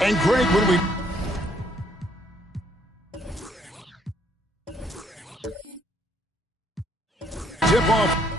And Greg, when we tip off.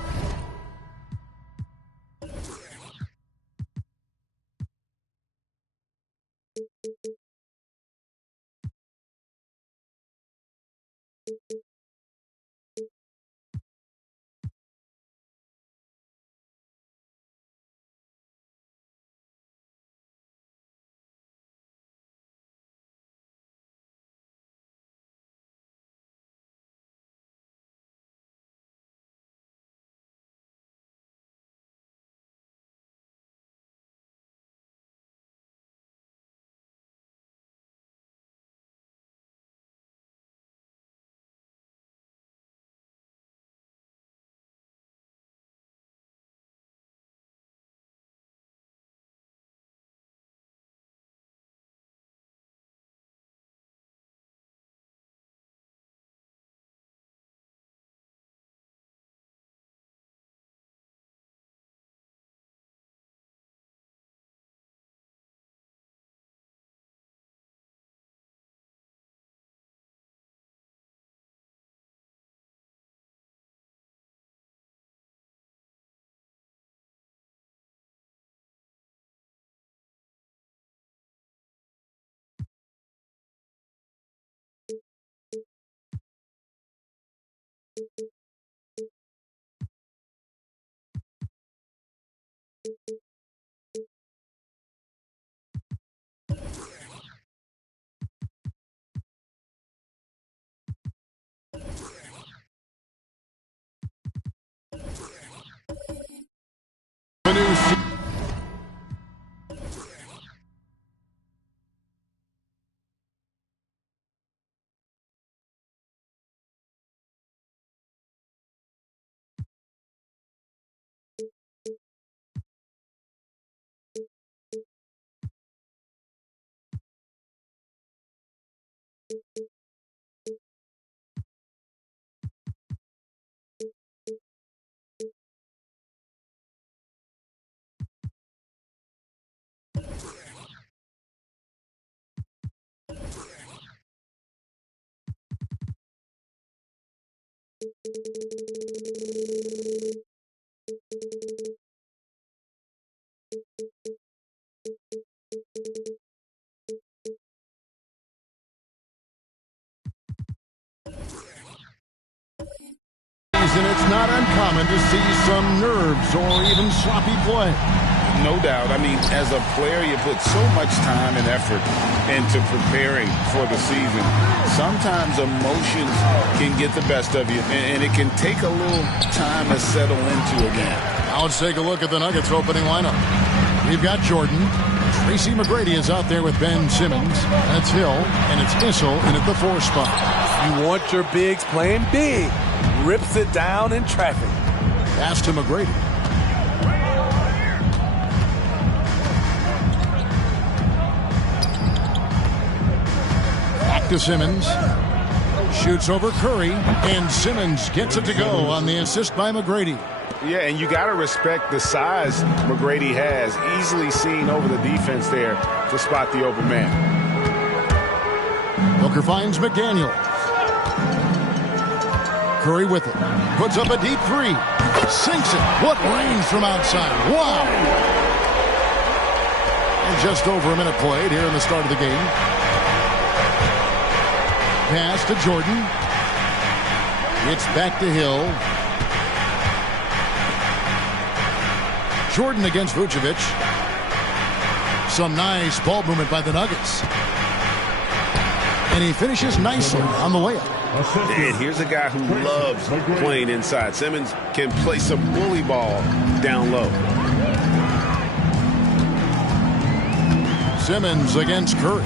And it's not uncommon to see some nerves or even sloppy play. No doubt. I mean, as a player, you put so much time and effort into preparing for the season. Sometimes emotions can get the best of you, and it can take a little time to settle into again. Now let's take a look at the Nuggets opening lineup. We've got Jordan. Tracy McGrady is out there with Ben Simmons. That's Hill, and it's Issel in at the 4 spot. You want your bigs playing big. Rips it down in traffic. Pass to McGrady. Back to Simmons. Shoots over Curry, and Simmons gets it to go on the assist by McGrady. Yeah, and you got to respect the size McGrady has. Easily seen over the defense there to spot the open man. Booker finds McDaniel. Curry with it. Puts up a deep 3. Sinks it. What range from outside. Wow. And just over a minute played here in the start of the game. Pass to Jordan. It's back to Hill. Jordan against Vucevic. Some nice ball movement by the Nuggets. And he finishes nicely on the layup. And here's a guy who loves playing inside. Simmons can play some bully ball down low. Simmons against Curry.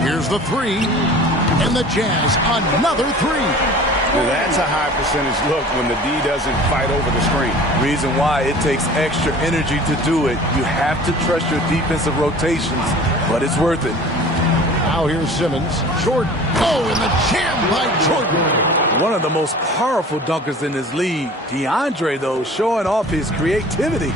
Here's the 3. And the Jazz, another 3. Well, that's a high percentage look when the D doesn't fight over the screen. Reason why it takes extra energy to do it. You have to trust your defensive rotations, but it's worth it. Now here's Simmons. Jordan. Oh, and the jam by Jordan. One of the most powerful dunkers in this league. DeAndre, though, showing off his creativity.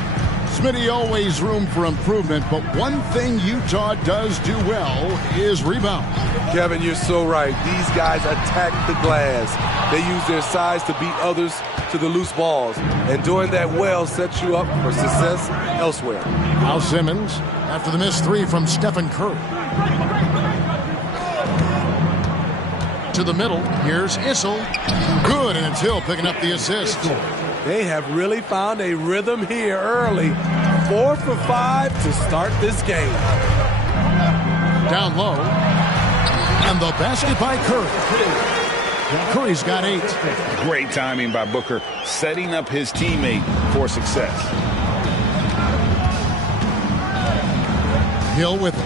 Smitty, always room for improvement, but one thing Utah does do well is rebound. Kevin, you're so right. These guys attack the glass. They use their size to beat others to the loose balls. And doing that well sets you up for success elsewhere. Now Simmons, after the missed 3 from Stephen Curry. To the middle, here's Issel. Good, and it's Hill picking up the assist. They have really found a rhythm here early. 4 for 5 to start this game. Down low. And the basket by Curry. Curry's got 8. Great timing by Booker, setting up his teammate for success. Hill with it.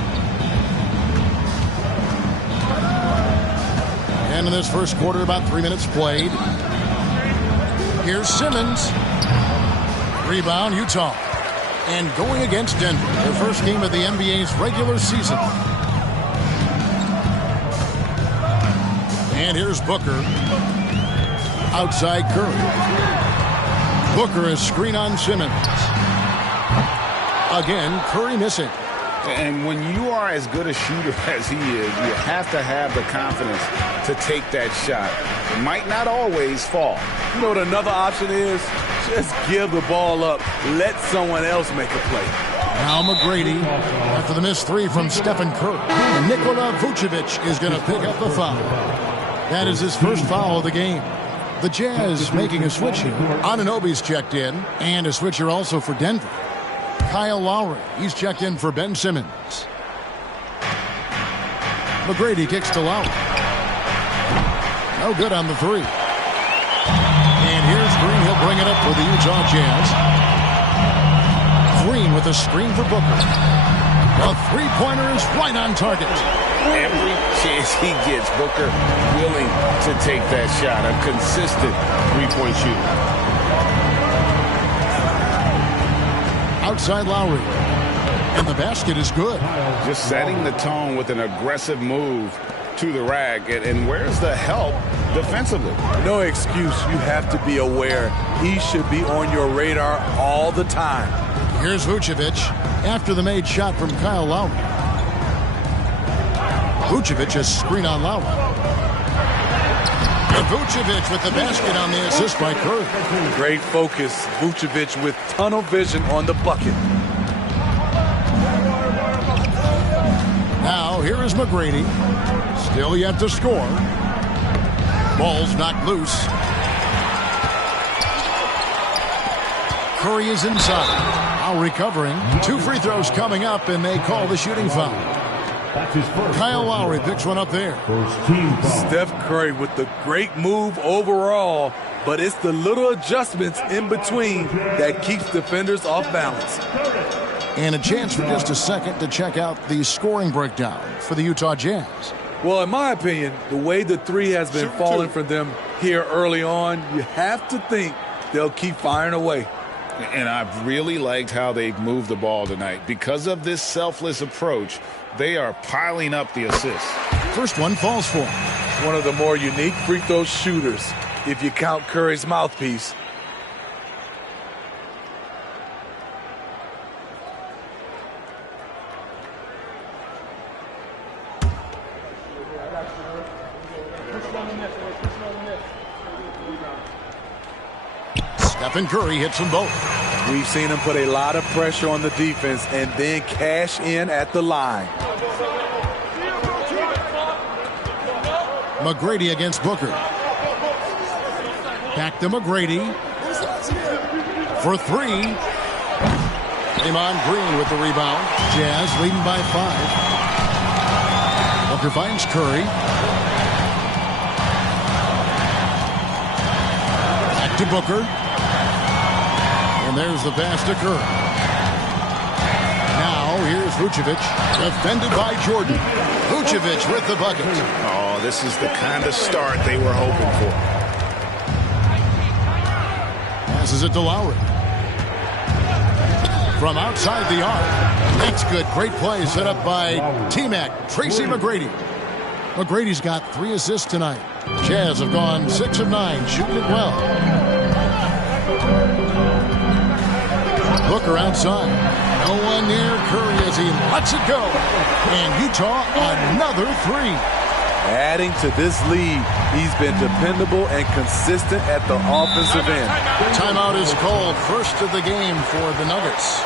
And in this first quarter, about 3 minutes played. Here's Simmons. Rebound, Utah. And going against Denver, their first game of the NBA's regular season. And here's Booker. Outside Curry. Booker is screen on Simmons. Again, Curry missing. And when you are as good a shooter as he is, you have to have the confidence to take that shot. It might not always fall. You know what another option is? Just give the ball up. Let someone else make a play. Now McGrady, after the missed 3 from Stephen Curry. Nikola Vucevic is going to pick up the foul. That is his first foul of the game. The Jazz making a switch here. Anunoby's checked in, and a switcher also for Denver. Kyle Lowry, he's checked in for Ben Simmons. McGrady kicks to Lowry. No good on the three. And here's Green. He'll bring it up for the Utah Jazz. Green with a screen for Booker. A three-pointer is right on target. Every chance he gets, Booker willing to take that shot. A consistent three-point shooter. Outside Lowry. And the basket is good. Just setting the tone with an aggressive move to the rack. And where's the help defensively? No excuse. You have to be aware. He should be on your radar all the time. Here's Vucevic after the made shot from Kyle Lowry. Vucevic has screen on Lowry. And Vucevic with the basket on the assist by Curry. Great focus. Vucevic with tunnel vision on the bucket. Now here is McGrady. Still yet to score. Ball's knocked loose. Curry is inside. Now recovering. 2 free throws coming up, and they call the shooting foul. Kyle Lowry picks one up there. Steph Curry with the great move overall, but it's the little adjustments in between that keeps defenders off balance. And a chance for just a second to check out the scoring breakdown for the Utah Jazz. Well, in my opinion, the way the three has been falling for them here early on, you have to think they'll keep firing away. And I've really liked how they've moved the ball tonight. Because of this selfless approach, they are piling up the assists. First one falls for him. One of the more unique free throw shooters, if you count Curry's mouthpiece. Stephen Curry hits them both. We've seen him put a lot of pressure on the defense and then cash in at the line. McGrady against Booker. Back to McGrady. For 3. Draymond Green with the rebound. Jazz leading by 5. Booker finds Curry. Back to Booker. And there's the pass to Curry. Now here's Vucevic, defended by Jordan. Vucevic with the bucket. Oh, this is the kind of start they were hoping for. Passes it to Lowry. From outside the arc. That's good. Great play set up by T-Mac, Tracy McGrady. McGrady's got 3 assists tonight. Jazz have gone 6 of 9, shooting it well. Booker outside. No one near Curry as he lets it go. And Utah another 3. Adding to this lead, he's been dependable and consistent at the offensive end. Timeout is called. First of the game for the Nuggets.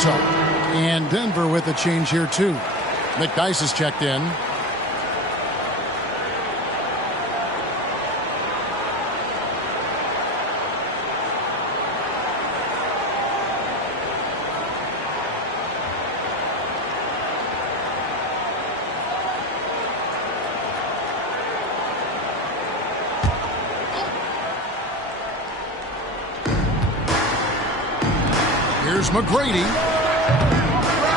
Utah. And Denver with a change here, too. McDyess is checked in. Here's McGrady.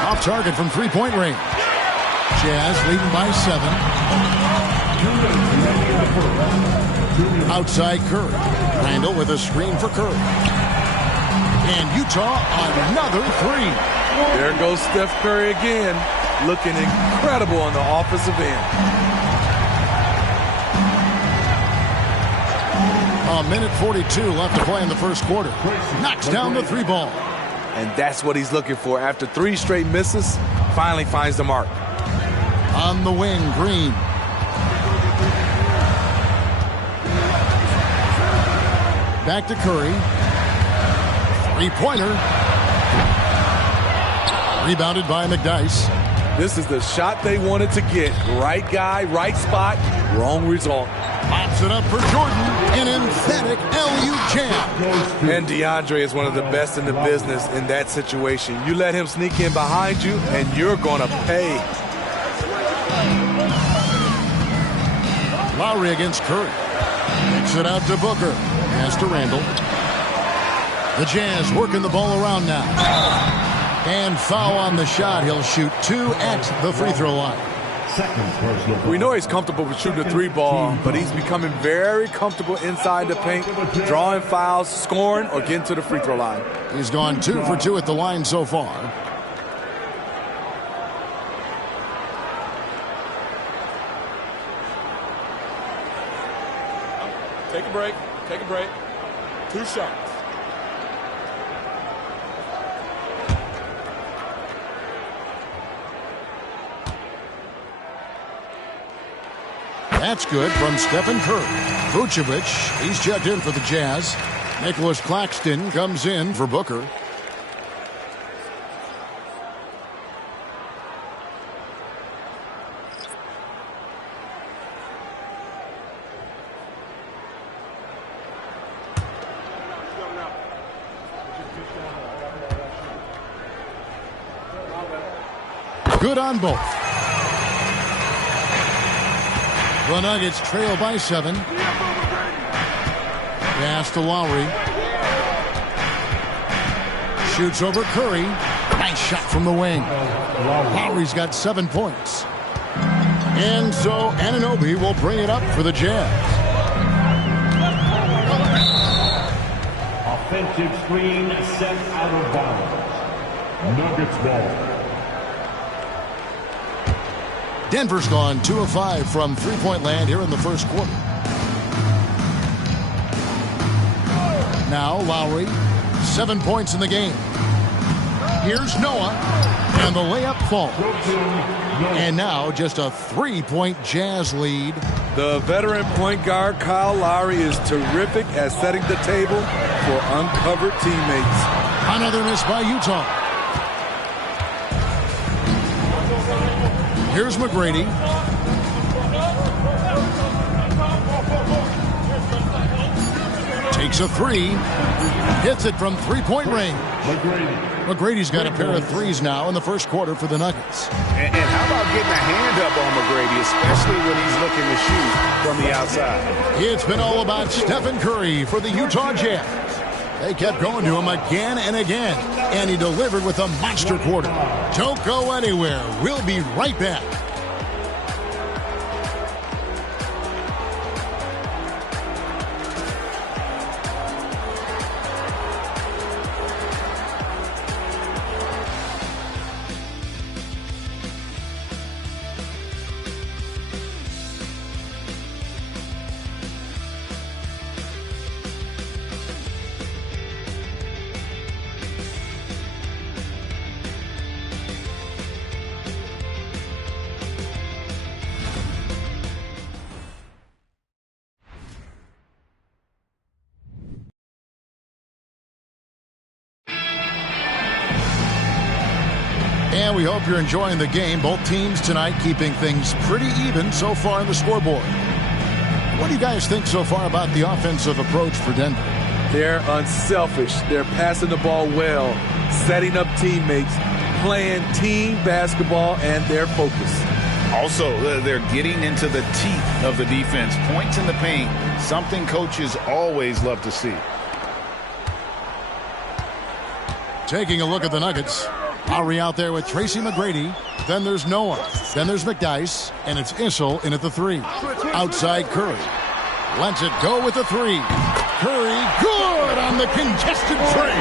Off target from three-point range. Jazz leading by 7. Outside Curry. Randall with a screen for Curry. And Utah another 3. There goes Steph Curry again, looking incredible on the offensive end. A minute 42 left to play in the first quarter. Knocks down the 3 ball. And that's what he's looking for. After 3 straight misses, finally finds the mark. On the wing, Green. Back to Curry. 3-pointer. Rebounded by McDyess. This is the shot they wanted to get. Right guy, right spot, wrong result. Pops it up for Jordan. An emphatic LU jam. And DeAndre is one of the best in the business in that situation. You let him sneak in behind you, and you're going to pay. Lowry against Curry. Kicks it out to Booker. Pass to Randall. The Jazz working the ball around now. And foul on the shot. He'll shoot 2 at the free throw line. We know he's comfortable with shooting the 3 ball, but he's becoming very comfortable inside the paint, drawing fouls, scoring, or getting to the free throw line. He's gone 2 for 2 at the line so far. Take a break. Take a break. 2 shots. That's good from Stephen Curry. Vucevic, he's checked in for the Jazz. Nicholas Claxton comes in for Booker. Good on both. The Nuggets trail by 7. Pass to Lowry. Shoots over Curry. Nice shot from the wing. Lowry's got 7 points. And so Anunoby will bring it up for the Jazz. Offensive screen set out of bounds. Nuggets ball. Denver's gone 2 of 5 from three-point land here in the first quarter. Now Lowry, 7 points in the game. Here's Noah, and the layup falls. And now just a 3-point Jazz lead. The veteran point guard Kyle Lowry is terrific at setting the table for uncovered teammates. Another miss by Utah. Here's McGrady. Takes a 3. Hits it from three-point range. McGrady's got a pair of 3s now in the first quarter for the Nuggets. And how about getting a hand up on McGrady, especially when he's looking to shoot from the outside? It's been all about Stephen Curry for the Utah Jazz. They kept going to him again and again, and he delivered with a monster quarter. Don't go anywhere. We'll be right back. And we hope you're enjoying the game. Both teams tonight keeping things pretty even so far on the scoreboard. What do you guys think so far about the offensive approach for Denver? They're unselfish. They're passing the ball well, setting up teammates, playing team basketball, and their focus. Also, they're getting into the teeth of the defense. Points in the paint, something coaches always love to see. Taking a look at the Nuggets. Lowry out there with Tracy McGrady. Then there's Noah. Then there's McDyess. And it's Issel in at the 3. Outside Curry. Lets it go with the 3. Curry good on the contested tray.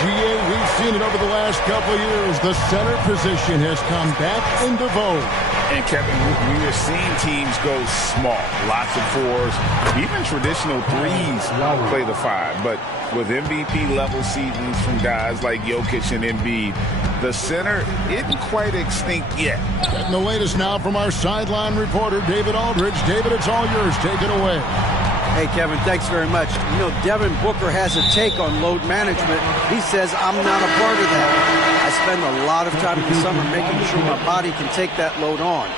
GA, we've seen it over the last couple years. The center position has come back into vogue. And Kevin, we are seeing teams go small. Lots of 4s. Even traditional 3s play the 5. But with MVP-level seasons from guys like Jokic and Embiid, the center isn't quite extinct yet. Getting the latest now from our sideline reporter, David Aldridge. David, it's all yours. Take it away. Hey, Kevin, thanks very much. You know, Devin Booker has a take on load management. He says, I'm not a part of that. I spend a lot of time in the summer making sure my body can take that load on.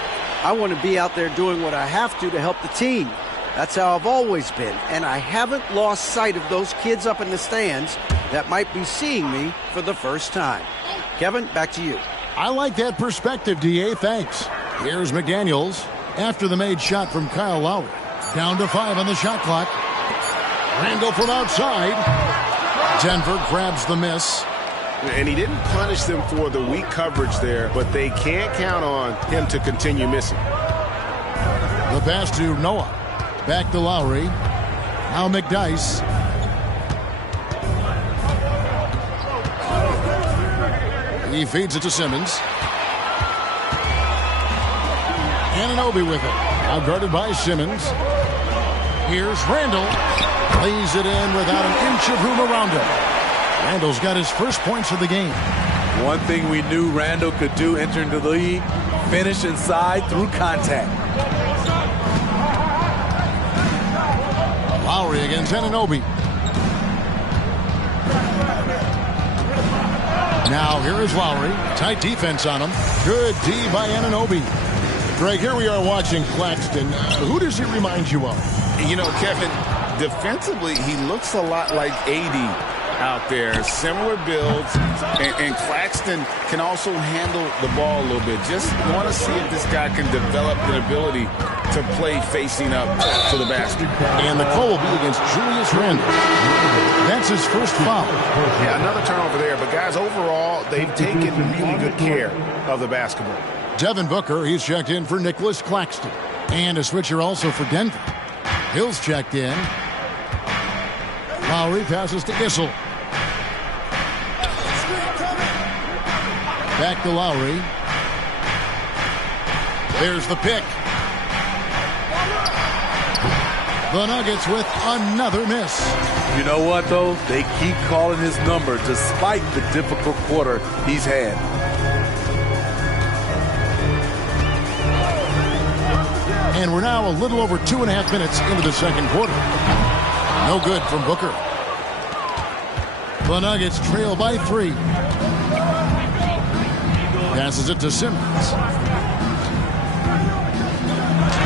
I want to be out there doing what I have to help the team. That's how I've always been, and I haven't lost sight of those kids up in the stands that might be seeing me for the first time. Kevin, back to you. I like that perspective, D.A. Thanks. Here's McDaniels after the made shot from Kyle Lowry. Down to 5 on the shot clock. Randall from outside. Denver grabs the miss. And he didn't punish them for the weak coverage there, but they can't count on him to continue missing. The pass to Noah. Back to Lowry. Now McDyess. He feeds it to Simmons. Anunoby with it. Now guarded by Simmons. Here's Randall. Lays it in without an inch of room around him. Randall's got his first points of the game. One thing we knew Randall could do entering the league, finish inside through contact. Lowry against Anunoby. Now here is Lowry. Tight defense on him. Good D by Anunoby. Greg, here we are watching Claxton. Who does he remind you of? You know, Kevin, defensively, he looks a lot like AD out there. Similar builds, and Claxton can also handle the ball a little bit. Just want to see if this guy can develop an ability to play facing up to the basket. And the call will be against Julius Randle. That's his first foul. Yeah, another turnover there. But, guys, overall, they've taken really good care of the basketball. Devin Booker, he's checked in for Nicholas Claxton. And a switcher also for Denver. Hill's checked in. Lowry passes to Issel. Back to Lowry. There's the pick. The Nuggets with another miss. You know what, though? They keep calling his number despite the difficult quarter he's had. And we're now a little over 2.5 minutes into the second quarter. No good from Booker. The Nuggets trail by 3. Passes it to Simmons.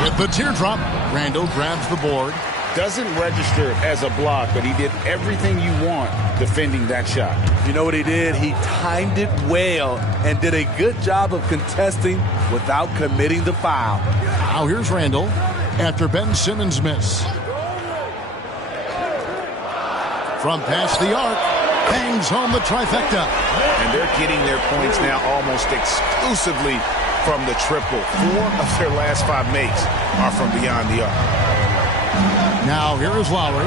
With the teardrop, Randall grabs the board. Doesn't register as a block, but he did everything you want defending that shot. You know what he did? He timed it well and did a good job of contesting without committing the foul. Now here's Randall after Ben Simmons' miss. From past the arc, bangs home the trifecta. And they're getting their points now almost exclusively from the triple. 4 of their last 5 makes are from beyond the arc. Now here is Lowry.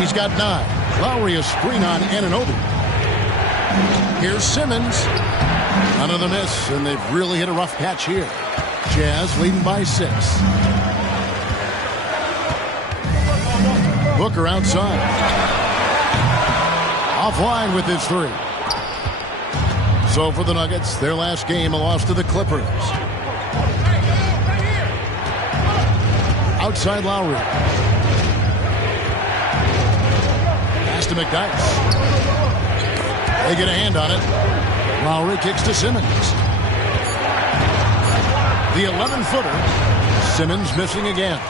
He's got 9. Lowry a screen on Anunoby. Here's Simmons. Another miss, and they've really hit a rough patch here. Jazz leading by 6. Booker outside. Offline with his 3. So for the Nuggets, their last game, a loss to the Clippers. Outside Lowry. Pass to McDyess. They get a hand on it. Lowry kicks to Simmons. The 11-footer. Simmons missing again.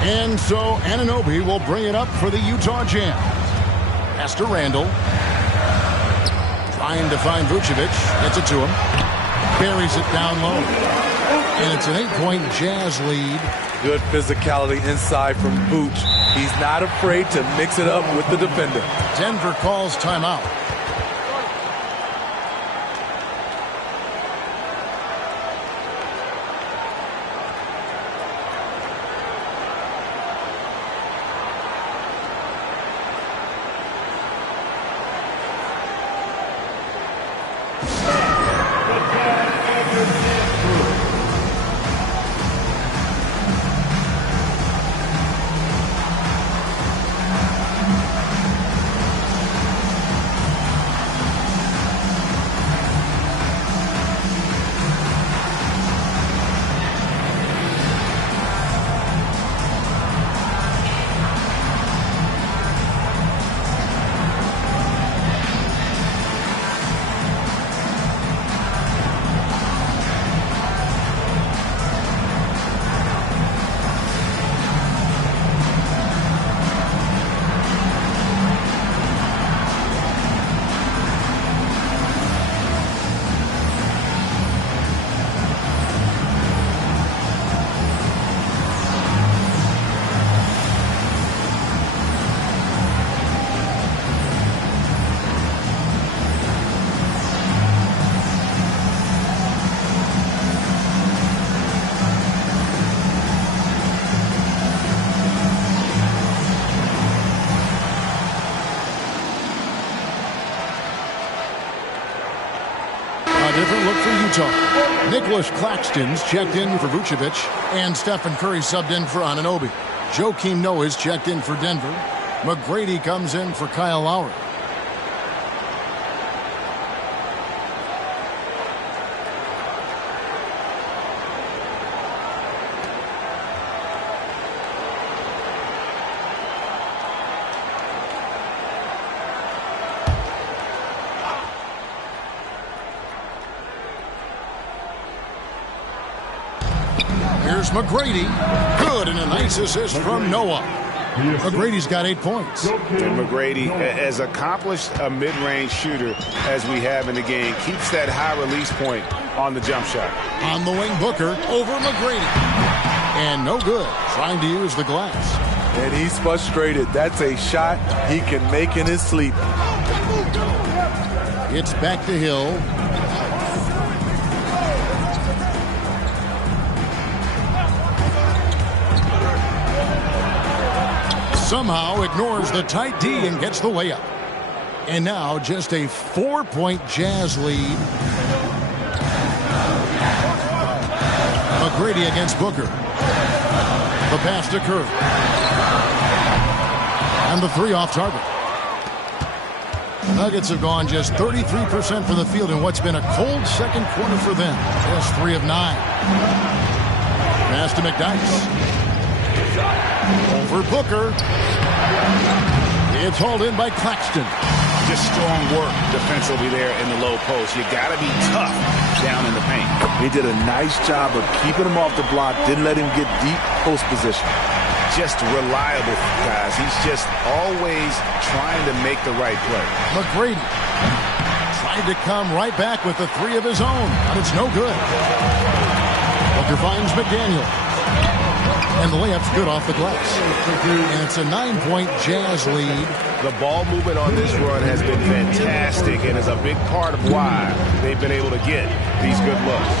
And so Anunoby will bring it up for the Utah Jazz. Pass to Randall. Trying to find Vucevic. Gets it to him. Buries it down low. And it's an 8-point Jazz lead. Good physicality inside from Vooch. He's not afraid to mix it up with the defender. Denver calls timeout. Different look for Utah. Nicholas Claxton's checked in for Vucevic, and Stephen Curry subbed in for Anunoby. Joakim Noah's checked in for Denver. McGrady comes in for Kyle Lowry. Here's McGrady. Good, and a nice assist from Noah. McGrady's got 8 points. And McGrady, as accomplished a mid-range shooter as we have in the game, keeps that high release point on the jump shot. On the wing, Booker over McGrady. And no good, trying to use the glass. And he's frustrated. That's a shot he can make in his sleep. It's back to Hill. Somehow ignores the tight D and gets the layup. And now just a 4-point Jazz lead. McGrady against Booker. The pass to Curry. And the 3 off target. Nuggets have gone just 33% from the field in what's been a cold second quarter for them. Just 3 of 9. Pass to McDyess. Over Booker. It's hauled in by Claxton. Just strong work defensively there in the low post. You got to be tough down in the paint. He did a nice job of keeping him off the block, didn't let him get deep post position. Just reliable, guys. He's just always trying to make the right play. McGrady tried to come right back with the 3 of his own, but it's no good. Booker finds McDaniel. And the layup's good off the glass. And it's a 9-point Jazz lead. The ball movement on this run has been fantastic and is a big part of why they've been able to get these good looks.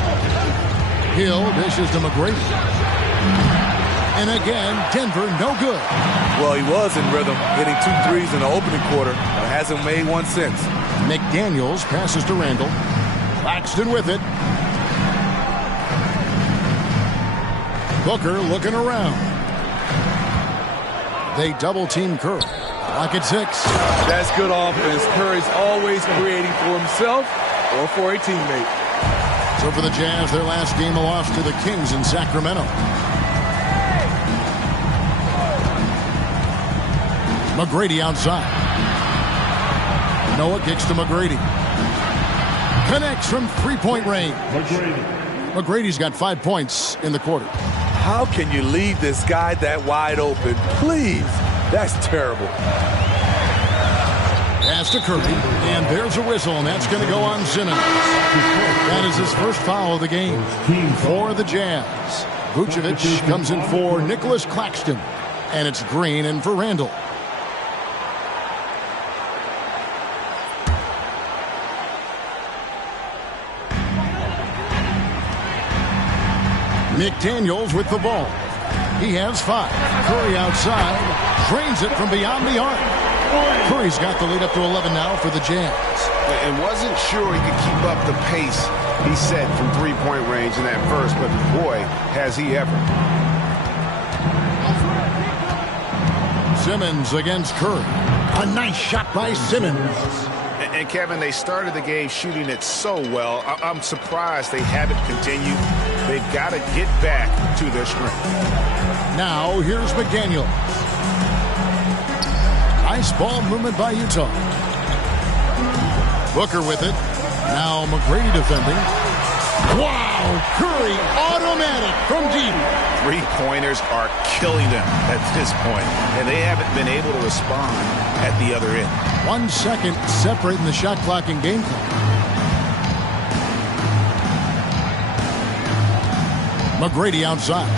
Hill dishes to McGrady. And again, Denver no good. Well, he was in rhythm, hitting 2 threes in the opening quarter, but hasn't made one since. McDaniels passes to Randall. Claxton with it. Booker looking around. They double-team Curry. Lock at 6. That's good offense. Curry's always creating for himself or for a teammate. So for the Jazz, their last game a loss to the Kings in Sacramento. McGrady outside. Noah kicks to McGrady. Connects from three-point range. McGrady. McGrady's got 5 points in the quarter. How can you leave this guy that wide open? Please. That's terrible. Pass to Curry, and there's a whistle, and that's going to go on Simmons. That is his first foul of the game for the Jazz. Vucevic comes in for Nicholas Claxton, and it's Green in for Randall. McDaniels with the ball. He has 5. Curry outside. Drains it from beyond the arc. Curry's got the lead up to 11 now for the Jazz. And wasn't sure he could keep up the pace he set from three-point range in that first, but boy, has he ever. Simmons against Curry. A nice shot by Simmons. And Kevin, they started the game shooting it so well. I'm surprised they haven't continued. They've got to get back to their strength. Now here's McDaniel. Nice ball movement by Utah. Booker with it. Now McGrady defending. Wow! Curry automatic from deep. Three-pointers are killing them at this point, and they haven't been able to respond at the other end. 1 second separating the shot clock and game clock. McGrady outside.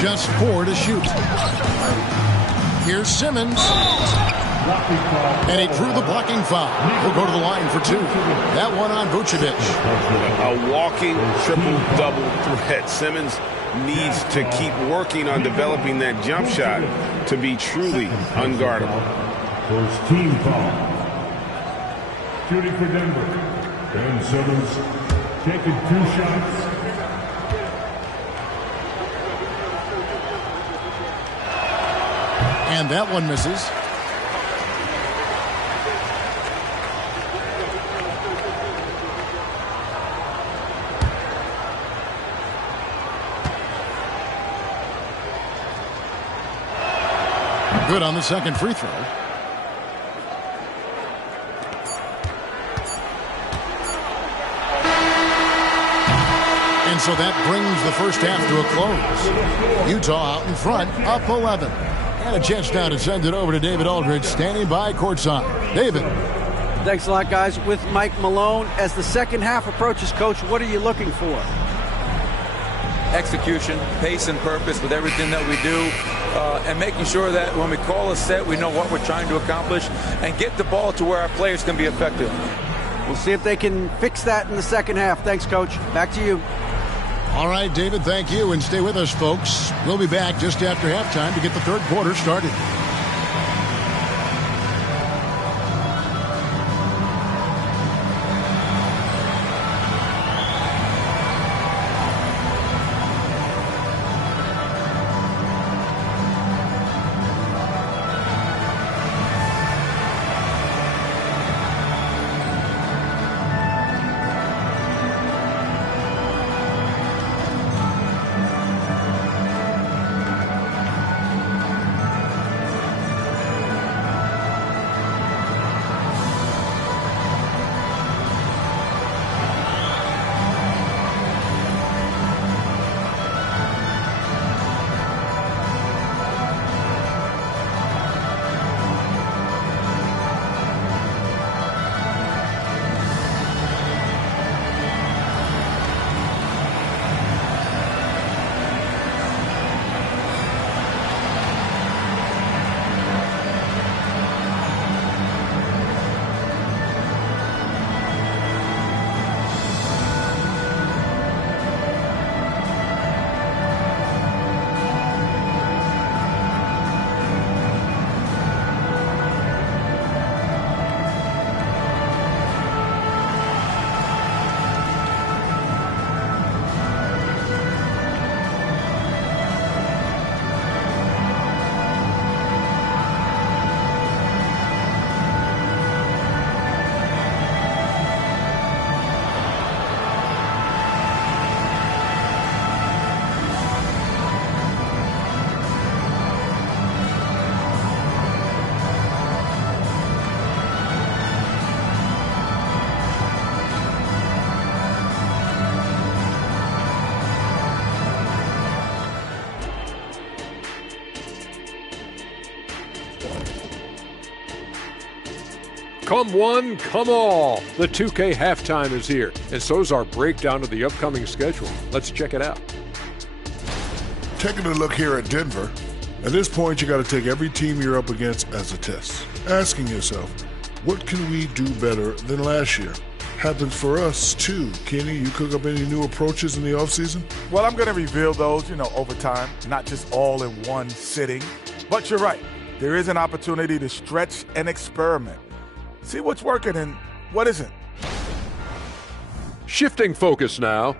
Just 4 to shoot. Here's Simmons. And he drew the blocking foul. He'll go to the line for 2. That one on Vucevic. A walking triple-double threat. Simmons needs to keep working on developing that jump shot to be truly unguardable. First team foul. Shooting for Denver. Ben Simmons taking 2 shots. And that one misses. Good on the second free throw. And so that brings the first half to a close. Utah out in front, up 11. And a chance now to send it over to David Aldridge, standing by courtside. David. Thanks a lot, guys. With Mike Malone, as the second half approaches, Coach, what are you looking for? Execution, pace and purpose with everything that we do, and making sure that when we call a set, we know what we're trying to accomplish and get the ball to where our players can be effective. We'll see if they can fix that in the second half. Thanks, Coach. Back to you. All right, David, thank you. And stay with us, folks. We'll be back just after halftime to get the third quarter started. Come one, come all. The 2K halftime is here, and so is our breakdown of the upcoming schedule. Let's check it out. Taking a look here at Denver, at this point you got to take every team you're up against as a test. Asking yourself, what can we do better than last year? Happens for us too. Kenny, you cook up any new approaches in the offseason? Well, I'm going to reveal those, over time, not just all in one sitting. But you're right. There is an opportunity to stretch and experiment. See what's working and what isn't. Shifting focus now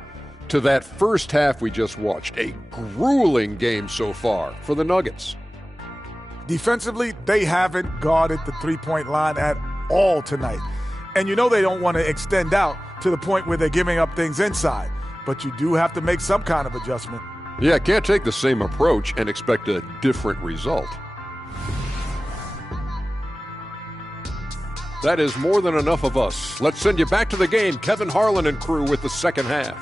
to that first half we just watched. A grueling game so far for the Nuggets. Defensively, they haven't guarded the three-point line at all tonight. And they don't want to extend out to the point where they're giving up things inside. But you do have to make some kind of adjustment. Yeah, can't take the same approach and expect a different result. That is more than enough of us. Let's send you back to the game. Kevin Harlan and crew with the second half.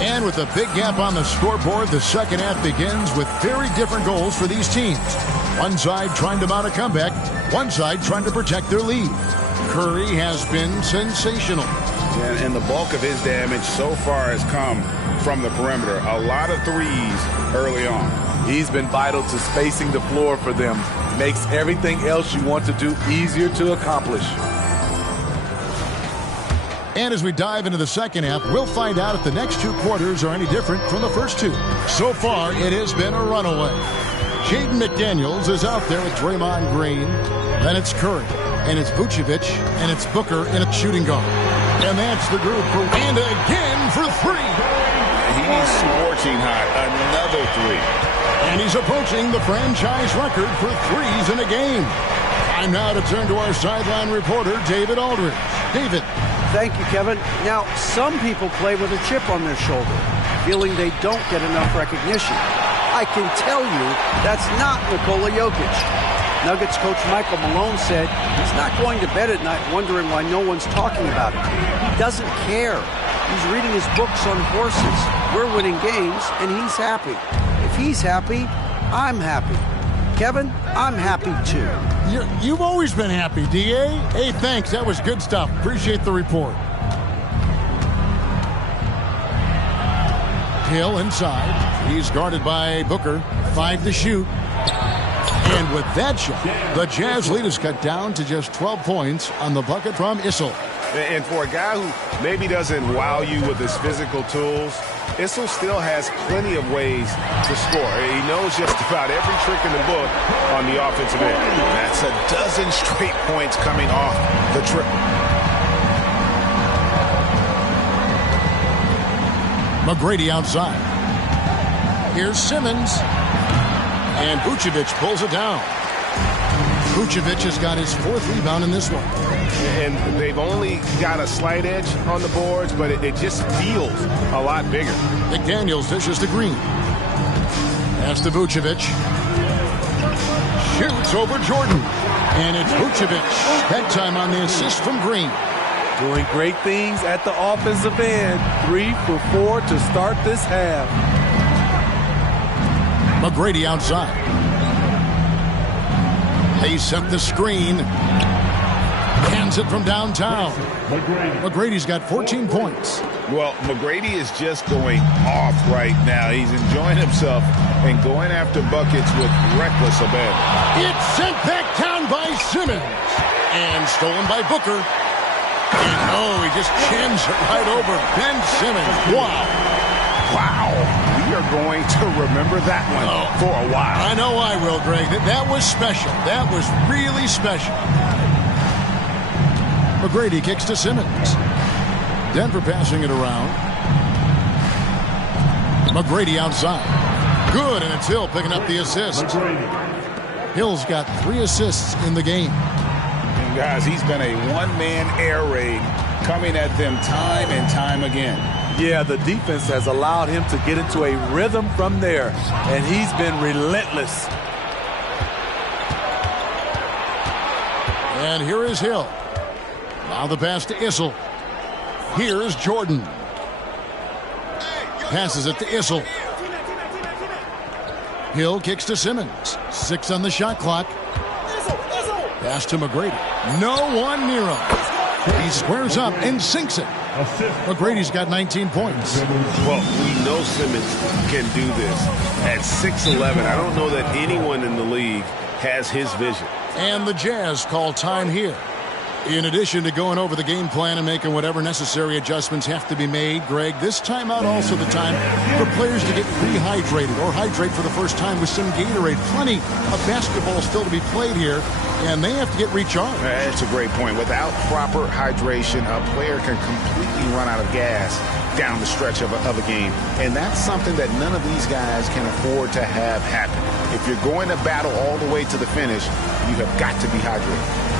And with a big gap on the scoreboard, the second half begins with very different goals for these teams. One side trying to mount a comeback, one side trying to protect their lead. Curry has been sensational. And the bulk of his damage so far has come from the perimeter. A lot of threes early on. He's been vital to spacing the floor for them. Makes everything else you want to do easier to accomplish. And as we dive into the second half, we'll find out if the next two quarters are any different from the first two. So far, it has been a runaway. Jaden McDaniels is out there with Draymond Green. Then it's Curry, and it's Vucevic, and it's Booker in a shooting guard. And that's the group for and again for three. He's scorching hot. Another three. And he's approaching the franchise record for threes in a game. Time now to turn to our sideline reporter, David Aldridge. David. Thank you, Kevin. Now, some people play with a chip on their shoulder, feeling they don't get enough recognition. I can tell you that's not Nikola Jokic. Nuggets coach Michael Malone said he's not going to bed at night wondering why no one's talking about it. He doesn't care. He's reading his books on horses. We're winning games, and he's happy. If he's happy, I'm happy. Kevin, I'm happy too. You've always been happy, D.A. Hey, thanks. That was good stuff. Appreciate the report. Hill inside. He's guarded by Booker. 5 to shoot. And with that shot, the Jazz lead is cut down to just 12 points on the bucket from Issel. And for a guy who maybe doesn't wow you with his physical tools, Issel still has plenty of ways to score. He knows just about every trick in the book on the offensive end. That's a dozen straight points coming off the triple. McGrady outside. Here's Simmons. And Vucevic pulls it down. Vucevic has got his 4th rebound in this one. And they've only got a slight edge on the boards, but it just feels a lot bigger. McDaniels dishes to Green. Pass to Vucevic. Shoots over Jordan. And it's Vucevic. That time on the assist from Green. Doing great things at the offensive end. 3 for 4 to start this half. McGrady outside. They set the screen. Hands it from downtown. McGrady's got 14 points. Well, McGrady is just going off right now. He's enjoying himself and going after buckets with reckless abandon. It's sent back down by Simmons. And stolen by Booker. And he just chims it right over Ben Simmons. Wow. Wow. We are going to remember that one for a while. I know I will, Greg. That was special. That was really special. McGrady kicks to Simmons. Denver passing it around. McGrady outside. Good, and it's Hill picking up the assist. Hill's got 3 assists in the game. And guys, he's been a one-man air raid coming at them time and time again. Yeah, the defense has allowed him to get into a rhythm from there, and he's been relentless. And here is Hill. Now the pass to Issel. Here's Jordan. Passes it to Issel. Hill kicks to Simmons. 6 on the shot clock. Pass to McGrady. No one near him. He squares up and sinks it. McGrady's got 19 points. Well, we know Simmons can do this. At 6'11", I don't know that anyone in the league has his vision. And the Jazz call time here. In addition to going over the game plan and making whatever necessary adjustments have to be made, Greg, this timeout also the time for players to get rehydrated or hydrate for the first time with some Gatorade. Plenty of basketball still to be played here, and they have to get recharged. That's a great point. Without proper hydration, a player can completely run out of gas down the stretch of a game. And that's something that none of these guys can afford to have happen. If you're going to battle all the way to the finish, you have got to be hydrated.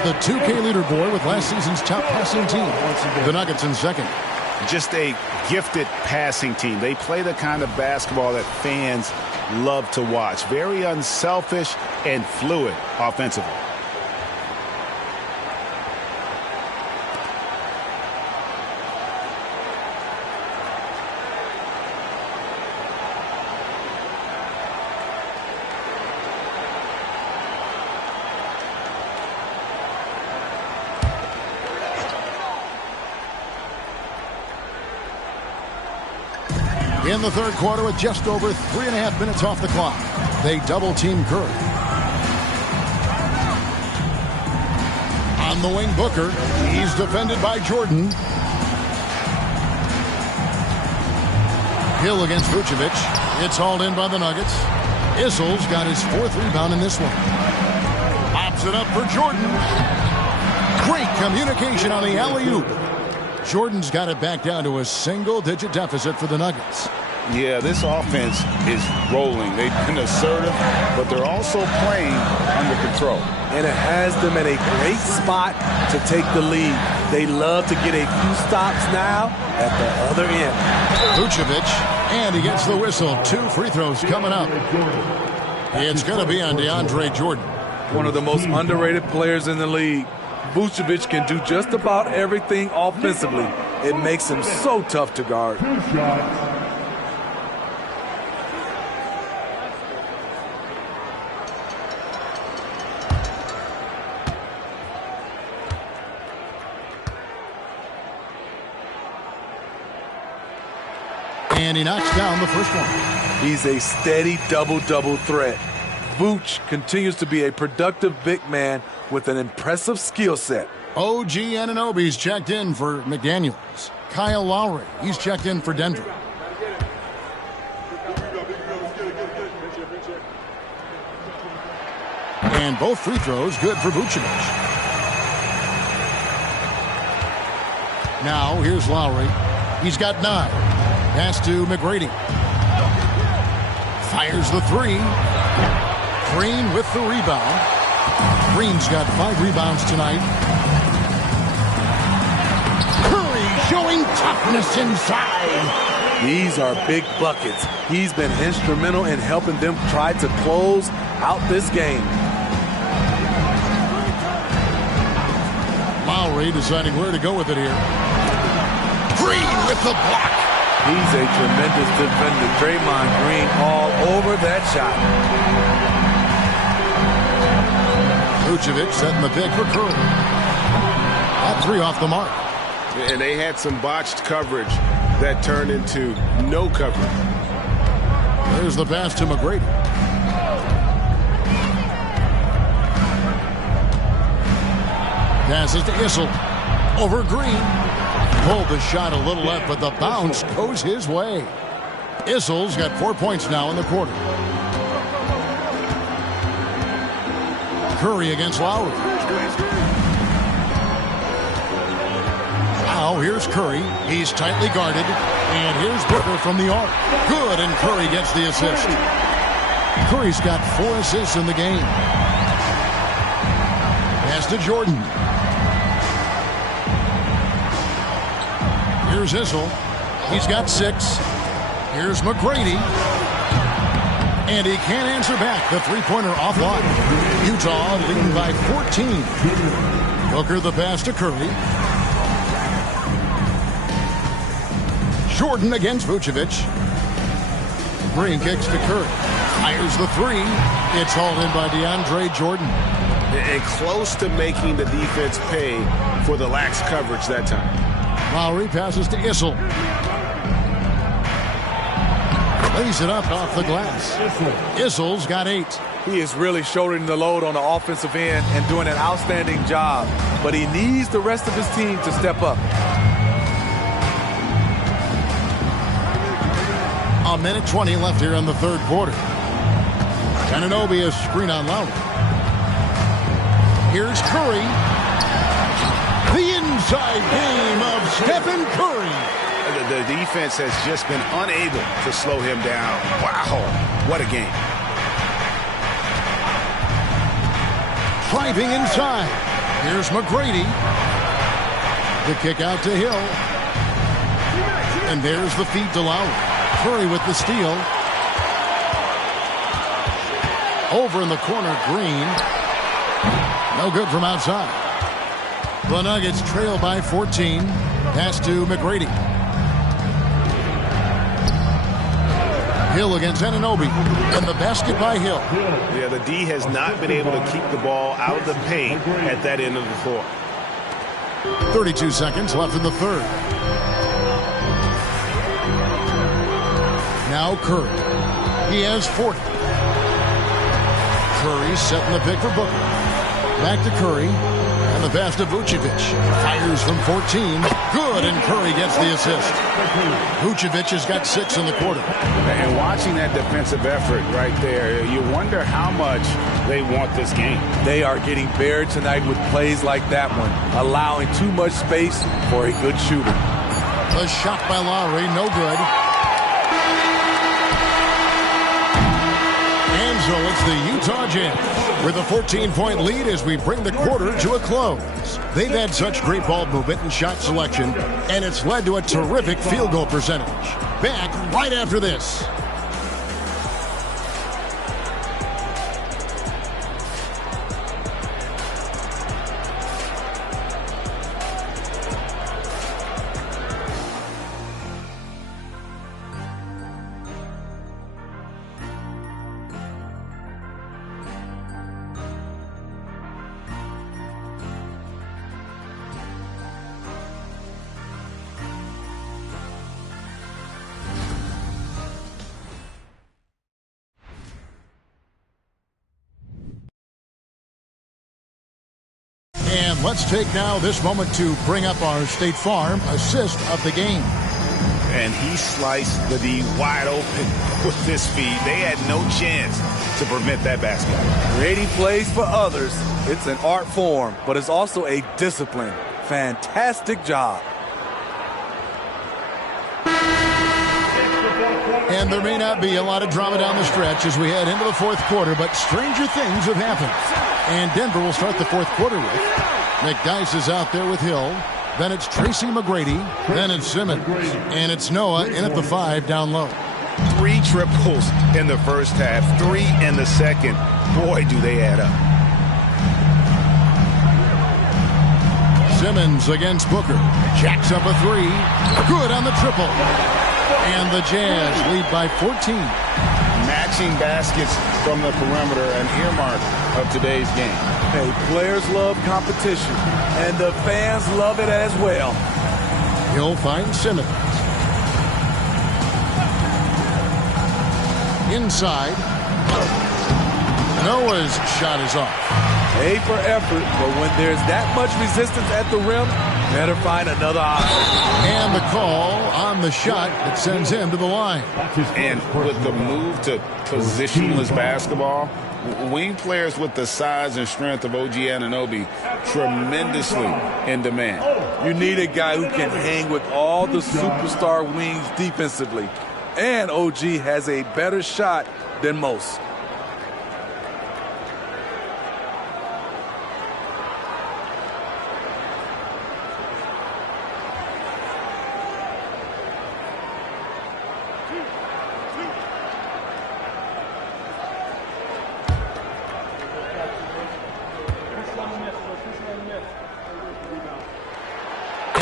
The 2K leaderboard with last season's top passing team. The Nuggets in second. Just a gifted passing team. They play the kind of basketball that fans love to watch. Very unselfish and fluid offensively. In the third quarter with just over 3.5 minutes off the clock. They double-team Curry. On the wing, Booker. He's defended by Jordan. Hill against Vucevic. It's hauled in by the Nuggets. Issel's got his 4th rebound in this one. Pops it up for Jordan. Great communication on the alley-oop. Jordan's got it back down to a single-digit deficit for the Nuggets. Yeah, this offense is rolling. They've been assertive, but they're also playing under control. And it has them in a great spot to take the lead. They love to get a few stops now at the other end. Vucevic, and he gets the whistle. 2 free throws coming up. It's going to be on DeAndre Jordan. One of the most underrated players in the league. Vucevic can do just about everything offensively. It makes him so tough to guard. And he knocks down the first one. He's a steady double-double threat. Vooch continues to be a productive big man with an impressive skill set. OG Anunoby's checked in for McDaniels. Kyle Lowry, he's checked in for Denver. And both free throws good for Vucevic. Now here's Lowry. He's got 9. Pass to McGrady. Fires the 3. Green with the rebound. Green's got 5 rebounds tonight. Curry showing toughness inside. These are big buckets. He's been instrumental in helping them try to close out this game. Lowry deciding where to go with it here. Green with the block. He's a tremendous defender. Draymond Green all over that shot. Vucevic setting the pick for Curry. That 3 off the mark. And they had some botched coverage that turned into no coverage. There's the pass to McGrady. Passes to Issel. Over Green. Pulled the shot a little left, but the bounce goes his way. Issel's got 4 points now in the quarter. Curry against Lowry. Now here's Curry. He's tightly guarded. And here's Booker from the arc. Good, and Curry gets the assist. Curry's got 4 assists in the game. Pass to Jordan. Here's Issel. He's got 6. Here's McGrady. And he can't answer back. The three-pointer offline. Utah leading by 14. Booker the pass to Curry. Jordan against Vucevic. Green kicks to Curry. Fires the 3. It's hauled in by DeAndre Jordan. And close to making the defense pay for the lax coverage that time. Lowry passes to Issel. Lays it up off the glass. Issel's got 8. He is really shouldering the load on the offensive end and doing an outstanding job. But he needs the rest of his team to step up. A minute 20 left here in the third quarter. Anunoby is screen on Lowry. Here's Curry. The inside game of Stephen Curry. The defense has just been unable to slow him down. Wow, what a game. Driving inside. Here's McGrady. The kick out to Hill. And there's the feed to Lowry. Curry with the steal. Over in the corner, Green. No good from outside. The Nuggets trail by 14. Pass to McGrady. Hill against Anunoby. And the basket by Hill. Yeah, the D has not been able to keep the ball out of the paint at that end of the floor. 32 seconds left in the third. Now Curry. He has 40. Curry setting the pick for Booker. Back to Curry. And the pass to Vucevic. Fires from 14. Good, and Curry gets the assist. Vucevic has got 6 in the quarter. And watching that defensive effort right there, you wonder how much they want this game. They are getting buried tonight with plays like that one, allowing too much space for a good shooter. The shot by Lowry, no good. And so it's the Utah Jazz with a 14-point lead as we bring the quarter to a close. They've had such great ball movement and shot selection, and it's led to a terrific field goal percentage. Back right after this. And let's take now this moment to bring up our State Farm assist of the game. And he sliced the D wide open with this feed. They had no chance to prevent that basket. Creating plays for others, it's an art form, but it's also a discipline. Fantastic job. And there may not be a lot of drama down the stretch as we head into the fourth quarter, but stranger things have happened. And Denver will start the fourth quarter with McDyess is out there with Hill. Then it's Tracy McGrady. Then it's Simmons. And it's Noah in at the 5 down low. 3 triples in the first half, 3 in the second. Boy, do they add up. Simmons against Booker. Jacks up a 3. Good on the triple. And the Jazz lead by 14. Matching baskets from the perimeter, an earmark of today's game. Hey, players love competition, and the fans love it as well. He'll find Simmons. Inside. Noah's shot is off. A for effort, but when there's that much resistance at the rim, better find another option. And the call on the shot that sends him to the line. And with the move to positionless basketball, wing players with the size and strength of OG Anunoby tremendously in demand. You need a guy who can hang with all the superstar wings defensively. And OG has a better shot than most.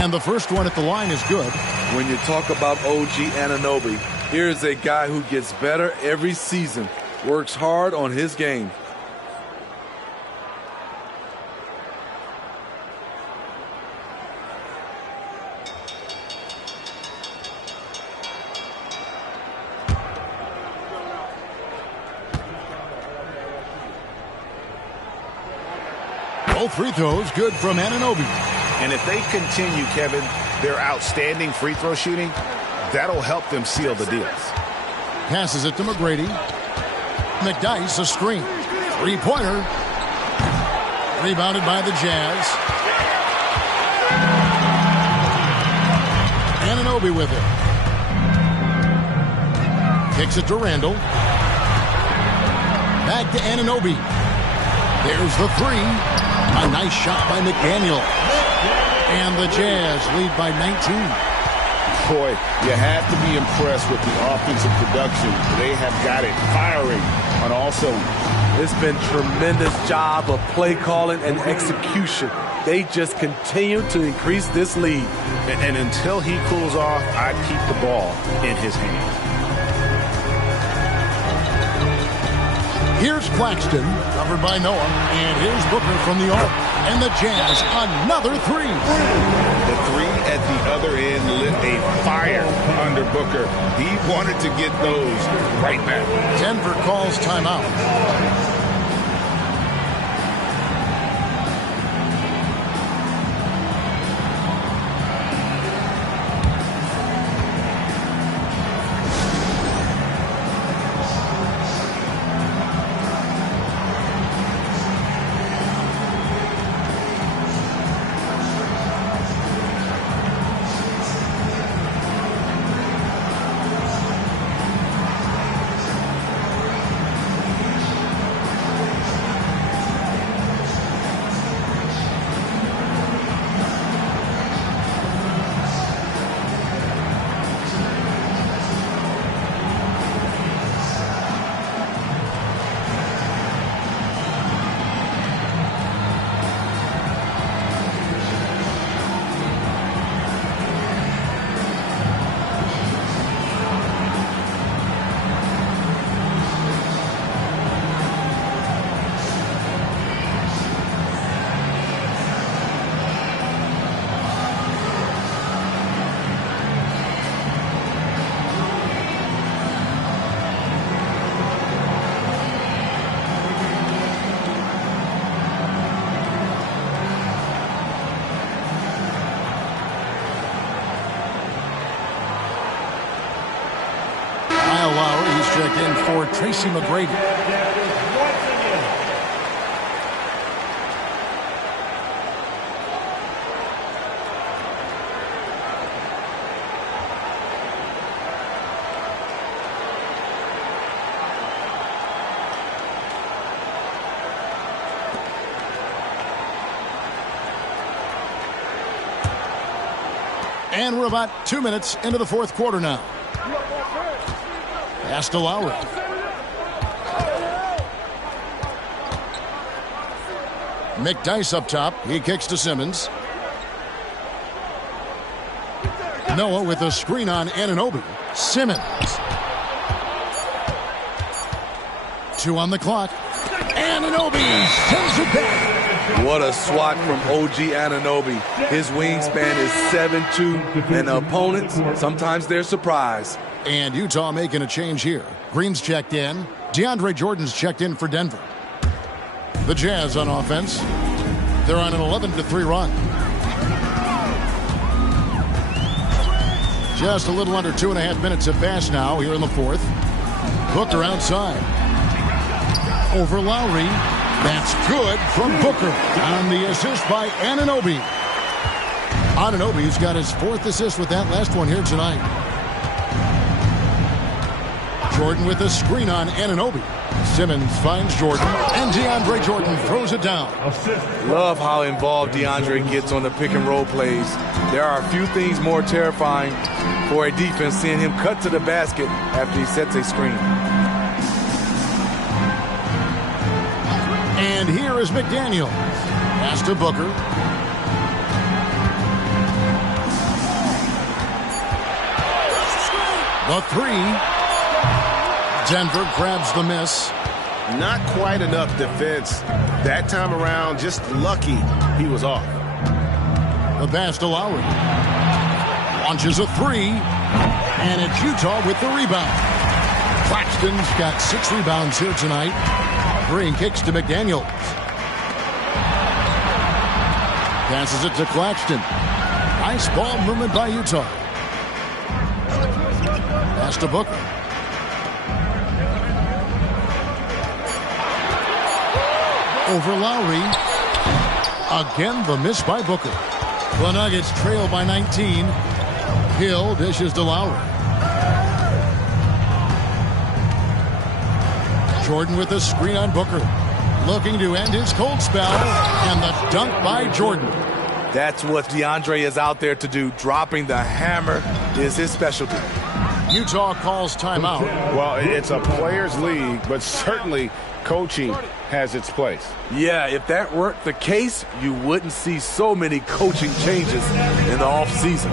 And the first one at the line is good. When you talk about OG Anunoby, here's a guy who gets better every season, works hard on his game. Both free throws good from Anunoby. And if they continue, Kevin, their outstanding free throw shooting, that'll help them seal the deals. Passes it to McGrady. McDyess, a screen. Three-pointer. Rebounded by the Jazz. Anunoby with it. Kicks it to Randall. Back to Anunoby. There's the three. A nice shot by McDaniel. And the Jazz lead by 19. Boy, you have to be impressed with the offensive production. They have got it firing on all cylinders. It's been tremendous job of play calling and execution. They just continue to increase this lead. And until he cools off, I keep the ball in his hands. Here's Claxton, covered by Noah, and here's Booker from the arc. And the Jazz, another three. The three at the other end lit a fire under Booker. He wanted to get those right back. Denver calls timeout. Check in for Tracy McGrady. And we're about 2 minutes into the fourth quarter now. Pass to Lowry. McDyess up top. He kicks to Simmons. Noah with a screen on Anunoby. Simmons. 2 on the clock. Anunoby sends it back. What a swat from OG Anunoby. His wingspan is 7'2", and the opponents, sometimes they're surprised. And Utah making a change here. Green's checked in. DeAndre Jordan's checked in for Denver. The Jazz on offense. They're on an 11-3 run. Just a little under 2.5 minutes have passed now here in the fourth. Booker outside. Over Lowry. That's good from Booker. On the assist by Anunoby. Anunoby's got his 4th assist with that last one here tonight. Jordan with a screen on Anunoby. Simmons finds Jordan, and DeAndre Jordan throws it down. Love how involved DeAndre gets on the pick and roll plays. There are a few things more terrifying for a defense seeing him cut to the basket after he sets a screen. And here is McDaniel. Pass to Booker. The three. Denver grabs the miss. Not quite enough defense. That time around, just lucky he was off. The pass to Lowry. Launches a three. And it's Utah with the rebound. Claxton's got 6 rebounds here tonight. Green kicks to McDaniel. Passes it to Claxton. Nice ball movement by Utah. Pass to Booker. Over Lowry. Again, the miss by Booker. The Nuggets trail by 19. Hill dishes to Lowry. Jordan with a screen on Booker. Looking to end his cold spell. And the dunk by Jordan. That's what DeAndre is out there to do. Dropping the hammer is his specialty. Utah calls timeout. Well, it's a players' league, but certainly coaching has its place. Yeah, if that weren't the case, you wouldn't see so many coaching changes in the offseason.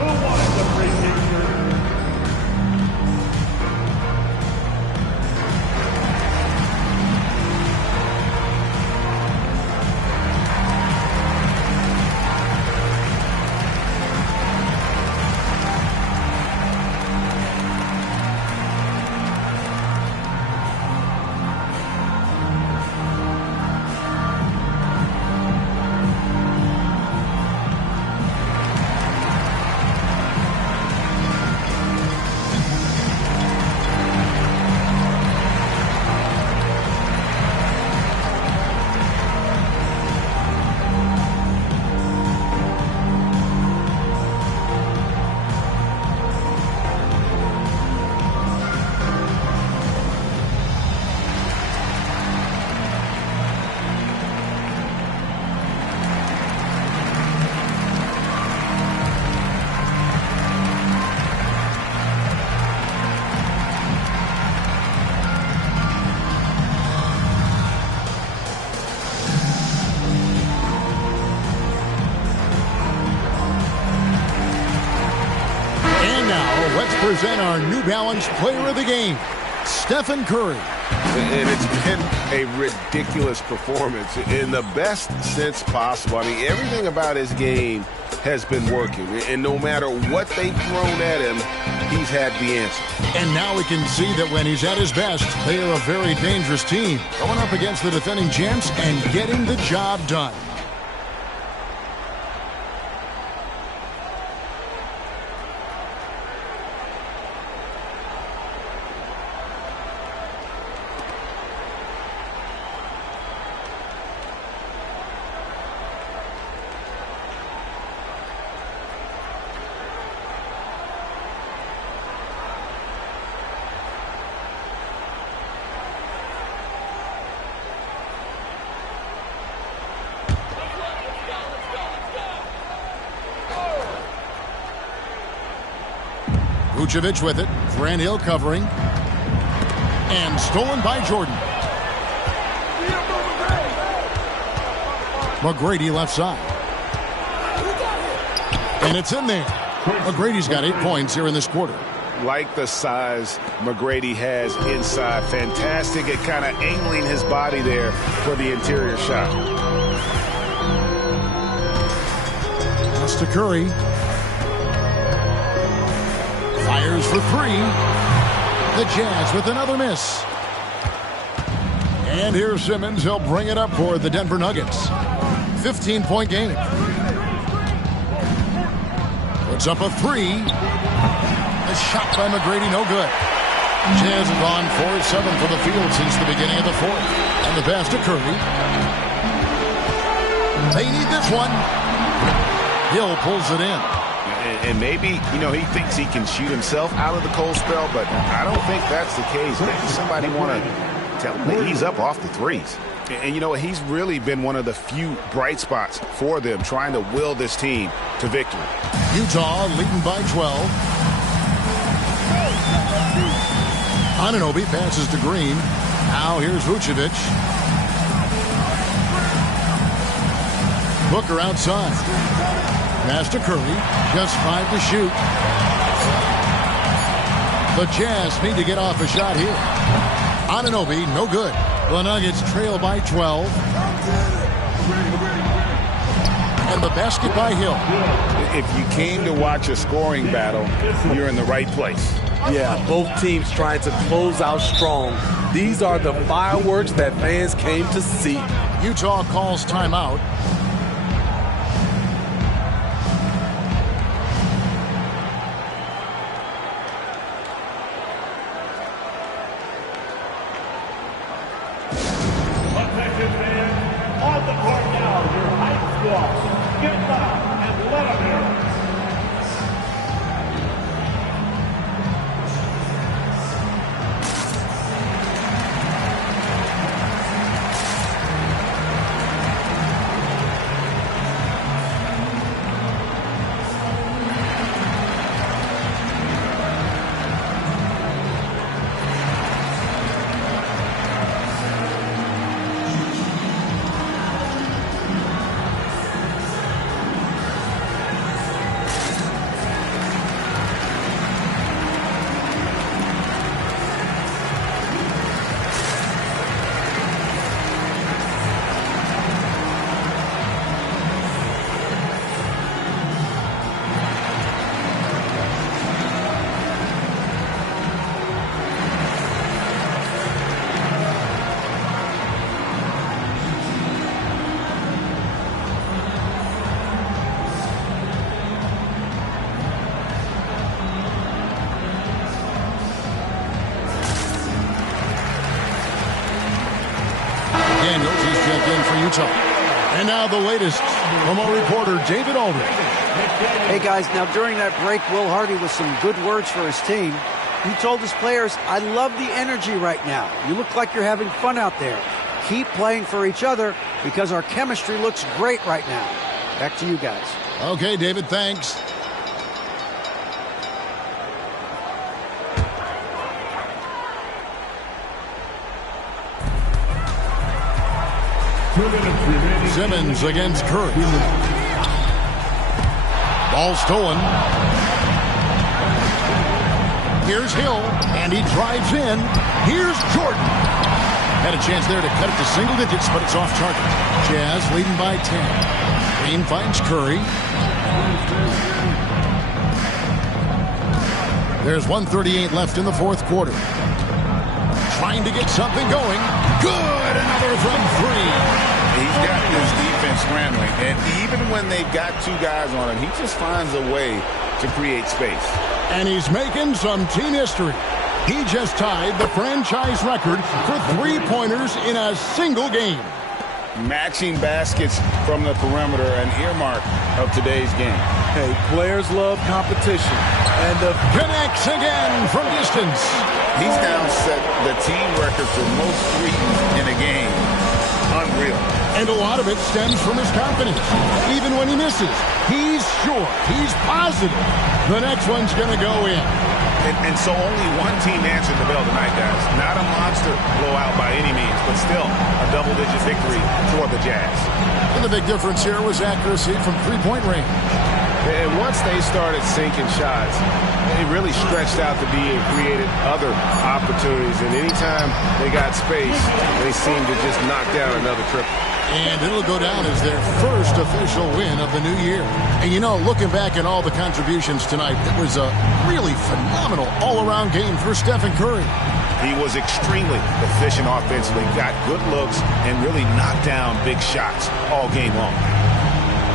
Present our New Balance Player of the Game, Stephen Curry. And it's been a ridiculous performance in the best sense possible. I mean, everything about his game has been working. And no matter what they've thrown at him, he's had the answer. And now we can see that when he's at his best, they are a very dangerous team. Going up against the defending champs and getting the job done. Vucevic with it. Fran Hill covering. And stolen by Jordan. McGrady left side. And it's in there. McGrady's got 8 points here in this quarter. Like the size McGrady has inside. Fantastic at kind of angling his body there for the interior shot. Pass to Curry. Fires for three. The Jazz with another miss. And here's Simmons. He'll bring it up for the Denver Nuggets. 15-point game. Puts up a three. A shot by McGrady, no good. Jazz have gone 4-7 from the field since the beginning of the fourth. And the pass to Curry. They need this one. Hill pulls it in. And maybe, he thinks he can shoot himself out of the cold spell, but I don't think that's the case. Maybe somebody want to tell him to ease up off the threes. And you know what? He's really been one of the few bright spots for them, trying to will this team to victory. Utah leading by 12. Anunoby passes to Green. Now here's Vucevic. Booker outside. Pass to Curry. Just 5 to shoot. The Jazz need to get off a shot here. Anunoby, no good. The Nuggets trail by 12. And the basket by Hill. If you came to watch a scoring battle, you're in the right place. Yeah, both teams trying to close out strong. These are the fireworks that fans came to see. Utah calls timeout. And now the latest from our reporter, David Aldridge. Hey, guys, now during that break, Will Hardy with some good words for his team. He told his players, I love the energy right now. You look like you're having fun out there. Keep playing for each other because our chemistry looks great right now. Back to you guys. Okay, David, thanks. Simmons against Curry. Ball stolen. Here's Hill, and he drives in. Here's Jordan. Had a chance there to cut it to single digits, but it's off target. Jazz leading by 10. Green finds Curry. There's 1:38 left in the fourth quarter. Trying to get something going. Good! Another from three. He's got this defense scrambling, and even when they've got two guys on him, he just finds a way to create space. And he's making some team history. He just tied the franchise record for three-pointers in a single game. Matching baskets from the perimeter, an earmark of today's game. Hey, players love competition. And connects again from distance. He's now set the team record for most threes in a game. Unreal. And a lot of it stems from his confidence. Even when he misses, he's sure, he's positive the next one's going to go in. And so only one team answered the bell tonight, guys. Not a monster blowout by any means, but still a double-digit victory for the Jazz. And the big difference here was accuracy from three-point range. And once they started sinking shots, it really stretched out to be and created other opportunities. And anytime they got space, they seemed to just knock down another triple. And it'll go down as their first official win of the new year. And you know, looking back at all the contributions tonight, it was a really phenomenal all-around game for Stephen Curry. He was extremely efficient offensively, got good looks, and really knocked down big shots all game long.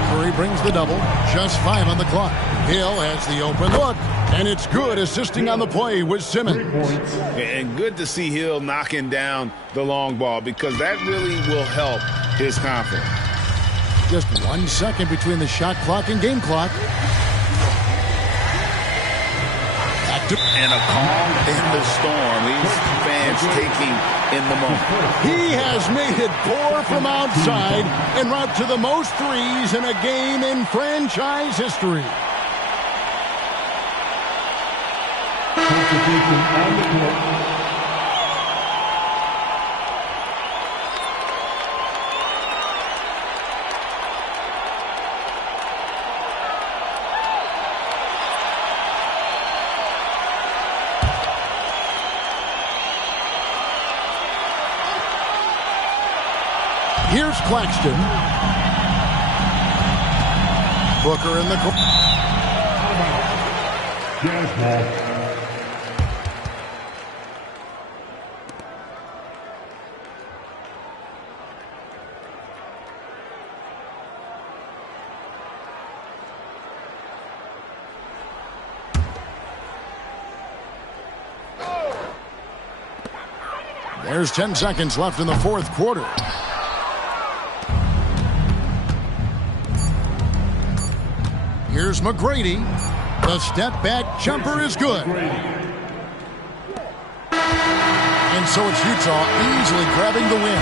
Curry brings the double, just 5 on the clock. Hill has the open look, and it's good, assisting on the play with Simmons. And good to see Hill knocking down the long ball, because that really will help his confidence. Just 1 second between the shot clock and game clock. And a calm in the storm. These fans taking in the moment. He has made it pour from outside en route to the most threes in a game in franchise history. Substitution on the court. Here's Claxton. Booker in the corner. Jazz ball. There's 10 seconds left in the fourth quarter. Here's McGrady. The step-back jumper is good. And so it's Utah easily grabbing the win.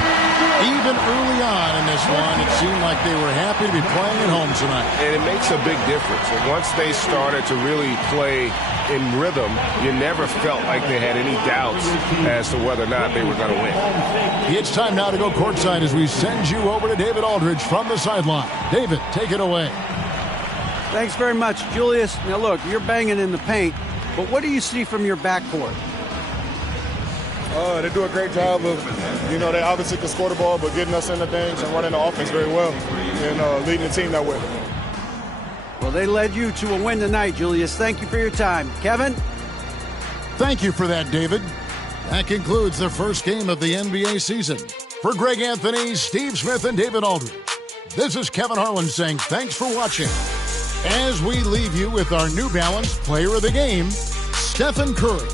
Even early on in this one, it seemed like they were happy to be playing at home tonight. And it makes a big difference. And once they started to really play in rhythm, you never felt like they had any doubts as to whether or not they were going to win. It's time now to go courtside as we send you over to David Aldridge from the sideline. David, take it away. Thanks very much, Julius. Now, look, you're banging in the paint, but what do you see from your backcourt? They do a great job of, they obviously can score the ball, but getting us into things and running the offense very well and leading the team that way. Well, they led you to a win tonight, Julius. Thank you for your time. Kevin? Thank you for that, David. That concludes the first game of the NBA season. For Greg Anthony, Steve Smith, and David Aldridge, this is Kevin Harlan saying thanks for watching. As we leave you with our New Balance Player of the Game, Stephen Curry.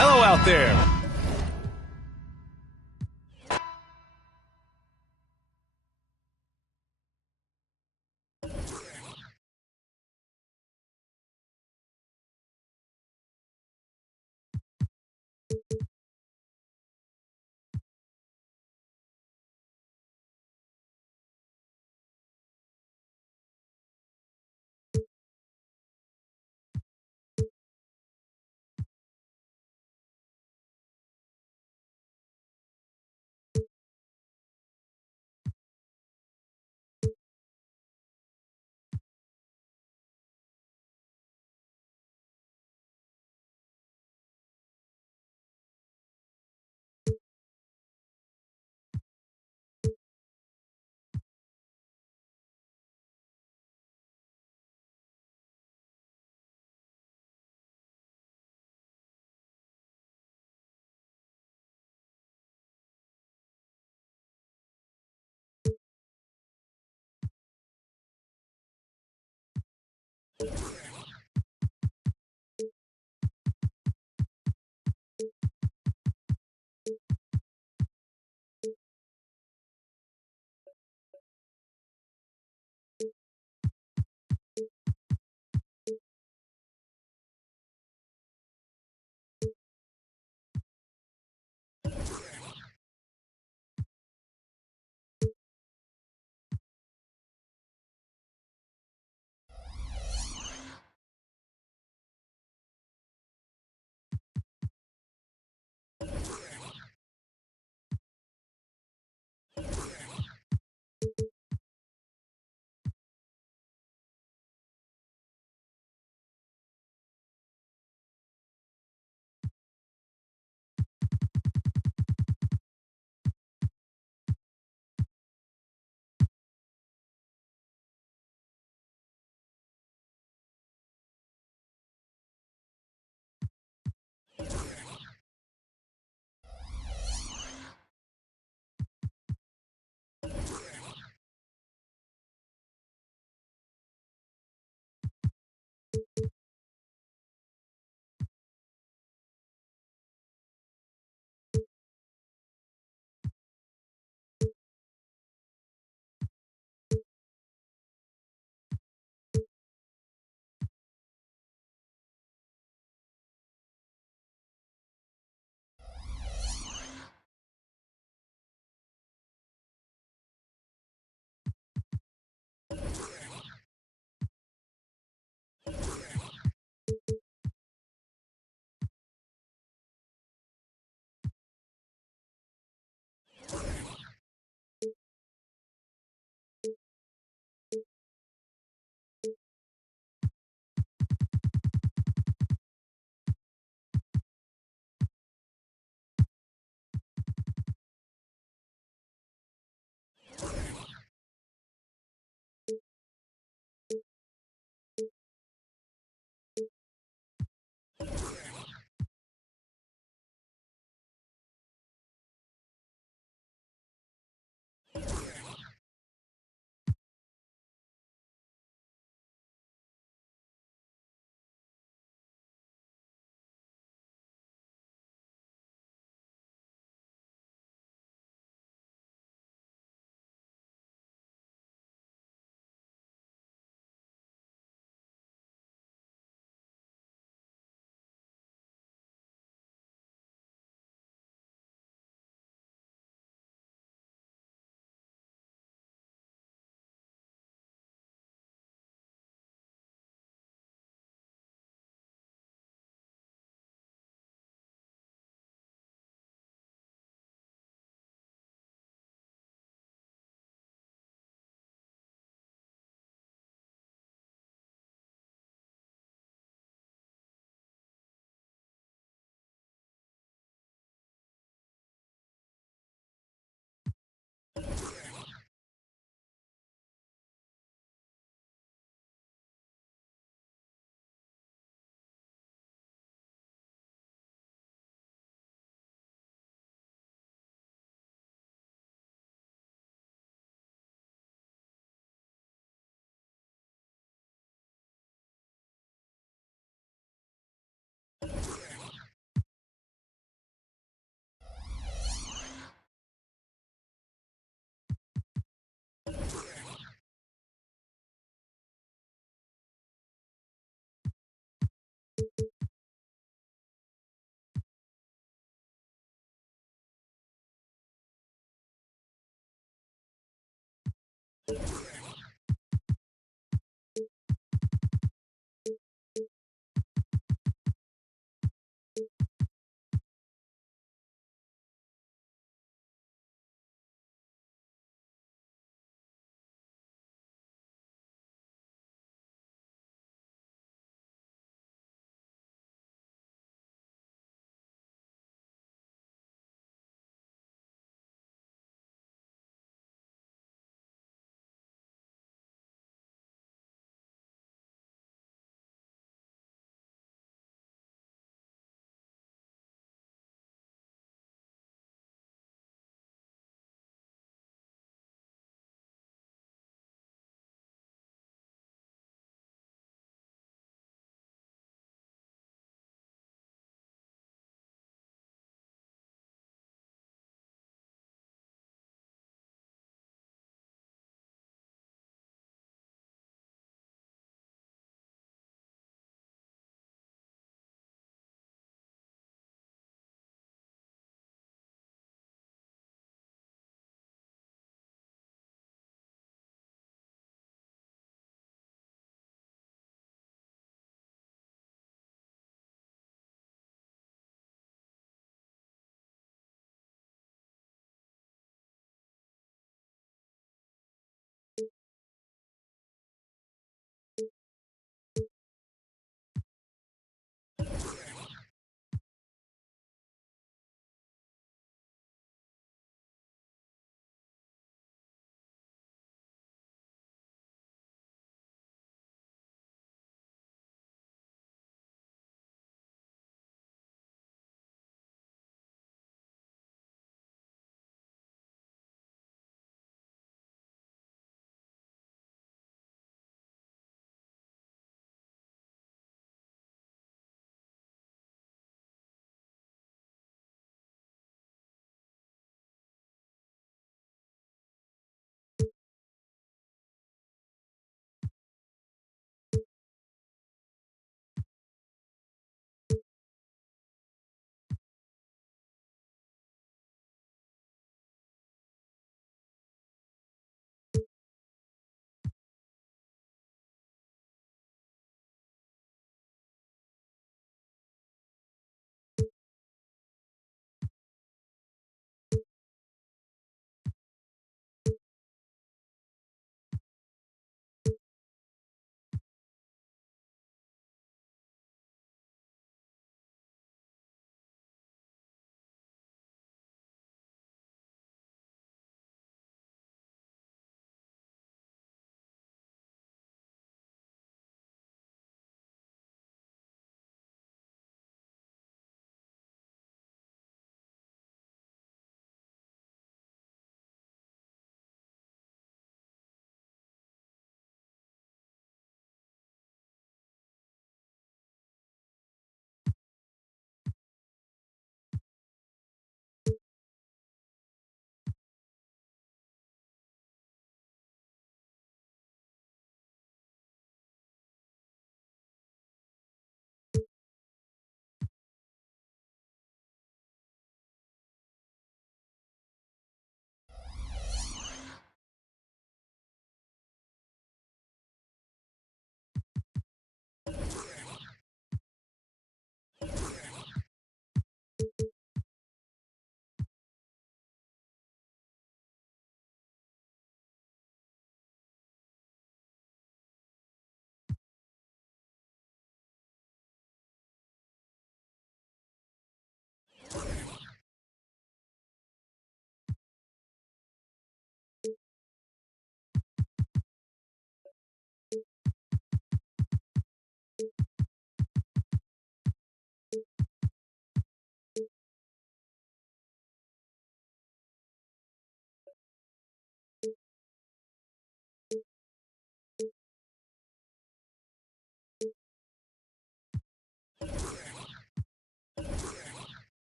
Hello out there.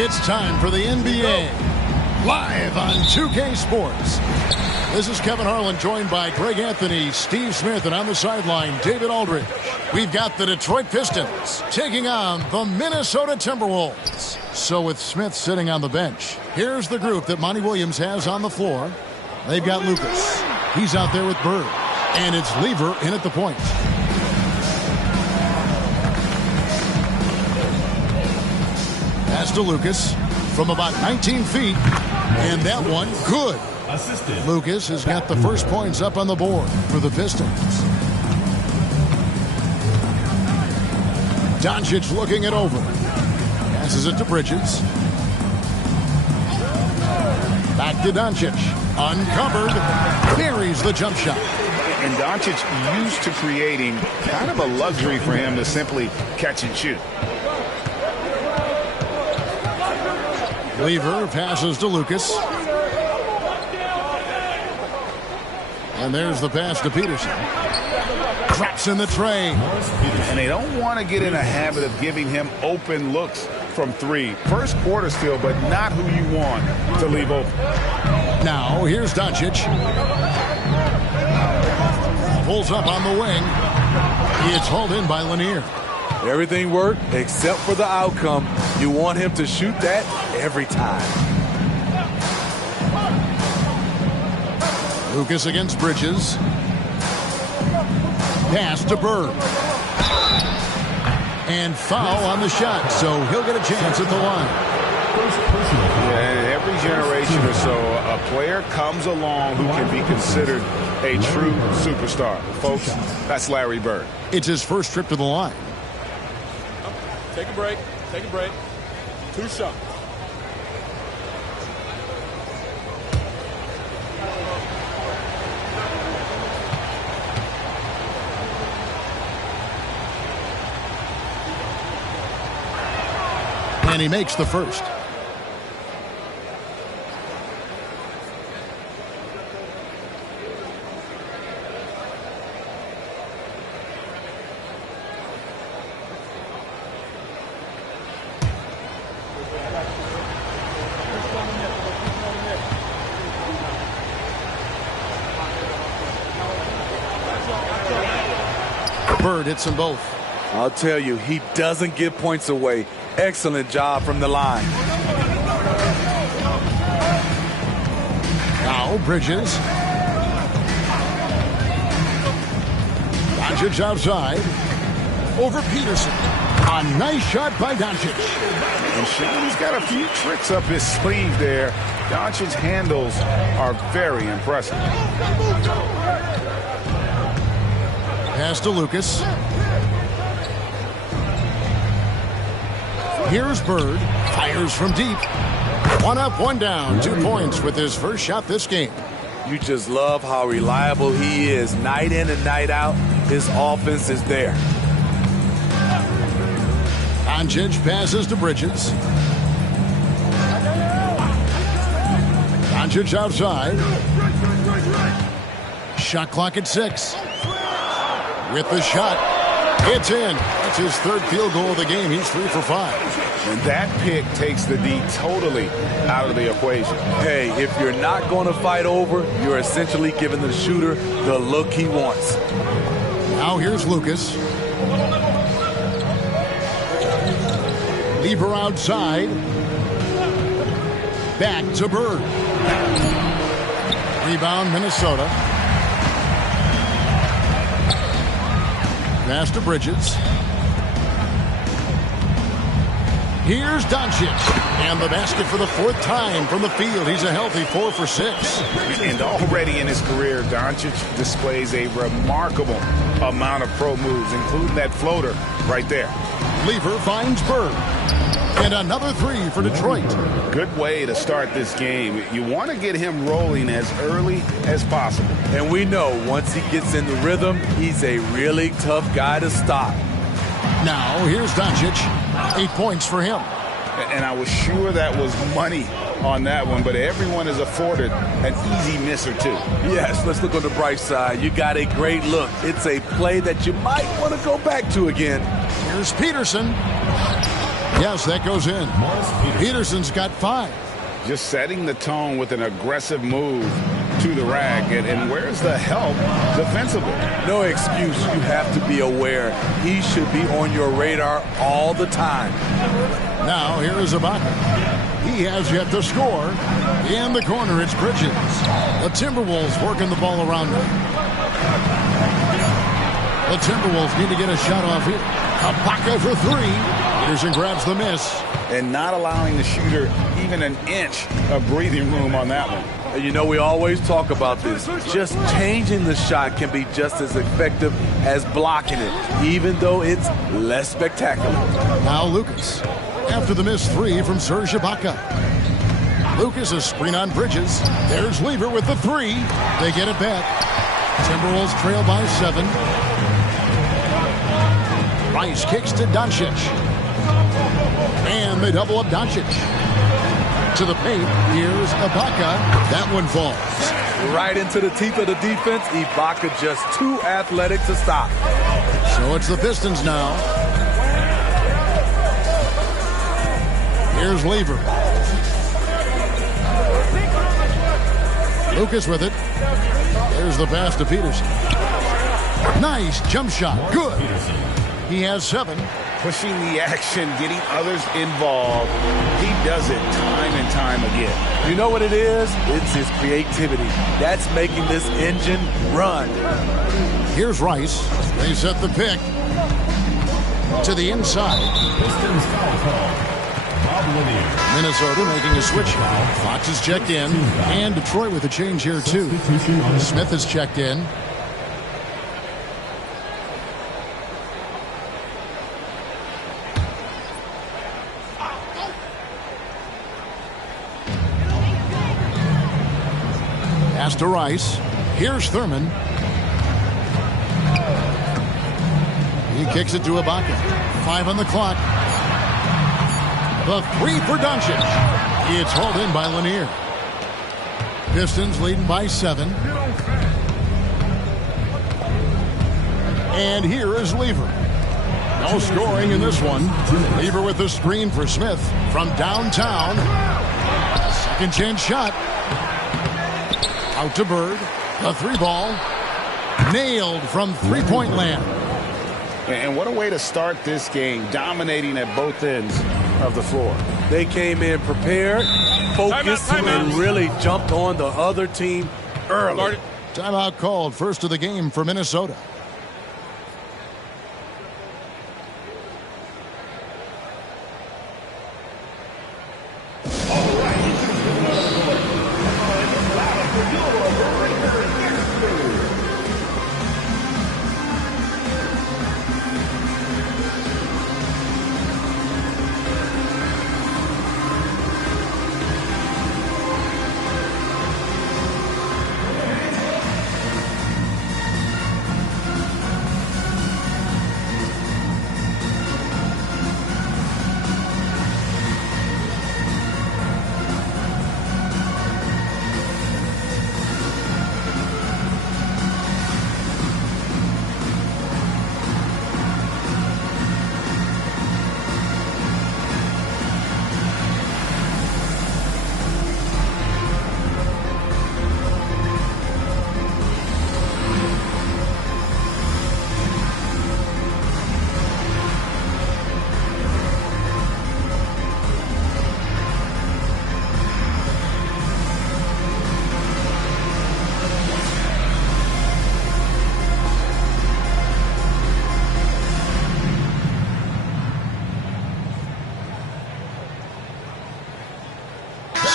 It's time for the NBA, live on 2K Sports. This is Kevin Harlan, joined by Greg Anthony, Steve Smith, and on the sideline, David Aldridge. We've got the Detroit Pistons taking on the Minnesota Timberwolves. So with Smith sitting on the bench, here's the group that Monty Williams has on the floor. They've got Lucas. He's out there with Bird. And it's Lever in at the point. Pass to Lucas from about 19 feet. And that one, good. Assistant. Lucas has got the first points up on the board for the Pistons. Doncic looking it over. Passes it to Bridges. Back to Doncic. Uncovered. Buries the jump shot. And Doncic used to creating kind of a luxury for him to simply catch and shoot. Lever passes to Lucas. And there's the pass to Peterson. Drops in the tray. And they don't want to get in a habit of giving him open looks from three. First quarter still, but not who you want to leave open. Now, here's Doncic. Pulls up on the wing. It's hauled in by Lanier. Everything worked except for the outcome. You want him to shoot that every time. Lucas against Bridges. Pass to Bird. And foul on the shot, so he'll get a chance at the line. Yeah, every generation or so, a player comes along who can be considered a true superstar. Folks, that's Larry Bird. It's his first trip to the line. Take a break. Take a break. 2 shots. And he makes the first. Bird hits them both. I'll tell you, he doesn't give points away. Excellent job from the line. Now Bridges. Doncic outside. Over Peterson. A nice shot by Doncic. And Sean's got a few tricks up his sleeve there. Doncic's handles are very impressive. Pass to Lucas. Here's Bird. Fires from deep. One up, one down. 2 points with his first shot this game. You just love how reliable he is. Night in and night out, his offense is there. Doncic passes to Bridges. Doncic outside. Shot clock at 6. With the shot, it's in. That's his third field goal of the game. He's 3 for 5. And that pick takes the D totally out of the equation. Hey, if you're not going to fight over, you're essentially giving the shooter the look he wants. Now here's Lucas. Lever outside. Back to Bird. Rebound, Minnesota. Pass to Bridges. Here's Doncic. And the basket for the 4th time from the field. He's a healthy 4 for 6. And already in his career, Doncic displays a remarkable amount of pro moves, including that floater right there. Lever finds Bird. And another 3 for Detroit. Good way to start this game. You want to get him rolling as early as possible. And we know once he gets in the rhythm, he's a really tough guy to stop. Now, here's Doncic. 8 points for him. And I was sure that was money on that one, but everyone is afforded an easy miss or two. Yes, let's look on the bright side. You got a great look. It's a play that you might want to go back to again. Here's Peterson. Yes, that goes in. Peterson's got 5. Just setting the tone with an aggressive move to the rack. And where's the help defensively? No excuse. You have to be aware. He should be on your radar all the time. Now, here is Ibaka. He has yet to score. In the corner, it's Bridges. The Timberwolves working the ball around him. The Timberwolves need to get a shot off here. Ibaka for 3. Peterson grabs the miss. And not allowing the shooter even an inch of breathing room on that one. And you know, we always talk about this. Just changing the shot can be just as effective as blocking it, even though it's less spectacular. Now Lucas. After the missed 3 from Serge Ibaka. Lucas is screen on Bridges. There's Lever with the 3. They get it back. Timberwolves trail by 7. Rice kicks to Doncic. And they double up Doncic. To the paint, here's Ibaka. That one falls. Right into the teeth of the defense. Ibaka just too athletic to stop. So it's the Pistons now. Here's Lever. Lucas with it. There's the pass to Peterson. Nice jump shot. Good. He has 7. Pushing the action, getting others involved. He does it time and time again. You know what it is? It's his creativity. That's making this engine run. Here's Rice. They set the pick to the inside. Minnesota making a switch. Fox is checked in. And Detroit with a change here, too. Smith is checked in. Pass to Rice. Here's Thurman. He kicks it to Ibaka. 5 on the clock. The 3 for Doncic. It's hauled in by Lanier. Pistons leading by 7. And here is Lever. No scoring in this one. Lever with the screen for Smith from downtown. Second chance shot. Out to Bird. The 3 ball. Nailed from three-point land. And what a way to start this game, dominating at both ends of the floor. They came in prepared, focused, and really jumped on the other team early. Timeout called, first of the game for Minnesota.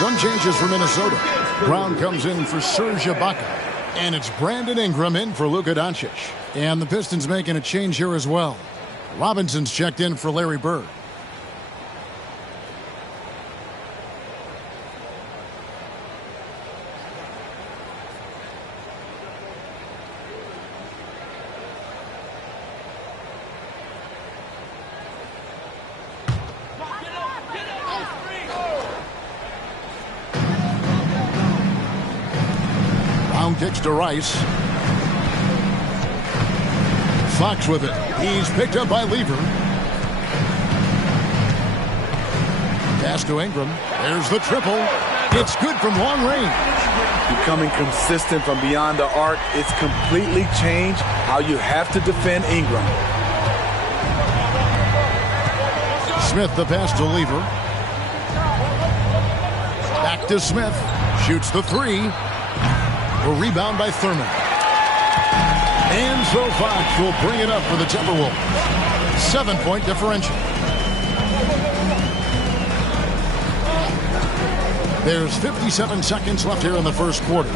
Some changes for Minnesota. Brown comes in for Serge Ibaka. And it's Brandon Ingram in for Luka Doncic. And the Pistons making a change here as well. Robinson's checked in for Larry Bird. Kicks to Rice. Fox with it. He's picked up by Lever. Pass to Ingram. There's the triple. It's good from long range. Becoming consistent from beyond the arc, it's completely changed how you have to defend Ingram. Smith the pass to Lever. Back to Smith. Shoots the three. A rebound by Thurman. And so Fox will bring it up for the Timberwolves. 7-point differential. There's 57 seconds left here in the first quarter.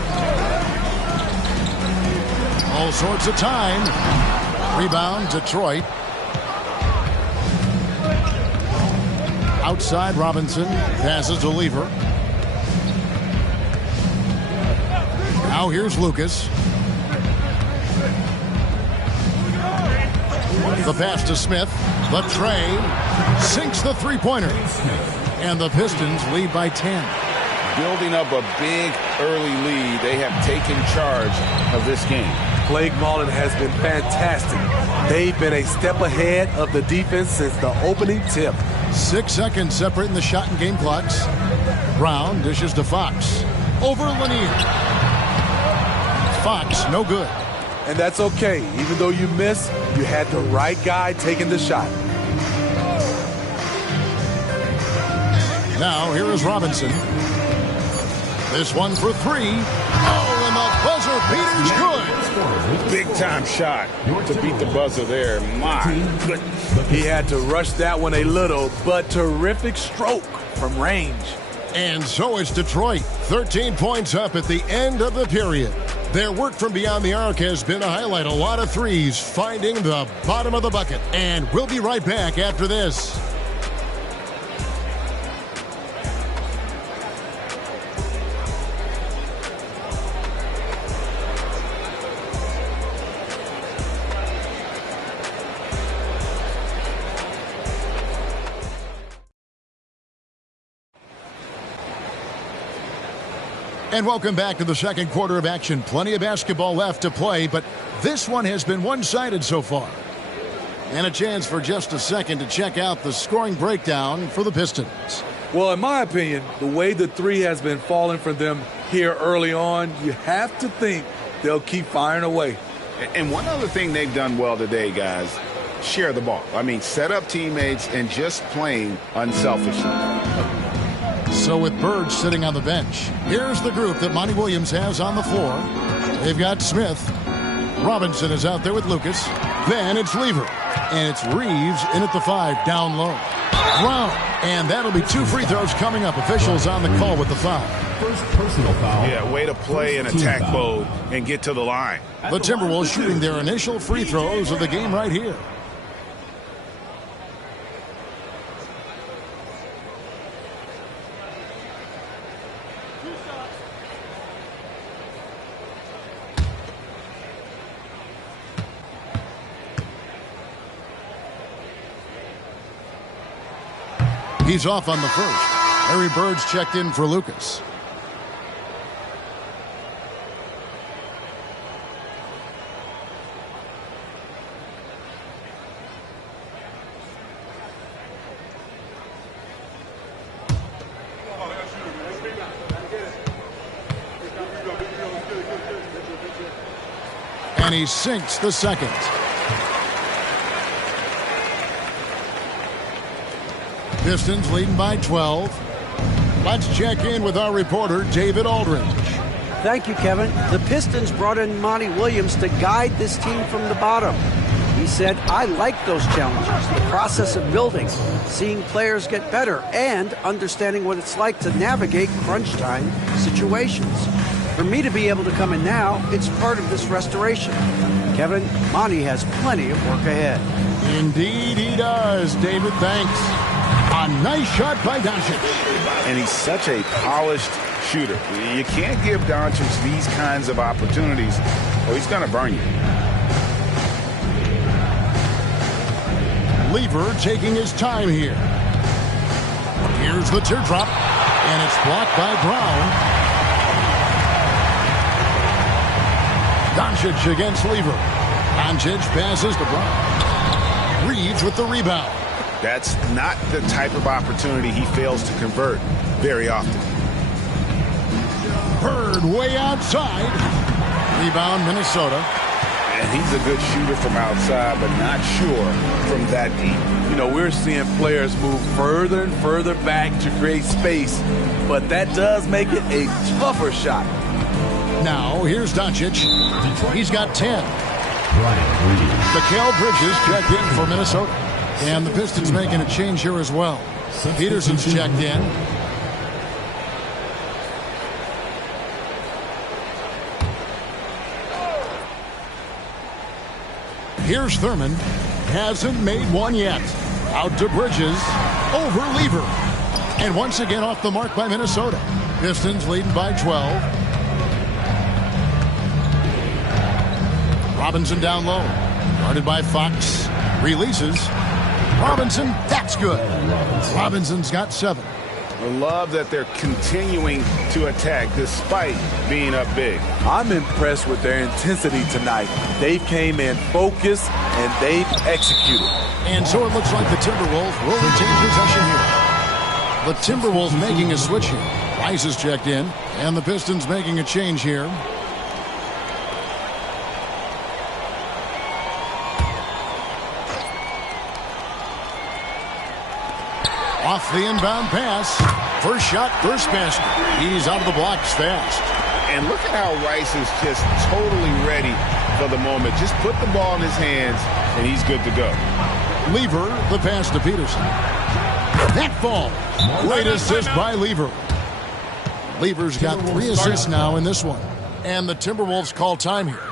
All sorts of time. Rebound, Detroit. Outside, Robinson passes to Lever. Now here's Lucas. The pass to Smith. The tray sinks the three-pointer. And the Pistons lead by 10. Building up a big early lead. They have taken charge of this game. Blake Mullen has been fantastic. They've been a step ahead of the defense since the opening tip. 6 seconds separating the shot and game clocks. Brown dishes to Fox. Over Lanier. Fox, no good. And that's okay. Even though you miss, you had the right guy taking the shot. Now, here is Robinson. This one for three. Oh, and the buzzer beater's good. Big-time shot to beat the buzzer there. My goodness. He had to rush that one a little, but terrific stroke from range. And so it's Detroit. 13 points up at the end of the period. Their work from beyond the arc has been a highlight. A lot of threes finding the bottom of the bucket. And we'll be right back after this. And welcome back to the second quarter of action. Plenty of basketball left to play, but this one has been one-sided so far. And a chance for just a second to check out the scoring breakdown for the Pistons. Well, in my opinion, the way the three has been falling for them here early on, you have to think they'll keep firing away. And one other thing they've done well today, guys, share the ball. I mean, set up teammates and just playing unselfishly. So with Bird sitting on the bench, here's the group that Monty Williams has on the floor. They've got Smith. Robinson is out there with Lucas. Then it's Lever. And it's Reeves in at the 5, down low. Brown. And that'll be 2 free throws coming up. Officials on the call with the foul. First personal foul. Yeah, way to play in attack mode and get to the line. The Timberwolves shooting their initial free throws of the game right here. He's off on the first. Larry Bird's checked in for Lucas. And he sinks the second. Pistons leading by 12. Let's check in with our reporter, David Aldridge. Thank you, Kevin. The Pistons brought in Monty Williams to guide this team from the bottom. He said, I like those challenges, the process of building, seeing players get better, and understanding what it's like to navigate crunch time situations. For me to be able to come in now, it's part of this restoration. Kevin, Monty has plenty of work ahead. Indeed he does, David. Thanks. A nice shot by Doncic. And he's such a polished shooter. You can't give Doncic these kinds of opportunities, or he's going to burn you. Lever taking his time here. Here's the teardrop, and it's blocked by Brown. Doncic against Lever. Doncic passes to Brown. Reeves with the rebound. That's not the type of opportunity he fails to convert very often. Bird way outside. Rebound, Minnesota. And he's a good shooter from outside, but not sure from that deep. You know, we're seeing players move further and further back to create space, but that does make it a tougher shot. Now, here's Doncic. He's got 10. Mikal Bridges checked in for Minnesota. And the Pistons making a change here as well. Peterson's checked in. Here's Thurman. Hasn't made one yet. Out to Bridges. Over Lever. And once again off the mark by Minnesota. Pistons leading by 12. Robinson down low. Guarded by Fox. Releases. Robinson, that's good. Robinson's got 7. I love that they're continuing to attack despite being up big. I'm impressed with their intensity tonight. They came in focused and they've executed. And so it looks like the Timberwolves will retain possession here. The Timberwolves making a switch here. Rice is checked in, and the Pistons making a change here. Off the inbound pass. First shot, first basket. He's out of the blocks fast. And look at how Rice is just totally ready for the moment. Just put the ball in his hands, and he's good to go. Lever, the pass to Peterson. That fall. Great assist by Lever. Lever's got 3 assists now in this one. And the Timberwolves call time here.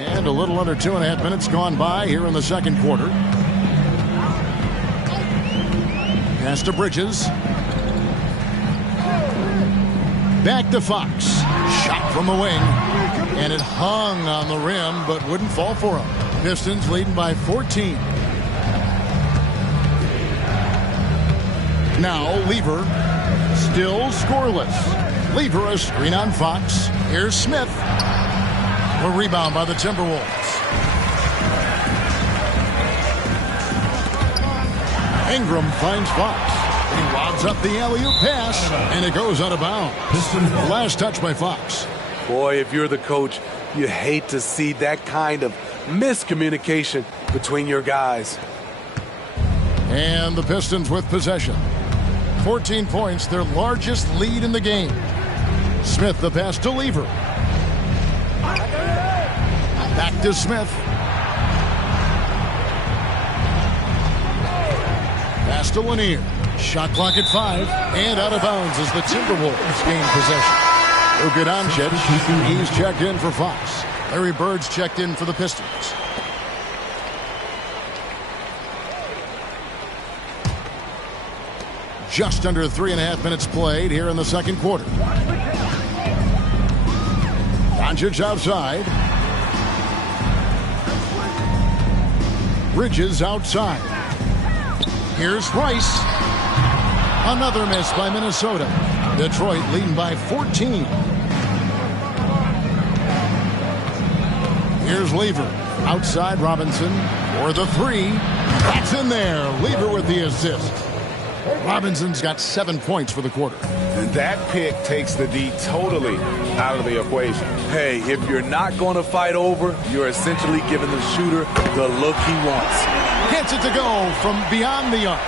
And a little under 2.5 minutes gone by here in the second quarter. Pass to Bridges. Back to Fox. Shot from the wing. And it hung on the rim, but wouldn't fall for him. Pistons leading by 14. Now Lever Still scoreless. Lever a screen on Fox. Here's Smith. A rebound by the Timberwolves. Ingram finds Fox. He lobs up the alley-oop pass, and it goes out of bounds. Last touch by Fox. Boy, if you're the coach, you hate to see that kind of miscommunication between your guys. And the Pistons with possession. 14 points, their largest lead in the game. Smith the pass to Lever. Back to Smith. Pass to Lanier. Shot clock at 5 and out of bounds as the Timberwolves gain possession. Luka Doncic, he's checked in for Fox. Larry Bird's checked in for the Pistons. Just under 3.5 minutes played here in the second quarter. Doncic outside. Bridges outside. Here's Rice. Another miss by Minnesota. Detroit leading by 14. Here's Lever. Outside Robinson for the 3. That's in there. Lever with the assist. Robinson's got 7 points for the quarter. That pick takes the D totally out of the equation. Hey, if you're not going to fight over, you're essentially giving the shooter the look he wants. Gets it to go from beyond the arc.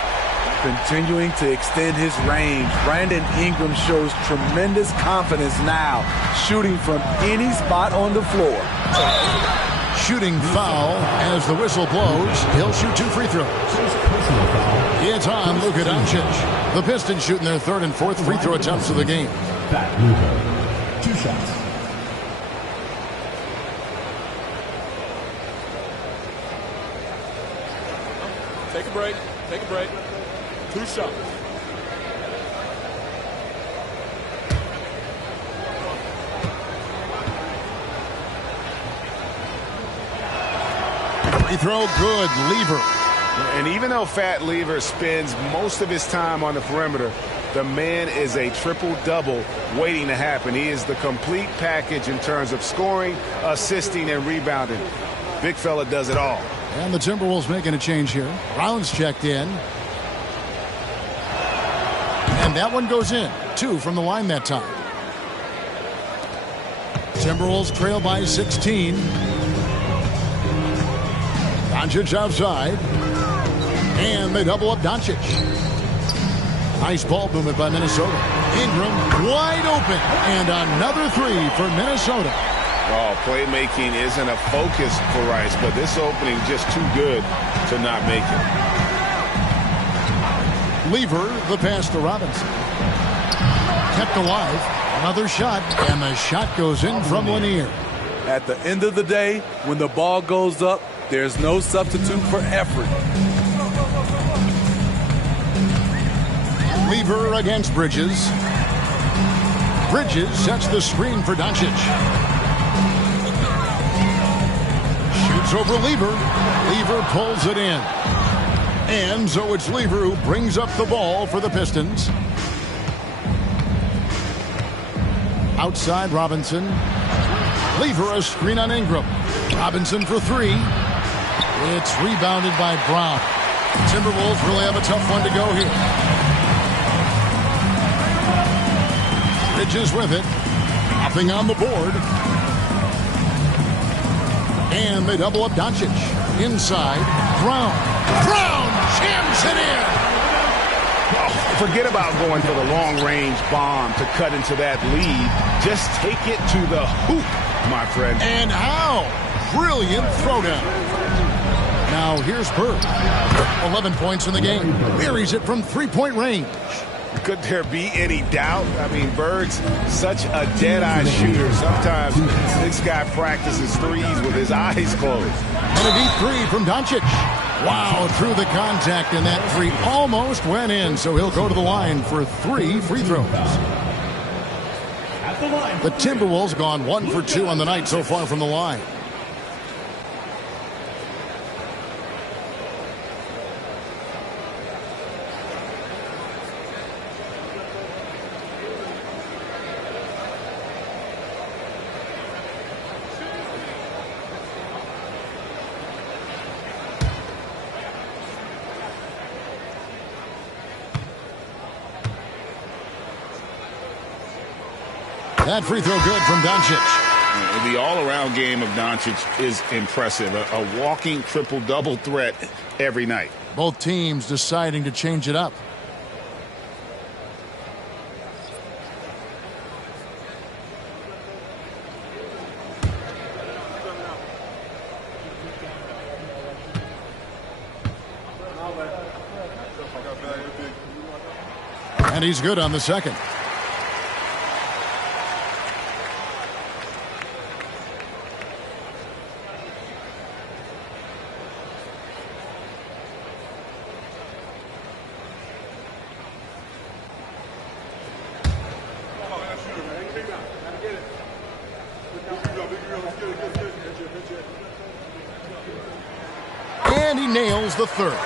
Continuing to extend his range, Brandon Ingram shows tremendous confidence now, shooting from any spot on the floor. Shooting foul as the whistle blows. He'll shoot 2 free throws. It's on Luka Doncic. The Pistons shooting their 3rd and 4th free throw attempts of the game. Back Luka. 2 shots. Take a break. Take a break. 2 shots. Free throw good. Lever. And even though Fat Lever spends most of his time on the perimeter, the man is a triple-double waiting to happen. He is the complete package in terms of scoring, assisting, and rebounding. Big fella does it all. And the Timberwolves making a change here. Brown's checked in. And that one goes in. 2 from the line that time. Timberwolves trail by 16. Doncic outside. And they double up Doncic. Nice ball movement by Minnesota. Ingram wide open. And another 3 for Minnesota. Oh, playmaking isn't a focus for Rice, but this opening just too good to not make it. Lever, the pass to Robinson. Kept alive. Another shot, and the shot goes in from Lanier. At the end of the day, when the ball goes up, there's no substitute for effort. Lever against Bridges. Bridges sets the screen for Doncic. Shoots over Lever. Lever pulls it in. And so it's Lever who brings up the ball for the Pistons. Outside Robinson. Lever a screen on Ingram. Robinson for 3. It's rebounded by Brown. Timberwolves really have a tough one to go here. Bridges with it. Hopping on the board. And they double up Doncic. Inside. Brown. Brown jams it in. Oh, forget about going for the long-range bomb to cut into that lead. Just take it to the hoop, my friend. And how? Brilliant throwdown. Now here's Bird. 11 points in the game. Buries it from 3-point range. Could there be any doubt? I mean, Bird's such a dead-eye shooter. Sometimes this guy practices threes with his eyes closed. And a deep 3 from Doncic. Wow, through the contact, and that 3 almost went in, so he'll go to the line for 3 free throws. The Timberwolves gone 1 for 2 on the night so far from the line. That free throw good from Doncic. The all-around game of Doncic is impressive. A walking triple-double threat every night. Both teams deciding to change it up. And he's good on the second. And he nails the third.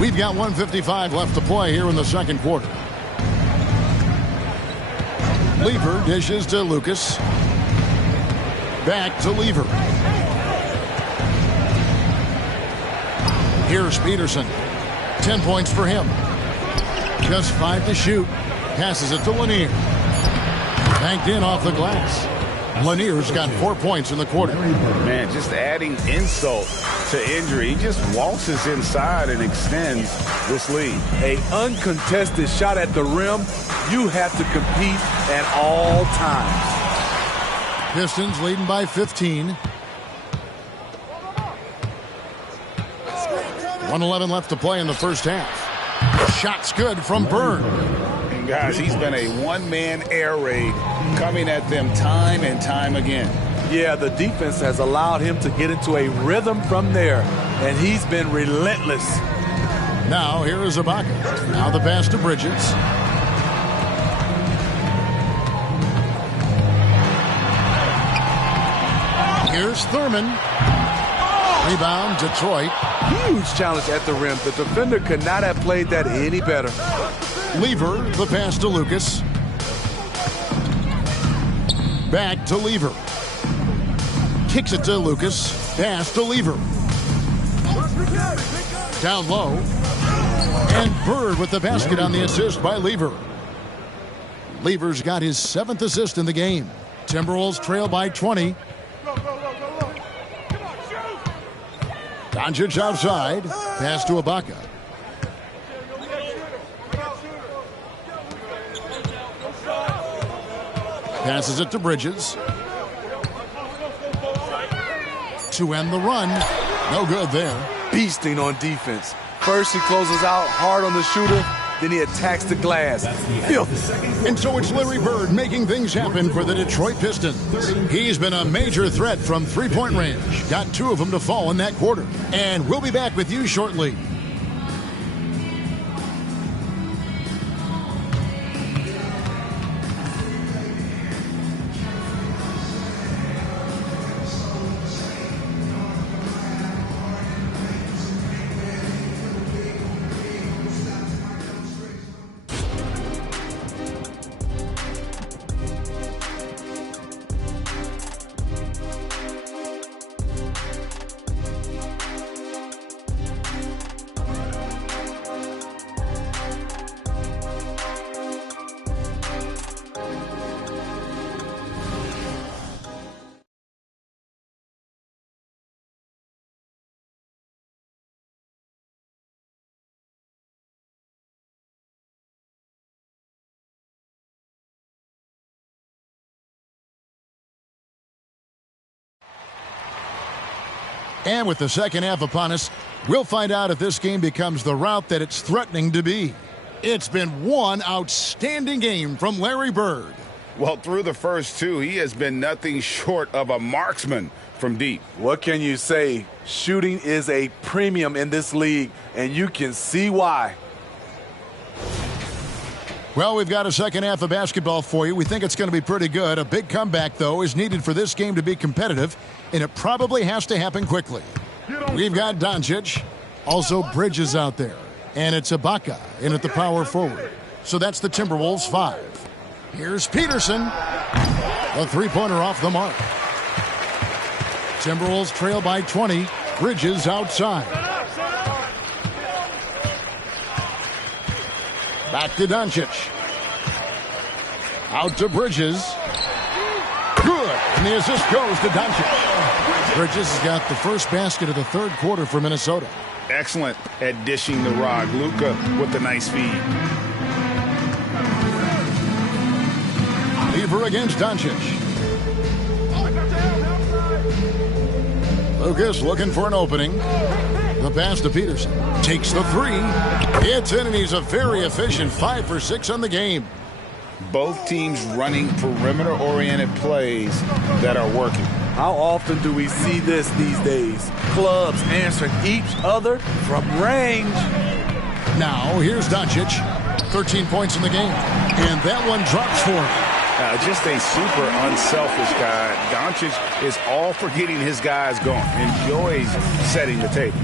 We've got 1:55 left to play here in the second quarter. Lever dishes to Lucas. Back to Lever. Here's Peterson. 10 points for him. Just 5 to shoot. Passes it to Lanier. Banked in off the glass. Lanier's got 4 points in the quarter. Man, just adding insult to injury. He just waltzes inside and extends this lead. A uncontested shot at the rim, you have to compete at all times. Pistons leading by 15. 1:11 left to play in the first half. Shot's good from Bird. And guys, he's been a one-man air raid coming at them time and time again. Yeah, the defense has allowed him to get into a rhythm from there, and he's been relentless. Now here is Ibaka. Now the pass to Bridges. Here's Thurman. Rebound, Detroit. Huge challenge at the rim. The defender could not have played that any better. Lever, the pass to Lucas. Back to Lever. Kicks it to Lucas. Pass to Lever. Down low. And Bird with the basket on the assist by Lever. Lever's got his 7th assist in the game. Timberwolves trail by 20. Doncic outside. Pass to Ibaka. Passes it to Bridges. To end the run. No good there. Beasting on defense. First he closes out hard on the shooter, then he attacks the glass. Filthy. And so it's Larry Bird making things happen for the Detroit Pistons. He's been a major threat from three-point range. Got 2 of them to fall in that quarter. And we'll be back with you shortly. And with the second half upon us, we'll find out if this game becomes the route that it's threatening to be. It's been one outstanding game from Larry Bird. Well, through the first 2, he has been nothing short of a marksman from deep. What can you say? Shooting is a premium in this league, and you can see why. Well, we've got a second half of basketball for you. We think it's going to be pretty good. A big comeback, though, is needed for this game to be competitive, and it probably has to happen quickly. We've got Doncic, also Bridges out there, and it's Ibaka in at the power forward. So that's the Timberwolves 5. Here's Peterson. A three-pointer off the mark. Timberwolves trail by 20. Bridges outside. Back to Doncic. Out to Bridges. Good. And the assist goes to Doncic. Bridges has got the first basket of the third quarter for Minnesota. Excellent at dishing the rock. Luka with the nice feed. Lever against Doncic. Lucas looking for an opening. The pass to Peterson. Takes the three. It's in, and he's a very efficient 5 for 6 on the game. Both teams running perimeter-oriented plays that are working. How often do we see this these days? Clubs answering each other from range. Now, here's Doncic. 13 points in the game. And that one drops for him. Just a super unselfish guy. Doncic is all for getting his guys going. Enjoys setting the table.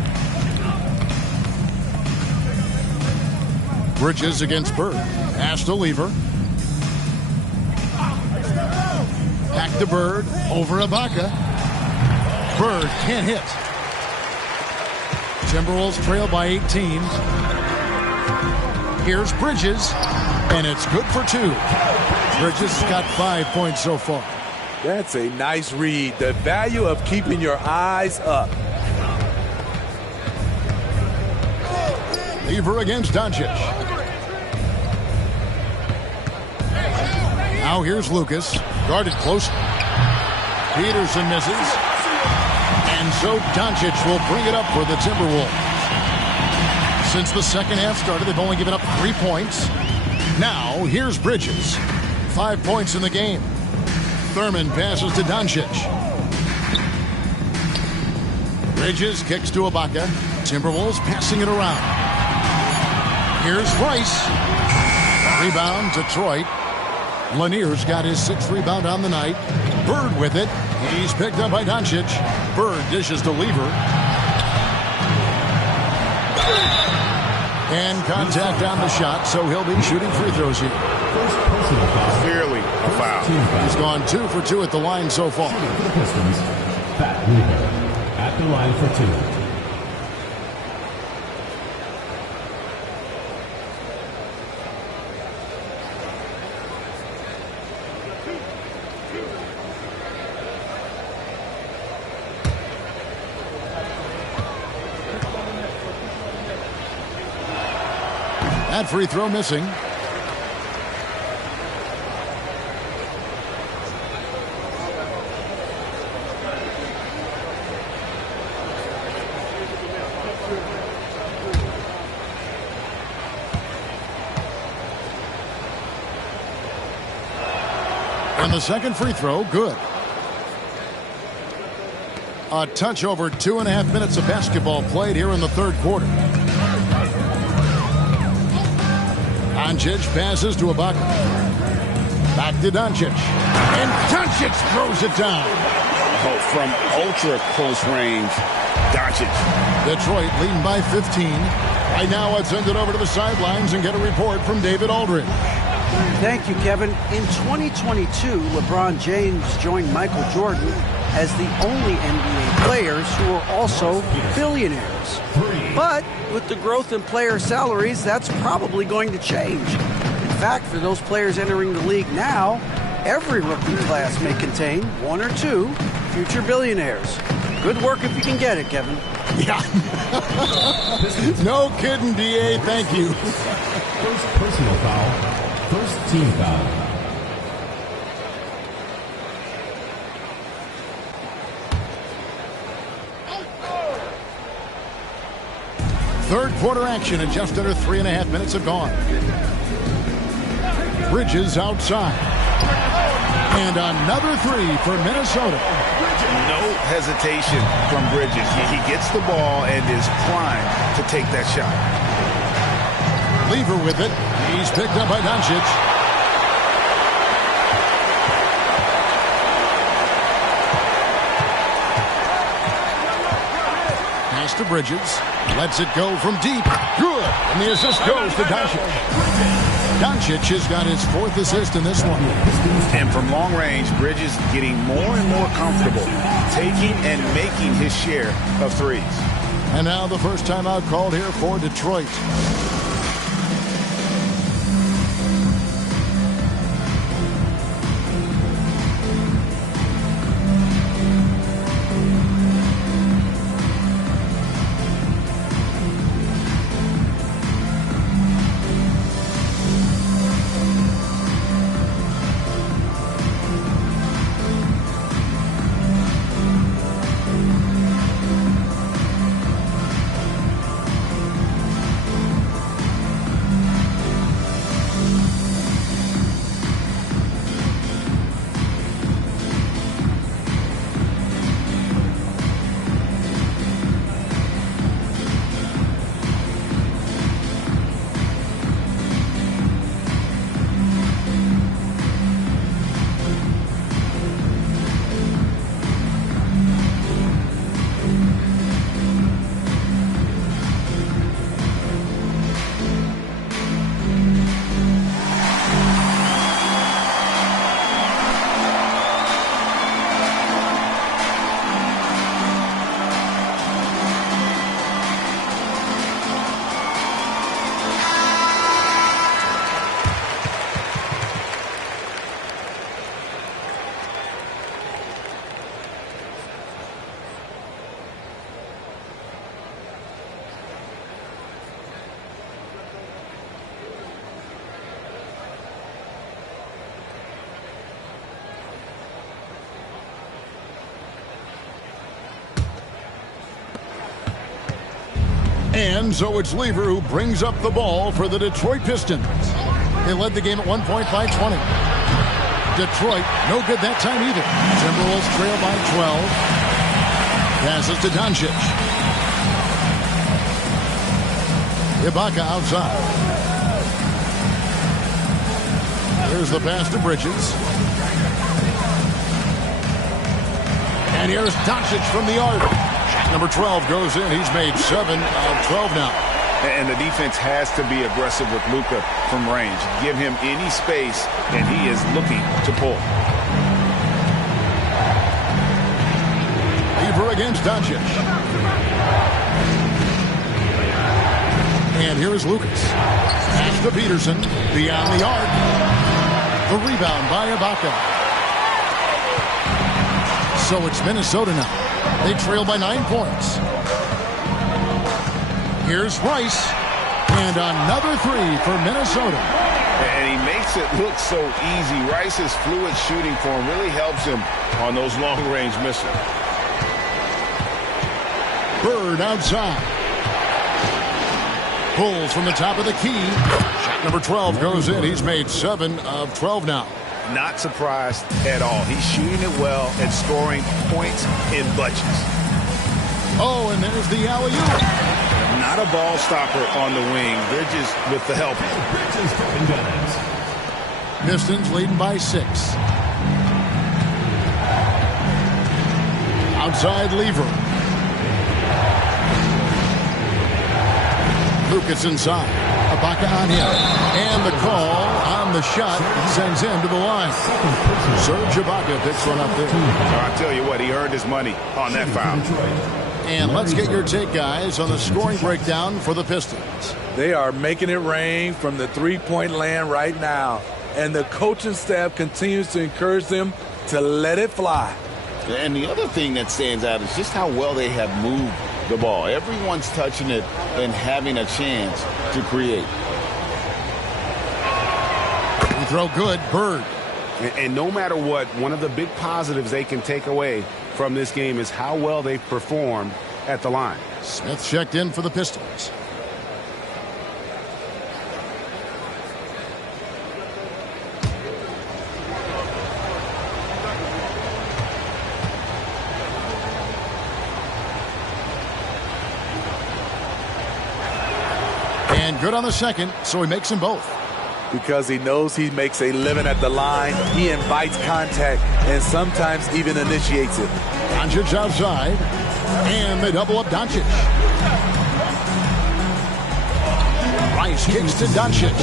Bridges against Bird. Pass to Lever. Back to Bird. Over Ibaka. Bird can't hit. Timberwolves trail by 18. Here's Bridges. And it's good for 2. Bridges has got 5 points so far. That's a nice read. The value of keeping your eyes up. Lever against Doncic. Now here's Lucas. Guarded close. Peterson misses. And so Doncic will bring it up for the Timberwolves. Since the second half started, they've only given up 3 points. Now here's Bridges. 5 points in the game. Thurman passes to Doncic. Bridges kicks to Ibaka. Timberwolves passing it around. Here's Rice. Rebound, Detroit. Lanier's got his 6th rebound on the night. Bird with it. He's picked up by Doncic. Bird dishes to Lever. And contact on the shot, so he'll be shooting free throws here. Clearly a foul. He's gone 2 for 2 at the line so far. Pat Lever at the line for 2. That free throw missing. And the second free throw, good. A touch over 2.5 minutes of basketball played here in the third quarter. Doncic passes to Ibaka. Back to Doncic. And Doncic throws it down. Oh, from ultra close range, Doncic. Detroit leading by 15. Right now, let's send it over to the sidelines and get a report from David Aldridge. Thank you, Kevin. In 2022, LeBron James joined Michael Jordan as the only NBA players who are also billionaires. But with the growth in player salaries, that's probably going to change. In fact, for those players entering the league now, every rookie class may contain 1 or 2 future billionaires. Good work if you can get it, Kevin. Yeah. No kidding, D.A. Thank you. First personal foul. First team foul. Third quarter action, and just under 3.5 minutes have gone. Bridges outside. And another 3 for Minnesota. No hesitation from Bridges. He gets the ball and is primed to take that shot. Lever with it. He's picked up by Doncic. Pass to Bridges. Lets it go from deep. Good. And the assist goes to Doncic. Doncic has got his 4th assist in this one. And from long range, Bridges getting more and more comfortable taking and making his share of threes. And now the first timeout called here for Detroit. And so it's Lever who brings up the ball for the Detroit Pistons. They led the game at one point by 20. Detroit, no good that time either. Timberwolves trail by 12. Passes to Doncic. Ibaka outside. Here's the pass to Bridges. And here's Doncic from the arc. Number 12 goes in. He's made 7 of 12 now. And the defense has to be aggressive with Luka from range. Give him any space, and he is looking to pull. Lever against Doncic. And here's Lucas. Pass to Peterson. Beyond the arc. The rebound by Ibaka. So it's Minnesota now. They trail by 9 points. Here's Rice. And another 3 for Minnesota. And he makes it look so easy. Rice's fluid shooting form really helps him on those long-range missiles. Bird outside. Pulls from the top of the key. Shot number 12 goes in. He's made 7 of 12 now. Not surprised at all. He's shooting it well and scoring points in bunches. Oh, and there's the alley-oop. Not a ball stopper on the wing. Bridges with the help. Pistons leading by 6. Outside Lever. Lucas inside. Ibaka on him. And the call on the shot sends him to the line. Serge Ibaka picks one up there. I'll tell you what, he earned his money on that foul. And let's get your take, guys, on the scoring breakdown for the Pistons. They are making it rain from the three-point land right now. And the coaching staff continues to encourage them to let it fly. And the other thing that stands out is just how well they have moved the ball. Everyone's touching it and having a chance to create. We throw good. Bird. And no matter what, one of the big positives they can take away from this game is how well they performed at the line. Smith checked in for the Pistons. And good on the second, so he makes them both. Because he knows he makes a living at the line, he invites contact and sometimes even initiates it. Doncic outside, and they double up Doncic. Rice kicks to Doncic.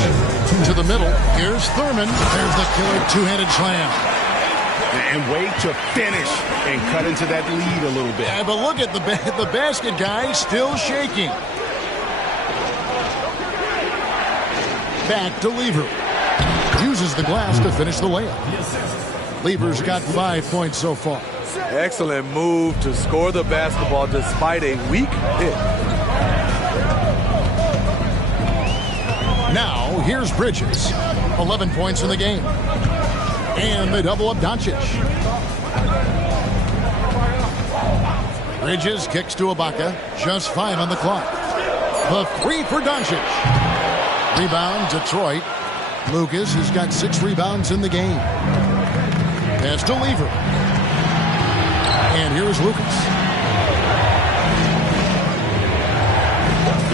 To the middle, here's Thurman. There's the killer two-handed slam. And wait to finish and cut into that lead a little bit. Yeah, but look at the basket guy still shaking. Back to Lever. Uses the glass to finish the layup. Lever's got 5 points so far. Excellent move to score the basketball despite a weak hit. Now, here's Bridges. 11 points in the game. And they double up Doncic. Bridges kicks to Ibaka. Just 5 on the clock. The 3 for Doncic. Rebound, Detroit. Lucas has got 6 rebounds in the game. Pass to Lever. And here's Lucas.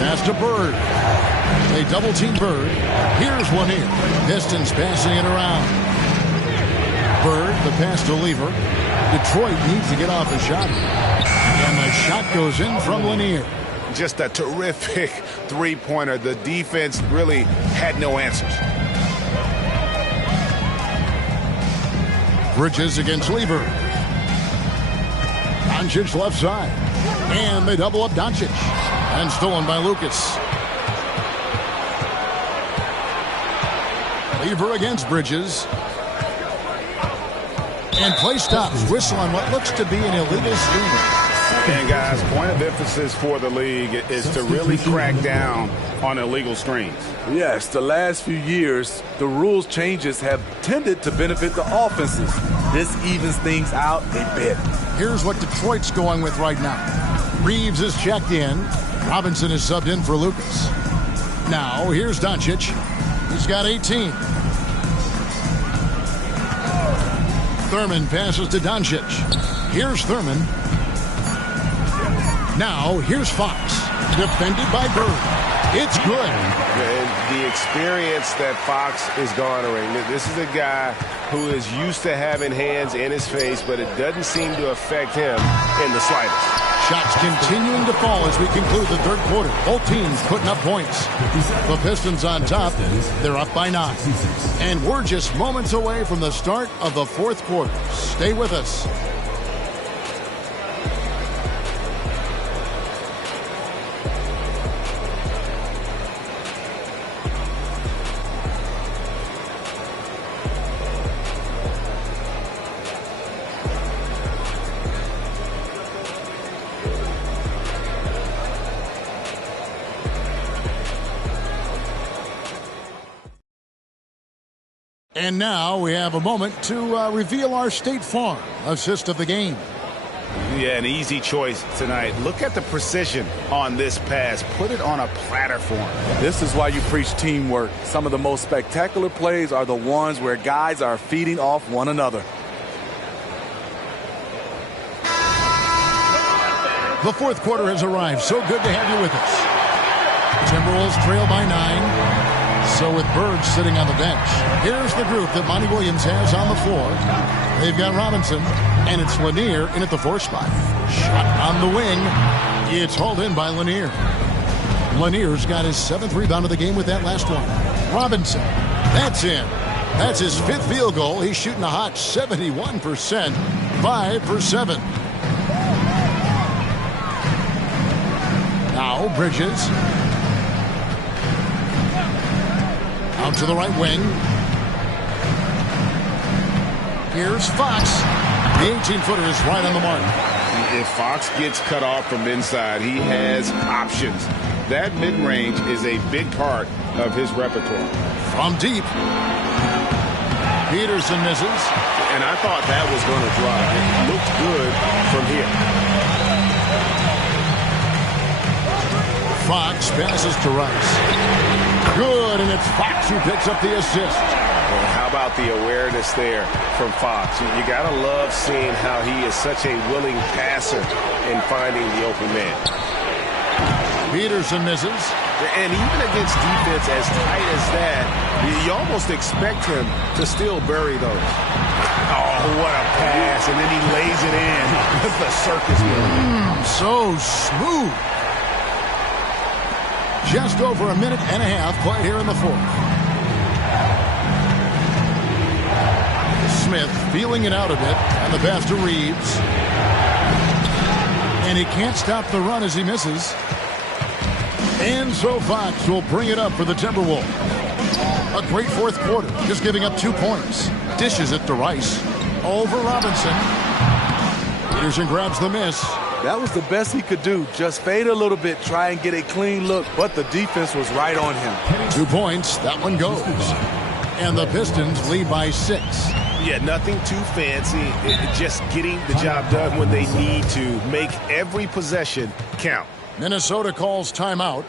Pass to Bird. They double-team Bird. Here's one here. Pistons passing it around. Bird, the pass to Lever. Detroit needs to get off a shot. And the shot goes in from Lanier. Just a terrific three-pointer. The defense really had no answers. Bridges against Lever. Doncic left side. And they double up Doncic. And stolen by Lucas. Lever against Bridges. And play stops. Whistle on what looks to be an illegal screen. And guys, point of emphasis for the league is to really crack down on illegal screens. Yes, the last few years, the rules changes have tended to benefit the offenses. This evens things out a bit. Here's what Detroit's going with right now. Reeves is checked in. Robinson is subbed in for Lucas. Now, here's Doncic. He's got 18. Thurman passes to Doncic. Here's Thurman. Now, here's Fox. Defended by Bird. It's good. And the experience that Fox is garnering. This is a guy who is used to having hands in his face, but it doesn't seem to affect him in the slightest. Shots continuing to fall as we conclude the third quarter. Both teams putting up points. The Pistons on top. They're up by 9. And we're just moments away from the start of the fourth quarter. Stay with us. And now we have a moment to reveal our State Farm assist of the game. Yeah, an easy choice tonight. Look at the precision on this pass. Put it on a platter for him. This is why you preach teamwork. Some of the most spectacular plays are the ones where guys are feeding off one another. The fourth quarter has arrived. So good to have you with us. Timberwolves trail by 9. So with Bird sitting on the bench, here's the group that Monty Williams has on the floor. They've got Robinson, and it's Lanier in at the 4 spot. Shot on the wing. It's hauled in by Lanier. Lanier's got his 7th rebound of the game with that last one. Robinson, that's in. That's his 5th field goal. He's shooting a hot 71%, 5 for 7. Now Bridges. Out to the right wing. Here's Fox. The 18-footer is right on the mark. If Fox gets cut off from inside, he has options. That mid-range is a big part of his repertoire. From deep. Peterson misses. And I thought that was going to drop. It looked good from here. Fox passes to Rice. Good, and it's Fox who picks up the assist. Well, how about the awareness there from Fox? You got to love seeing how he is such a willing passer in finding the open man. Peterson misses. And even against defense as tight as that, you almost expect him to still bury those. Oh, what a pass. And then he lays it in with the circus move. So smooth. Just over a minute and a half played here in the fourth. Smith feeling it out a bit on the pass to Reeves. And he can't stop the run as he misses. And so Fox will bring it up for the Timberwolves. A great fourth quarter, just giving up 2 points. Dishes it to Rice. Over Robinson. Peterson grabs the miss. That was the best he could do. Just fade a little bit, try and get a clean look, but the defense was right on him. 2 points, that one goes. And the Pistons lead by 6. Yeah, nothing too fancy. Just getting the job done when they need to. Make every possession count. Minnesota calls timeout.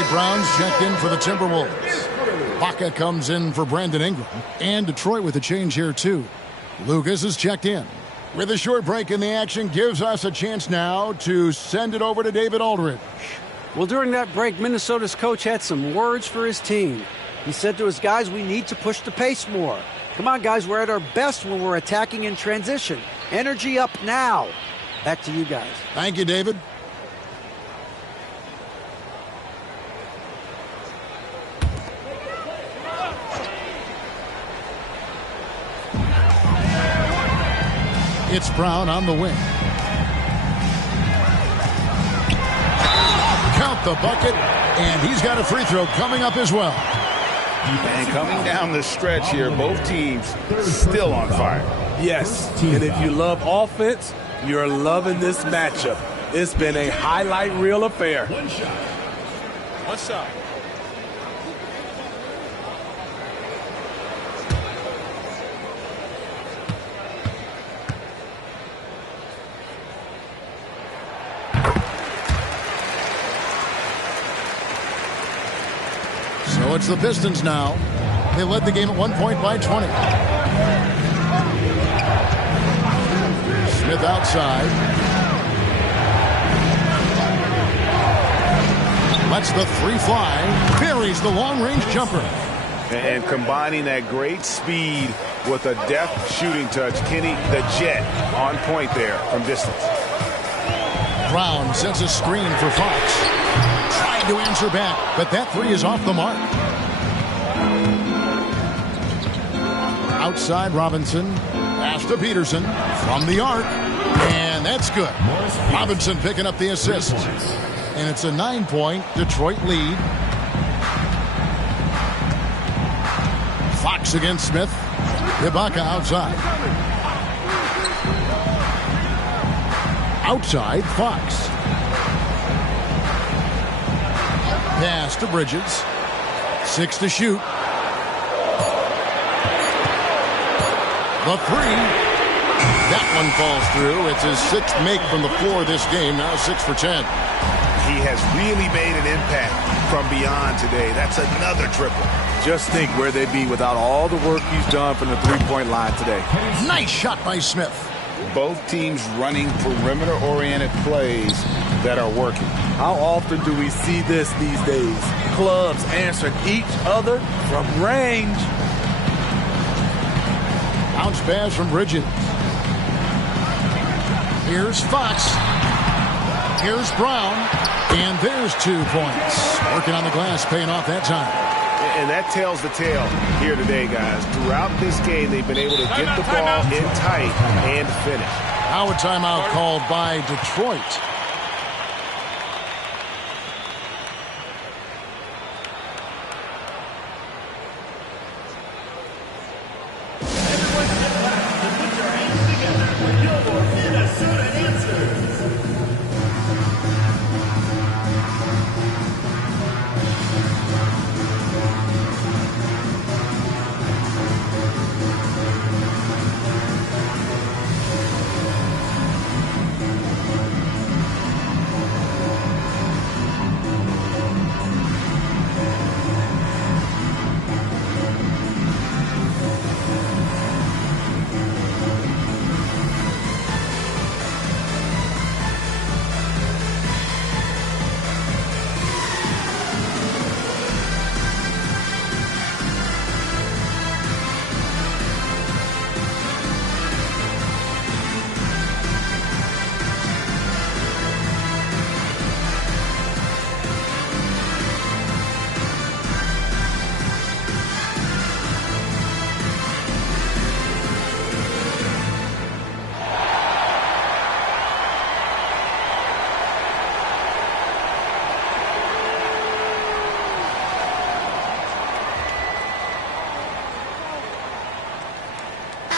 A.J. Brown's checked in for the Timberwolves. Baca comes in for Brandon Ingram. And Detroit with a change here, too. Lucas is checked in. With a short break in the action, gives us a chance now to send it over to David Aldridge. Well, during that break, Minnesota's coach had some words for his team. He said to his guys, we need to push the pace more. Come on, guys, we're at our best when we're attacking in transition. Energy up now. Back to you guys. Thank you, David. It's Brown on the wing. Count the bucket, and he's got a free throw coming up as well. And coming down the stretch here, both teams still on fire. Yes, and if you love offense, you're loving this matchup. It's been a highlight reel affair. One shot. So it's the Pistons now. They led the game at 1 point by 20. Smith outside. Lets the three fly. Buries the long-range jumper. And combining that great speed with a deft shooting touch, Kenny the Jet on point there from distance. Brown sends a screen for Fox. Trying to answer back, but that three is off the mark. Outside Robinson. Pass to Peterson from the arc. And that's good. Robinson picking up the assist. And it's a 9-point Detroit lead. Fox against Smith. Ibaka outside. Outside Fox. Pass to Bridges. 6 to shoot. The three. That one falls through. It's his 6th make from the floor this game. Now 6 for 10. He has really made an impact from beyond today. That's another triple. Just think where they'd be without all the work he's done from the three-point line today. Nice shot by Smith. Both teams running perimeter-oriented plays that are working. How often do we see this these days? Clubs answering each other from range. Bounce pass from Bridges. Here's Fox. Here's Brown. And there's 2 points. Working on the glass, paying off that time. And that tells the tale here today, guys. Throughout this game, they've been able to get the ball in tight and finish. Now a timeout called by Detroit.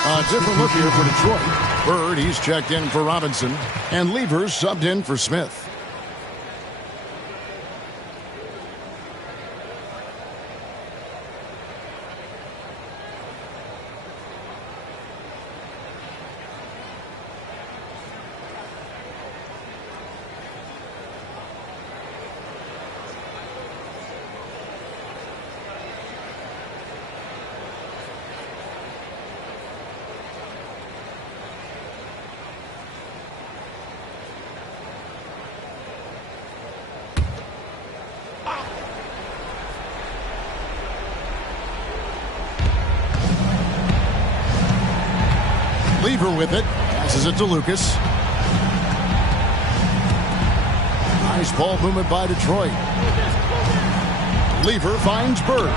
A different look here for Detroit. Bird, he's checked in for Robinson. And Levers subbed in for Smith. Lever with it. Passes it to Lucas. Nice ball movement by Detroit. Lever finds Bird.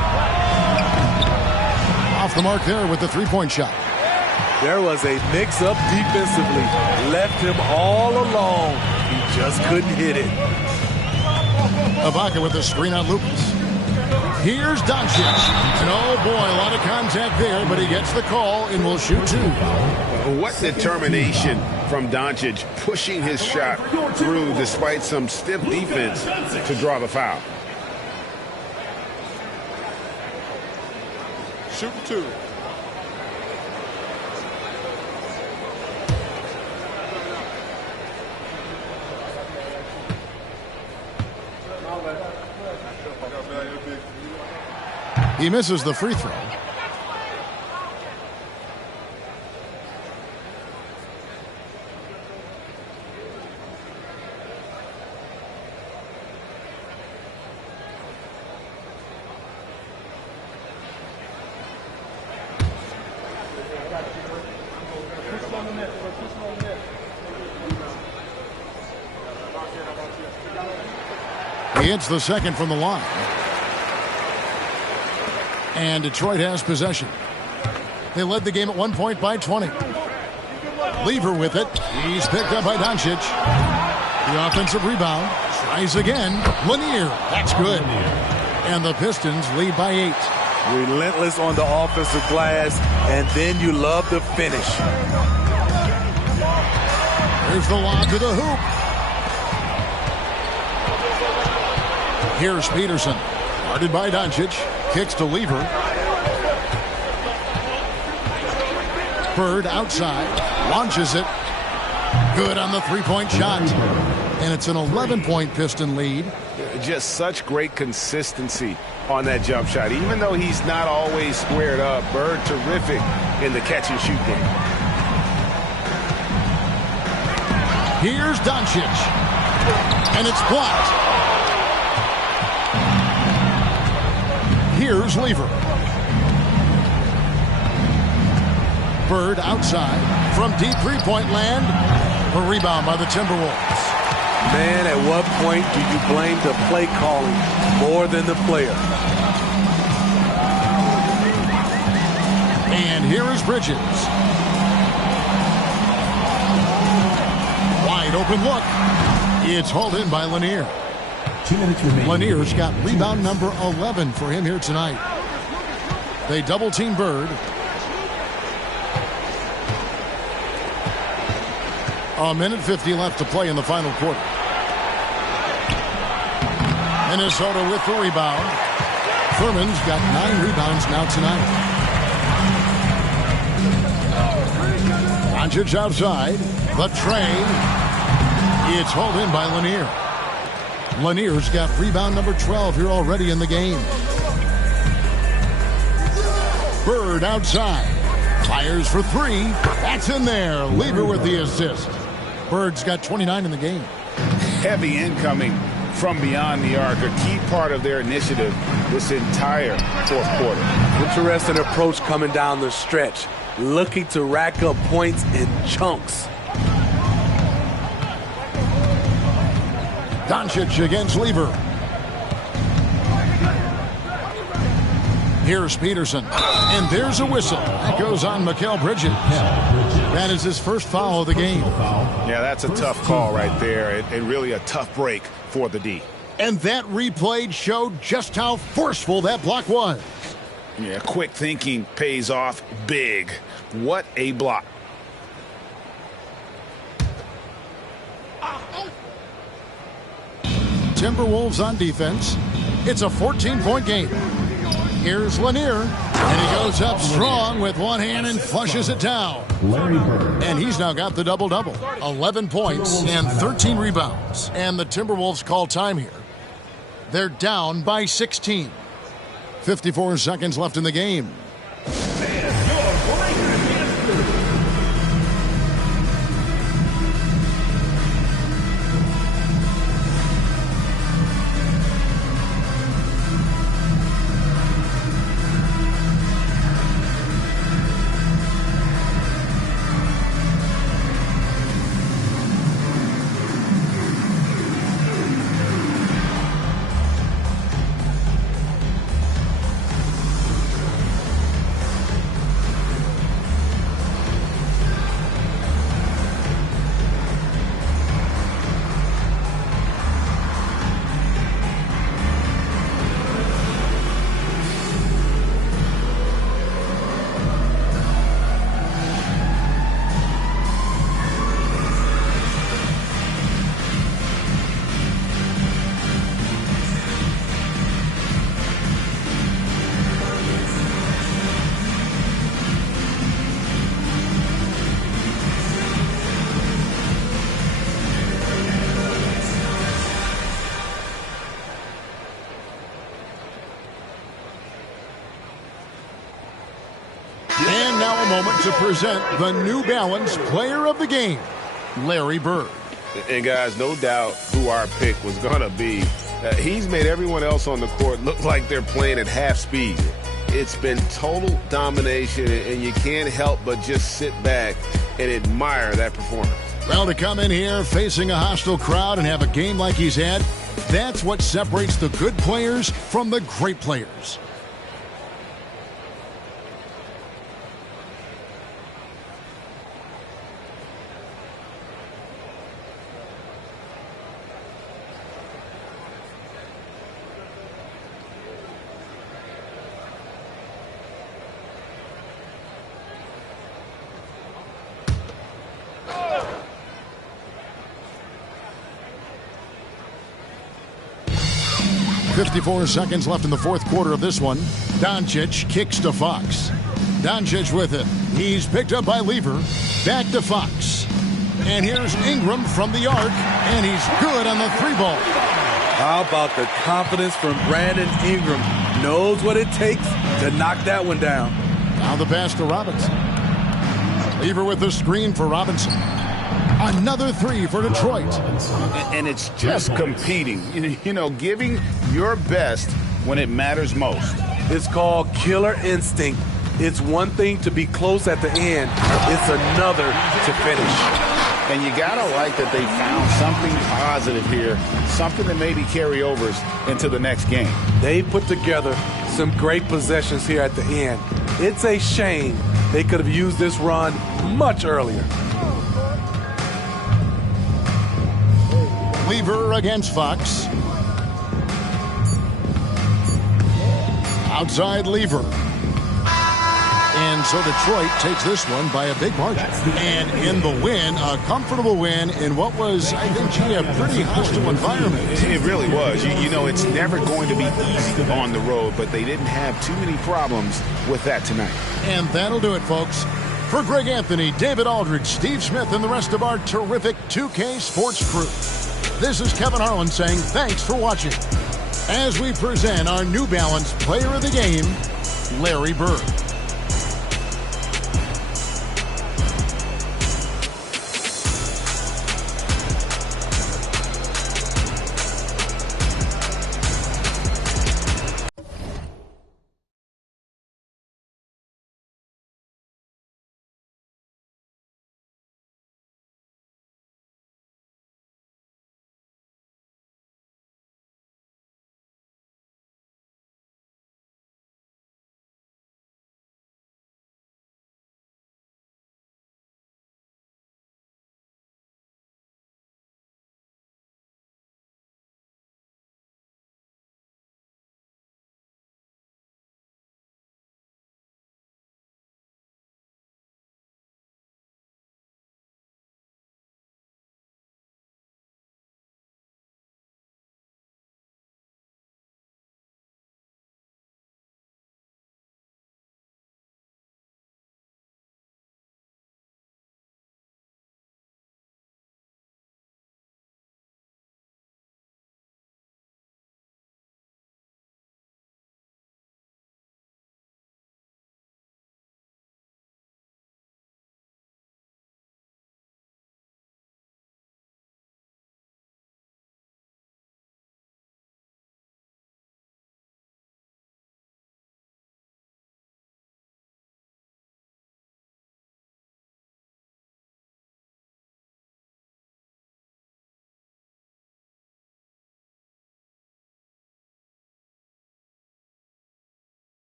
Off the mark there with the three-point shot. There was a mix-up defensively. Left him all alone. He just couldn't hit it. Ibaka with the screen on Lucas. Here's Doncic. And oh boy, a lot of contact there, but he gets the call and will shoot two. What determination from Doncic, pushing his shot through despite some stiff defense to draw the foul. Shoot two. He misses the free throw. He hits the second from the line. And Detroit has possession. They led the game at 1 point by 20. Lever with it. He's picked up by Doncic. The offensive rebound. Tries again. Lanier. That's good. And the Pistons lead by 8. Relentless on the offensive glass, and then you love the finish. Here's the lob to the hoop. Here's Peterson. Guarded by Doncic. Kicks to Lever. Bird outside. Launches it. Good on the three-point shot. And it's an 11-point Piston lead. Just such great consistency on that jump shot. Even though he's not always squared up, Bird terrific in the catch-and-shoot game. Here's Doncic. And it's blocked. Here's Lever. Bird outside from deep three-point land. A rebound by the Timberwolves. Man, at what point do you blame the play calling more than the player? And here is Bridges. Wide open look. It's hauled in by Lanier. 2 minutes remaining. Lanier's got rebound number 11 for him here tonight. They double-team Bird. A minute 50 left to play in the final quarter. Minnesota with the rebound. Furman's got 9 rebounds now tonight. Doncic outside. The tray. It's hauled in by Lanier. Lanier's got rebound number 12 here already in the game. Bird outside. Fires for 3. That's in there. Lever with the assist. Bird's got 29 in the game. Heavy incoming from beyond the arc, a key part of their initiative this entire fourth quarter. Interesting approach coming down the stretch. Looking to rack up points in chunks. Doncic against Lever. Here's Peterson. And there's a whistle. That goes on Mikal Bridges. That is his first foul of the game. Yeah, that's a tough call right there, and really a tough break for the D. And that replay showed just how forceful that block was. Yeah, quick thinking pays off big. What a block. Timberwolves on defense. It's a 14-point game. Here's Lanier, and he goes up strong with one hand and flushes it down. Larry Bird. And he's now got the double-double. 11 points and 13 rebounds. And the Timberwolves call time here. They're down by 16. 54 seconds left in the game. moment to present the New Balance Player of the Game, Larry Bird. And guys, no doubt who our pick was going to be. He's made everyone else on the court look like they're playing at half speed. It's been total domination, and you can't help but just sit back and admire that performance. Well, to come in here facing a hostile crowd and have a game like he's had, that's what separates the good players from the great players. .54 seconds left in the fourth quarter of this one. Doncic kicks to Fox. Doncic with it. He's picked up by Lever. Back to Fox. And here's Ingram from the arc. And he's good on the three ball. How about the confidence from Brandon Ingram? Knows what it takes to knock that one down. Now the pass to Robinson. Lever with the screen for Robinson. Another three for Detroit. And it's just competing, giving your best when it matters most. It's called killer instinct. It's one thing to be close at the end. It's another to finish. And you got to like that they found something positive here, something that maybe carry overs into the next game. They put together some great possessions here at the end. It's a shame they could have used this run much earlier. Lever against Fox. Outside Lever. And so Detroit takes this one by a big margin. And in the win, a comfortable win in what was, I think, a pretty hostile environment. It really was. It's never going to be easy on the road, but they didn't have too many problems with that tonight. And that'll do it, folks. For Greg Anthony, David Aldridge, Steve Smith, and the rest of our terrific 2K Sports crew, this is Kevin Harlan saying thanks for watching as we present our New Balance Player of the Game, Larry Bird.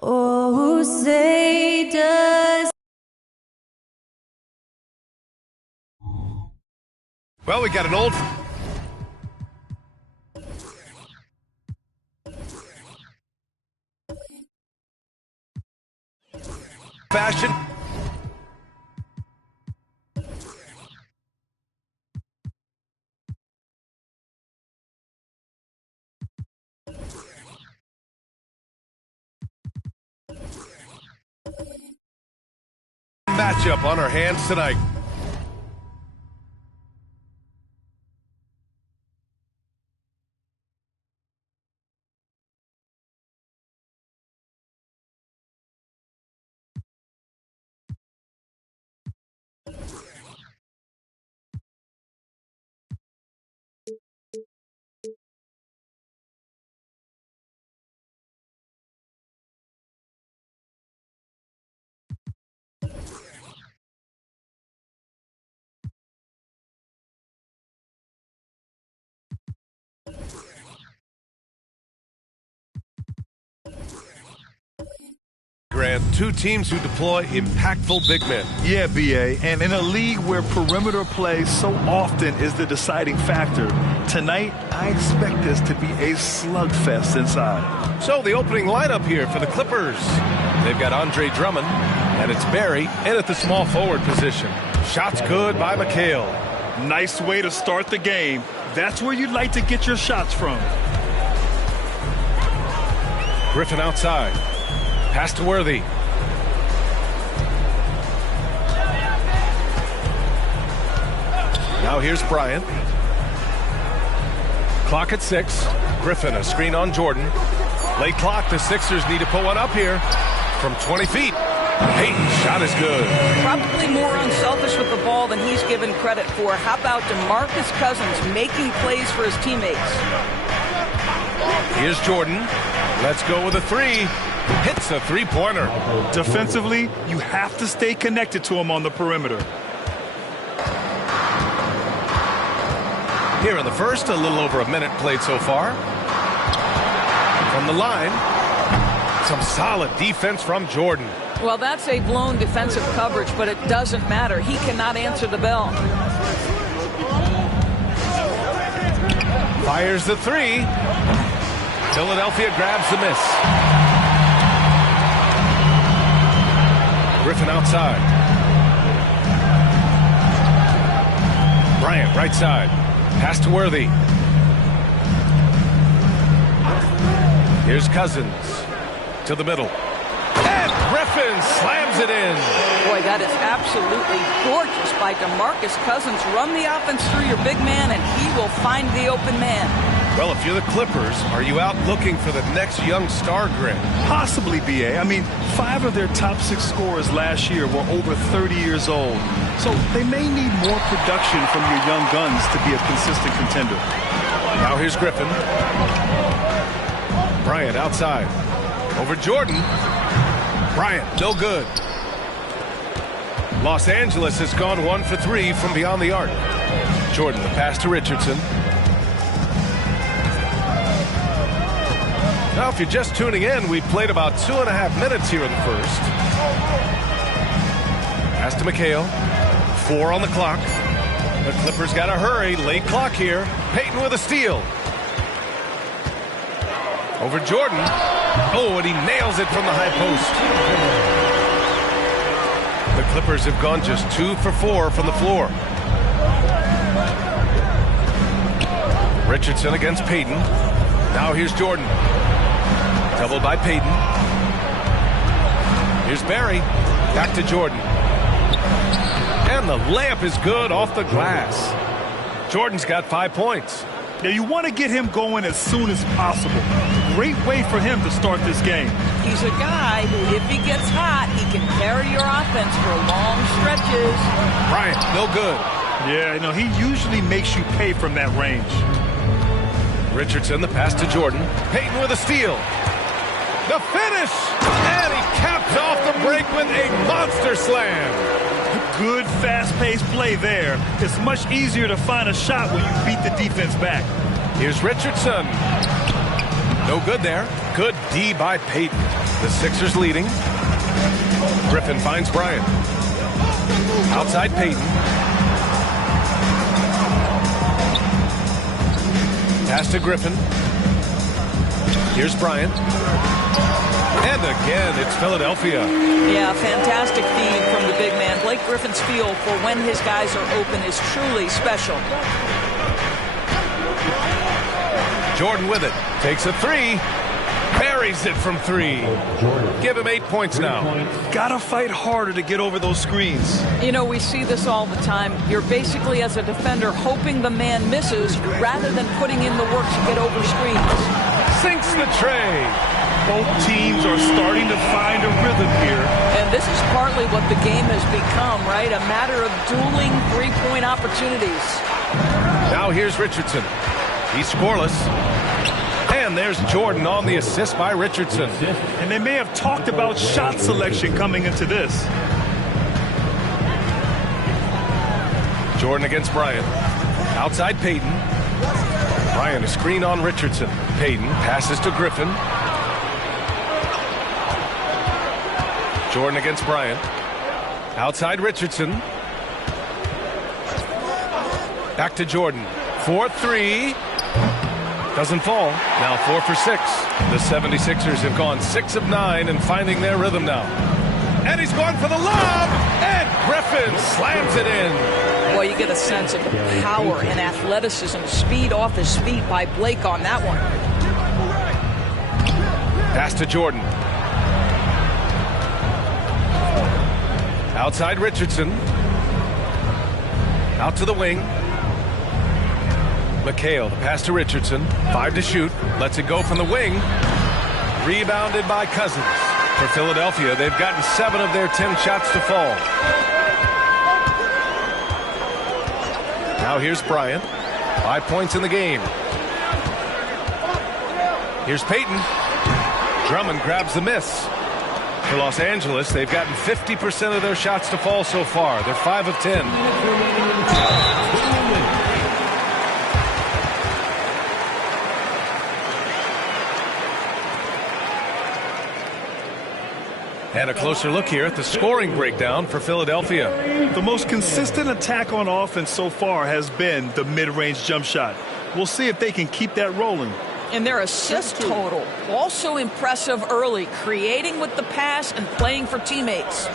Oh, say does. Well, we got an old fashion. Matchup on our hands tonight. Grant, two teams who deploy impactful big men. Yeah, BA, and in a league where perimeter play so often is the deciding factor, tonight I expect this to be a slugfest inside. So the opening lineup here for the Clippers. They've got Andre Drummond, and it's Barry in at the small forward position. Shots good by McHale. Nice way to start the game. That's where you'd like to get your shots from. Griffin outside. Pass to Worthy. Now here's Bryant. Clock at 6. Griffin, a screen on Jordan. Late clock. The Sixers need to put one up here from 20 feet. Payton's shot is good. Probably more unselfish with the ball than he's given credit for. How about DeMarcus Cousins making plays for his teammates? Here's Jordan. Let's go with a three. Hits a three-pointer. Defensively, you have to stay connected to him on the perimeter. Here in the first, a little over a minute played so far. From the line, some solid defense from Jordan. Well, that's a blown defensive coverage, but it doesn't matter. He cannot answer the bell. Fires the three. Philadelphia grabs the miss. Griffin outside. Bryant right side. Pass to Worthy. Here's Cousins to the middle. And Griffin slams it in. Boy, that is absolutely gorgeous by DeMarcus Cousins. Run the offense through your big man, and he will find the open man. Well, if you're the Clippers, are you out looking for the next young star grid? Possibly, BA. I mean, 5 of their top 6 scorers last year were over 30 years old. So they may need more production from your young guns to be a consistent contender. Now here's Griffin. Bryant outside. Over Jordan. Bryant, no good. Los Angeles has gone 1 for 3 from beyond the arc. Jordan, the pass to Richardson. Now, if you're just tuning in, we played about 2.5 minutes here in the first. Pass to McHale. 4 on the clock. The Clippers got to hurry. Late clock here. Payton with a steal. Over Jordan. Oh, and he nails it from the high post. The Clippers have gone just 2 for 4 from the floor. Richardson against Payton. Now here's Jordan. Doubled by Payton. Here's Barry. Back to Jordan. And the layup is good off the glass. Jordan's got 5 points. Yeah, you want to get him going as soon as possible. great way for him to start this game. He's a guy who, if he gets hot, he can carry your offense for long stretches. Bryant, no good. Yeah, you know, he usually makes you pay from that range. Richardson, the pass to Jordan. Payton with a steal. The finish! And he caps off the break with a monster slam. Good, fast-paced play there. It's much easier to find a shot when you beat the defense back. Here's Richardson. No good there. Good D by Payton. The Sixers leading. Griffin finds Bryant. Outside Payton. Pass to Griffin. Here's Bryant. And again, it's Philadelphia. Yeah, fantastic feed from the big man. Blake Griffin's feel for when his guys are open is truly special. Jordan with it. Takes a three. Buries it from three. Give him 8 points now. Gotta fight harder to get over those screens. You know, we see this all the time. You're basically, as a defender, hoping the man misses rather than putting in the work to get over screens. Sinks the tray. Both teams are starting to find a rhythm here. And this is partly what the game has become, right? A matter of dueling three-point opportunities. Now here's Richardson. He's scoreless. And there's Jordan on the assist by Richardson. And they may have talked about shot selection coming into this. Jordan against Bryant. Outside Payton. Bryant a screen on Richardson. Payton passes to Griffin. Jordan against Bryant. Outside Richardson. Back to Jordan. 4-3. Doesn't fall. Now 4 for 6. The 76ers have gone 6 of 9 and finding their rhythm now. And he's going for the lob. And Griffin slams it in. Well, you get a sense of the power and athleticism, speed off his feet by Blake on that one. Pass to Jordan. Outside Richardson. Out to the wing. McHale, the pass to Richardson. 5 to shoot. Lets it go from the wing. Rebounded by Cousins. For Philadelphia, they've gotten 7 of their 10 shots to fall. Now here's Bryant. 5 points in the game. Here's Payton. Drummond grabs the miss. For Los Angeles, they've gotten 50% of their shots to fall so far. They're 5 of 10. And a closer look here at the scoring breakdown for Philadelphia. The most consistent attack on offense so far has been the mid-range jump shot. We'll see if they can keep that rolling. And their assist total, also impressive early, creating with the pass and playing for teammates.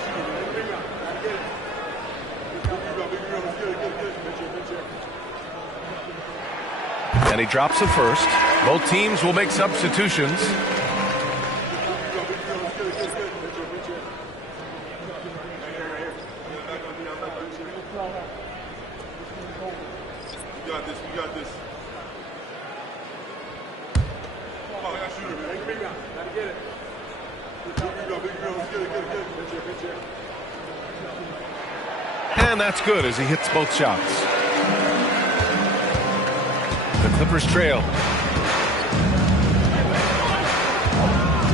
And he drops the first. Both teams will make substitutions. And that's good as he hits both shots. The Clippers trail.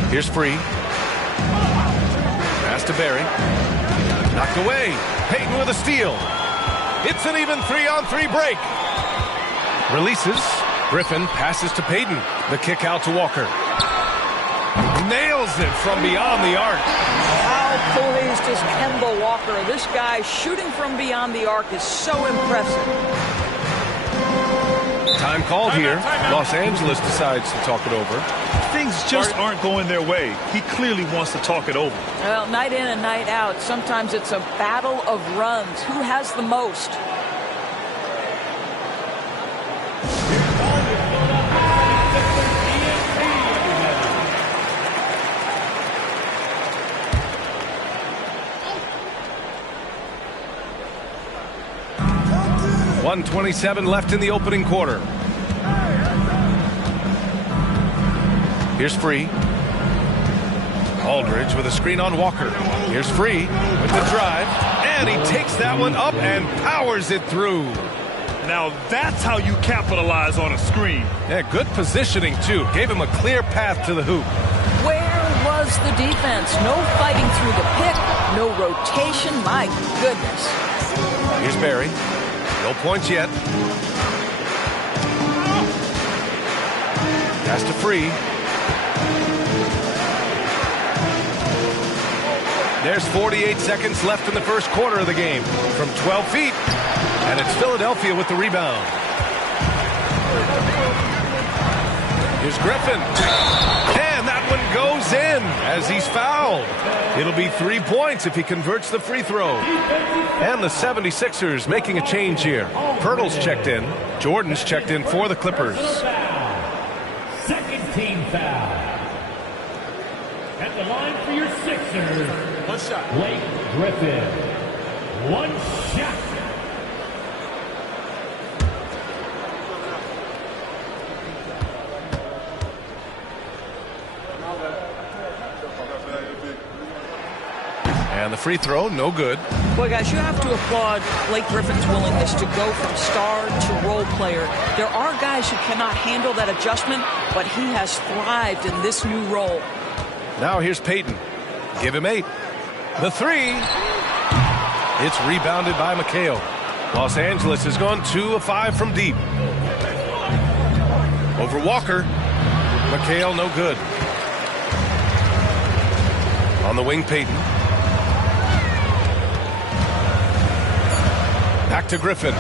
Here's Free. Pass to Barry. Knocked away. Payton with a steal. It's an even 3-on-3 break. Releases. Griffin passes to Payton. The kick out to Walker. Nails it from beyond the arc. How poised is Kemba Walker? This guy shooting from beyond the arc is so impressive. Time called here. Los Angeles decides to talk it over. Things just aren't going their way. He clearly wants to talk it over. Well, night in and night out, sometimes it's a battle of runs. Who has the most? .127 left in the opening quarter. Here's Free. Aldridge with a screen on Walker. Here's Free with the drive. And he takes that one up and powers it through. Now that's how you capitalize on a screen. Yeah, good positioning, too. Gave him a clear path to the hoop. Where was the defense? No fighting through the pick. No rotation. My goodness. Here's Barry. No points yet. Pass to Free. There's 48 seconds left in the first quarter of the game. From 12 feet. And it's Philadelphia with the rebound. Here's Griffin. And that one goes in as he's fouled. It'll be 3 points if he converts the free throw. And the 76ers making a change here. Pirtle's checked in. Jordan's checked in for the Clippers. Second team foul. At the line for your Sixers. One shot. Blake Griffin. One shot. And the free throw, no good. Boy, guys, you have to applaud Blake Griffin's willingness to go from star to role player. There are guys who cannot handle that adjustment, but he has thrived in this new role. Now here's Payton. Give him 8. The three. It's rebounded by McHale. Los Angeles has gone 2 of 5 from deep. Over Walker. McHale, no good. On the wing, Payton. Back to Griffin.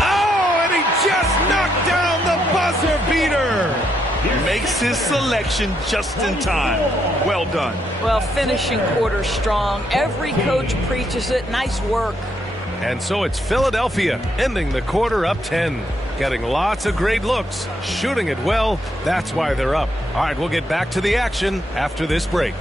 Oh, and he just knocked down the buzzer beater. Makes his selection just in time. Well done. Well, finishing quarter strong. Every coach preaches it. Nice work. And so it's Philadelphia ending the quarter up 10. Getting lots of great looks. Shooting it well. That's why they're up. All right, we'll get back to the action after this break.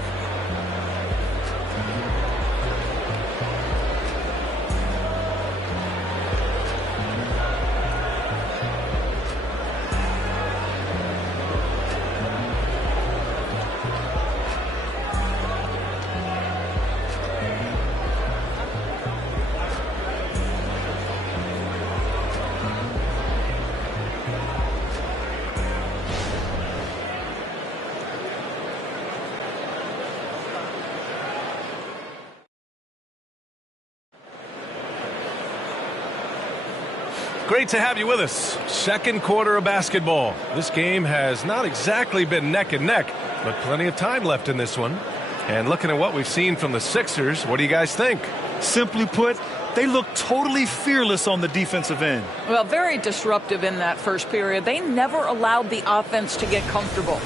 Great to have you with us. Second quarter of basketball. This game has not exactly been neck and neck, but plenty of time left in this one. And looking at what we've seen from the Sixers, what do you guys think? Simply put, they look totally fearless on the defensive end. Well, very disruptive in that first period. They never allowed the offense to get comfortable.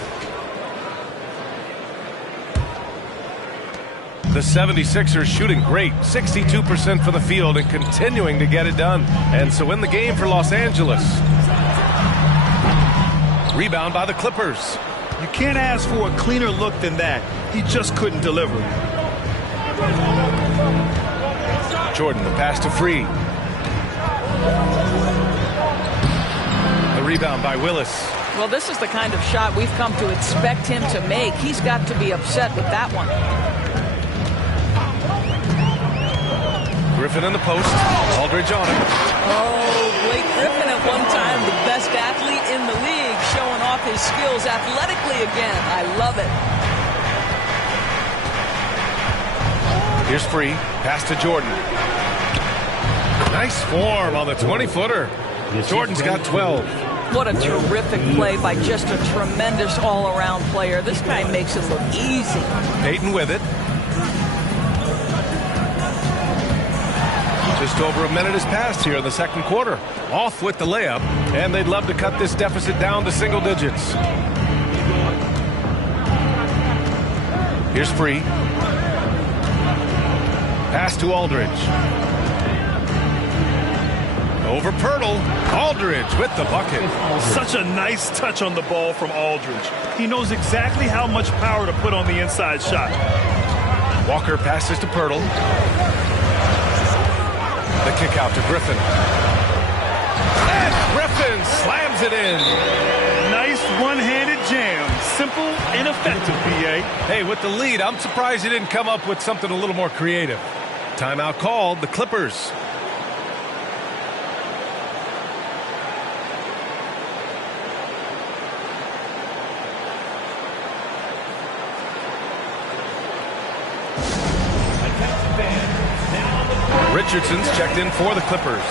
The 76ers shooting great, 62% for the field and continuing to get it done. And so in the game for Los Angeles. Rebound by the Clippers. You can't ask for a cleaner look than that. He just couldn't deliver. Jordan, the pass to Free. The rebound by Willis. Well, this is the kind of shot we've come to expect him to make. He's got to be upset with that one. Griffin in the post. Aldridge on him. Oh, Blake Griffin at one time the best athlete in the league, showing off his skills athletically again. I love it. Here's Free. Pass to Jordan. Nice form on the 20-footer. Jordan's got 12. What a terrific play by just a tremendous all-around player. This guy makes it look easy. Payton with it. Just over a minute has passed here in the second quarter. Off with the layup, and they'd love to cut this deficit down to single digits. Here's Free. Pass to Aldridge. Over Pirtle. Aldridge with the bucket. Such a nice touch on the ball from Aldridge. He knows exactly how much power to put on the inside shot. Walker passes to Pirtle. The kick out to Griffin. And Griffin slams it in. one-handed jam. Simple and effective, B.A. Hey, with the lead, I'm surprised he didn't come up with something a little more creative. Timeout called, the Clippers. Richardson's checked in for the Clippers.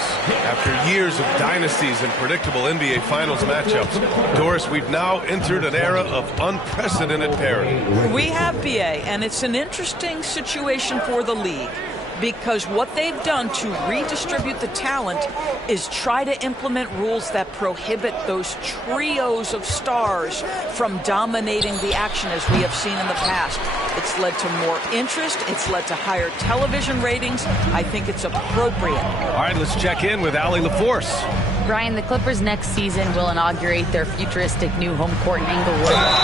After years of dynasties and predictable NBA Finals matchups, Doris, we've now entered an era of unprecedented parity. We have, BA, and it's an interesting situation for the league because what they've done to redistribute the talent is try to implement rules that prohibit those trios of stars from dominating the action as we have seen in the past. It's led to more interest. It's led to higher television ratings. I think it's appropriate. All right, let's check in with Allie LaForce. Brian, the Clippers next season will inaugurate their futuristic new home court in Inglewood,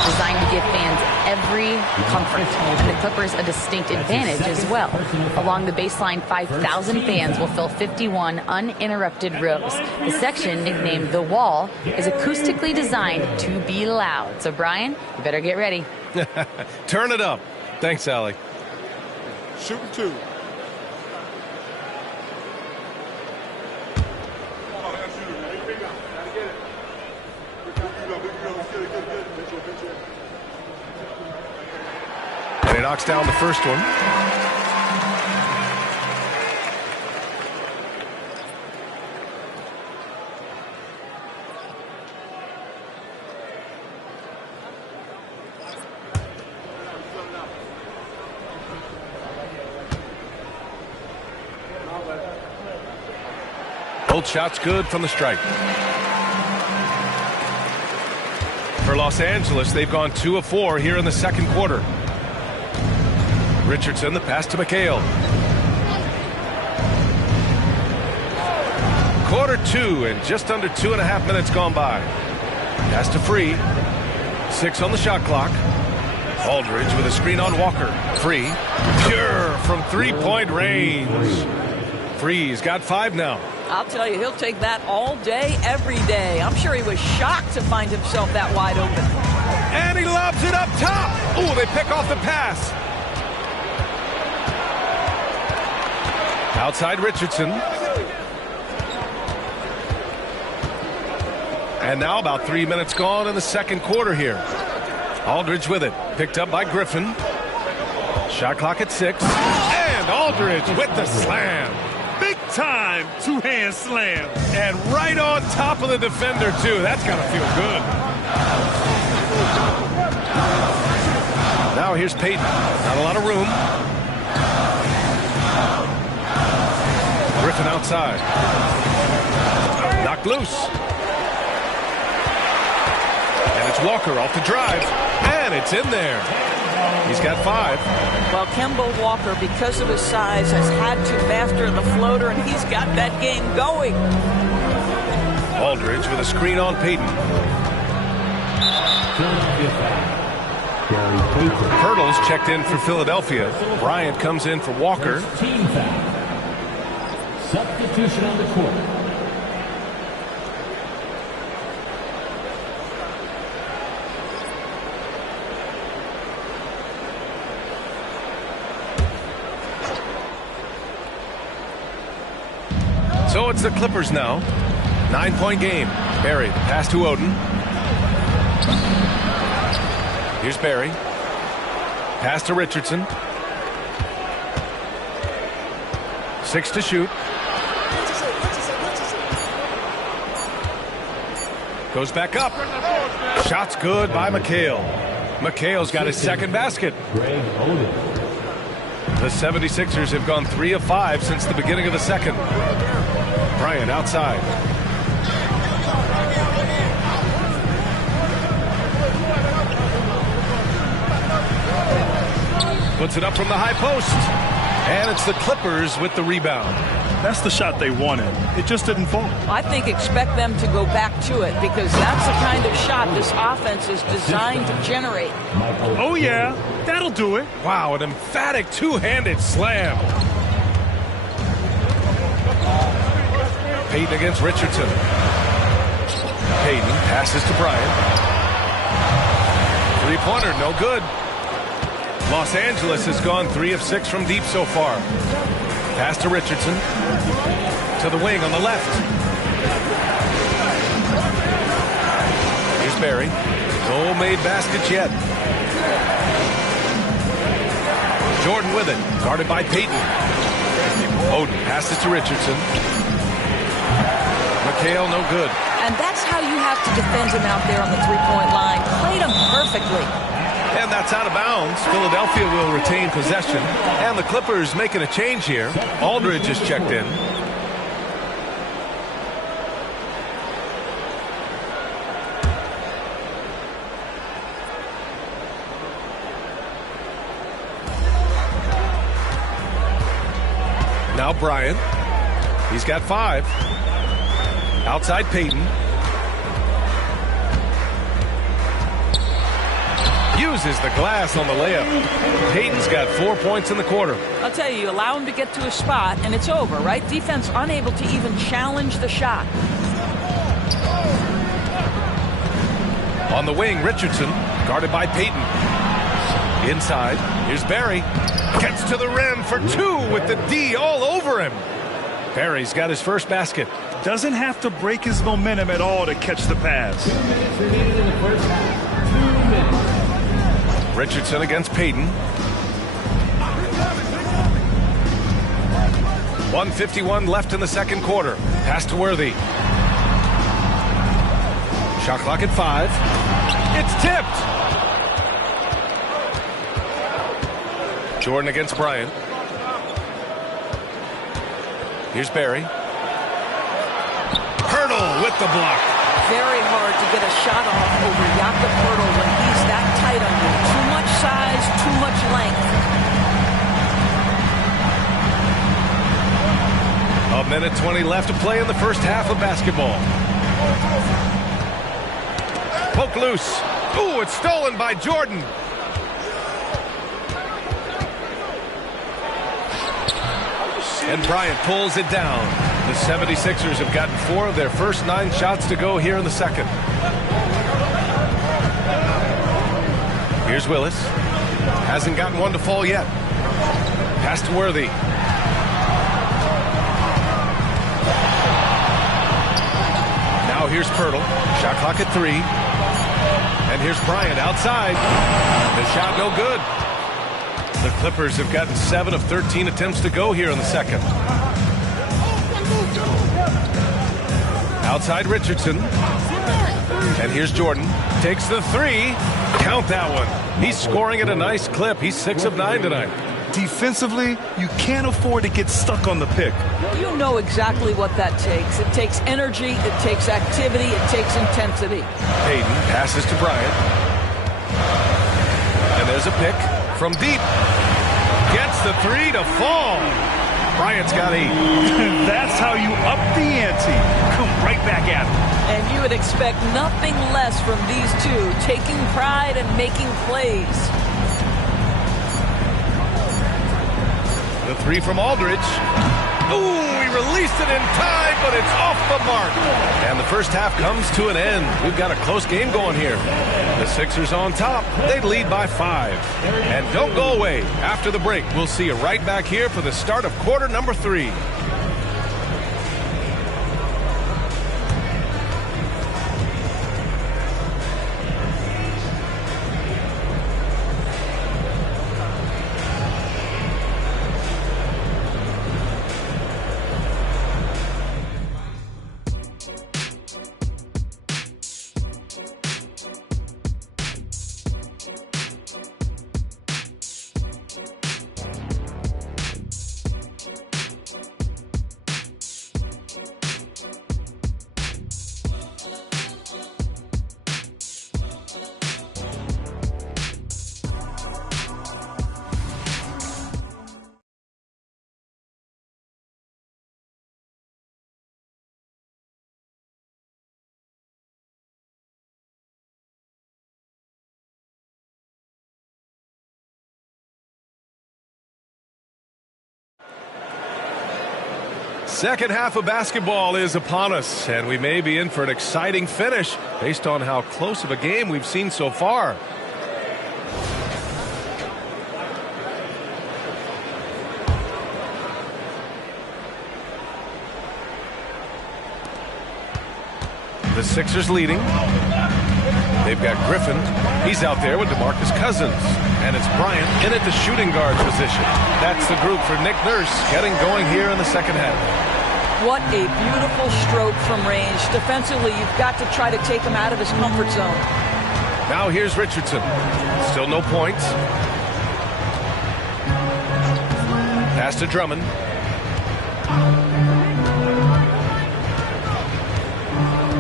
designed to give fans every comfort, and the Clippers a distinct advantage as well. Along the baseline, 5,000 fans will fill 51 uninterrupted rows. The section, nicknamed The Wall, is acoustically designed to be loud. So, Brian, you better get ready. Turn it up. Thanks, Allie. Shooting two. And he knocks down the first one. Both shots good from the stripe. For Los Angeles, they've gone 2 of 4 here in the second quarter. Richardson, the pass to McHale. Quarter 2 and just under 2.5 minutes gone by. Pass to Free. 6 on the shot clock. Aldridge with a screen on Walker. Free. Pure from three-point range. Free's got 5 now. I'll tell you, he'll take that all day, every day. I'm sure he was shocked to find himself that wide open. And he lobs it up top. Ooh, they pick off the pass. Outside Richardson. And now about 3 minutes gone in the second quarter here. Aldridge with it. Picked up by Griffin. Shot clock at 6. And Aldridge with the slam. Big time two-hand slam. And right on top of the defender, too. That's got to feel good. Now here's Payton. Not a lot of room. Griffin outside. Knocked loose. And it's Walker off the drive. And it's in there. He's got 5. Well, Kemba Walker, because of his size, has had to master the floater, and he's got that game going. Aldridge with a screen on Payton. Hurdles checked in for Philadelphia. Bryant comes in for Walker. Substitution on the court. So it's the Clippers now. 9-point game. Barry, pass to Oden. Here's Barry. Pass to Richardson. 6 to shoot. Goes back up. Shot's good by McHale. McHale's got his second basket. The 76ers have gone 3 of 5 since the beginning of the second. Bryant outside. Puts it up from the high post. And it's the Clippers with the rebound. That's the shot they wanted. It just didn't fall. I think expect them to go back to it because that's the kind of shot this offense is designed to generate. Oh, yeah. That'll do it. Wow, an emphatic two-handed slam. Payton against Richardson. Payton passes to Bryant. Three-pointer, no good. Los Angeles has gone 3 of 6 from deep so far. Pass to Richardson. To the wing on the left. Here's Barry. No made baskets yet. Jordan with it. Guarded by Payton. Oden passes to Richardson. McHale, no good. And that's how you have to defend him out there on the three-point line. Played him perfectly. And that's out of bounds. Philadelphia will retain possession. And the Clippers making a change here. Aldridge is checked in. Now Bryant. He's got 5. Outside Payton. Uses the glass on the layup. Payton's got 4 points in the quarter. I'll tell you, allow him to get to a spot, and it's over, right? Defense unable to even challenge the shot. On the wing, Richardson, guarded by Payton. Inside, here's Barry. Gets to the rim for 2 with the D all over him. Barry's got his first basket. Doesn't have to break his momentum at all to catch the pass. 2 minutes remaining in the first half. 2 minutes. Richardson against Payton. 1:51 left in the second quarter. Pass to Worthy. Shot clock at 5. It's tipped. Jordan against Bryant. Here's Barry. Hurdle with the block. Very hard to get a shot off over Jakob Hurdle when he's that tight on you. Too much size, too much length. A minute 20 left to play in the first half of basketball. Poke loose. Ooh, it's stolen by Jordan. And Bryant pulls it down. The 76ers have gotten 4 of their first 9 shots to go here in the second. Here's Willis. Hasn't gotten one to fall yet. Pass to Worthy. Now here's Pirtle. Shot clock at 3. And here's Bryant outside. The shot no good. The Clippers have gotten 7 of 13 attempts to go here in the second. Outside Richardson. And here's Jordan. Takes the 3. Count that one. He's scoring at a nice clip. He's 6 of 9 tonight. Defensively, you can't afford to get stuck on the pick. You know exactly what that takes. It takes energy, it takes activity, it takes intensity. Payton passes to Bryant. And there's a pick from deep. Gets the 3 to fall. Bryant's got 8. That's how you up the ante. Come right back at him. And you would expect nothing less from these two, taking pride and making plays. The 3 from Aldridge. Ooh, he released it in time, but it's off the mark. And the first half comes to an end. We've got a close game going here. The Sixers on top. They lead by 5. And don't go away. After the break, we'll see you right back here for the start of quarter number 3. Second half of basketball is upon us, and we may be in for an exciting finish based on how close of a game we've seen so far. The Sixers leading. They've got Griffin. He's out there with DeMarcus Cousins. And it's Bryant in at the shooting guard position. That's the group for Nick Nurse getting going here in the second half. What a beautiful stroke from range. Defensively, you've got to try to take him out of his comfort zone. Now here's Richardson. Still no points. Pass to Drummond.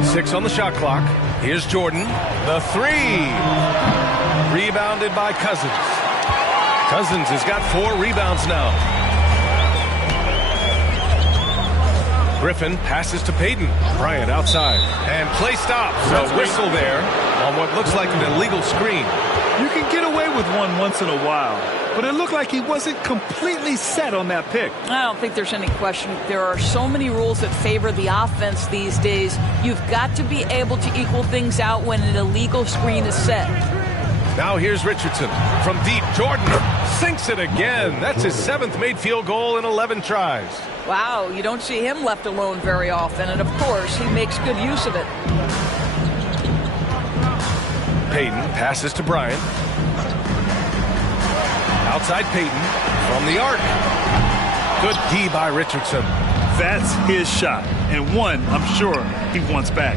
Six on the shot clock. Here's Jordan. The three. Rebounded by Cousins. Cousins has got 4 rebounds now. Griffin passes to Payton. Bryant outside. And play stops. A whistle there on what looks like an illegal screen. You can get away with one once in a while, but it looked like he wasn't completely set on that pick. I don't think there's any question. There are so many rules that favor the offense these days. You've got to be able to equal things out when an illegal screen is set. Now here's Richardson. From deep, Jordan sinks it again. That's his 7th made field goal in 11 tries. Wow, you don't see him left alone very often, and of course, he makes good use of it. Payton passes to Bryant. Outside Payton from the arc. Good D by Richardson. That's his shot, and one I'm sure he wants back.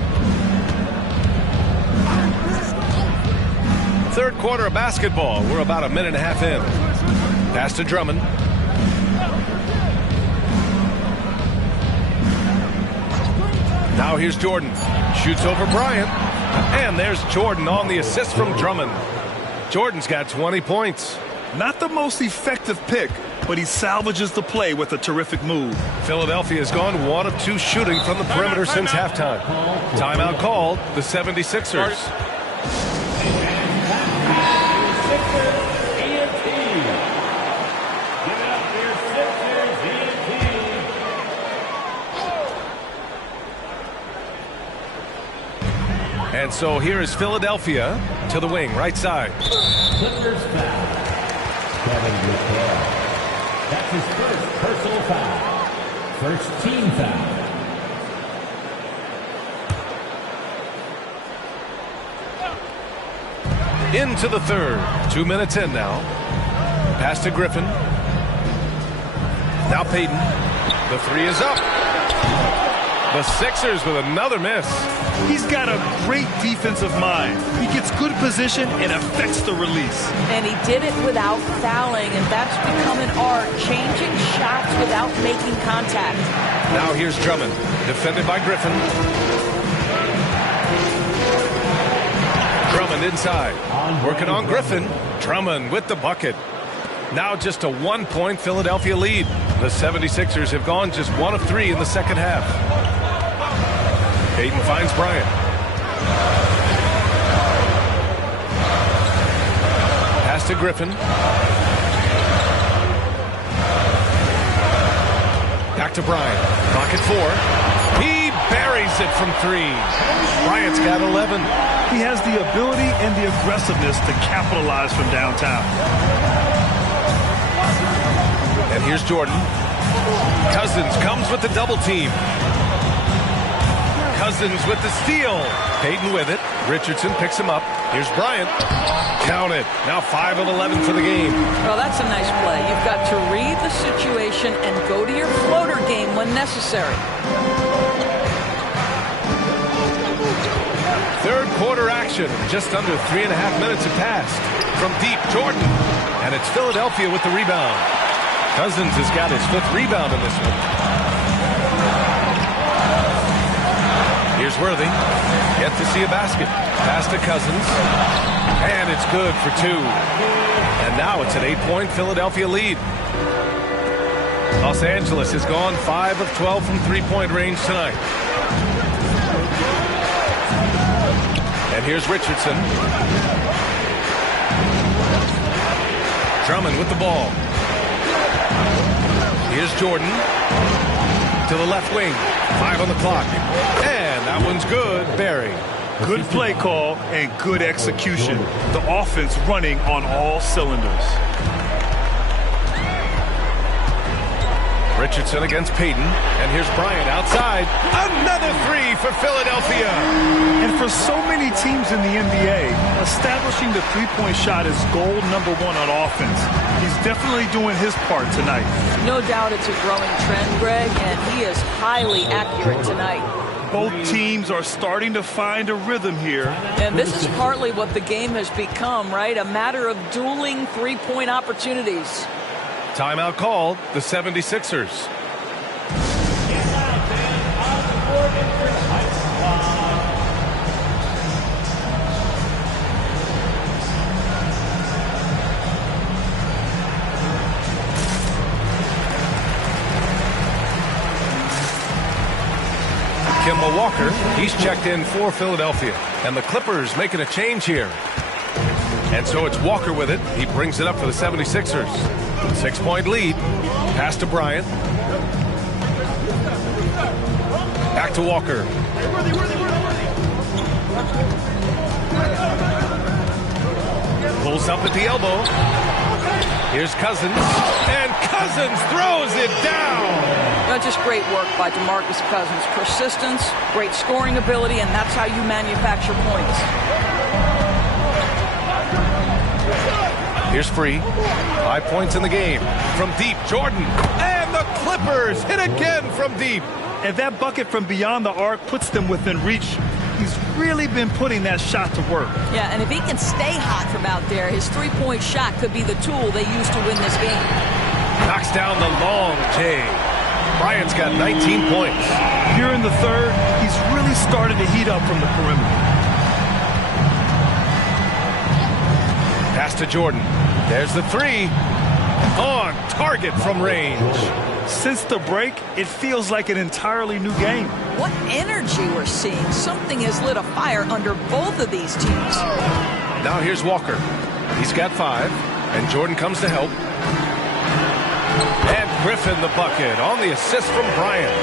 Third quarter of basketball. We're about a minute and a half in. Pass to Drummond. Now here's Jordan. Shoots over Bryant. And there's Jordan on the assist from Drummond. Jordan's got 20 points. Not the most effective pick, but he salvages the play with a terrific move. Philadelphia has gone 1 of 2 shooting from the perimeter since halftime. Timeout called. The 76ers. And so here is Philadelphia to the wing, right side. Clippers foul. Kevin McHale. That's his first personal foul. First team foul. Into the third. 2 minutes in now. Pass to Griffin. Now Payton. The three is up. The Sixers with another miss. He's got a great defensive mind. He gets good position and affects the release. And he did it without fouling, and that's become an art, changing shots without making contact. Now here's Drummond, defended by Griffin. Drummond inside, working on Griffin. Drummond with the bucket. Now just a 1-point Philadelphia lead. The 76ers have gone just 1 of 3 in the second half. Payton finds Bryant. Pass to Griffin. Back to Bryant. Pocket 4. He buries it from 3. Bryant's got 11. He has the ability and the aggressiveness to capitalize from downtown. And here's Jordan. Cousins comes with the double team. Cousins with the steal. Payton with it. Richardson picks him up. Here's Bryant. Count it. Now 5 of 11 for the game. Well, that's a nice play. You've got to read the situation and go to your floater game when necessary. Third quarter action. Just under 3.5 minutes have passed. From deep, Jordan. And it's Philadelphia with the rebound. Cousins has got his 5th rebound in this one. Here's Worthy. Yet to see a basket. Pass to Cousins. And it's good for 2. And now it's an 8-point Philadelphia lead. Los Angeles has gone 5 of 12 from 3-point range tonight. And here's Richardson. Drummond with the ball. Here's Jordan to the left wing. 5 on the clock. And that one's good. Barry. Good play call and good execution. The offense running on all cylinders. Richardson against Payton. And here's Bryant outside. Another three for Philadelphia. And for so many teams in the NBA, establishing the three-point shot is goal number one on offense. He's definitely doing his part tonight. No doubt it's a growing trend, Greg, and he is highly accurate tonight. Both teams are starting to find a rhythm here. And this is partly what the game has become, right? A matter of dueling three-point opportunities. Timeout called, the 76ers. Kemba Walker, he's checked in for Philadelphia. And the Clippers making a change here. And so it's Walker with it. He brings it up for the 76ers. 6-point lead. Pass to Bryant. Back to Walker. Pulls up at the elbow. Here's Cousins. And Cousins throws it down. Well, just great work by DeMarcus Cousins. Persistence, great scoring ability, and that's how you manufacture points. Here's Free. 5 points in the game. From deep, Jordan. And the Clippers hit again from deep. And that bucket from beyond the arc puts them within reach. He's really been putting that shot to work. Yeah, and if he can stay hot from out there, his three-point shot could be the tool they use to win this game. Knocks down the long J. Bryant's got 19 points. Here in the third, he's really started to heat up from the perimeter. Pass to Jordan. There's the three. On target from range. Since the break, it feels like an entirely new game. What energy we're seeing. Something has lit a fire under both of these teams. Now here's Walker. He's got 5, and Jordan comes to help. And Griffin the bucket on the assist from Bryant.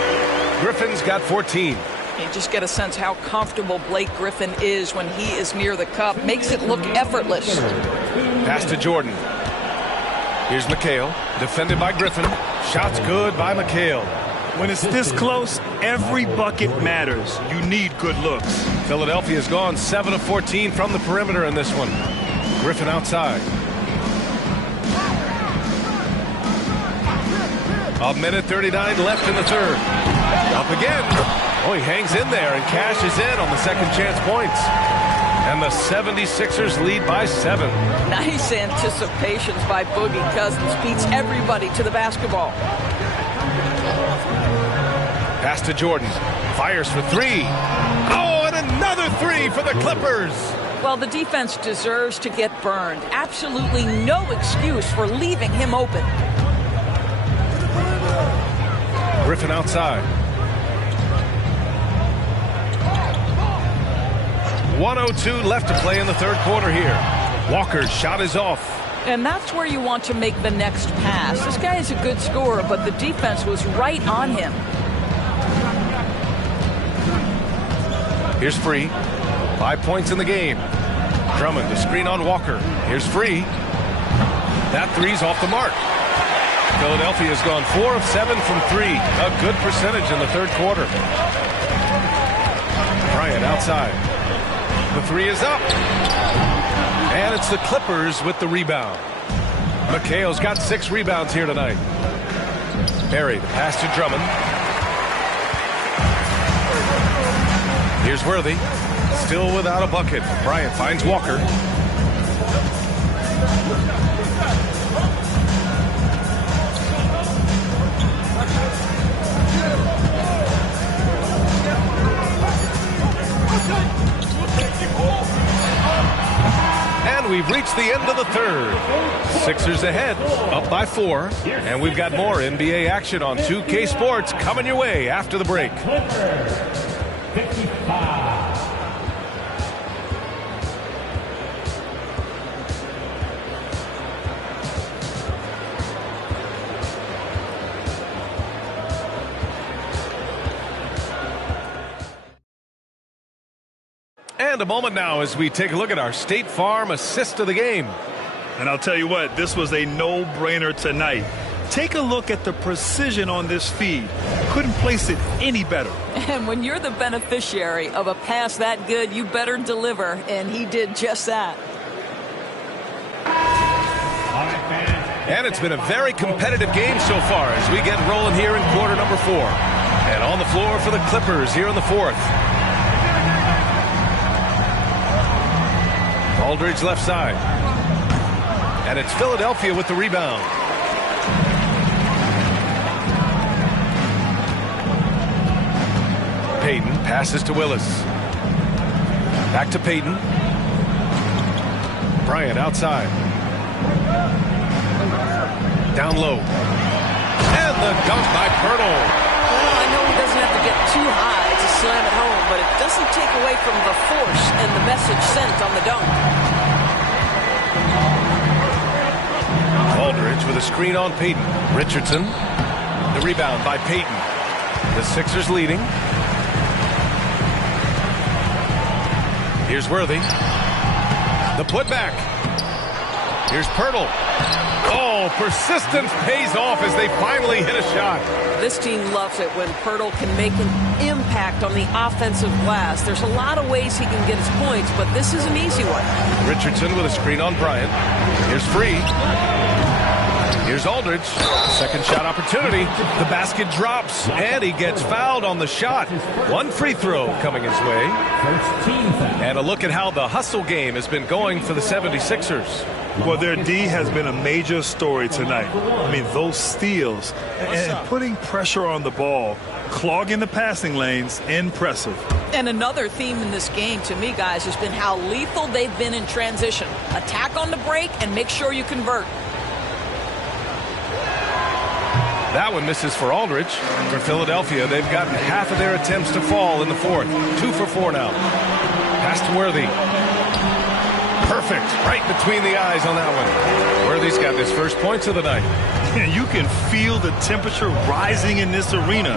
Griffin's got 14. You just get a sense how comfortable Blake Griffin is when he is near the cup. Makes it look effortless. Pass to Jordan. Here's McHale, defended by Griffin. Shots good by McHale. When it's this close, every bucket matters. You need good looks. Philadelphia's gone 7 of 14 from the perimeter in this one. Griffin outside. A minute 39 left in the third. Up again. Oh, he hangs in there and cashes in on the second chance points. And the 76ers lead by 7. Nice anticipations by Boogie Cousins. Beats everybody to the basketball. Pass to Jordan. Fires for 3. Oh, and another 3 for the Clippers. Well, the defense deserves to get burned. Absolutely no excuse for leaving him open. Griffin outside. 1:02 left to play in the third quarter here. Walker's shot is off. And that's where you want to make the next pass. This guy is a good scorer, but the defense was right on him. Here's Free. 5 points in the game. Drummond to screen on Walker. Here's Free. That three's off the mark. Philadelphia has gone 4 of 7 from 3. A good percentage in the third quarter. Bryant outside. The 3 is up. And it's the Clippers with the rebound. McHale's got 6 rebounds here tonight. Barry, the pass to Drummond. Here's Worthy. Still without a bucket. Bryant finds Walker. And we've reached the end of the third. Sixers ahead, up by 4. And we've got more NBA action on 2K Sports coming your way after the break. And a moment now as we take a look at our State Farm assist of the game. And I'll tell you what, this was a no-brainer tonight. Take a look at the precision on this feed. Couldn't place it any better. And when you're the beneficiary of a pass that good, you better deliver, and he did just that. And it's been a very competitive game so far as we get rolling here in quarter number 4. And on the floor for the Clippers here in the 4th. Aldridge left side. And it's Philadelphia with the rebound. Payton passes to Willis. Back to Payton. Bryant outside. Down low. And the dunk by Pirtle. Well, I know he doesn't have to get too high to slam it home, but it doesn't take away from the force and the message sent on the dunk. Aldridge with a screen on Payton. Richardson. The rebound by Payton. The Sixers leading. Here's Worthy. The putback. Here's Pirtle. Oh, persistence pays off as they finally hit a shot. This team loves it when Pirtle can make an impact on the offensive glass. There's a lot of ways he can get his points, but this is an easy one. Richardson with a screen on Bryant. Here's Free. Here's Aldridge. Second shot opportunity. The basket drops, and he gets fouled on the shot. One free throw coming his way. And a look at how the hustle game has been going for the 76ers. Well, their D has been a major story tonight. I mean, those steals and putting pressure on the ball, clogging the passing lanes, impressive. And another theme in this game to me, guys, has been how lethal they've been in transition. Attack on the break and make sure you convert. That one misses for Aldridge. For Philadelphia, they've gotten half of their attempts to fall in the 4th. 2 for 4 now. Pass to Worthy. Perfect. Right between the eyes on that one. Worthy's got his first points of the night. And you can feel the temperature rising in this arena.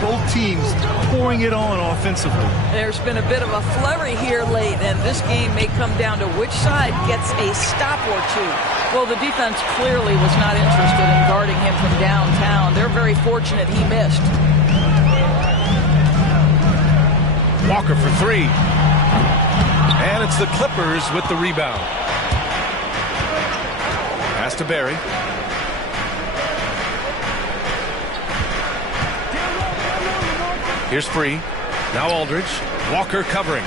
Both teams pouring it on offensively. There's been a bit of a flurry here late, and this game may come down to which side gets a stop or two. Well, the defense clearly was not interested in guarding him from downtown. They're very fortunate he missed. Walker for 3. And it's the Clippers with the rebound. Pass to Barry. Here's Free. Now Aldridge. Walker covering.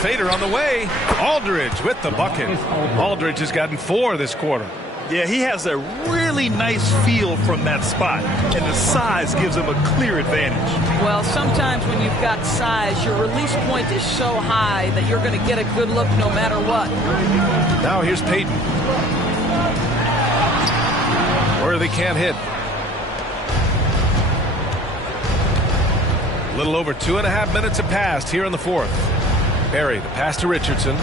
Fader on the way. Aldridge with the bucket. Aldridge has gotten 4 this quarter. Yeah, he has a really nice feel from that spot, and the size gives him a clear advantage. Well, sometimes when you've got size, your release point is so high that you're going to get a good look no matter what. Now here's Payton. Worthy can't hit. A little over 2.5 minutes have passed here in the 4th. Barry, the pass to Richardson.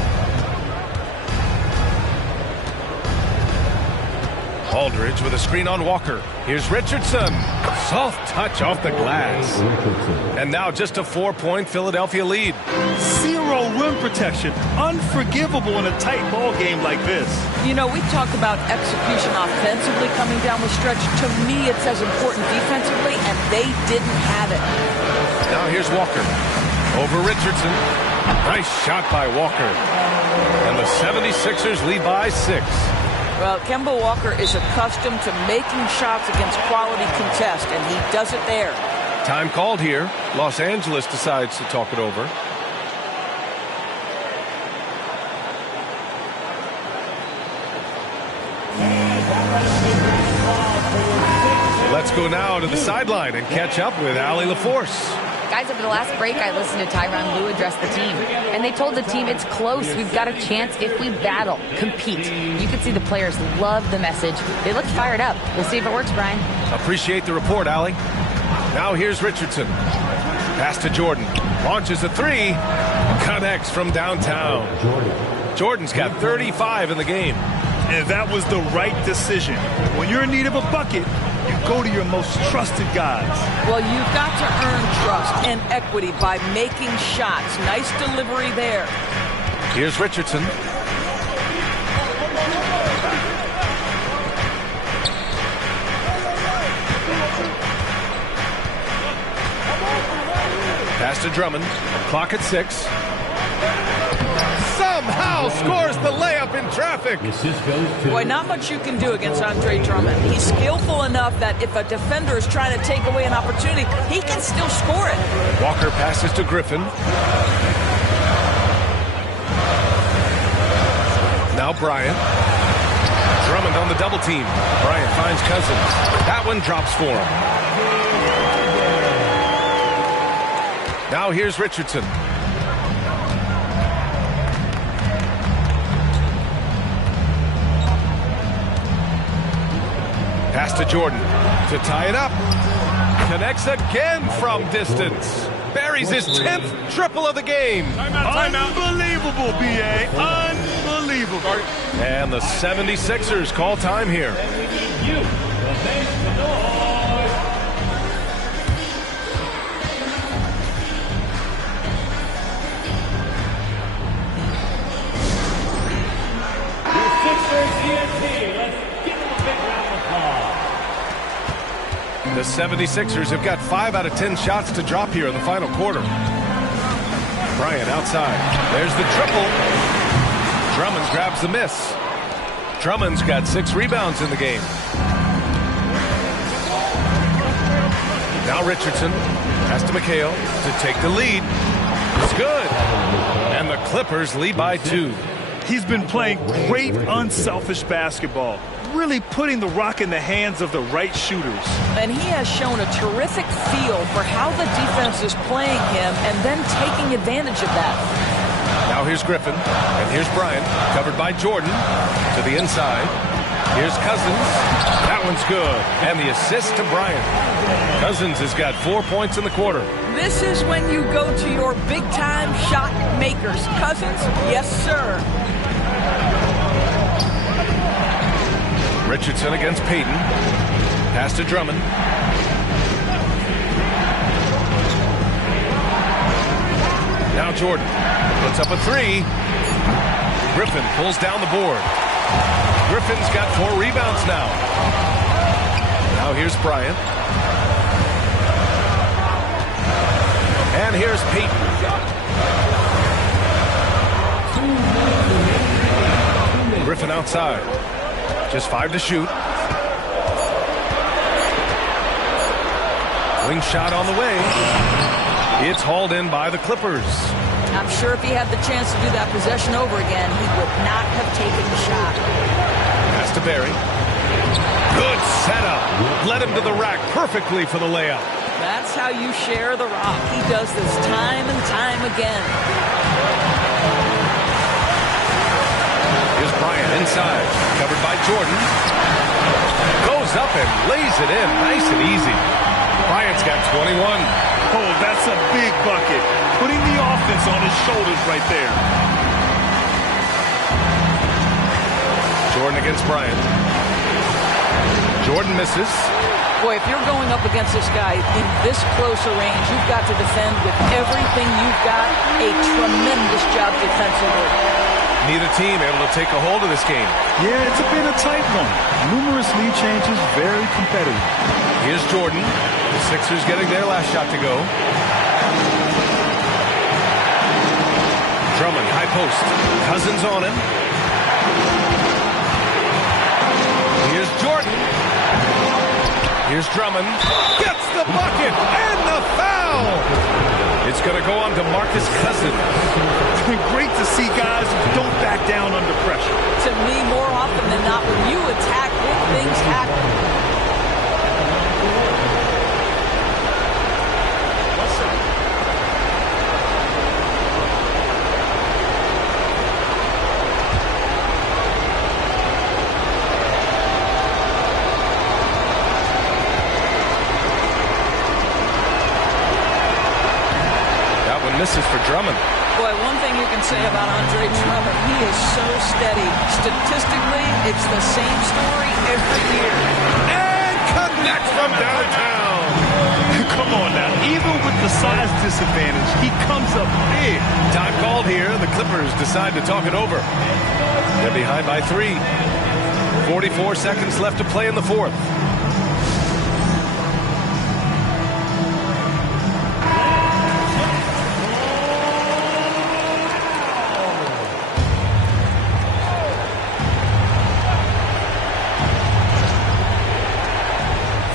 Aldridge with a screen on Walker. Here's Richardson. Soft touch off the glass. And now just a 4-point Philadelphia lead. 0 rim protection. Unforgivable in a tight ball game like this. You know, we talked about execution offensively coming down the stretch. To me, it's as important defensively, and they didn't have it. Now here's Walker. Over Richardson. Nice shot by Walker. And the 76ers lead by 6. Well, Kemba Walker is accustomed to making shots against quality contest, and he does it there. Time called here. Los Angeles decides to talk it over. Let's go now to the sideline and catch up with Allie LaForce. Guys, over the last break, I listened to Tyronn Lue address the team, and they told the team it's close. We've got a chance if we battle, compete. You can see the players love the message. They look fired up. We'll see if it works, Brian. Appreciate the report, Allie. Now here's Richardson. Pass to Jordan. Launches a 3. Connects from downtown. Jordan's got 35 in the game. And that was the right decision. When you're in need of a bucket, you go to your most trusted guys. Well, you've got to earn trust and equity by making shots. Nice delivery there. Here's Richardson. Pass to Drummond. Clock at 6. Somehow scores the layup in traffic. Boy, not much you can do against Andre Drummond. He's skillful enough that if a defender is trying to take away an opportunity, he can still score it. Walker passes to Griffin. Now Bryant. Drummond on the double team. Bryant finds Cousins. That one drops for him. Now here's Richardson. Pass to Jordan to tie it up. Connects again from distance. Buries his 10th triple of the game. Unbelievable, B.A. Unbelievable. And the 76ers call time here. The 76ers have got 5 out of 10 shots to drop here in the final quarter. Bryant outside. There's the triple. Drummond grabs the miss. Drummond's got 6 rebounds in the game. Now Richardson has to McHale to take the lead. It's good. And the Clippers lead by 2. He's been playing great, unselfish basketball. Really putting the rock in the hands of the right shooters. And he has shown a terrific feel for how the defense is playing him and then taking advantage of that. Now here's Griffin, and here's Bryant, covered by Jordan to the inside. Here's Cousins. That one's good. And the assist to Bryant. Cousins has got 4 points in the quarter. This is when you go to your big-time shot makers. Cousins, yes, sir. Richardson against Payton. Pass to Drummond. Now Jordan puts up a 3. Griffin pulls down the board. Griffin's got 4 rebounds now. Now here's Bryant. And here's Payton. Griffin outside. Just 5 to shoot. Wing shot on the way. It's hauled in by the Clippers. I'm sure if he had the chance to do that possession over again, he would not have taken the shot. Pass to Barry. Good setup. Led him to the rack perfectly for the layup. That's how you share the rock. He does this time and time again. Here's Bryant inside. Covered by Jordan. Goes up and lays it in. Nice and easy. Bryant's got 21. Oh, that's a big bucket. Putting the offense on his shoulders right there. Jordan against Bryant. Jordan misses. Boy, if you're going up against this guy in this close a range, you've got to defend with everything you've got. A tremendous job defensively. Neither team able to take a hold of this game. Yeah, it's a bit of tight one. Numerous lead changes, very competitive. Here's Jordan. The Sixers getting their last shot to go. Drummond, high post. Cousins on him. Here's Jordan. Here's Drummond. Gets the bucket and the foul. It's going to go on to Marcus Cousins. Great to see guys who don't back down under pressure. To me, more often than not, when you attack, good things happen. Misses for Drummond. Boy, one thing you can say about Andre Drummond, he is so steady. Statistically, it's the same story every year. And connect from downtown. Come on now. Even with the size disadvantage, he comes up big. Time called here. The Clippers decide to talk it over. They're behind by 3. 44 seconds left to play in the fourth.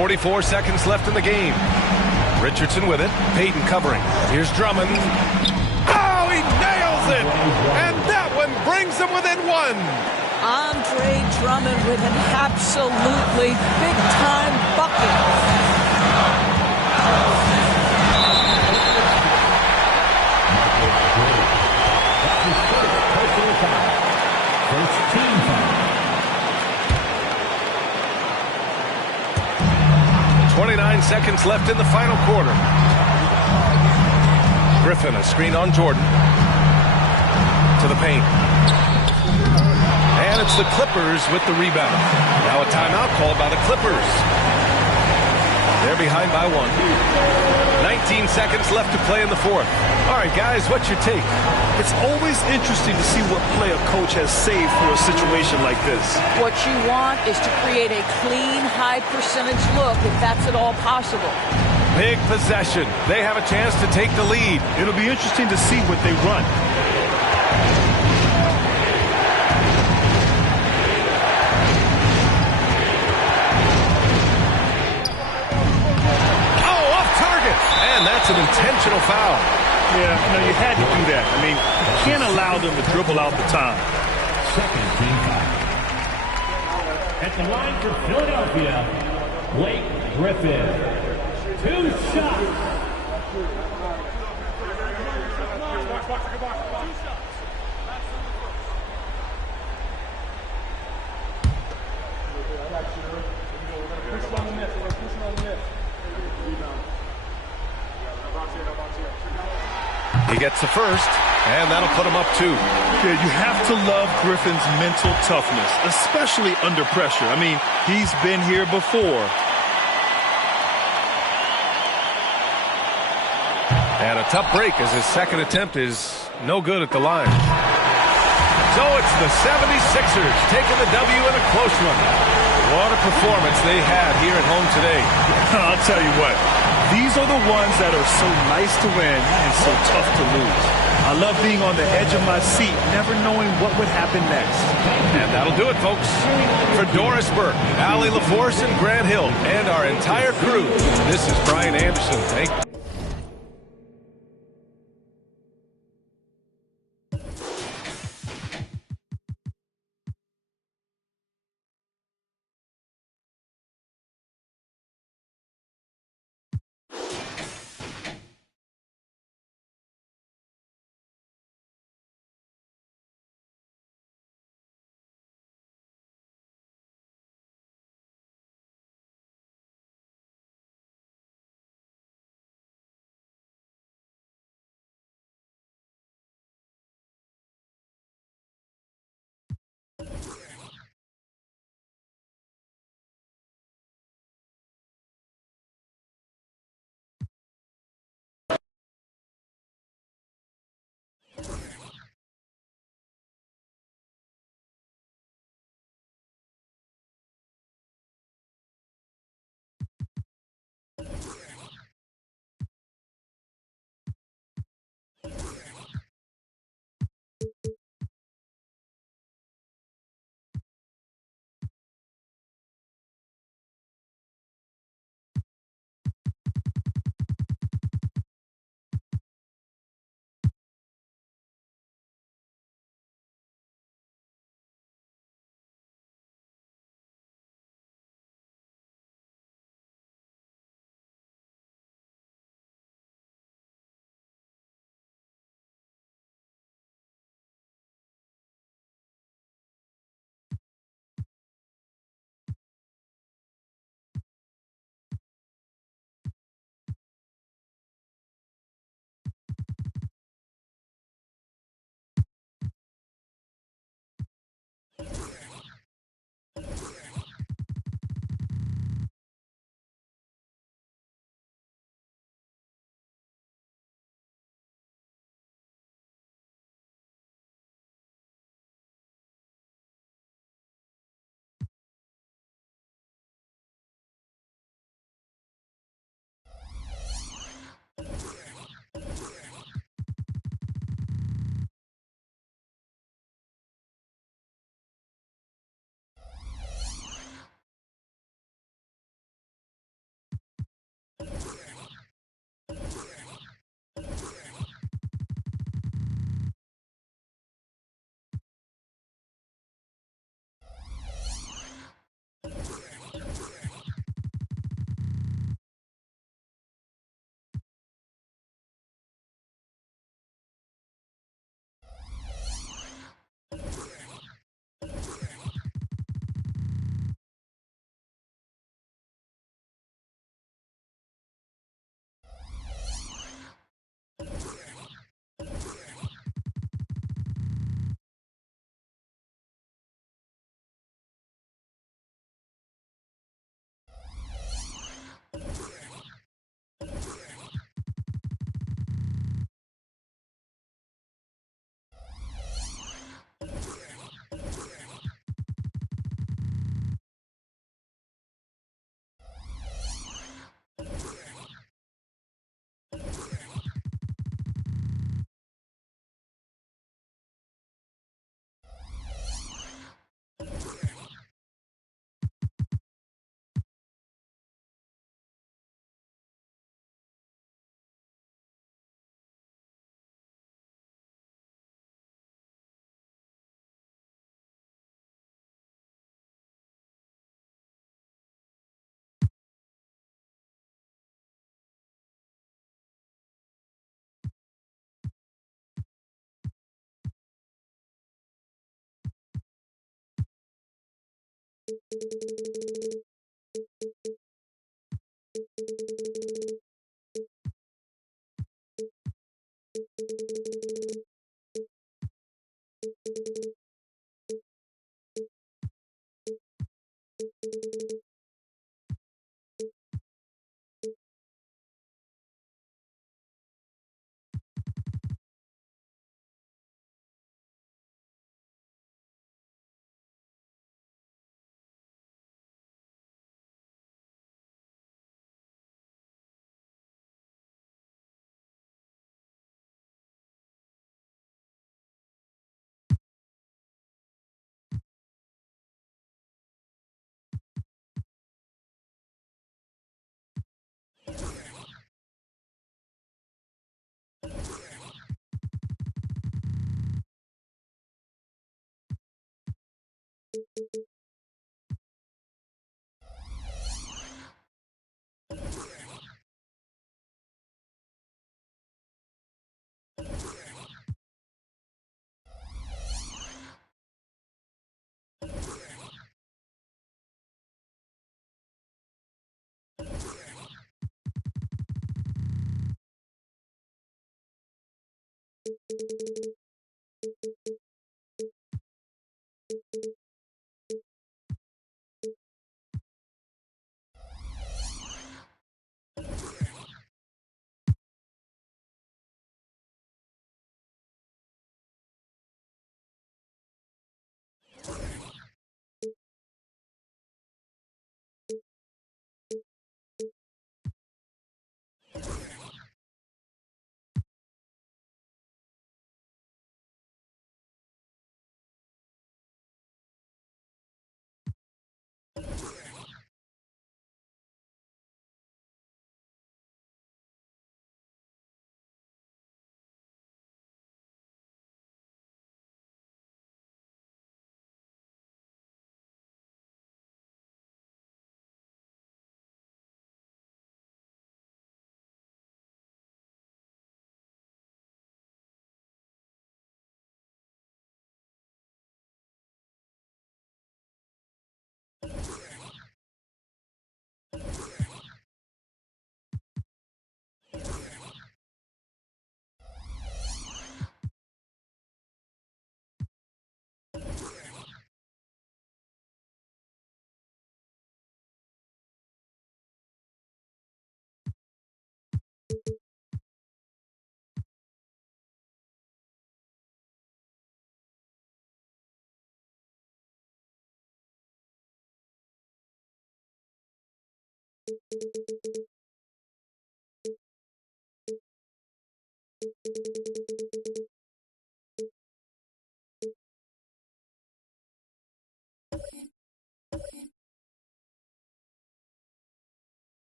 44 seconds left in the game. Richardson with it. Payton covering. Here's Drummond. Oh, he nails it! And that one brings them within one. Andre Drummond with an absolutely big-time bucket. First team foul. 29 seconds left in the final quarter. Griffin, a screen on Jordan. To the paint. And it's the Clippers with the rebound. Now a timeout called by the Clippers. They're behind by one. 19 seconds left to play in the fourth. All right, guys, what's your take? It's always interesting to see what play a coach has saved for a situation like this. What you want is to create a clean, high-percentage look, if that's at all possible. Big possession. They have a chance to take the lead. It'll be interesting to see what they run. And that's an intentional foul. Yeah, you had to do that. I mean, you can't allow them to dribble out the time. Second team foul. At the line for Philadelphia, Blake Griffin. 2 shots. He gets the first, and that'll put him up 2. Yeah, you have to love Griffin's mental toughness, especially under pressure. I mean, he's been here before. And a tough break as his second attempt is no good at the line. So it's the 76ers taking the W in a close one. What a performance they had here at home today. I'll tell you what. These are the ones that are so nice to win and so tough to lose. I love being on the edge of my seat, never knowing what would happen next. And that'll do it, folks. For Doris Burke, Allie LaForce, and Grant Hill, and our entire crew, this is Brian Anderson. Thank you.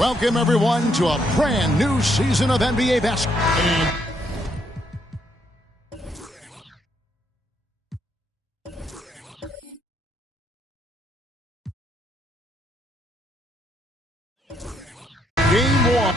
Welcome, everyone, to a brand new season of NBA basketball. Game 1.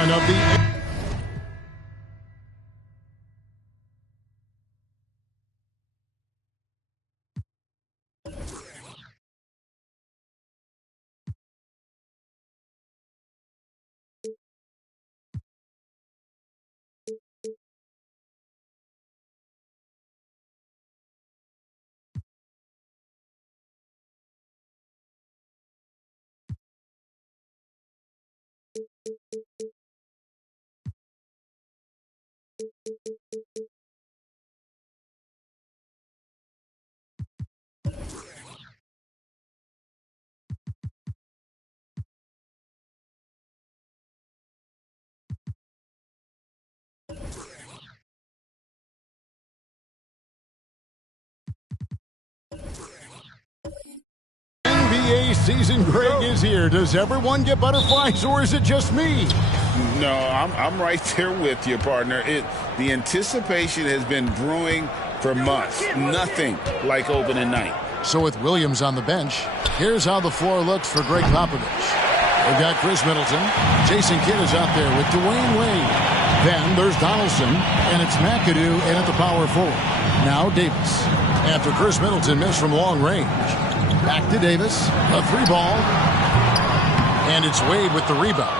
Of the postseason, Greg, is here. Does everyone get butterflies, or is it just me? No, I'm right there with you, partner. The anticipation has been brewing for months. Nothing like opening night. So with Williams on the bench, here's how the floor looks for Greg Popovich. They've got Chris Middleton. Jason Kidd is out there with Dwayne Wade. Then there's Donaldson, and it's McAdoo in at the power forward. Now Davis. After Chris Middleton missed from long range. Back to Davis. A 3-ball. And it's Wade with the rebound.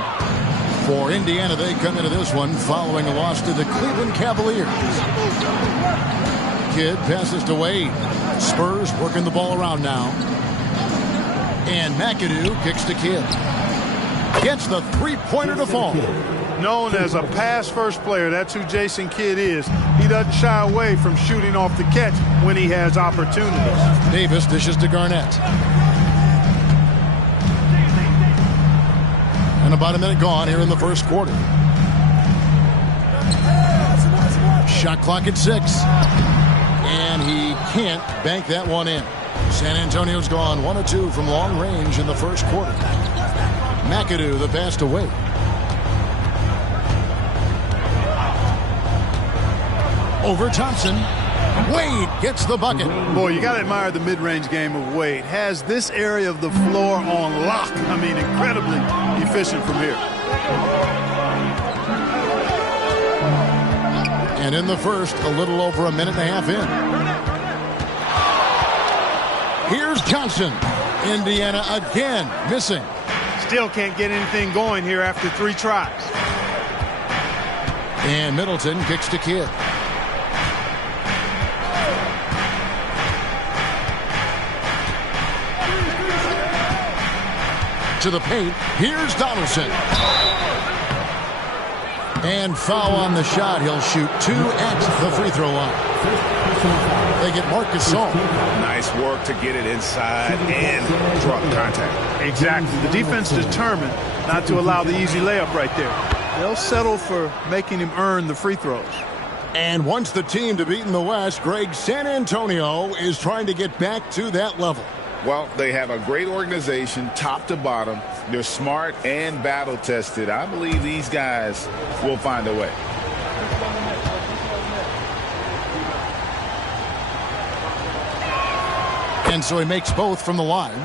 For Indiana, they come into this one following a loss to the Cleveland Cavaliers. Kidd passes to Wade. Spurs working the ball around now. And McAdoo kicks to Kidd. Gets the three-pointer to fall. Known as a pass-first player, that's who Jason Kidd is. He doesn't shy away from shooting off the catch when he has opportunities. Davis dishes to Garnett. And about a minute gone here in the first quarter. Shot clock at 6. And he can't bank that one in. San Antonio's gone 1 of 2 from long range in the first quarter. McAdoo, the pass to Wade. Over Thompson. Wade gets the bucket. Boy, you got to admire the mid-range game of Wade. Has this area of the floor on lock. I mean, incredibly efficient from here. And in the first, a little over a minute and a half in. Here's Johnson. Indiana again missing. Still can't get anything going here after 3 tries. And Middleton kicks to Kidd. To the paint. Here's Donaldson. And foul on the shot. He'll shoot 2 at the free throw line. They get Marc Gasol. Nice work to get it inside and draw the contact. Exactly. The defense determined not to allow the easy layup right there. They'll settle for making him earn the free throws. And once the team to beat in the West, Greg, San Antonio is trying to get back to that level. Well, they have a great organization, top to bottom. They're smart and battle-tested. I believe these guys will find a way. And so he makes both from the line.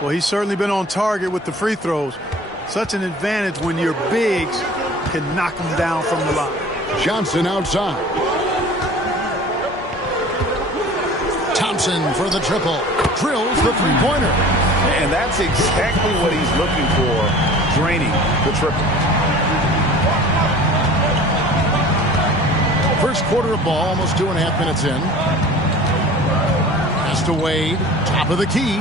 Well, he's certainly been on target with the free throws. Such an advantage when your bigs can knock them down from the line. Johnson outside. Thompson for the triple. Drills the three-pointer. And that's exactly what he's looking for, draining the triple. First quarter of ball, almost 2.5 minutes in. Pass to Wade, top of the key.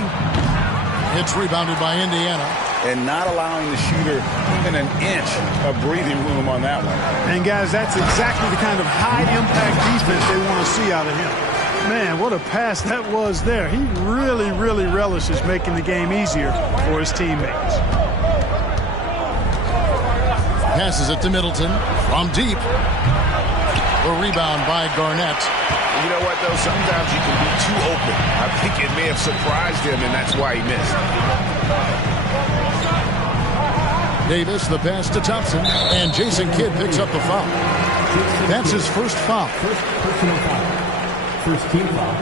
It's rebounded by Indiana. And not allowing the shooter even an inch of breathing room on that one. And guys, that's exactly the kind of high-impact defense they want to see out of him. Man, what a pass that was there. He really, really relishes making the game easier for his teammates. Passes it to Middleton from deep. A rebound by Garnett. You know what, though? Sometimes you can be too open. I think it may have surprised him, and that's why he missed. Davis, the pass to Thompson, and Jason Kidd picks up the foul. That's his first foul. First personal foul. First team foul.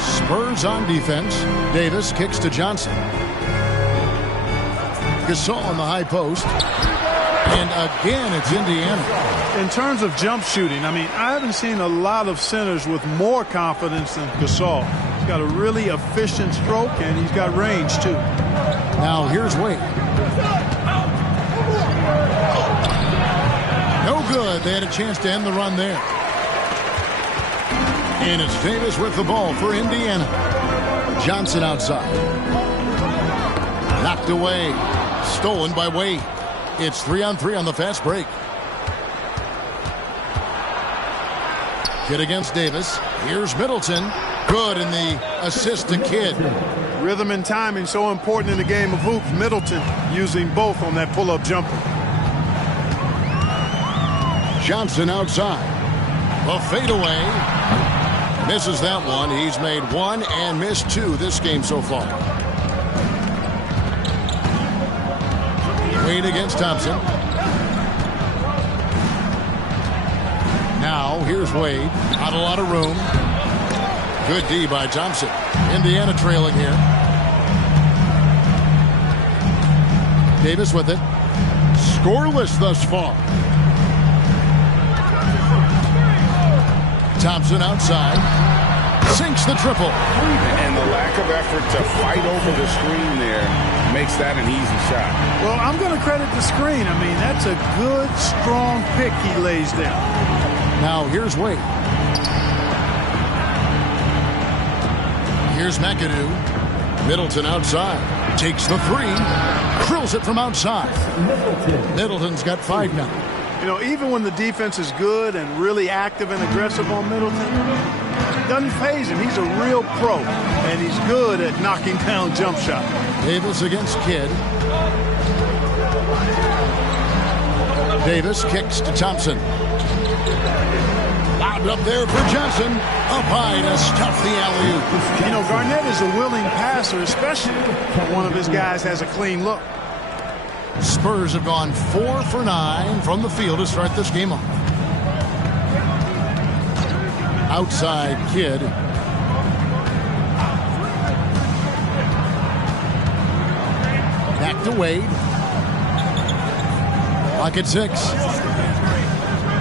Spurs on defense. Davis kicks to Johnson. Gasol on the high post. And again, it's Indiana. In terms of jump shooting, I mean, I haven't seen a lot of centers with more confidence than Gasol. He's got a really efficient stroke, and he's got range, too. Now, here's Wade. No good. They had a chance to end the run there. And it's Davis with the ball for Indiana. Johnson outside. Knocked away. Stolen by Wade. It's 3-on-3 on the fast break. Kidd against Davis. Here's Middleton. Good in the assist to Kidd. Rhythm and timing so important in the game of hoops. Middleton using both on that pull-up jumper. Johnson outside. The fadeaway. Misses that one. He's made one and missed two this game so far. Wade against Thompson. Now, here's Wade. Not a lot of room. Good D by Thompson. Indiana trailing here. Davis with it. Scoreless thus far. Thompson outside. Sinks the triple. And the lack of effort to fight over the screen there makes that an easy shot. Well, I'm going to credit the screen. I mean, that's a good, strong pick he lays down. Now, here's Wade. Here's McAdoo. Middleton outside. Takes the three. Drills it from outside. Middleton's got 5 now. You know, even when the defense is good and really active and aggressive on Middleton, it doesn't faze him. He's a real pro, and he's good at knocking down jump shots. Davis against Kidd. Davis kicks to Thompson. Lobbed up there for Johnson. Up high to stuff the alley-oop. You know, Garnett is a willing passer, especially when one of his guys has a clean look. Spurs have gone 4 for 9 from the field to start this game off. Outside Kidd. Back to Wade. Lock at 6.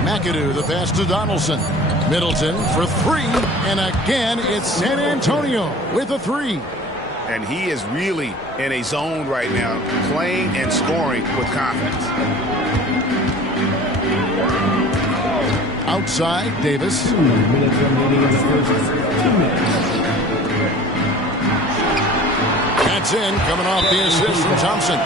McAdoo, the pass to Donaldson. Middleton for 3. And again, it's San Antonio with a 3. And he is really in a zone right now, playing and scoring with confidence. Outside, Davis. 2 minutes remaining in the first. 2 minutes. That's in, coming off the assist from Thompson.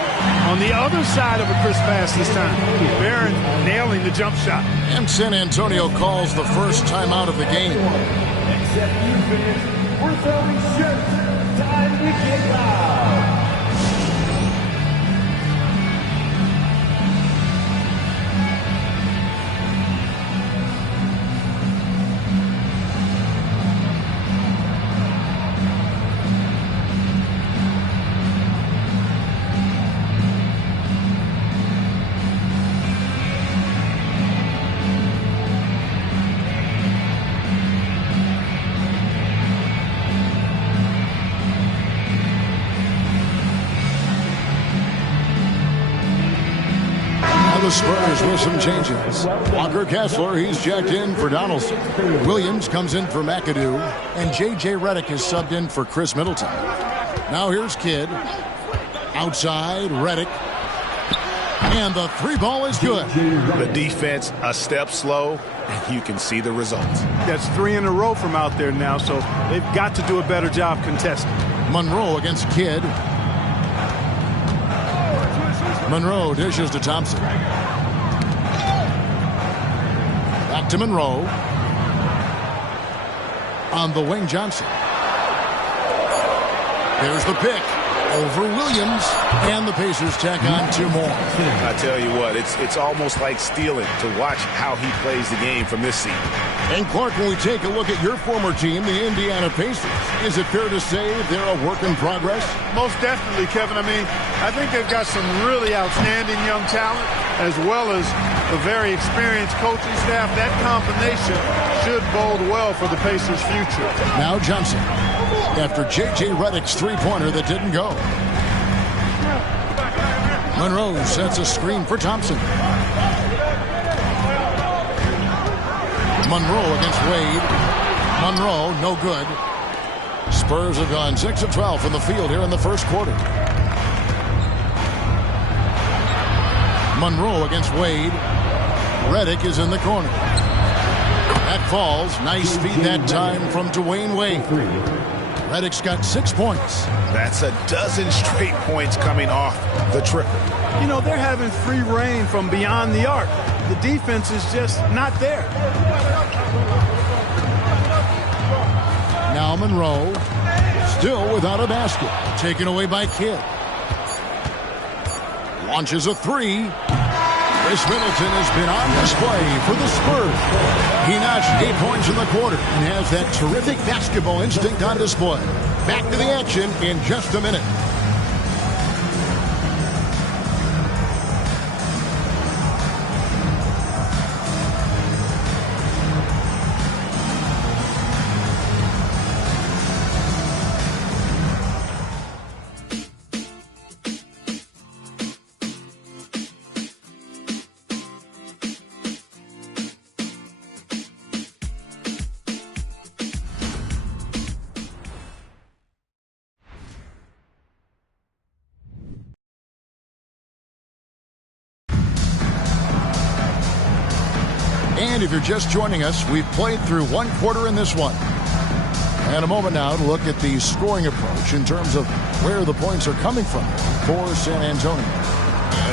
On the other side of a crisp pass this time. Barron nailing the jump shot. And San Antonio calls the first timeout of the game. Except you finish, we're throwing shirts. Time to get loud. The Spurs with some changes. Walker Kessler, he's checked in for Donaldson. Williams comes in for McAdoo. And J.J. Redick is subbed in for Chris Middleton. Now here's Kidd. Outside, Redick. And the 3 ball is good. The defense a step slow, and you can see the results. That's 3 in a row from out there now, so they've got to do a better job contesting. Monroe against Kidd. Monroe dishes to Thompson. Back to Monroe. On the wing, Johnson. There's the pick. Over Williams. And the Pacers tack on 2 more. I tell you what, it's almost like stealing to watch how he plays the game from this seat. And Clark, when we take a look at your former team, the Indiana Pacers, is it fair to say they're a work in progress? Most definitely, Kevin. I mean, I think they've got some really outstanding young talent, as well as a very experienced coaching staff. That combination should bode well for the Pacers' future. Now Johnson, after J.J. Redick's 3-pointer that didn't go. Monroe sets a screen for Thompson. Monroe against Wade. Monroe, no good. Spurs have gone 6 of 12 from the field here in the first quarter. Monroe against Wade. Redick is in the corner. That falls. Nice feed that time from Dwayne Wade. Redick's got 6 points. That's a dozen straight points coming off the triple. You know, they're having free reign from beyond the arc. The defense is just not there. Now Monroe, still without a basket. Taken away by Kidd. Launches a 3. Chris Middleton has been on display for the Spurs. He notched 8 points in the quarter and has that terrific basketball instinct on display. Back to the action in just a minute. And if you're just joining us, we've played through one quarter in this one. And a moment now to look at the scoring approach in terms of where the points are coming from for San Antonio.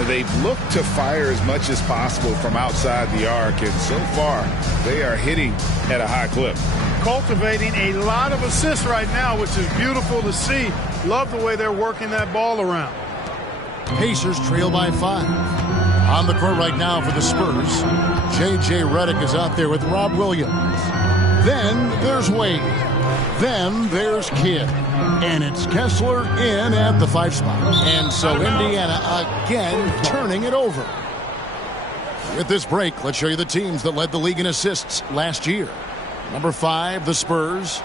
They've looked to fire as much as possible from outside the arc, and so far they are hitting at a high clip. Cultivating a lot of assists right now, which is beautiful to see. Love the way they're working that ball around. Pacers trail by 5. On the court right now for the Spurs, J.J. Redick is out there with Rob Williams. Then there's Wade. Then there's Kidd. And it's Kessler in at the 5 spot. And so Indiana again turning it over. With this break, let's show you the teams that led the league in assists last year. Number 5, the Spurs.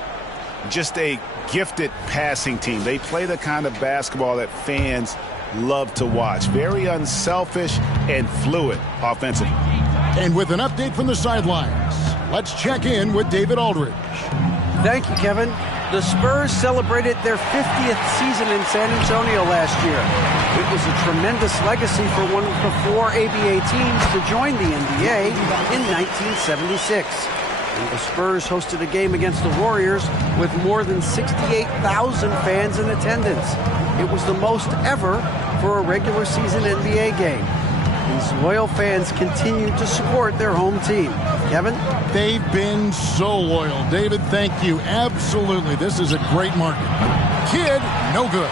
Just a gifted passing team. They play the kind of basketball that fans love to watch. Very unselfish and fluid offensively. And with an update from the sidelines, let's check in with David Aldridge. Thank you, Kevin. The Spurs celebrated their 50th season in San Antonio last year. It was a tremendous legacy for one of the 4 ABA teams to join the NBA in 1976. And the Spurs hosted a game against the Warriors with more than 68,000 fans in attendance. It was the most ever for a regular season NBA game. These loyal fans continue to support their home team. Kevin? They've been so loyal. David, thank you. Absolutely. This is a great market. Kidd, no good.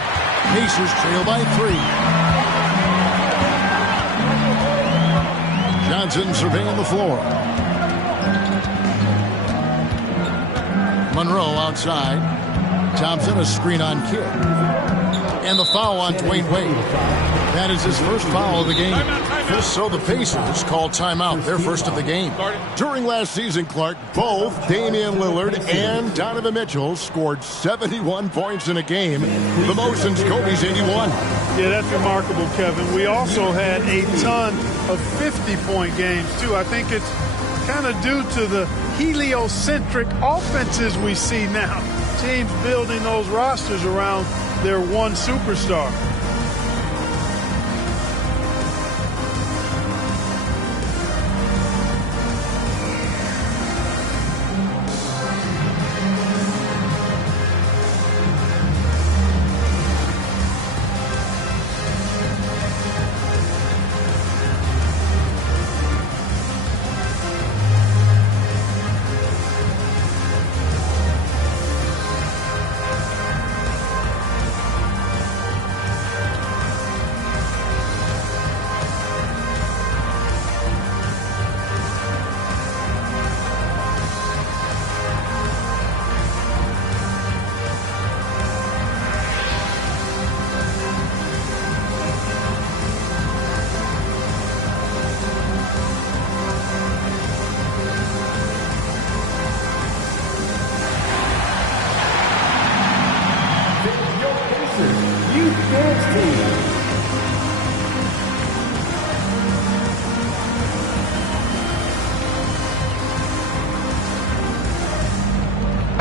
Pacers trail by 3. Johnson surveying the floor. Monroe outside. Thompson, a screen on Kidd. And the foul on Dwayne Wade. That is his first foul of the game. So the Pacers call timeout, their first of the game. During last season, Clark, both Damian Lillard and Donovan Mitchell scored 71 points in a game, the most since Kobe's 81. Yeah, that's remarkable, Kevin. We also had a ton of 50-point games, too. I think it's kind of due to the heliocentric offenses we see now. Teams building those rosters around their one superstar.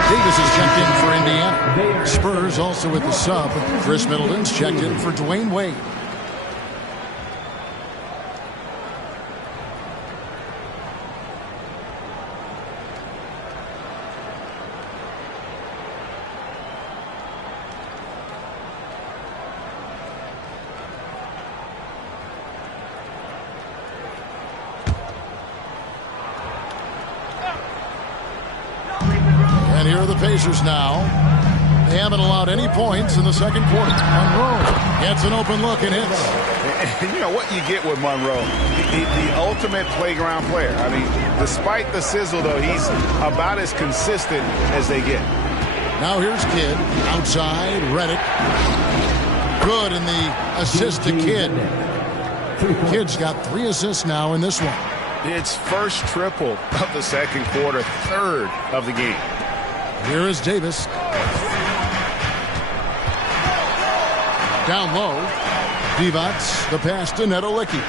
Davis is checked in for Indiana. Spurs also with the sub. Chris Middleton's checked in for Dwayne Wade. And here are the Pacers now. They haven't allowed any points in the second quarter. Monroe gets an open look and hits. And you know what you get with Monroe? The ultimate playground player. I mean, despite the sizzle, though, he's about as consistent as they get. Now here's Kidd. Outside, Reddick. Good in the assist to Kidd. Kidd's got 3 assists now in this one. It's first triple of the second quarter, third of the game. Here is Davis. Down low. Divac, the pass to Neto Licky.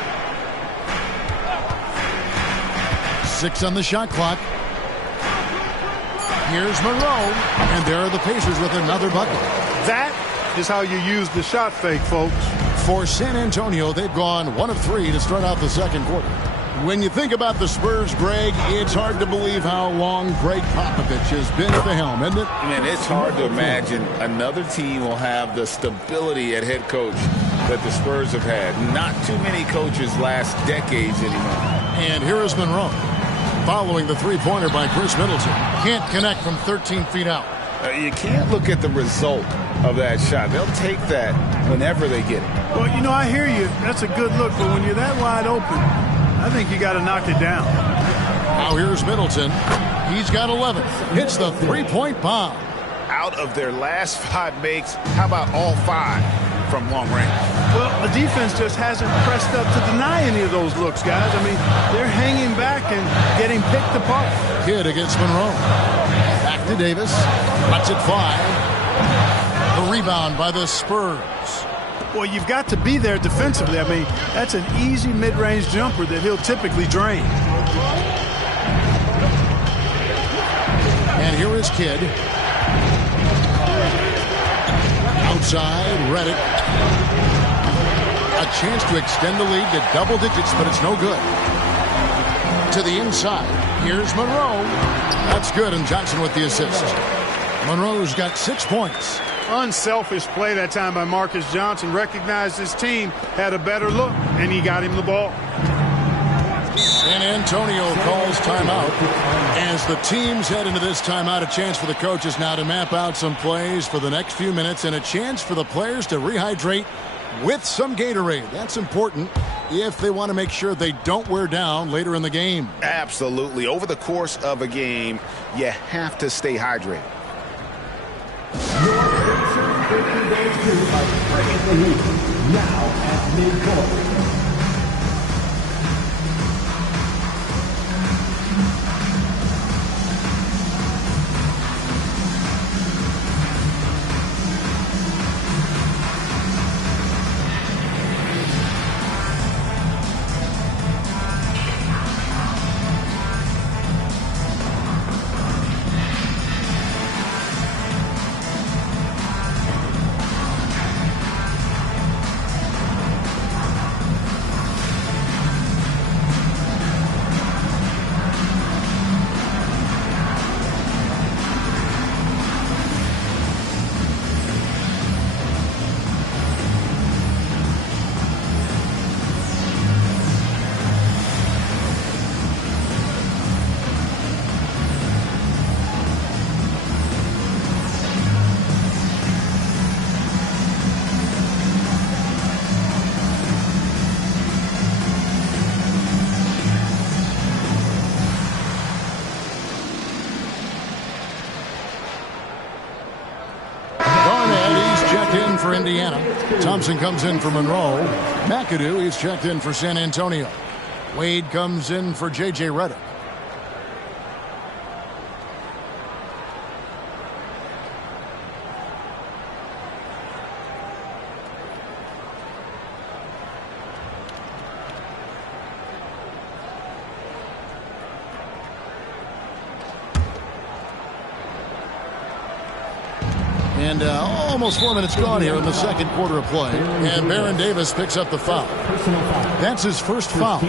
6 on the shot clock. Here's Monroe. And there are the Pacers with another bucket. That is how you use the shot fake, folks. For San Antonio, they've gone 1 of 3 to start out the second quarter. When you think about the Spurs, Greg, it's hard to believe how long Greg Popovich has been at the helm, isn't it? Man, it's hard to imagine another team will have the stability at head coach that the Spurs have had. Not too many coaches last decades anymore. And here is Monroe. Following the three-pointer by Chris Middleton. Can't connect from 13 feet out. You can't look at the result of that shot. They'll take that whenever they get it. Well, you know, I hear you. That's a good look, but when you're that wide open, I think you got to knock it down. Now here's Middleton. He's got 11. Hits the three-point bomb. Out of their last 5 makes, how about all 5 from long range? Well, the defense just hasn't pressed up to deny any of those looks, guys. I mean, they're hanging back and getting picked apart. Kidd against Monroe. Back to Davis. Cuts it 5. The rebound by the Spurs. Well, you've got to be there defensively. I mean, that's an easy mid-range jumper that he'll typically drain. And here is Kidd. Outside, Reddick. A chance to extend the lead to double digits, but it's no good. To the inside. Here's Monroe. That's good, and Johnson with the assist. Monroe's got 6 points. Unselfish play that time by Marcus Johnson. Recognized his team had a better look, and he got him the ball. San Antonio calls timeout. As the teams head into this timeout, a chance for the coaches now to map out some plays for the next few minutes and a chance for the players to rehydrate with some Gatorade. That's important if they want to make sure they don't wear down later in the game. Absolutely. Over the course of a game, you have to stay hydrated. Your Pacers breaking those 2 are bringing the heat. Now at midcourt. For Indiana. Thompson comes in for Monroe. McAdoo, he's checked in for San Antonio. Wade comes in for J.J. Redick. And almost 4 minutes gone here in the second quarter of play. And Baron Davis picks up the foul. That's his first foul.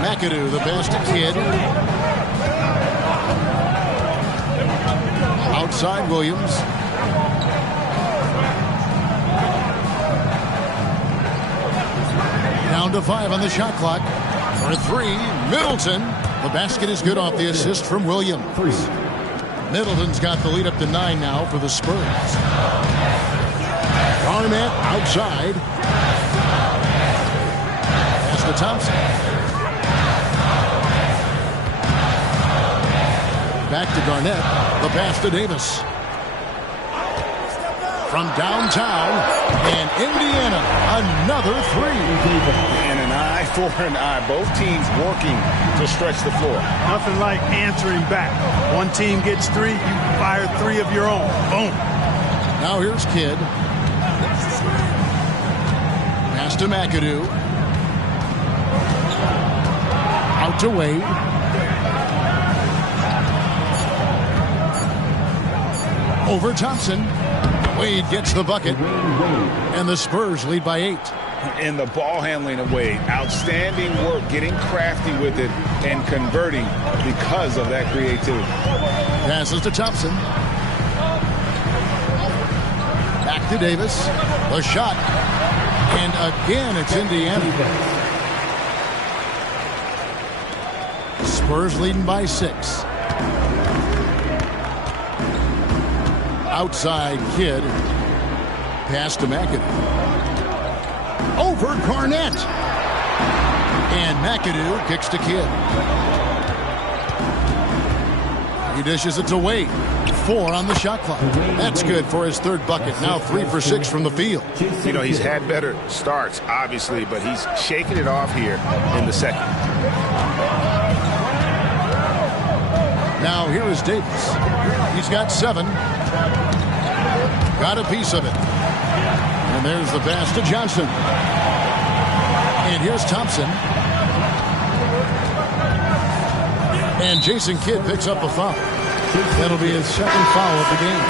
McAdoo, the pass to Kidd. Outside Williams. Down to to 5 on the shot clock. For 3, Middleton. The basket is good off the assist from Williams. Middleton's got the lead up to 9 now for the Spurs. Garnett outside. Pass to Thompson. Back to Garnett. The pass to Davis. From downtown, and Indiana, another 3. And an eye for an eye. Both teams working to stretch the floor. Nothing like answering back. One team gets 3, you fire 3 of your own. Boom. Now here's Kidd. Pass to McAdoo. Out to Wade. Over Thompson. Wade gets the bucket, and the Spurs lead by 8. And the ball handling of Wade. Outstanding work getting crafty with it and converting because of that creativity. Passes to Thompson. Back to Davis. The shot. And again, it's Indiana. Spurs leading by 6. Outside Kidd. Pass to McAdoo. Over Garnett. And McAdoo kicks to Kidd. He dishes it to Wade. 4 on the shot clock. That's good for his 3rd bucket. Now 3 for 6 from the field. You know, he's had better starts, obviously, but he's shaking it off here in the second. Now here is Davis. He's got 7. Got a piece of it. And there's the pass to Johnson. And here's Thompson. And Jason Kidd picks up a foul. That'll be his 2nd foul of the game.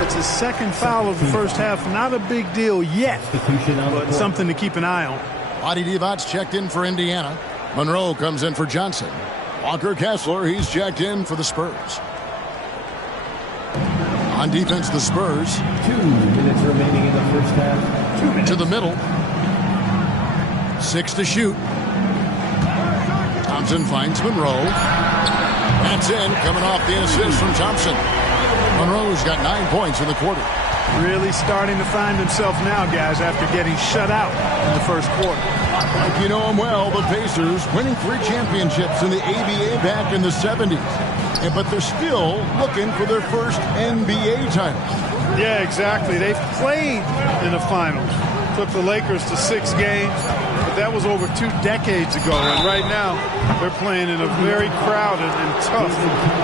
That's his 2nd foul of the first half. Not a big deal yet, but something to keep an eye on. Adi Divac checked in for Indiana. Monroe comes in for Johnson. Walker Kessler, he's checked in for the Spurs. On defense, the Spurs. 2 minutes remaining in the first half. 2 minutes. To the middle. 6 to shoot. Thompson finds Monroe. That's in, coming off the assist from Thompson. Monroe's got 9 points in the quarter. Really starting to find himself now, guys, after getting shut out in the first quarter. Like you know him well, the Pacers winning 3 championships in the ABA back in the 70s. But they're still looking for their first NBA title. Yeah, exactly. They've played in the finals. Took the Lakers to 6 games, but that was over 2 decades ago. And right now, they're playing in a very crowded and tough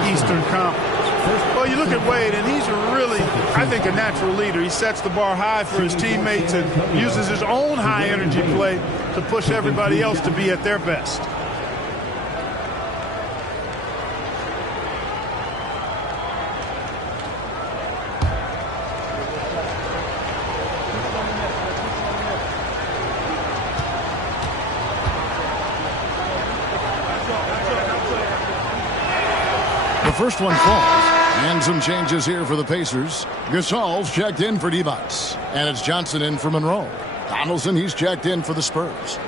Eastern Conference. Well, you look at Wade, and he's really, I think, a natural leader. He sets the bar high for his teammates and uses his own high-energy play to push everybody else to be at their best. The first one falls. And some changes here for the Pacers. Gasol's checked in for Divac. And it's Johnson in for Monroe. Donaldson, he's checked in for the Spurs.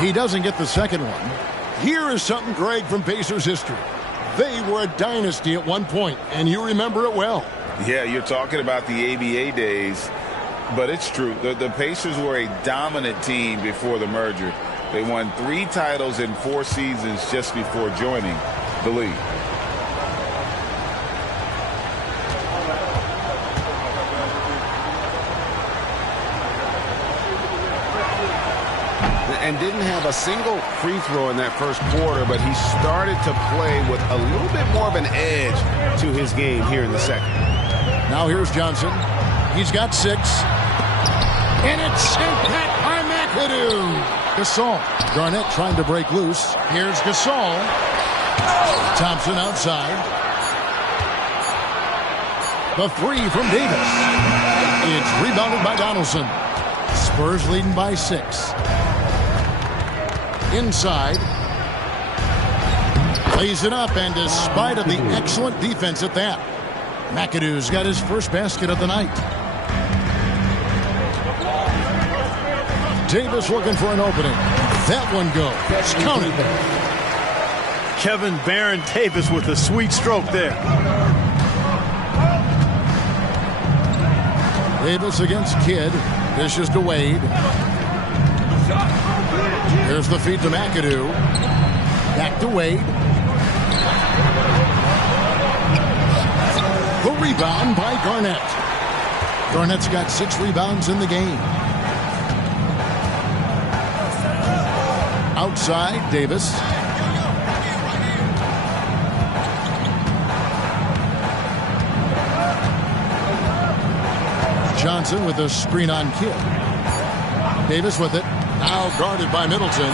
He doesn't get the second one. Here is something, Greg, from Pacers history. They were a dynasty at one point, and you remember it well. Yeah, you're talking about the ABA days, but it's true. The Pacers were a dominant team before the merger. They won 3 titles in 4 seasons just before joining the league. And didn't have a single free throw in that first quarter, but he started to play with a little bit more of an edge to his game here in the second. Now here's Johnson. He's got 6. And it's sent by McAdoo. Gasol. Garnett trying to break loose. Here's Gasol. Thompson outside. The 3 from Davis. It's rebounded by Donaldson. Spurs leading by 6. Inside. Lays it up, and despite of the excellent defense at that, McAdoo's got his first basket of the night. Davis looking for an opening. That one goes. Counted. Kevin Baron Davis with a sweet stroke there. Davis against Kidd. Dishes to Wade. Here's the feed to McAdoo. Back to Wade. The rebound by Garnett. Garnett's got 6 rebounds in the game. Outside, Davis. Johnson with a screen on Kidd. Davis with it. Now guarded by Middleton.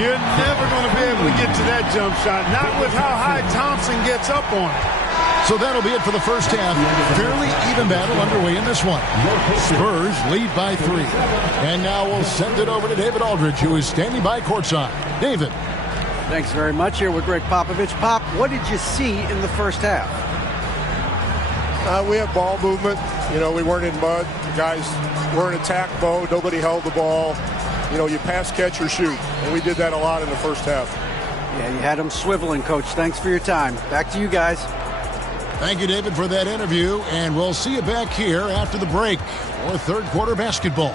You're never going to be able to get to that jump shot. Not with how high Thompson gets up on it. So that'll be it for the first half. Fairly even battle underway in this one. Spurs lead by 3. And now we'll send it over to David Aldridge, who is standing by courtside. David. Thanks very much. Here with Greg Popovich. Pop, what did you see in the first half? We had ball movement. You know, we weren't in mud. The guys were in attack mode. Nobody held the ball. You know, you pass, catch, or shoot. And we did that a lot in the first half. Yeah, you had them swiveling, Coach. Thanks for your time. Back to you guys. Thank you, David, for that interview. And we'll see you back here after the break for third quarter basketball.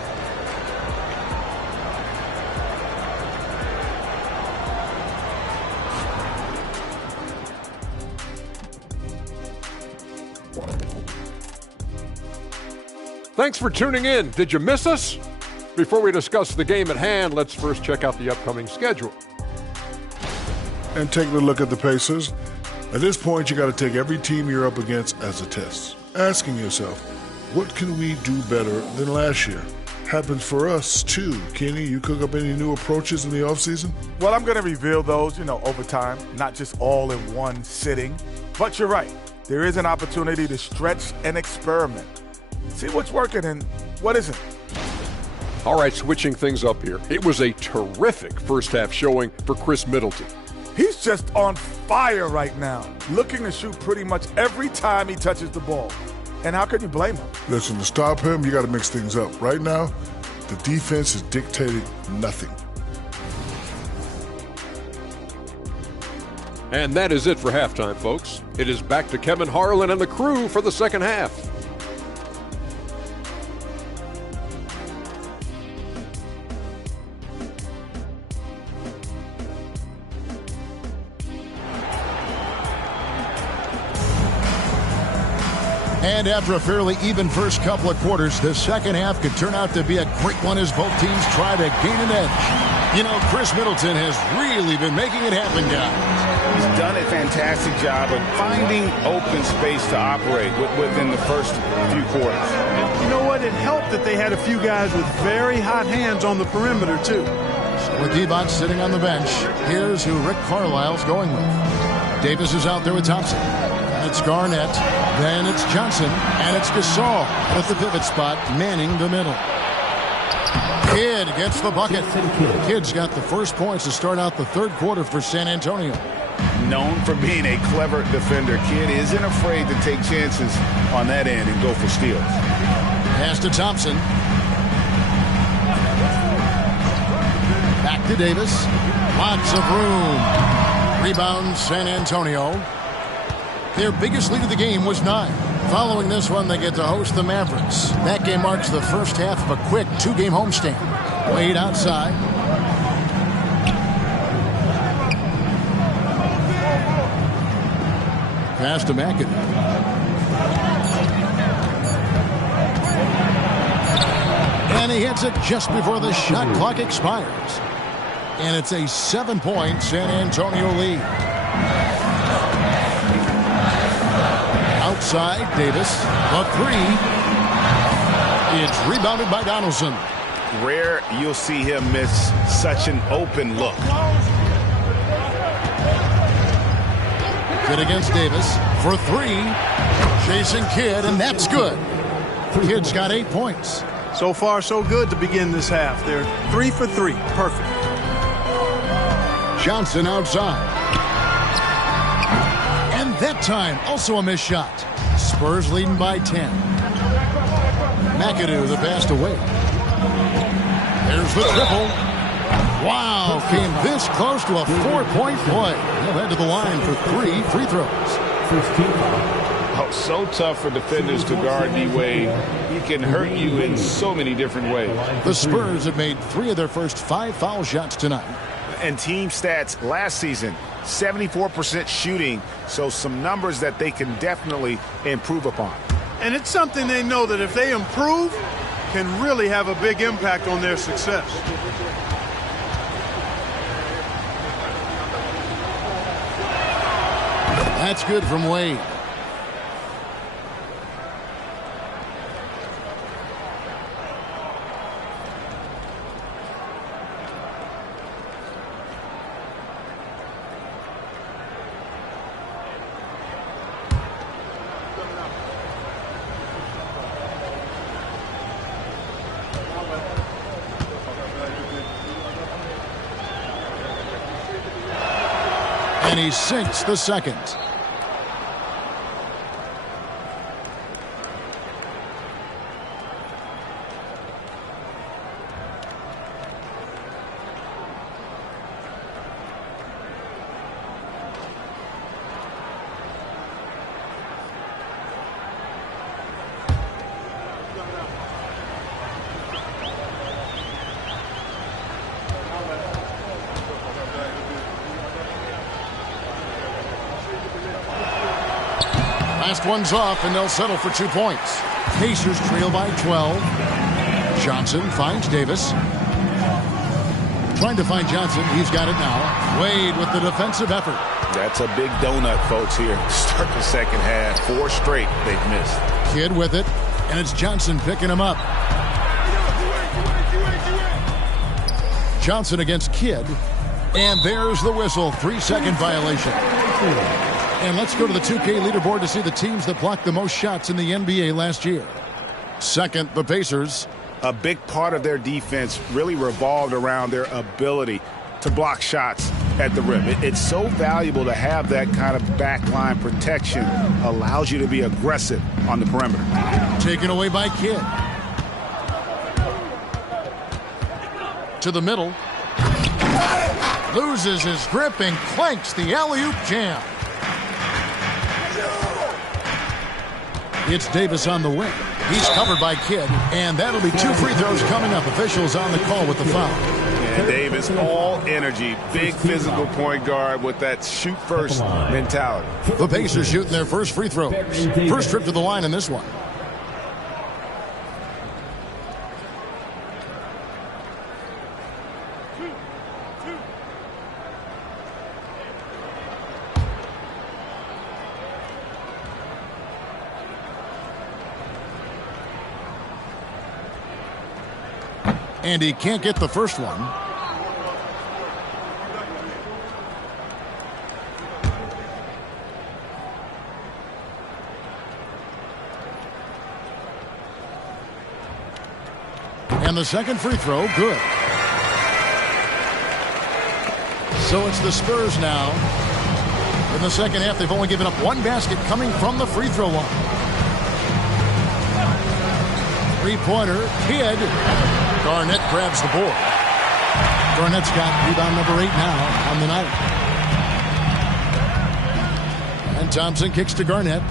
Thanks for tuning in. Did you miss us? Before we discuss the game at hand, let's first check out the upcoming schedule. And taking a look at the Pacers. At this point, you got to take every team you're up against as a test. Asking yourself, what can we do better than last year? Happens for us, too. Kenny, you cook up any new approaches in the offseason? Well, I'm going to reveal those, over time, not just all in one sitting. But you're right. There is an opportunity to stretch and experiment. See what's working and what isn't. All right, switching things up here. It was a terrific first half showing for Chris Middleton. He's just on fire right now, looking to shoot pretty much every time he touches the ball. And how can you blame him? Listen, to stop him, you got to mix things up. Right now, the defense is dictating nothing. And that is it for halftime, folks. It is back to Kevin Harlan and the crew for the second half. And after a fairly even first couple of quarters, the second half could turn out to be a great one as both teams try to gain an edge. You know, Chris Middleton has really been making it happen, guys. He's done a fantastic job of finding open space to operate within the first few quarters. You know what? It helped that they had a few guys with very hot hands on the perimeter, too. So with Divac sitting on the bench, here's who Rick Carlisle's going with. Davis is out there with Thompson. It's Garnett, then it's Johnson, and it's Gasol at the pivot spot, manning the middle. Kidd gets the bucket. Kidd's got the first points to start out the third quarter for San Antonio. Known for being a clever defender, Kidd isn't afraid to take chances on that end and go for steals. Pass to Thompson. Back to Davis. Lots of room. Rebound San Antonio. Their biggest lead of the game was 9. Following this one, they get to host the Mavericks. That game marks the first half of a quick 2-game homestand. Wade outside. Pass to McAdoo. And he hits it just before the shot clock expires. And it's a 7-point San Antonio lead. Outside, Davis, a 3. It's rebounded by Donaldson. Rare you'll see him miss such an open look. Kidd against Davis for 3. Chasing Kidd, and that's good. Kidd's got 8 points. So far, so good to begin this half. They're 3 for 3. Perfect. Johnson outside. And that time, also a missed shot. Spurs leading by 10. McAdoo, the pass to Wade. There's the triple. Wow, came this close to a 4-point play. He'll head to the line for 3 free throws. Oh, so tough for defenders to guard D-Wade. He can hurt you in so many different ways. The Spurs have made 3 of their first 5 foul shots tonight. And team stats last season, 74% shooting, so some numbers that they can definitely improve upon. And it's something they know that if they improve, can really have a big impact on their success. That's good from Wade. And he sinks the second. Last one's off, and they'll settle for 2 points. Pacers trail by 12. Johnson finds Davis. Trying to find Johnson. He's got it now. Wade with the defensive effort. That's a big donut, folks, here. Start the second half. 4 straight they've missed. Kidd with it, and it's Johnson picking him up. Johnson against Kidd. And there's the whistle. 3-second violation. And let's go to the 2K leaderboard to see the teams that blocked the most shots in the NBA last year. Second, the Pacers. A big part of their defense really revolved around their ability to block shots at the rim. It's so valuable to have that kind of backline protection. Allows you to be aggressive on the perimeter. Taken away by Kidd. To the middle. Loses his grip and clanks the alley-oop jam. It's Davis on the wing. He's covered by Kidd, and that'll be 2 free throws coming up. Officials on the call with the foul. And Davis, all energy, big physical point guard with that shoot-first mentality. The Pacers shooting their first free throws. First trip to the line in this one. And he can't get the first one. And the second free throw, good. So it's the Spurs now. In the second half, they've only given up 1 basket coming from the free throw line. 3-pointer, Kidd. Garnett grabs the board. Garnett's got rebound number 8 now on the night. And Thompson kicks to Garnett.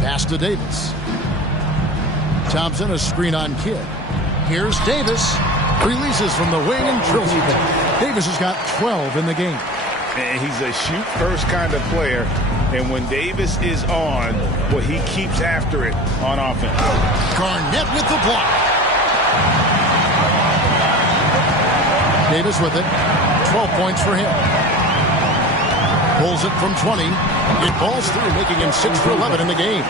Pass to Davis. Thompson, a screen on Kidd. Here's Davis. Releases from the wing and drills it. Davis has got 12 in the game. And he's a shoot-first kind of player. And when Davis is on, well, he keeps after it on offense. Garnett with the block. Davis with it. 12 points for him. Pulls it from 20. It balls through, making him 6 for 11 in the game.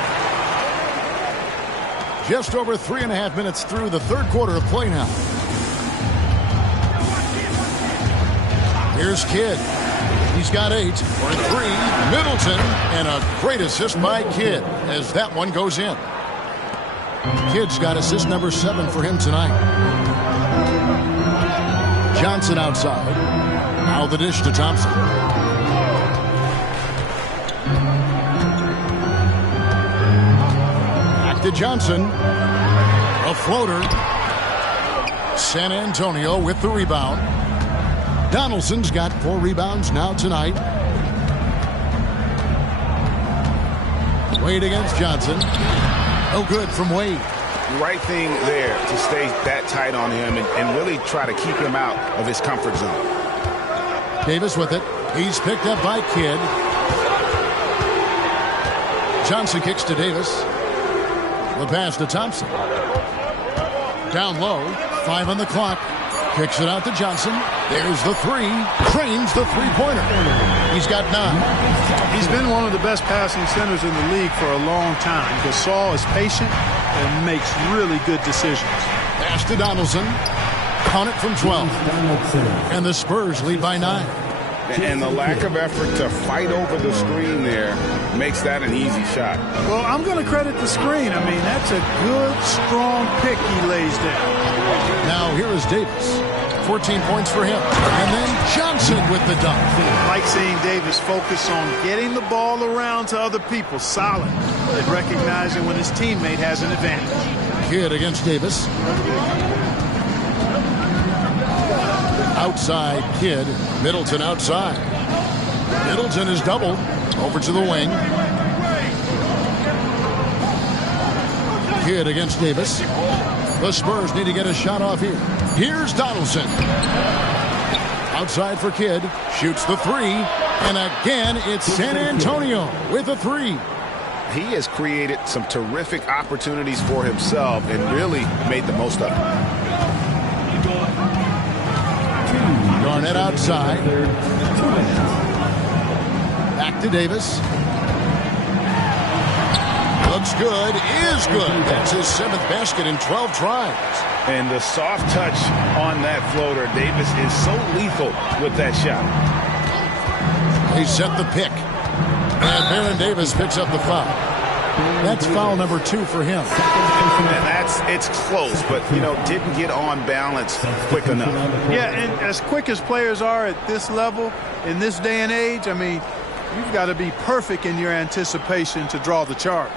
Just over 3.5 minutes through the third quarter of play now. Here's Kidd. He's got 8 for 3. Middleton, and a great assist by Kidd as that one goes in. Kidd's got assist number 7 for him tonight. Johnson outside. Now the dish to Thompson. Back to Johnson. A floater. San Antonio with the rebound. Donaldson's got 4 rebounds now tonight. Wade against Johnson. No good from Wade. Right thing there to stay that tight on him and really try to keep him out of his comfort zone. Davis with it. He's picked up by Kidd. Johnson kicks to Davis. The pass to Thompson. Down low. 5 on the clock. Kicks it out to Johnson. There's the 3. Cranes the three-pointer. He's got 9. He's been one of the best passing centers in the league for a long time. Gasol is patient and makes really good decisions. Pass to Donaldson. Count it from 12. And the Spurs lead by 9. And the lack of effort to fight over the screen there makes that an easy shot. Well, I'm going to credit the screen. I mean, that's a good, strong pick he lays down. Now here is Davis. 14 points for him. And then Johnson with the dunk. I like seeing Davis focus on getting the ball around to other people, solid, and recognizing when his teammate has an advantage. Kidd against Davis. Outside Kidd. Middleton outside. Middleton is doubled. Over to the wing. Kidd against Davis. The Spurs need to get a shot off here. Here's Donaldson. Outside for Kidd. Shoots the 3. And again, it's San Antonio with a 3. He has created some terrific opportunities for himself and really made the most of it. Garnett outside. Back to Davis. Looks good, is good. That's his 7th basket in 12 tries. And the soft touch on that floater. Davis is so lethal with that shot. He set the pick. And Baron Davis picks up the foul. That's foul number 2 for him. And it's close, but, didn't get on balance quick enough. Yeah, and as quick as players are at this level, in this day and age, I mean, you've got to be perfect in your anticipation to draw the charge.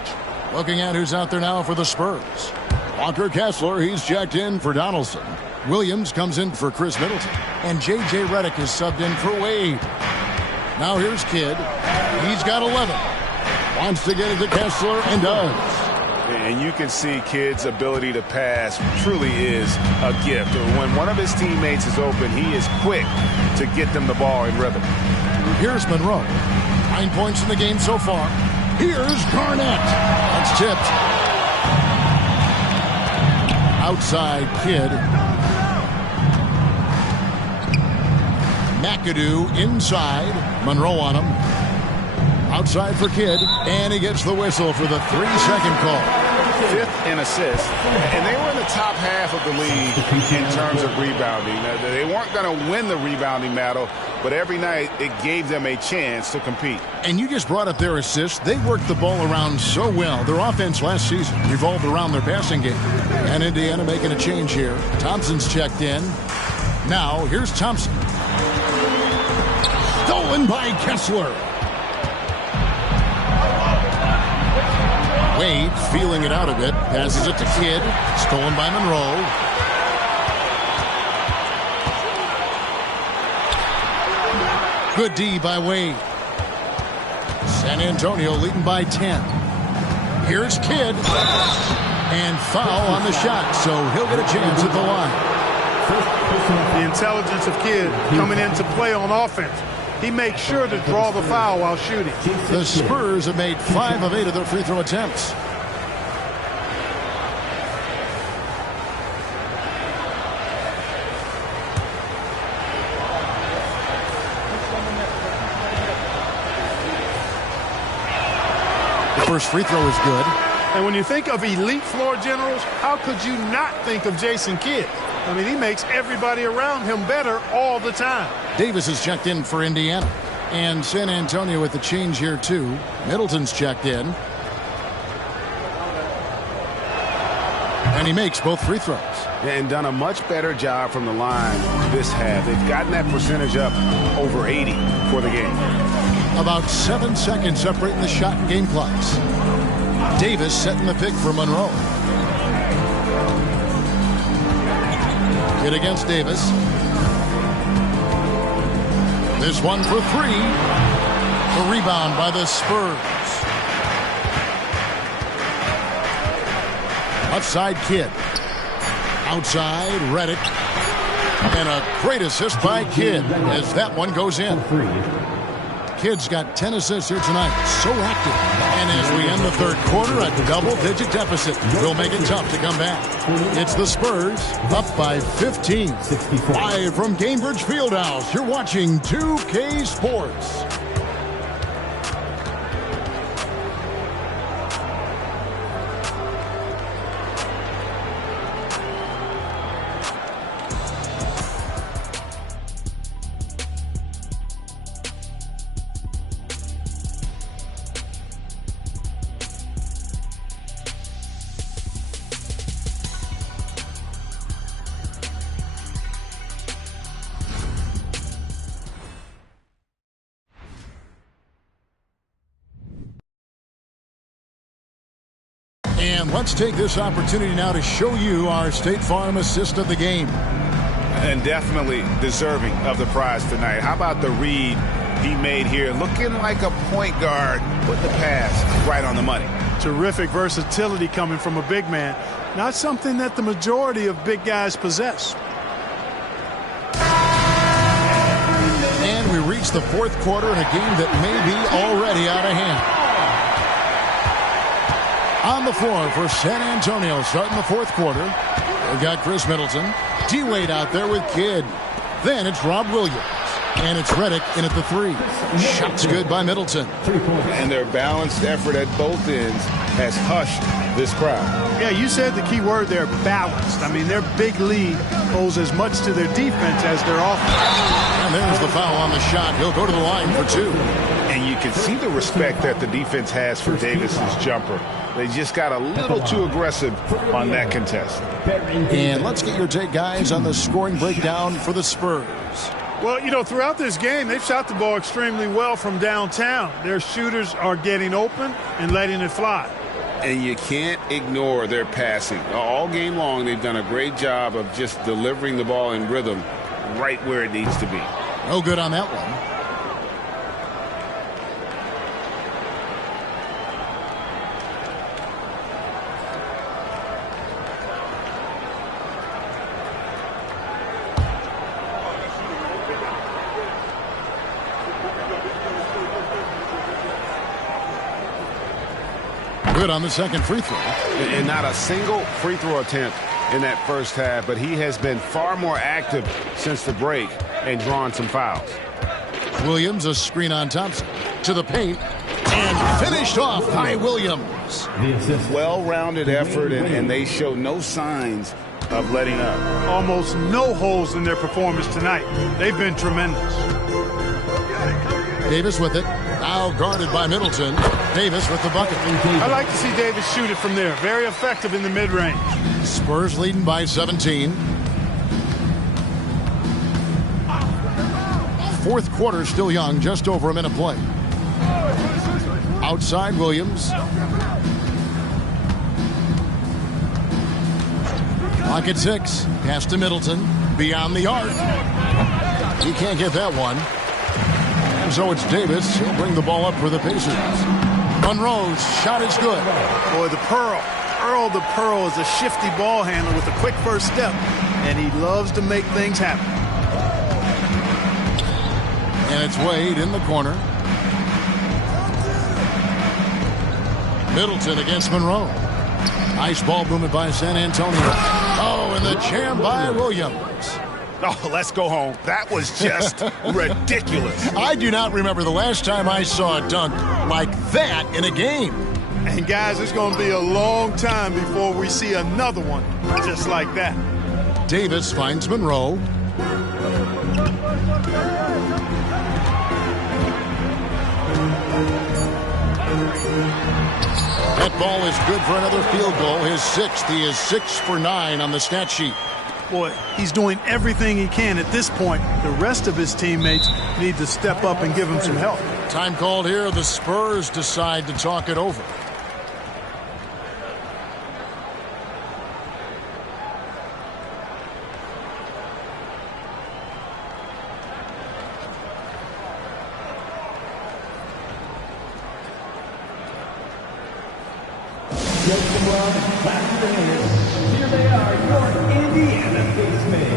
Looking at who's out there now for the Spurs. Walker Kessler, he's checked in for Donaldson. Williams comes in for Chris Middleton. And J.J. Redick is subbed in for Wade. Now here's Kidd. He's got 11. Wants to get it to Kessler and does. And you can see Kidd's ability to pass truly is a gift. When one of his teammates is open, he is quick to get them the ball in rhythm. Here's Monroe. 9 points in the game so far. Here's Garnett. That's tipped. Outside Kidd. McAdoo inside. Monroe on him. Outside for Kidd. And he gets the whistle for the 3-second call. 5th in assists, and they were in the top half of the league in terms of rebounding. Now, they weren't going to win the rebounding battle, but every night it gave them a chance to compete. And you just brought up their assists. They worked the ball around so well. Their offense last season revolved around their passing game. And Indiana making a change here. Thompson's checked in. Now here's Thompson. Stolen by Kessler. Wade feeling it out a bit. Passes it to Kidd. Stolen by Monroe. Good D by Wade. San Antonio leading by 10. Here's Kidd. And foul on the shot, so he'll get a chance at the line. The intelligence of Kidd coming into play on offense. He makes sure to draw the foul while shooting. The Spurs have made 5 of 8 of their free throw attempts. The first free throw is good. And when you think of elite floor generals, how could you not think of Jason Kidd? I mean, he makes everybody around him better all the time. Davis is checked in for Indiana. And San Antonio with the change here, too. Middleton's checked in. And he makes both free throws. And done a much better job from the line this half. They've gotten that percentage up over 80 for the game. About 7 seconds separating the shot and game clocks. Davis setting the pick for Monroe. Hit against Davis. This one for three. The rebound by the Spurs. Outside Kidd. Outside Redick. And a great assist by Kidd as that one goes in. Kidd's got 10 assists here tonight. So active. And as we end the third quarter, a double-digit deficit will make it tough to come back. It's the Spurs up by 15. Live from Cambridge Fieldhouse, you're watching 2K Sports. And let's take this opportunity now to show you our State Farm assist of the game. And definitely deserving of the prize tonight. How about the read he made here? Looking like a point guard. Put the pass right on the money. Terrific versatility coming from a big man. Not something that the majority of big guys possess. And we reach the fourth quarter in a game that may be already out of hand. On the floor for San Antonio starting the fourth quarter. They've got Chris Middleton. D-Wade out there with Kidd. Then it's Rob Williams. And it's Redick in at the three. Shots good by Middleton. And their balanced effort at both ends has hushed this crowd. Yeah, you said the key word there, balanced. I mean, their big lead owes as much to their defense as their offense. And there's the foul on the shot. He'll go to the line for two. And you can see the respect that the defense has for Davis's jumper. They just got a little too aggressive on that contest. And let's get your take, guys, on the scoring breakdown for the Spurs. Well, you know, throughout this game, they've shot the ball extremely well from downtown. Their shooters are getting open and letting it fly. And you can't ignore their passing. All game long, they've done a great job of just delivering the ball in rhythm right where it needs to be. No good on that one. Good on the second free throw. And not a single free throw attempt in that first half, but he has been far more active since the break and drawn some fouls. Williams, a screen on Thompson. To the paint. And finished off by Williams. Well-rounded effort, and they show no signs of letting up. Almost no holes in their performance tonight. They've been tremendous. Davis with it. Now guarded by Middleton. Davis with the bucket. I like to see Davis shoot it from there. Very effective in the mid-range. Spurs leading by 17. Fourth quarter still young, just over a minute play. Outside Williams. Clock at 6. Pass to Middleton. Beyond the arc. He can't get that one. And so it's Davis. He'll bring the ball up for the Pacers. Monroe's shot is good. Boy, the Pearl. Earl the Pearl is a shifty ball handler with a quick first step, and he loves to make things happen. And it's Wade in the corner. Middleton against Monroe. Nice ball movement by San Antonio. Oh, and the jam by Williams. Oh, let's go home. That was just ridiculous. I do not remember the last time I saw a dunk like that in a game. And guys, it's going to be a long time before we see another one just like that. Davis finds Monroe. That ball is good for another field goal, his 6th. He is 6 for 9 on the stat sheet. Boy, he's doing everything he can at this point. The rest of his teammates need to step up and give him some help. Time called here. The Spurs decide to talk it over. Here they are, your Indiana Basemen.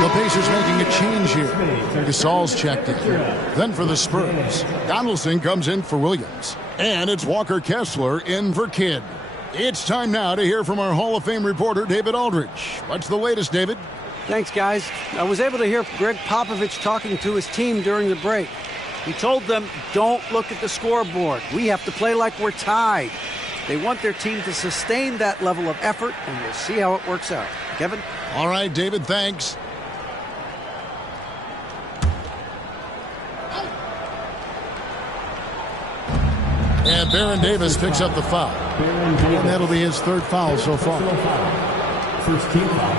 The Pacers making a change here. Gasol's checked in. Then for the Spurs, Donaldson comes in for Williams. And it's Walker Kessler in for Kidd. It's time now to hear from our Hall of Fame reporter, David Aldridge. What's the latest, David? Thanks, guys. I was able to hear Greg Popovich talking to his team during the break. He told them, don't look at the scoreboard. We have to play like we're tied. They want their team to sustain that level of effort, and we'll see how it works out. Kevin? All right, David, thanks. And Baron Davis picks up the foul. And that'll be his 3rd foul so far. First team foul.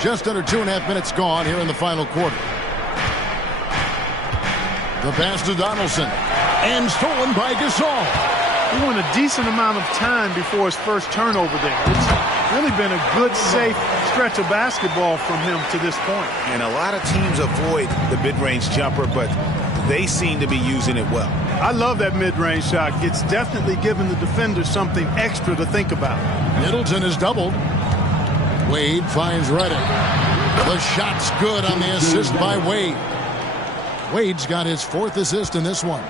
Just under 2.5 minutes gone here in the final quarter. The pass to Donaldson. And stolen by Gasol. He went a decent amount of time before his first turnover there. It's really been a good, safe stretch of basketball from him to this point. And a lot of teams avoid the mid-range jumper, but they seem to be using it well. I love that mid-range shot. It's definitely given the defenders something extra to think about. Middleton is doubled. Wade finds Reddick. The shot's good on the assist by Wade. Wade's got his 4th assist in this one.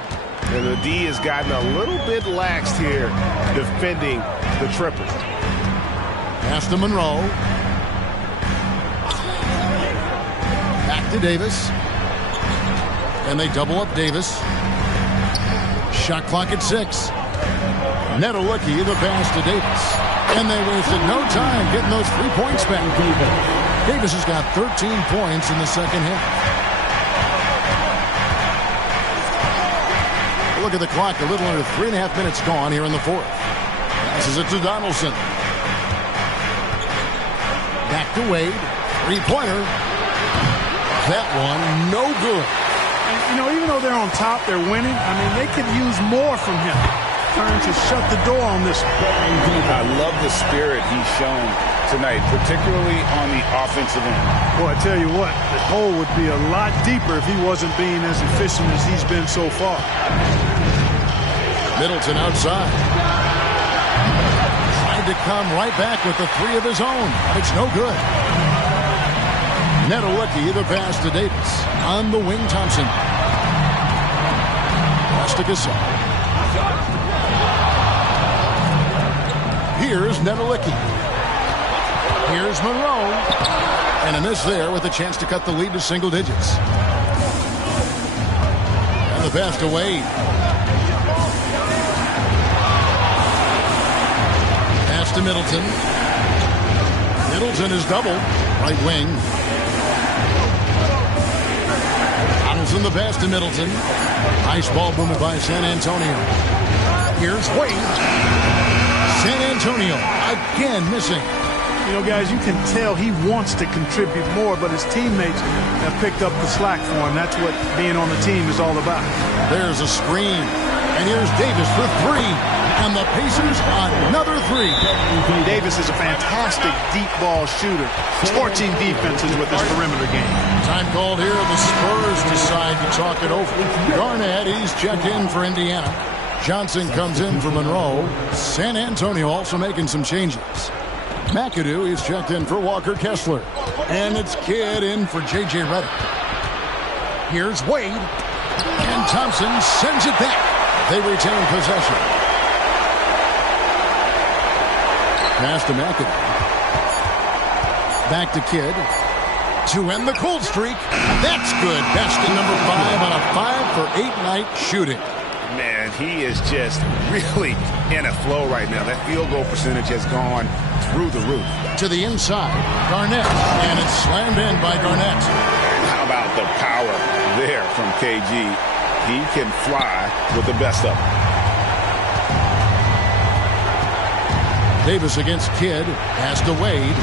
And the D has gotten a little bit laxed here defending the triple. Pass to Monroe. Back to Davis. And they double up Davis. Shot clock at 6. Netolicky, the pass to Davis. And they wasted no time getting those 3 points back. Davis has got 13 points in the second half. Look at the clock, a little under 3.5 minutes gone here in the 4th. Passes it to Donaldson. Back to Wade. 3-pointer. That one, no good. And, you know, even though they're on top, they're winning. I mean, they could use more from him. Trying to shut the door on this. I love the spirit he's shown tonight, particularly on the offensive end. Boy, I tell you what, the hole would be a lot deeper if he wasn't being as efficient as he's been so far. Middleton outside. Tried to come right back with the 3 of his own. It's no good. Netolicky, the pass to Davis. On the wing, Thompson. Pass to Gasol. Here's Netolicky. Here's Monroe. And a miss there with a chance to cut the lead to single digits. And the pass to Wade. Pass to Middleton. Middleton is doubled. Right wing. Thompson the pass to Middleton. Nice ball movement by San Antonio. Here's Wade. San Antonio again missing. You know, guys, you can tell he wants to contribute more, but his teammates have picked up the slack for him. That's what being on the team is all about. There's a screen. And here's Davis for three. And the Pacers another three. Davis is a fantastic deep ball shooter, torching defenses with his perimeter game. Time called here. The Spurs decide to talk it over. Garnett, he's checked in for Indiana. Johnson comes in for Monroe. San Antonio also making some changes. McAdoo is checked in for Walker Kessler. And it's Kidd in for J.J. Redick. Here's Wade. And Thompson sends it back. They retain possession. Pass to McAdoo. Back to Kidd. To end the cold streak. That's good. Best in number 5 on a 5-for-8 night shooting. Man, he is just really in a flow right now. That field goal percentage has gone through the roof. To the inside, Garnett, and it's slammed in by Garnett. How about the power there from KG? He can fly with the best of them. Davis against Kidd, pass to Wade.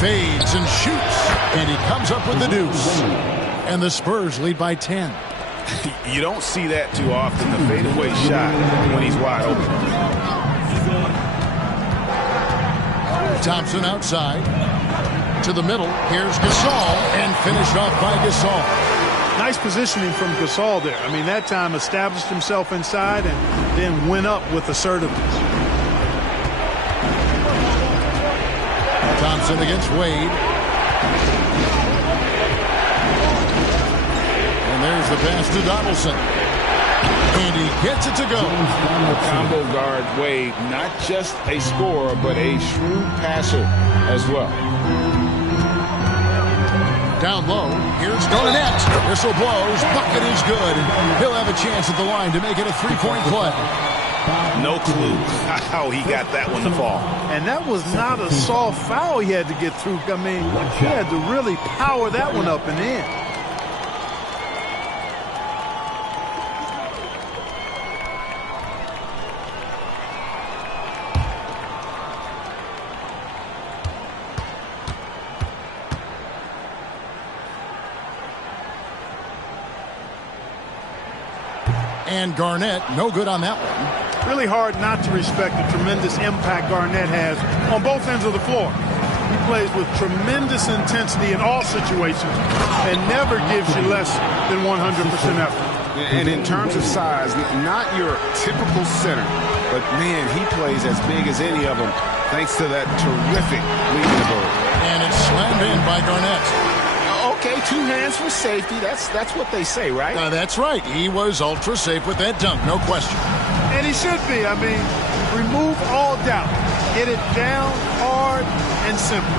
Fades and shoots, and he comes up with the deuce. And the Spurs lead by 10. You don't see that too often, the fadeaway shot when he's wide open. Thompson outside. To the middle. Here's Gasol. And finished off by Gasol. Nice positioning from Gasol there. I mean, that time established himself inside and then went up with assertiveness. Thompson against Wade. And there's the pass to Donaldson. And he gets it to go. Combo guard Wade, not just a scorer, but a shrewd passer as well. Down low, here's Garnett. Whistle blows, bucket is good. He'll have a chance at the line to make it a three-point play. No clue how he got that one to fall. And that was not a soft foul he had to get through. I mean, he had to really power that one up and in. And Garnett, no good on that one. Really hard not to respect the tremendous impact Garnett has on both ends of the floor. He plays with tremendous intensity in all situations and never gives you less than 100% effort. And in terms of size, not your typical center, but man, he plays as big as any of them thanks to that terrific lead the ball. And it's slammed in by Garnett. Okay, 2 hands for safety. That's what they say, right? That's right. He was ultra safe with that dunk, no question. And he should be. I mean, remove all doubt. Hit it down, hard, and simple.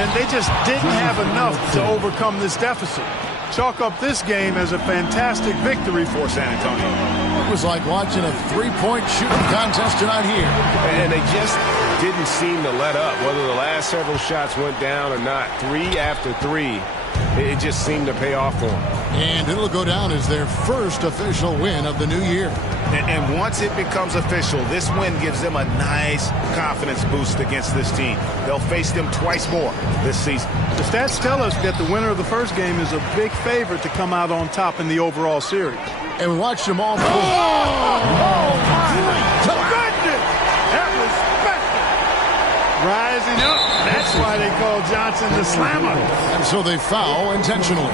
And they just didn't have enough to overcome this deficit. Chalk up this game as a fantastic victory for San Antonio. It was like watching a three-point shooting contest tonight here. And they just didn't seem to let up, whether the last several shots went down or not. 3 after 3, it just seemed to pay off for them. And it'll go down as their first official win of the new year. And once it becomes official, this win gives them a nice confidence boost against this team. They'll face them twice more this season. The stats tell us that the winner of the first game is a big favorite to come out on top in the overall series. And we watched them all. Oh, my goodness! That was special. Rising up. That's why they call Johnson the slammer. And so they foul intentionally.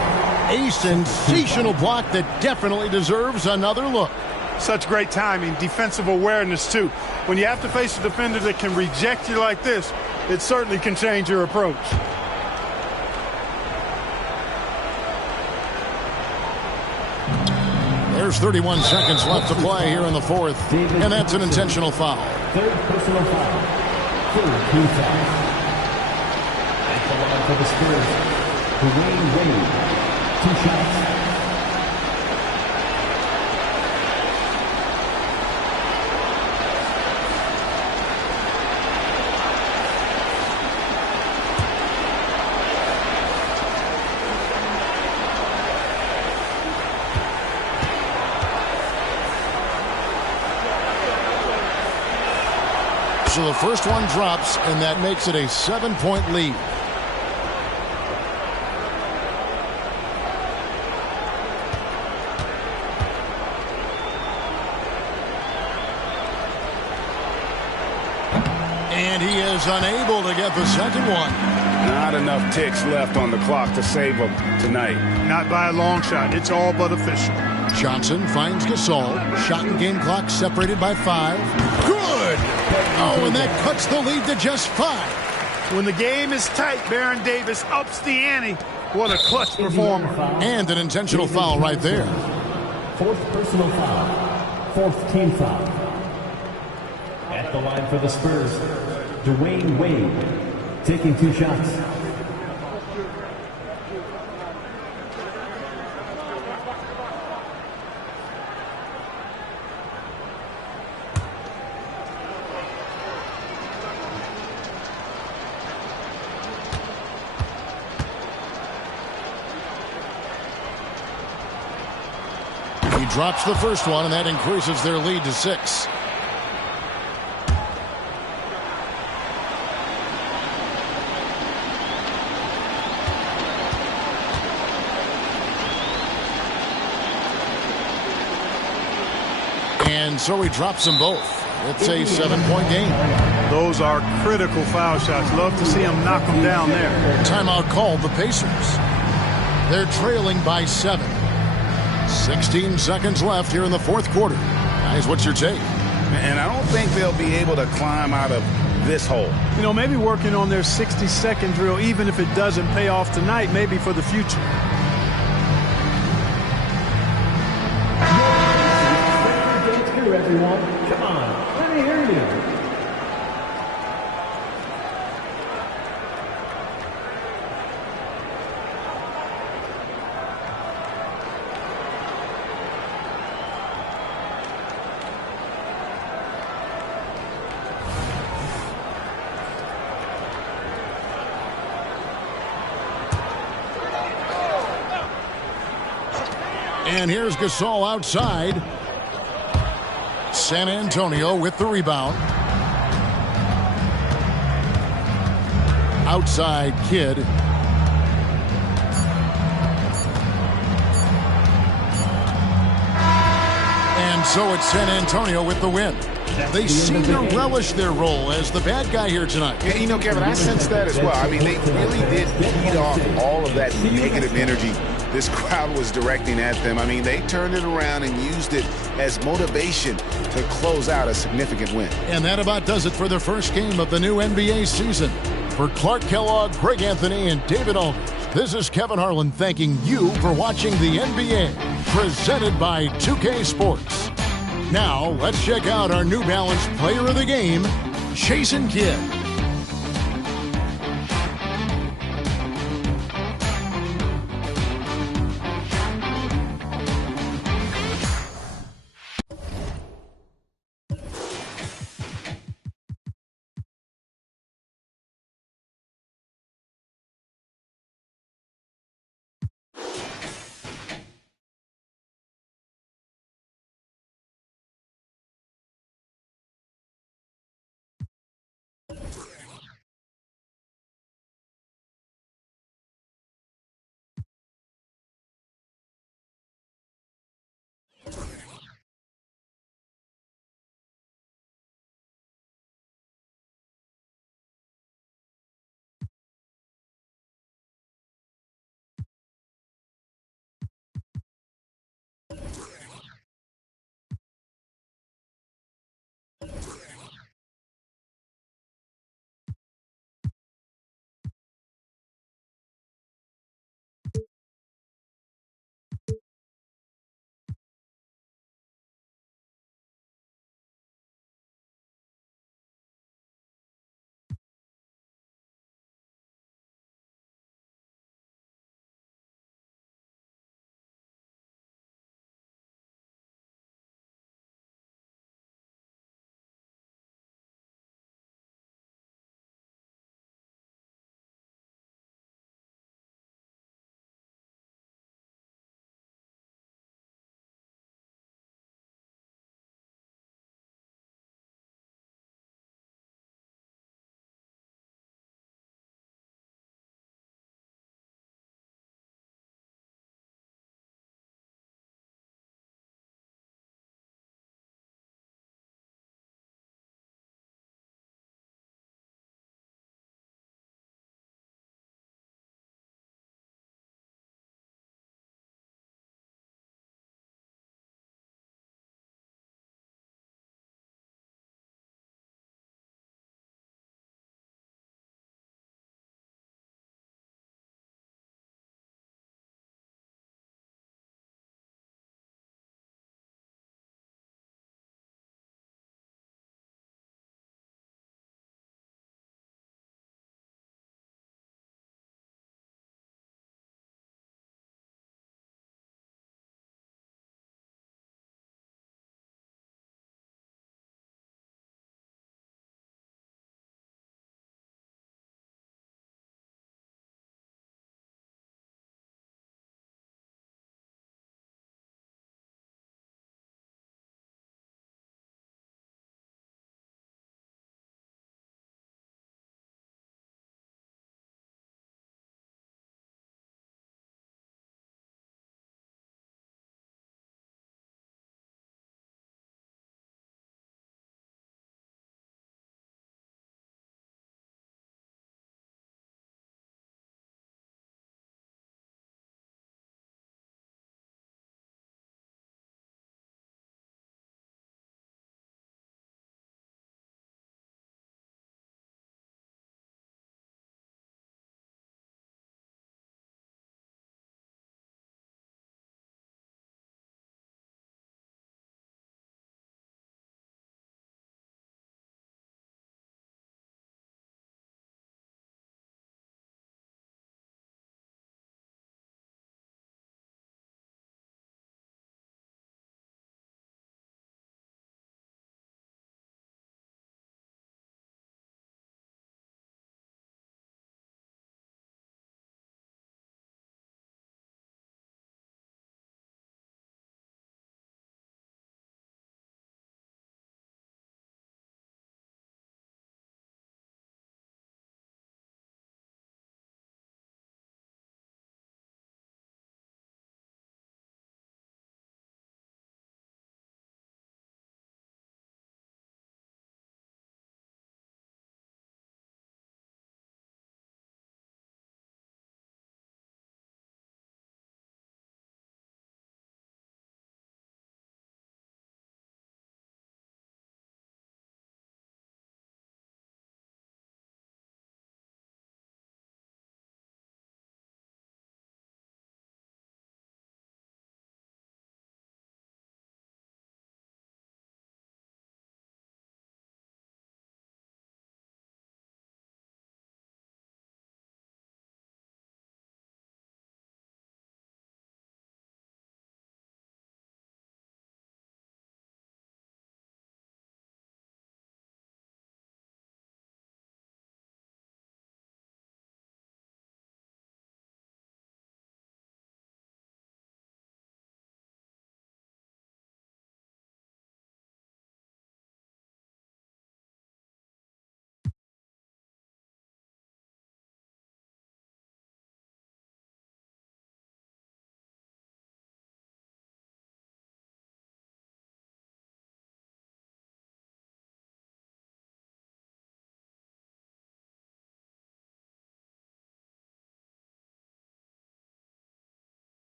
A sensational block that definitely deserves another look. Such great timing, defensive awareness, too. When you have to face a defender that can reject you like this, it certainly can change your approach. There's 31 seconds left to play here in the fourth, and that's an intentional foul. Third personal foul. Third team foul. At the line for the Spurs, Dwayne Wade. 2 shots. So the first one drops, and that makes it a 7-point lead. And he is unable to get the second one. Not enough ticks left on the clock to save him tonight. Not by a long shot. It's all but official. Johnson finds Gasol. Shot and game clock separated by 5. Good! Oh, and that cuts the lead to just 5. When the game is tight, Baron Davis ups the ante. What a clutch performer. And an intentional foul right there. Fourth personal foul. Fourth team foul. At the line for the Spurs, Dwayne Wade, taking 2 shots. He drops the first one, and that increases their lead to 6. And so he drops them both. It's a 7-point game. Those are critical foul shots. Love to see him knock them down there. Timeout called the Pacers. They're trailing by 7. 16 seconds left here in the fourth quarter. Guys, what's your take? And I don't think they'll be able to climb out of this hole. You know, maybe working on their 60-second drill, even if it doesn't pay off tonight, maybe for the future. Everyone, come on, let me hear you. And here's Gasol outside. San Antonio with the rebound. Outside Kidd. And so it's San Antonio with the win. They seem to relish their role as the bad guy here tonight. Yeah, you know, Kevin, I sense that as well. I mean, they really did feed off all of that negative energy this crowd was directing at them. I mean, they turned it around and used it as motivation to close out a significant win. And that about does it for the first game of the new NBA season. For Clark Kellogg, Greg Anthony, and David Aldridge, this is Kevin Harlan thanking you for watching the NBA, presented by 2K Sports. Now, let's check out our New Balance player of the game, Jason Kidd.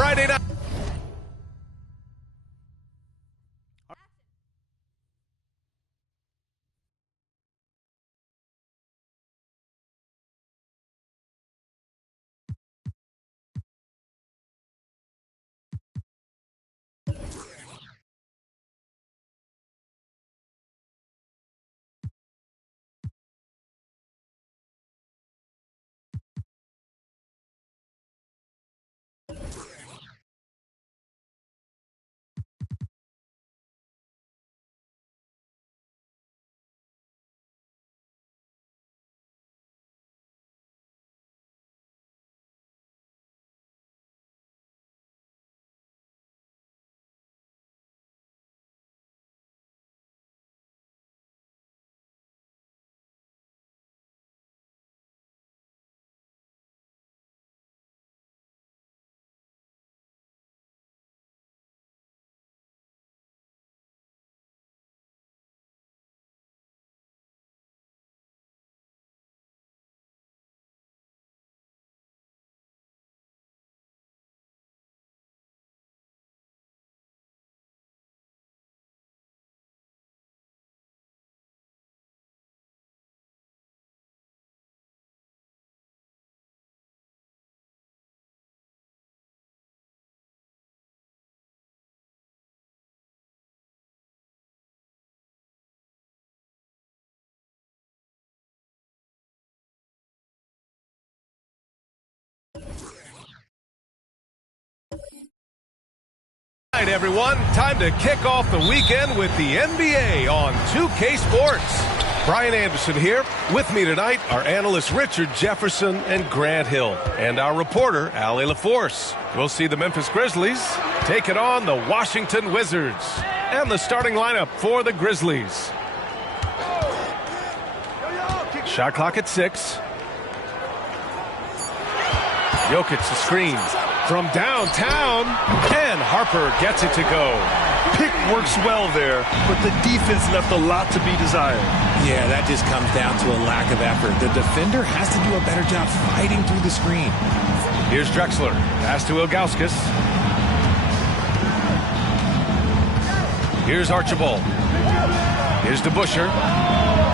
Friday night. right, everyone. Time to kick off the weekend with the NBA on 2K Sports. Brian Anderson here. With me tonight are analysts Richard Jefferson and Grant Hill, and our reporter, Allie LaForce. We'll see the Memphis Grizzlies taking on the Washington Wizards. And the starting lineup for the Grizzlies. Shot clock at 6. Jokic the screen from downtown, and Harper gets it to go. Pick works well there, but the defense left a lot to be desired. Yeah, that just comes down to a lack of effort. The defender has to do a better job fighting through the screen. Here's Drexler. Pass to Ilgauskas. Here's Archibald. Here's DeBusschere.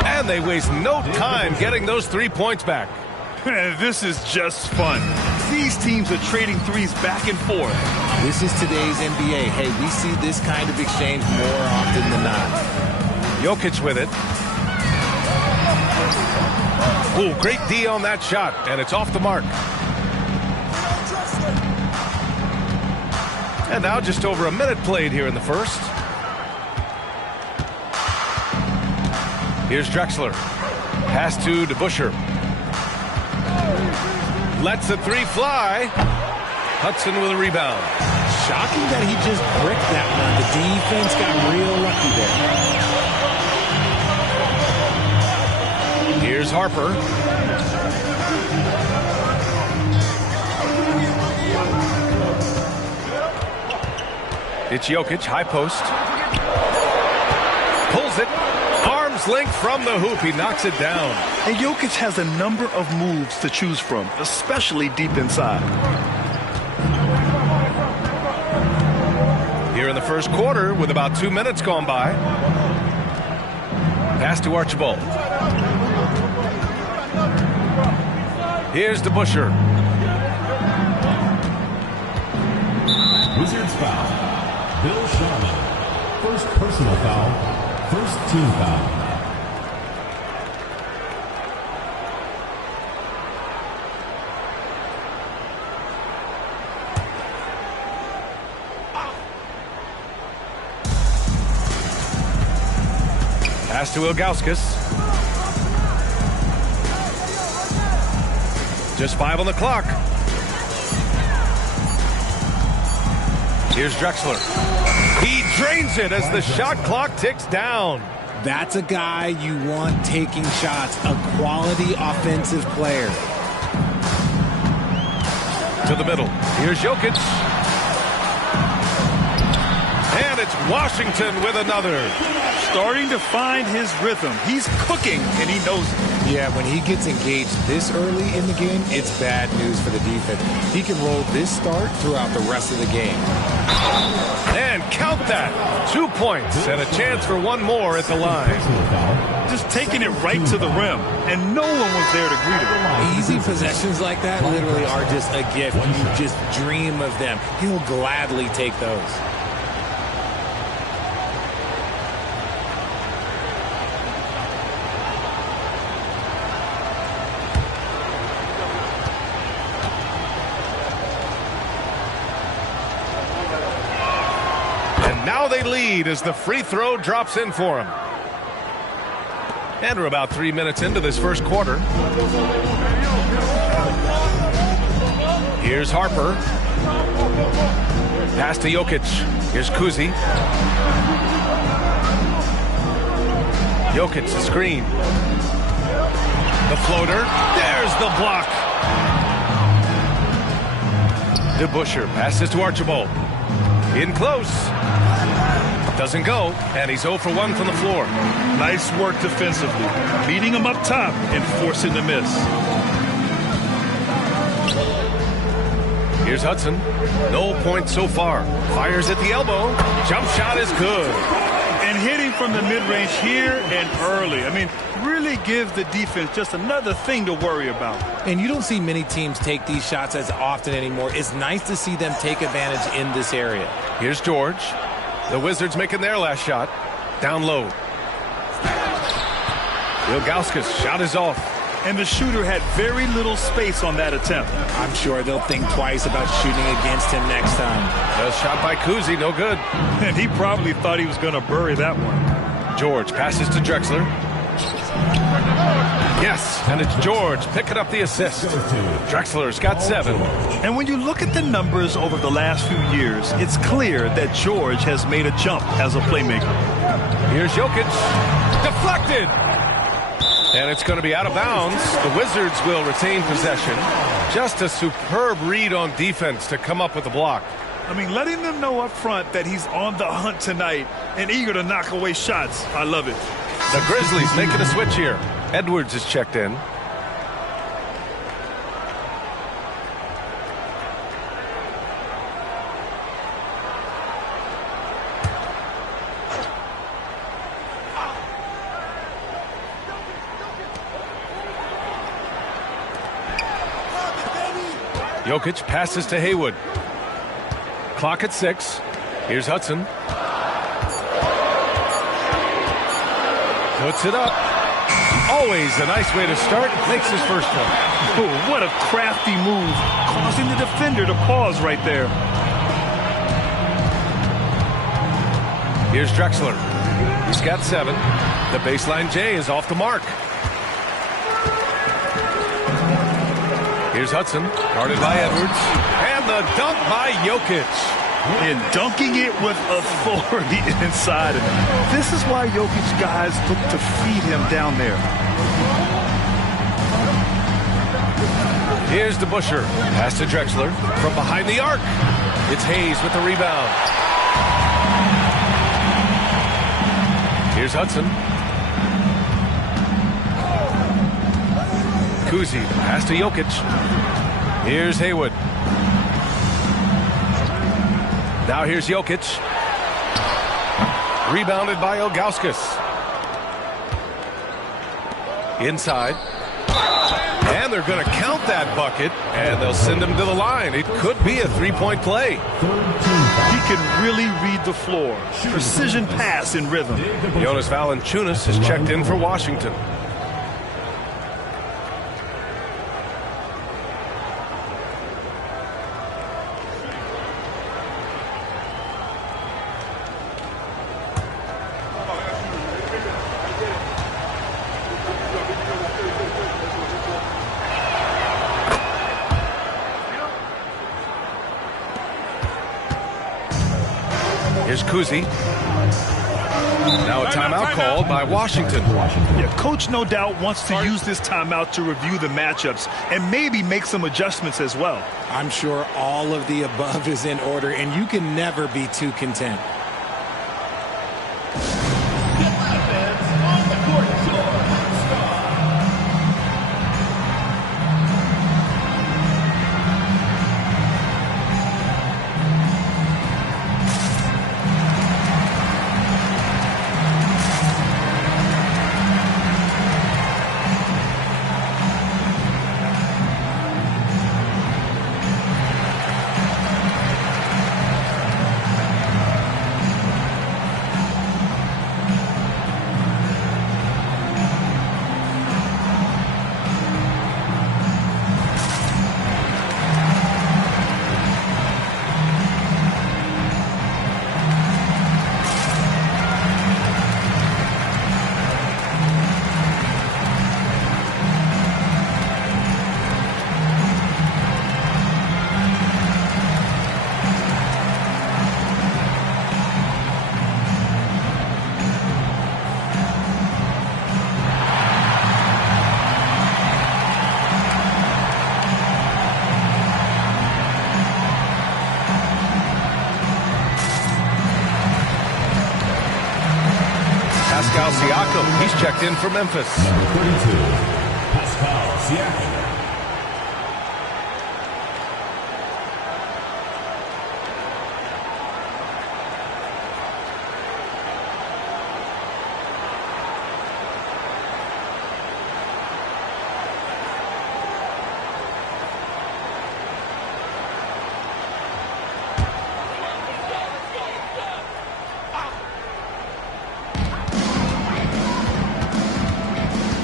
And they waste no time getting those 3 points back. This is just fun. These teams are trading threes back and forth. This is today's NBA. Hey, we see this kind of exchange more often than not. Jokic with it. Ooh, great D on that shot, and it's off the mark. And now just over a minute played here in the first. Here's Drexler. Pass to DeBusschere. Lets the 3 fly. Hudson with a rebound. Shocking that he just bricked that one. The defense got real lucky there. Here's Harper. It's Jokic, high post. Pulls it. Arms length from the hoop. He knocks it down. And Jokic has a number of moves to choose from, especially deep inside. Here in the first quarter, with about 2 minutes gone by. Pass to Archibald. Here's DeBusschere. Wizards foul. Bill Sharman. First personal foul. First team foul. Pass to Ilgauskas. Just 5 on the clock. Here's Drexler. He drains it as the shot clock ticks down. That's a guy you want taking shots, a quality offensive player. To the middle. Here's Jokic. And it's Washington with another. Starting to find his rhythm. He's cooking, and he knows it. Yeah, when he gets engaged this early in the game, it's bad news for the defense. He can roll this start throughout the rest of the game. And count that. 2 points and a chance for one more at the line. Just taking it right to the rim, and no one was there to greet him. Easy possessions like that literally are just a gift. You just dream of them. He'll gladly take those. Now they lead as the free throw drops in for him. And we're about 3 minutes into this first quarter. Here's Harper. Pass to Jokic. Here's Kuzi. Jokic, the screen. The floater. There's the block. DeBusschere passes to Archibald. In close. Doesn't go, and he's 0 for 1 from the floor. Nice work defensively, beating him up top and forcing the miss. Here's Hudson. No points so far. Fires at the elbow. Jump shot is good. And hitting from the mid-range here and early. I mean, really give the defense just another thing to worry about. And you don't see many teams take these shots as often anymore. It's nice to see them take advantage in this area. Here's George. The Wizards making their last shot. Down low. Ilgauskas' shot is off. and the shooter had very little space on that attempt. I'm sure they'll think twice about shooting against him next time. A shot by Kuzi, no good. And he probably thought he was going to bury that one. George passes to Drexler. Yes, and it's George picking up the assist. Drexler's got 7. And when you look at the numbers over the last few years, it's clear that George has made a jump as a playmaker. Here's Jokic. Deflected. And it's going to be out of bounds. The Wizards will retain possession. Just a superb read on defense to come up with the block. I mean, letting them know up front that he's on the hunt tonight and eager to knock away shots. I love it. The Grizzlies making a switch here. Edwards is checked in. Jokic passes to Haywood. Clock at 6. Here's Hudson. Puts it up. Always a nice way to start. Makes his first one. Oh, what a crafty move, causing the defender to pause right there. Here's Drexler. He's got 7. The baseline J is off the mark. Here's Hudson, guarded by Edwards. And the dunk by Jokic. And dunking it with authority inside. This is why Jokic guys look to feed him down there. Here's the Busher. Pass to Drexler from behind the arc. It's Hayes with the rebound. Here's Hudson. Kuzi, pass to Jokic. Here's Haywood. Now here's Jokic. Rebounded by Ilgauskas. Inside. And they're going to count that bucket, and they'll send him to the line. It could be a three-point play. He can really read the floor. Precision pass in rhythm. Jonas Valanciunas is checked in for Washington. Here's Kuzi. Now a timeout called by Washington. Yeah, coach no doubt wants to use this timeout to review the matchups and maybe make some adjustments as well. I'm sure all of the above is in order, and you can never be too content. Pascal Siakam, he's checked in for Memphis. Number 32, Pascal Siakam.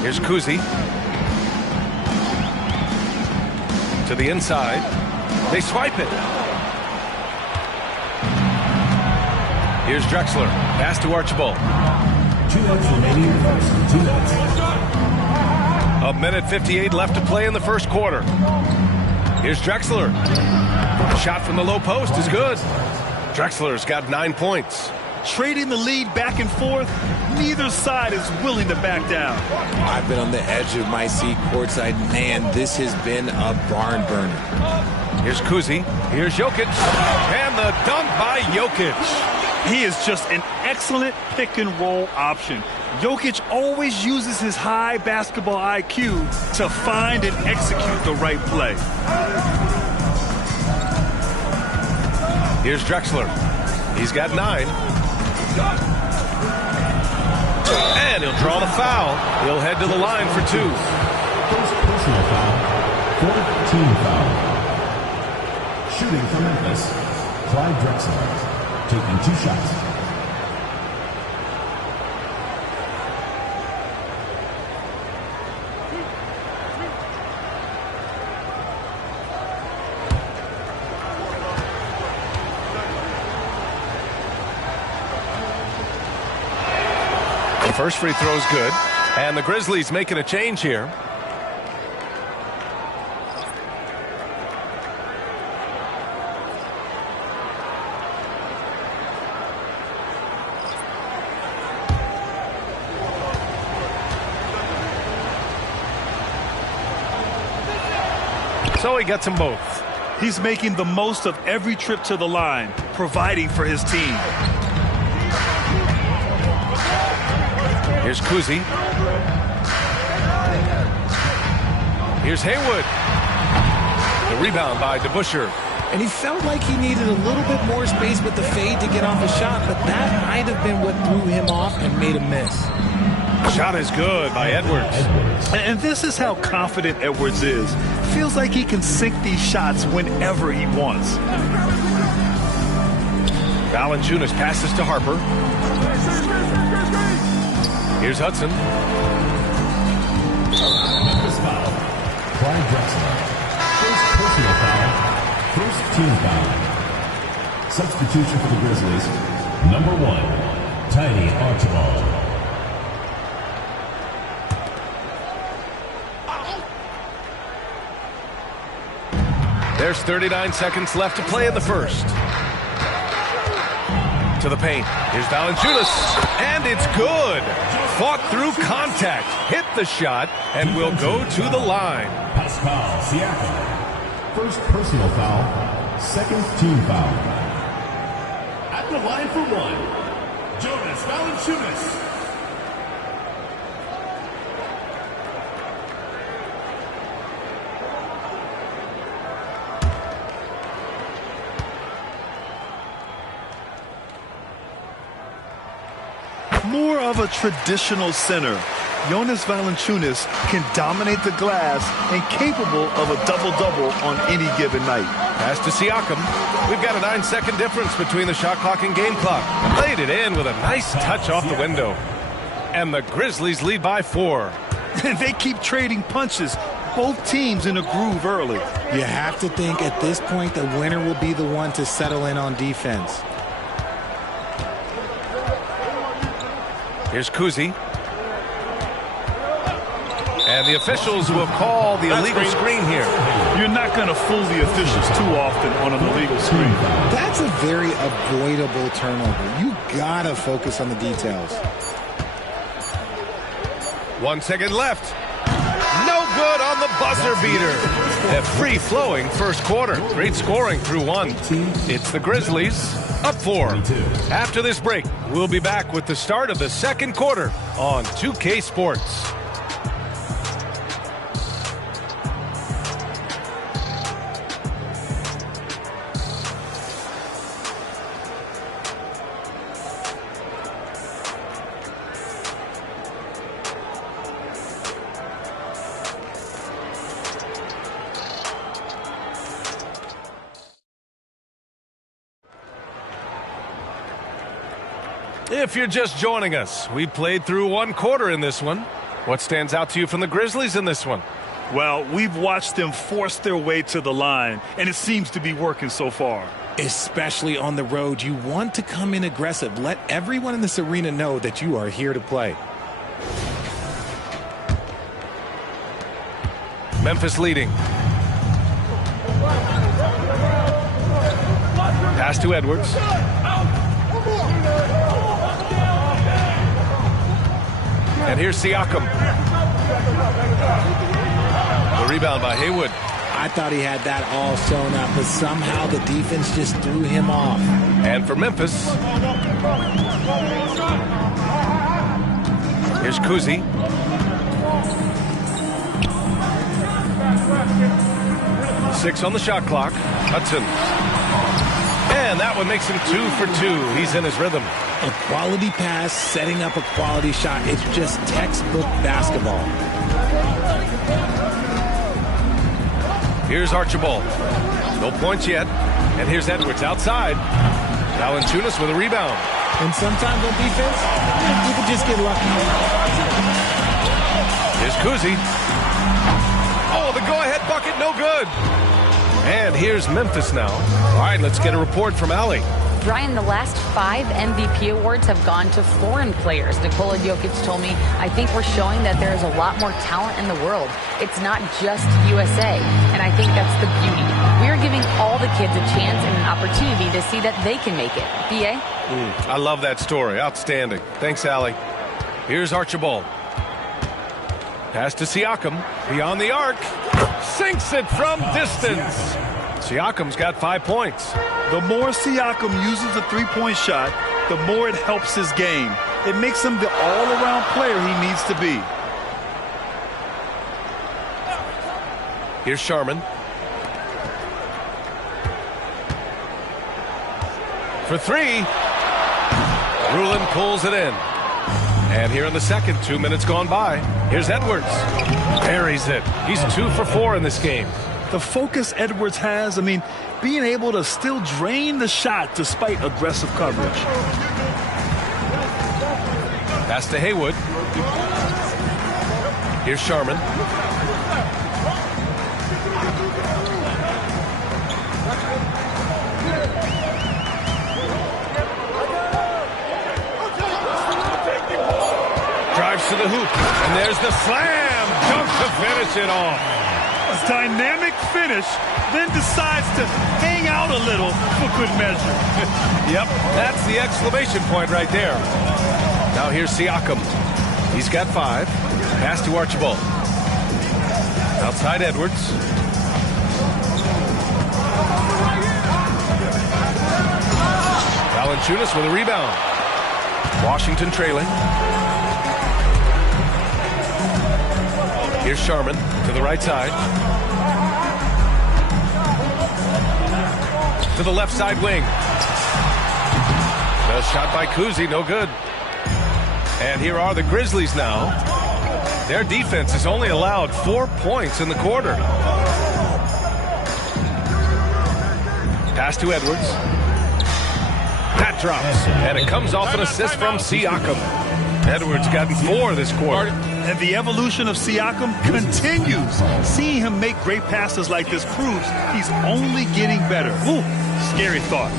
Here's Kuzi. To the inside. They swipe it. Here's Drexler. Pass to Archibald. 2 minutes remaining in the first. 2 minutes. A minute 58 left to play in the first quarter. Here's Drexler. A shot from the low post is good. Drexler's got 9 points. Trading the lead back and forth, neither side is willing to back down. I've been on the edge of my seat courtside. Man, this has been a barn burner. Here's Kuzi. Here's Jokic. And the dunk by Jokic. He is just an excellent pick-and-roll option. Jokic always uses his high basketball IQ to find and execute the right play. Here's Drexler. He's got 9. And he'll draw the foul. He'll head to the line for 2. First personal foul. 4th team foul. Shooting for Memphis, Clyde Drexler, taking 2 shots. The first free throw is good. And the Grizzlies making a change here. So he gets them both. He's making the most of every trip to the line, providing for his team. Here's Kuzi. Here's Haywood. The rebound by DeBusschere. And he felt like he needed a little bit more space with the fade to get off a shot, but that might have been what threw him off and made him miss. Shot is good by Edwards. And this is how confident Edwards is. Feels like he can sink these shots whenever he wants. Valanciunas passes to Harper. Here's Hudson. Memphis foul. Clyde Drexler. First personal foul. First team foul. Substitution for the Grizzlies. Number 1, Tiny Archibald. There's 39 seconds left to play in the first. To the paint. Here's Valanciunas. And it's good. Fought through contact. Hit the shot and will go to the line. Pascal Siakam. First personal foul. Second team foul. At the line for 1, Jonas Valanciunas. More of a traditional center, Jonas Valanciunas can dominate the glass and capable of a double-double on any given night. Pass to Siakam. We've got a 9-second difference between the shot clock and game clock. Played it in with a nice touch off the window. And the Grizzlies lead by 4. They keep trading punches. Both teams in a groove early. You have to think at this point the winner will be the one to settle in on defense. Here's Kuzi. And the officials will call the illegal screen here. You're not going to fool the officials too often on an illegal screen. That's a very avoidable turnover. You got to focus on the details. 1 second left. No good on the buzzer beater. A free-flowing first quarter. Great scoring through 1. It's the Grizzlies up 4. After this break, we'll be back with the start of the second quarter on 2K Sports. If you're just joining us, we played through 1 quarter in this one. What stands out to you from the Grizzlies in this one? Well, we've watched them force their way to the line, and it seems to be working so far. Especially on the road, you want to come in aggressive. Let everyone in this arena know that you are here to play. Memphis leading. Pass to Edwards. And here's Siakam. The rebound by Haywood. I thought he had that all sewn up, but somehow the defense just threw him off. And for Memphis, here's Kuzi. Six on the shot clock. Hudson. And that one makes him 2 for 2. He's in his rhythm. A quality pass, setting up a quality shot. It's just textbook basketball. Here's Archibald. No points yet. And here's Edwards outside. Valanciunas with a rebound. And sometimes on defense, you can just get lucky. Here's Kuzi. Oh, the go-ahead bucket, no good. And here's Memphis now. All right, let's get a report from Allie. Brian, the last 5 MVP awards have gone to foreign players. Nikola Jokic told me, I think we're showing that there is a lot more talent in the world. It's not just USA. And I think that's the beauty. We're giving all the kids a chance and an opportunity to see that they can make it. B.A.? I love that story. Outstanding. Thanks, Allie. Here's Archibald. Pass to Siakam. Beyond the arc. Sinks it from distance. Siakam's got 5 points. The more Siakam uses the three-point shot, the more it helps his game. It makes him the all-around player he needs to be. Here's Sharman. For 3. Rulin pulls it in. And here in the second, 2 minutes gone by. Here's Edwards. Buries it. He's 2 for 4 in this game. The focus Edwards has, being able to still drain the shot despite aggressive coverage. Pass to Haywood. Here's Sharman. Drives to the hoop. And there's the slam dunk to finish it off. A dynamic finish, then decides to hang out a little for good measure. Yep, that's the exclamation point right there. Now here's Siakam. He's got 5. Pass to Archibald. Outside Edwards. Valanciunas with a rebound. Washington trailing. Here's Sharman to the right side. To the left side wing. The shot by Kuzi, no good. And here are the Grizzlies now. Their defense has only allowed 4 points in the quarter. Pass to Edwards. That drops. And it comes off an assist from Siakam. Edwards got 4 this quarter. And the evolution of Siakam continues. Seeing him make great passes like this proves he's only getting better. Ooh, scary thought.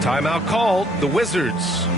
Timeout called. The Wizards.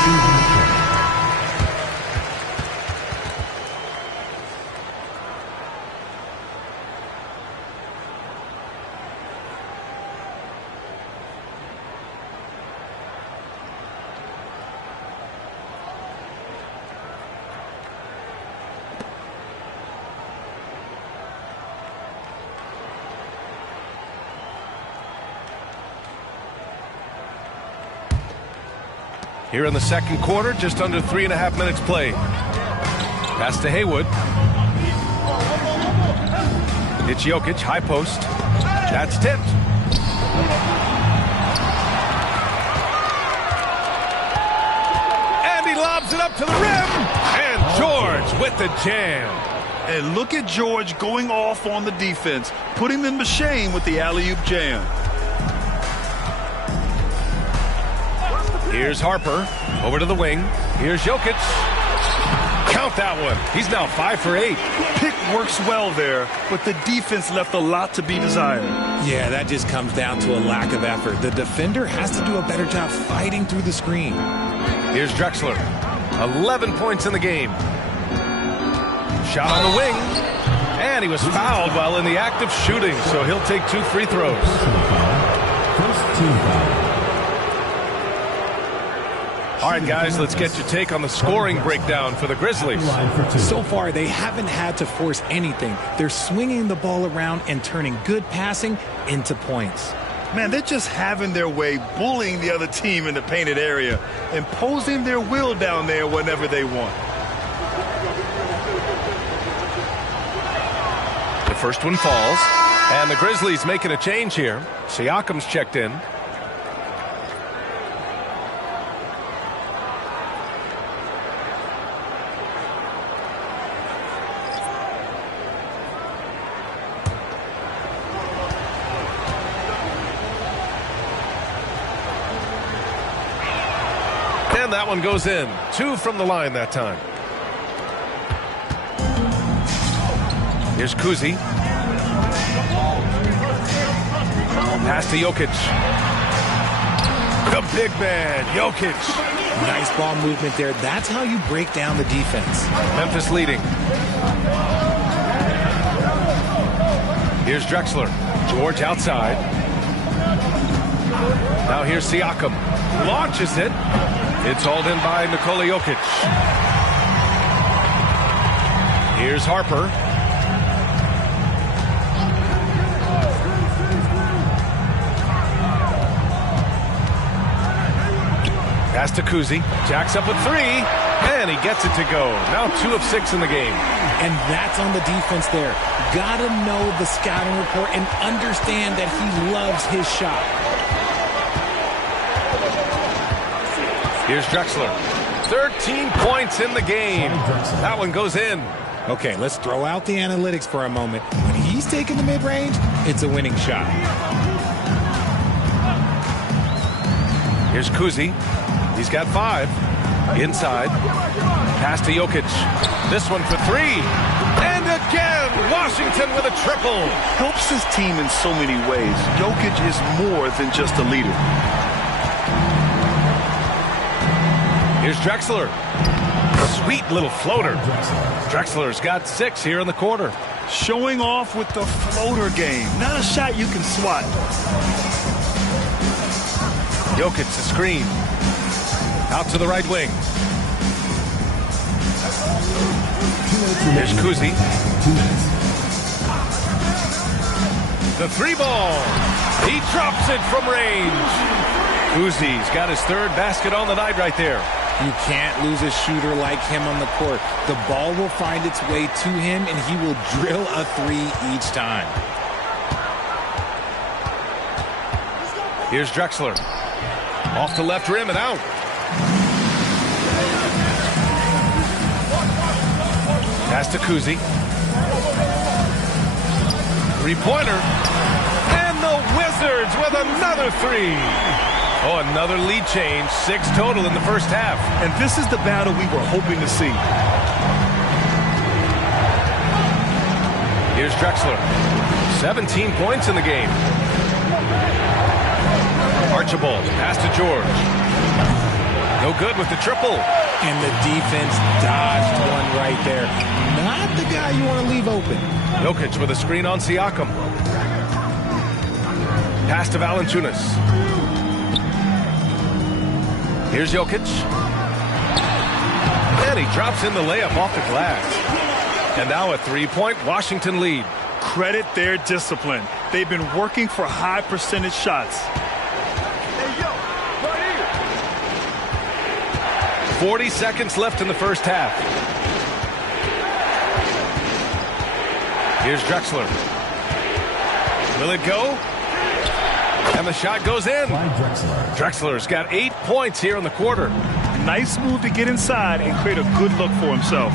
Substitution on the court. Here in the second quarter, just under 3.5 minutes played. Pass to Haywood. It's Jokic, high post. That's tipped. And he lobs it up to the rim. And George with the jam. And look at George going off on the defense, putting them to shame with the alley-oop jam. Here's Harper, over to the wing. Here's Jokic. Count that one. He's now 5 for 8. Pick works well there, but the defense left a lot to be desired. Yeah, that just comes down to a lack of effort. The defender has to do a better job fighting through the screen. Here's Drexler. 11 points in the game. Shot on the wing. And he was fouled while in the act of shooting, so he'll take 2 free throws. First team foul. All right, guys, let's get your take on the scoring breakdown for the Grizzlies. So far, they haven't had to force anything. They're swinging the ball around and turning good passing into points. Man, they're just having their way, bullying the other team in the painted area, imposing their will down there whenever they want. The first one falls, and the Grizzlies making a change here. Siakam's checked in. And that one goes in. 2 from the line that time. Here's Kuzi. Pass to Jokic. The big man, Jokic. Nice ball movement there. That's how you break down the defense. Memphis leading. Here's Drexler. George outside. Now here's Siakam. Launches it. It's hauled in by Nikola Jokic. Here's Harper. Pass to Kuzi. Jacks up with 3. And he gets it to go. Now 2 of 6 in the game. And that's on the defense there. Gotta know the scouting report and understand that he loves his shot. Here's Drexler. 13 points in the game. That one goes in. Okay, let's throw out the analytics for a moment. When he's taking the mid-range, it's a winning shot. Here's Kuzi. He's got 5. Inside. Pass to Jokic. This one for 3. And again, Washington with a triple. Helps his team in so many ways. Jokic is more than just a leader. Here's Drexler. Sweet little floater. Drexler's got 6 here in the quarter. Showing off with the floater game. Not a shot you can swat. Jokic the screen. Out to the right wing. Here's Kuzi. The 3 ball. He drops it from range. Kuzi's got his 3rd basket on the night right there. You can't lose a shooter like him on the court. The ball will find its way to him, and he will drill a 3 each time. Here's Drexler. Off the left rim and out. Pass to Kuzi. 3-pointer. And the Wizards with another 3. Oh, another lead change. 6 total in the first half. And this is the battle we were hoping to see. Here's Drexler. 17 points in the game. Archibald. Pass to George. No good with the triple. And the defense dodged one right there. Not the guy you want to leave open. Jokic with a screen on Siakam. Pass to Valanciunas. Here's Jokic. And he drops in the layup off the glass. And now a three-point Washington lead. Credit their discipline. They've been working for high percentage shots. 40 seconds left in the first half. Here's Drexler. Will it go? And the shot goes in. Drexler's got 8 points here in the quarter. Nice move to get inside and create a good look for himself.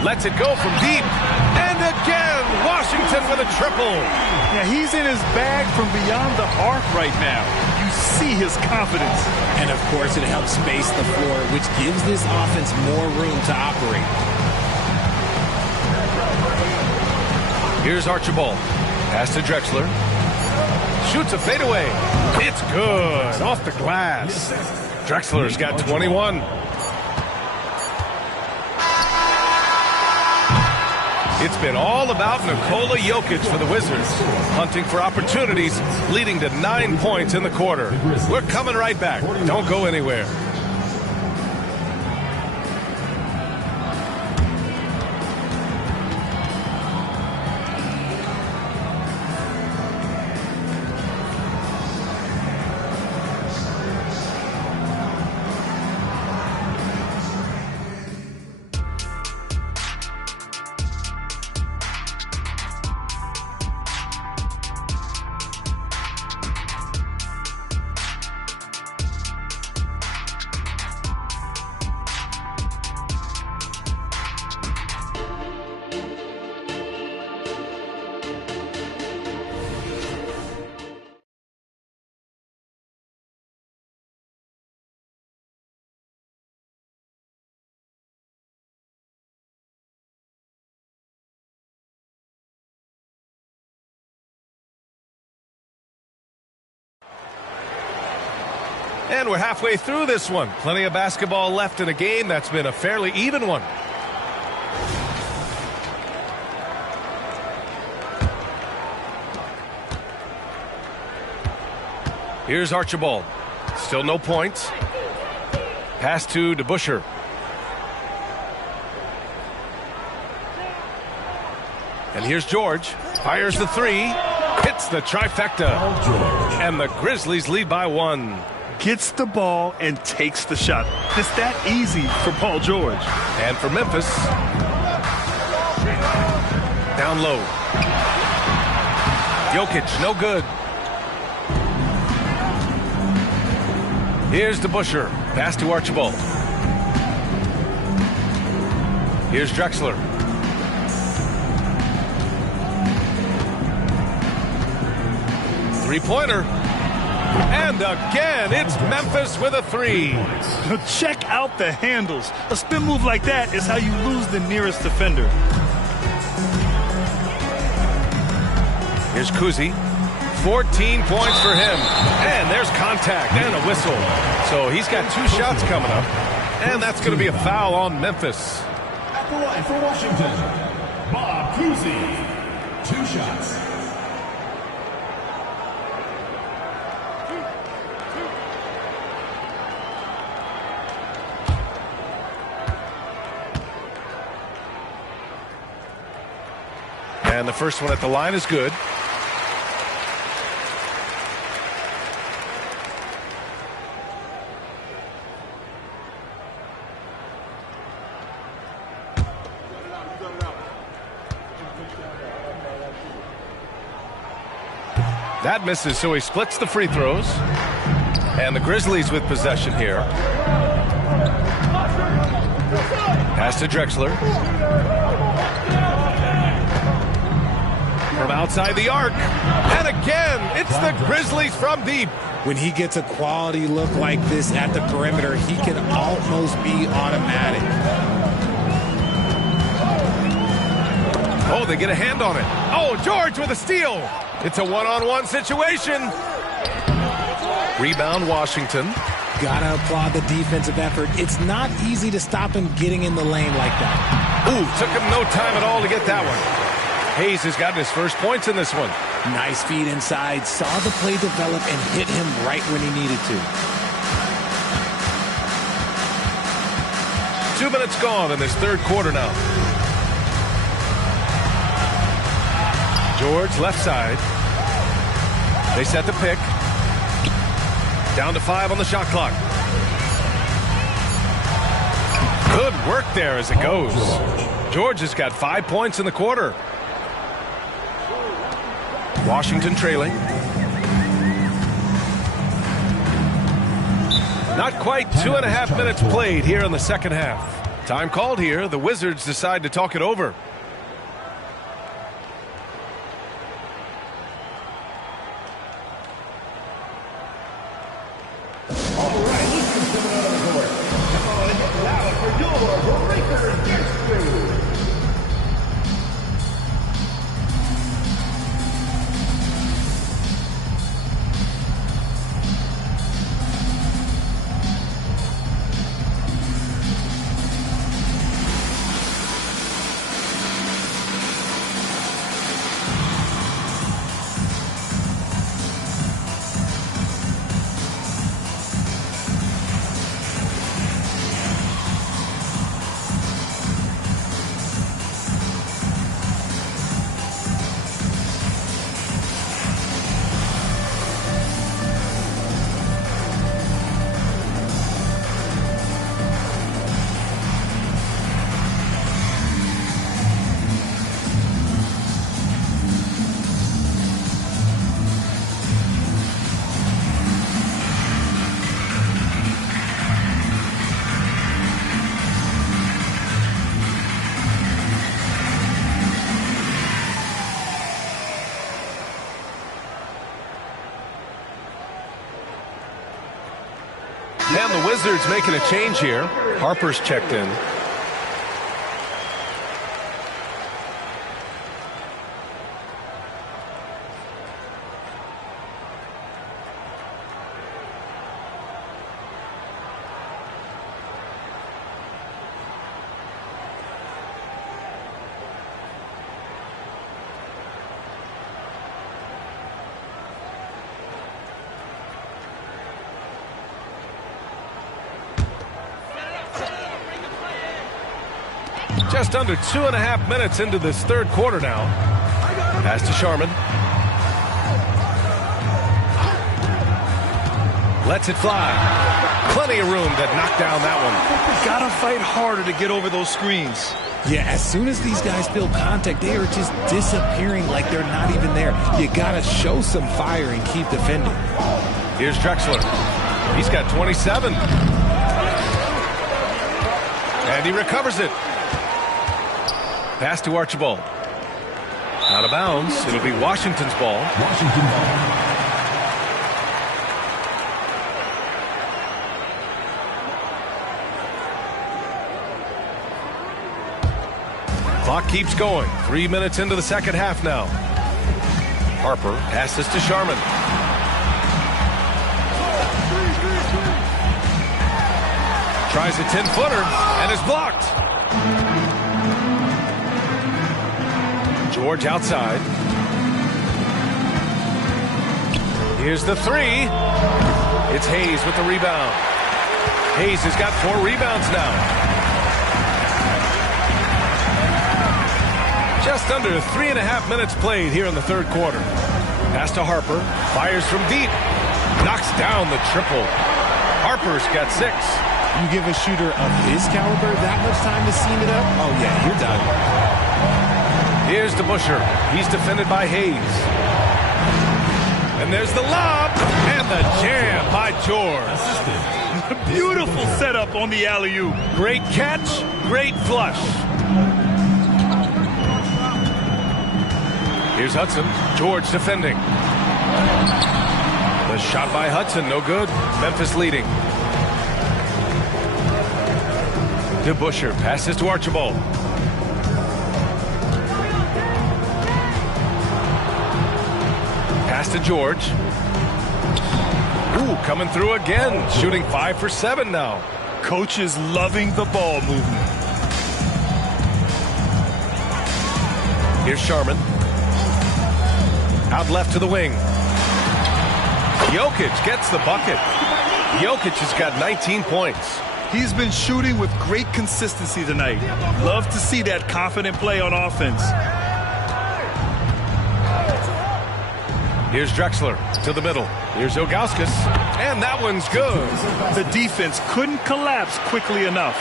Lets it go from deep. And again, Washington with a triple. Yeah, he's in his bag from beyond the arc right now. You see his confidence. And, of course, it helps space the floor, which gives this offense more room to operate. Here's Archibald. Pass to Drexler. Shoots a fadeaway. It's good. Off the glass. Drexler's got 21. It's been all about Nikola Jokic for the Wizards. Hunting for opportunities, leading to 9 points in the quarter. We're coming right back. Don't go anywhere. And we're halfway through this one. Plenty of basketball left in a game that's been a fairly even one. Here's Archibald. Still no points. Pass to DeBusschere. And here's George. Fires the three. Hits the trifecta. And the Grizzlies lead by 1. Gets the ball and takes the shot. It's that easy for Paul George. And for Memphis. Down low. Jokic, no good. Here's DeBusschere. Pass to Archibald. Here's Drexler. Three-pointer. And again, it's Memphis with a 3. Check out the handles. A spin move like that is how you lose the nearest defender. Here's Kuzi. 14 points for him. And there's contact and a whistle. So he's got 2 shots coming up. And that's going to be a foul on Memphis. At the line for Washington, Bob Cousy. 2 shots. And the first one at the line is good. That misses, so he splits the free throws. And the Grizzlies with possession here. Pass to Drexler. From outside the arc. And again, it's the Grizzlies from deep. When he gets a quality look like this at the perimeter, he can almost be automatic. Oh, they get a hand on it. Oh, George with a steal. It's a one-on-one situation. Rebound, Washington. Gotta applaud the defensive effort. It's not easy to stop him getting in the lane like that. Ooh, took him no time at all to get that one. Hayes has gotten his first points in this one. Nice feed inside. Saw the play develop and hit him right when he needed to. 2 minutes gone in this third quarter now. George, left side. They set the pick. Down to 5 on the shot clock. Good work there as it goes. George has got 5 points in the quarter. Washington trailing. Not quite 2.5 minutes played here in the second half. Time called here. The Wizards decide to talk it over. And the Wizards making a change here. Harper's checked in. Just under 2.5 minutes into this third quarter now. Pass to Sharman. Lets it fly. Plenty of room to knock down that one. Gotta fight harder to get over those screens. Yeah, as soon as these guys feel contact, they are just disappearing like they're not even there. You gotta show some fire and keep defending. Here's Drexler. He's got 27. And he recovers it. Pass to Archibald. Out of bounds. It'll be Washington's ball. Washington ball. Clock keeps going. 3 minutes into the second half now. Harper passes to Sharman. Tries a 10-footer and is blocked. George outside. Here's the three. It's Hayes with the rebound. Hayes has got 4 rebounds now. Just under 3.5 minutes played here in the third quarter. Pass to Harper. Fires from deep. Knocks down the triple. Harper's got 6. You give a shooter of his caliber that much time to seam it up? Oh, yeah, you're done. Here's to Busher. He's defended by Hayes. And there's the lob. And the jam by George. Beautiful setup on the alley-oop. Great catch. Great flush. Here's Hudson. George defending. The shot by Hudson. No good. Memphis leading. To Busher. Passes to Archibald. Pass to George. Ooh, coming through again. Shooting 5 for 7 now. Coach is loving the ball movement. Here's Sharman. Out left to the wing. Jokic gets the bucket. Jokic has got 19 points. He's been shooting with great consistency tonight. Love to see that confident play on offense. Here's Drexler to the middle. Here's Ilgauskas, and that one's good. The defense couldn't collapse quickly enough.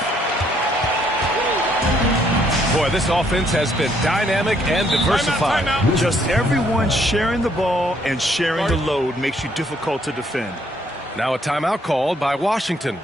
Boy, this offense has been dynamic and diversified. Just everyone sharing the ball and sharing the load makes you difficult to defend. Now a timeout called by Washington.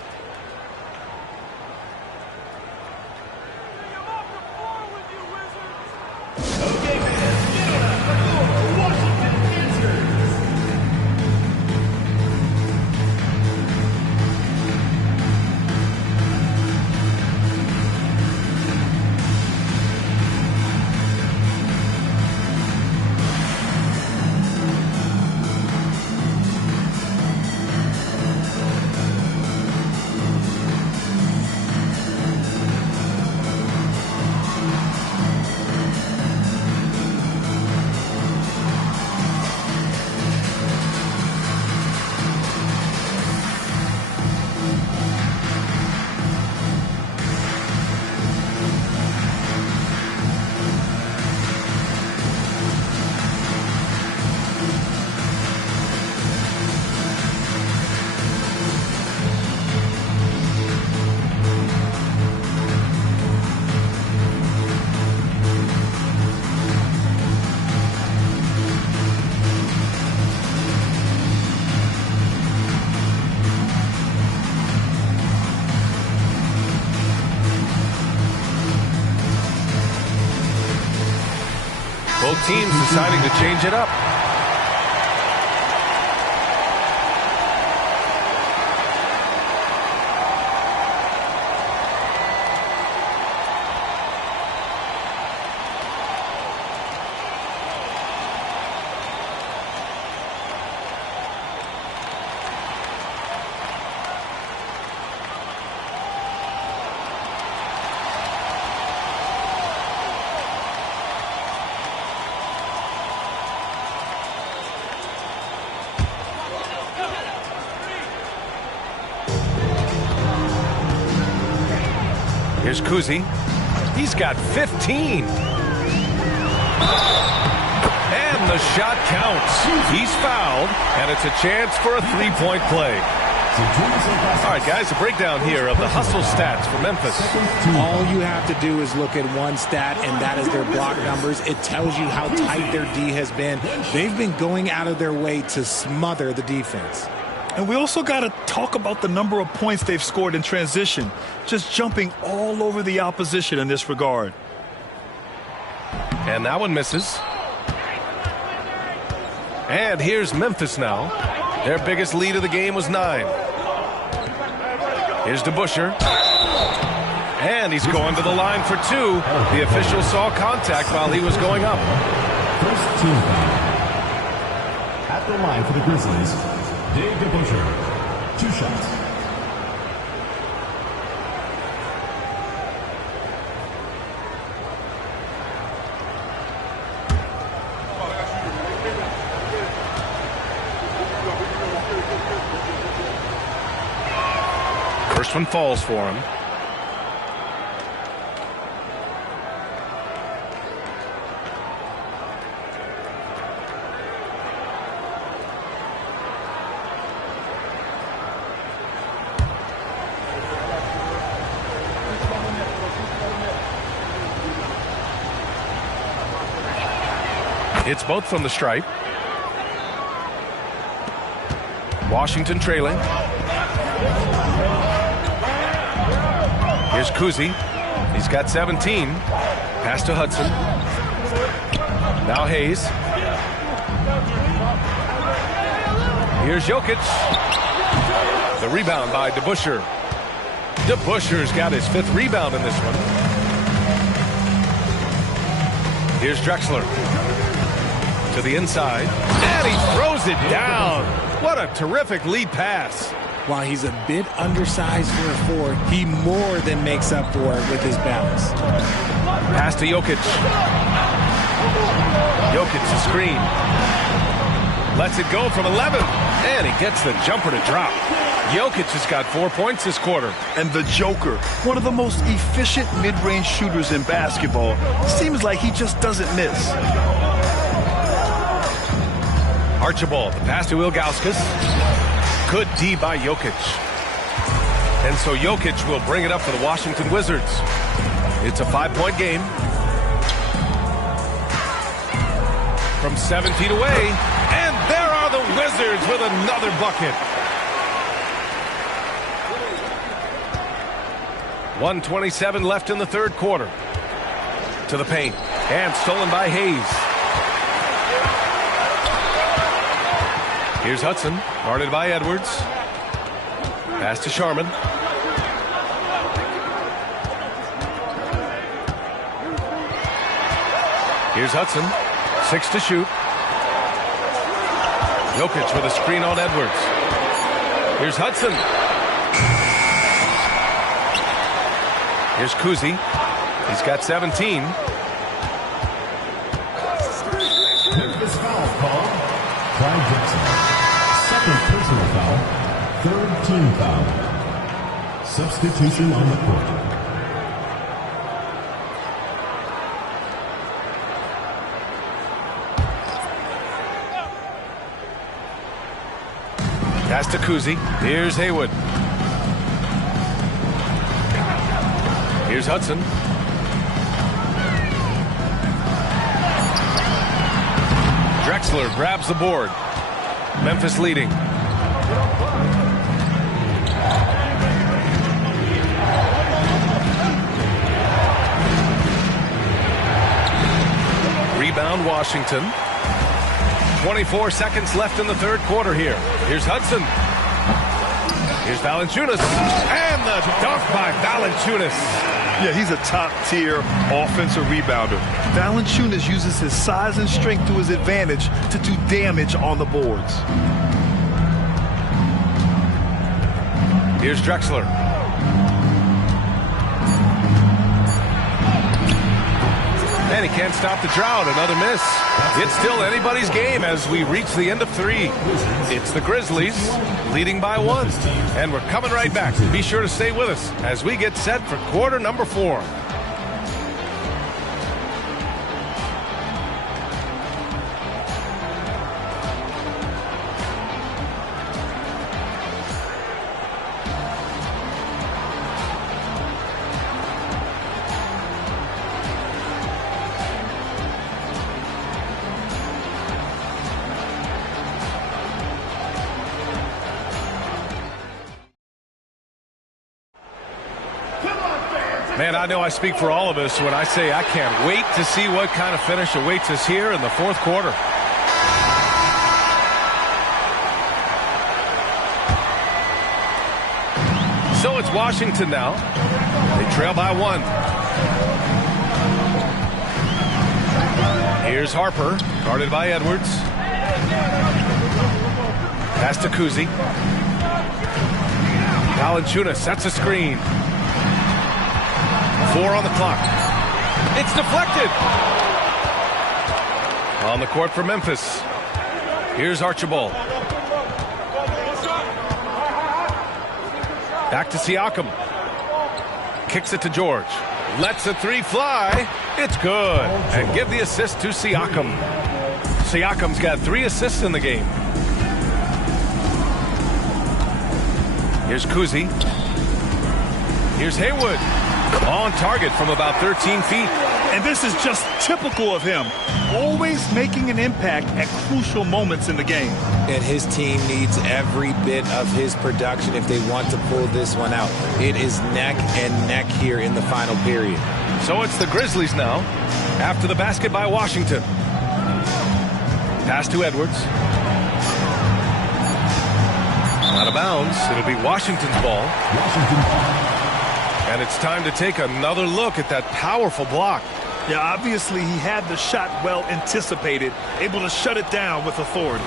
Both teams deciding to change it up. Here's Kuzi. He's got 15. And the shot counts. He's fouled, and it's a chance for a three-point play. All right, guys, a breakdown here of the hustle stats for Memphis. All you have to do is look at one stat, and that is their block numbers. It tells you how tight their D has been. They've been going out of their way to smother the defense. And we also got to talk about the number of points they've scored in transition, just jumping all over the opposition in this regard. And that one misses. And here's Memphis now. Their biggest lead of the game was 9. Here's DeBusschere. And he's going to the line for 2. The official saw contact while he was going up. First team foul. At the line for the Grizzlies, Dave DeBusschere. 2 shots. First one falls for him. It's both from the stripe. Washington trailing. Here's Kuzi. He's got 17. Pass to Hudson. Now Hayes. Here's Jokic. The rebound by DeBusschere. DeBusschere's got his 5th rebound in this one. Here's Drexler. To the inside. And he throws it down. What a terrific lead pass. While he's a bit undersized for a forward, he more than makes up for it with his balance. Pass to Jokic. Jokic to screen. Lets it go from 11. And he gets the jumper to drop. Jokic has got 4 points this quarter. And the Joker, one of the most efficient mid-range shooters in basketball, seems like he just doesn't miss. Archibald, the pass to Ilgauskas. Good D by Jokic. And so Jokic will bring it up for the Washington Wizards. It's a 5-point game. From 7 feet away. And there are the Wizards with another bucket. 1:27 left in the third quarter. To the paint. And stolen by Hayes. Here's Hudson. Guarded by Edwards. Pass to Sharman. Here's Hudson. 6 to shoot. Jokic with a screen on Edwards. Here's Hudson. Here's Kuzi. He's got 17. This foul call. Clyde Jackson. Second personal foul. Third team foul. Substitution on the court. Pass to Kuzi. Here's Haywood. Here's Hudson. Drexler grabs the board. Memphis leading. Rebound Washington. 24 seconds left in the third quarter here. Here's Hudson. Here's Valanciunas. And the dunk by Valanciunas. Yeah, he's a top-tier offensive rebounder. Valanciunas uses his size and strength to his advantage to do damage on the boards. Here's Drexler. And he can't stop the drought. Another miss. It's still anybody's game as we reach the end of 3. It's the Grizzlies leading by 1. And we're coming right back. Be sure to stay with us as we get set for quarter number 4. Man, I know I speak for all of us when I say I can't wait to see what kind of finish awaits us here in the fourth quarter. So it's Washington now. They trail by 1. Here's Harper, guarded by Edwards. Pass to Kuzi. Valanciunas sets a screen. 4 on the clock. It's deflected. On the court for Memphis. Here's Archibald. Back to Siakam. Kicks it to George. Lets the 3 fly. It's good. And give the assist to Siakam. Siakam's got 3 assists in the game. Here's Kuzi. Here's Haywood. On target from about 13 feet. And this is just typical of him. Always making an impact at crucial moments in the game. And his team needs every bit of his production if they want to pull this one out. It is neck and neck here in the final period. So it's the Grizzlies now after the basket by Washington. Pass to Edwards. Out of bounds. It'll be Washington's ball. And it's time to take another look at that powerful block. Yeah, obviously he had the shot well anticipated, able to shut it down with authority.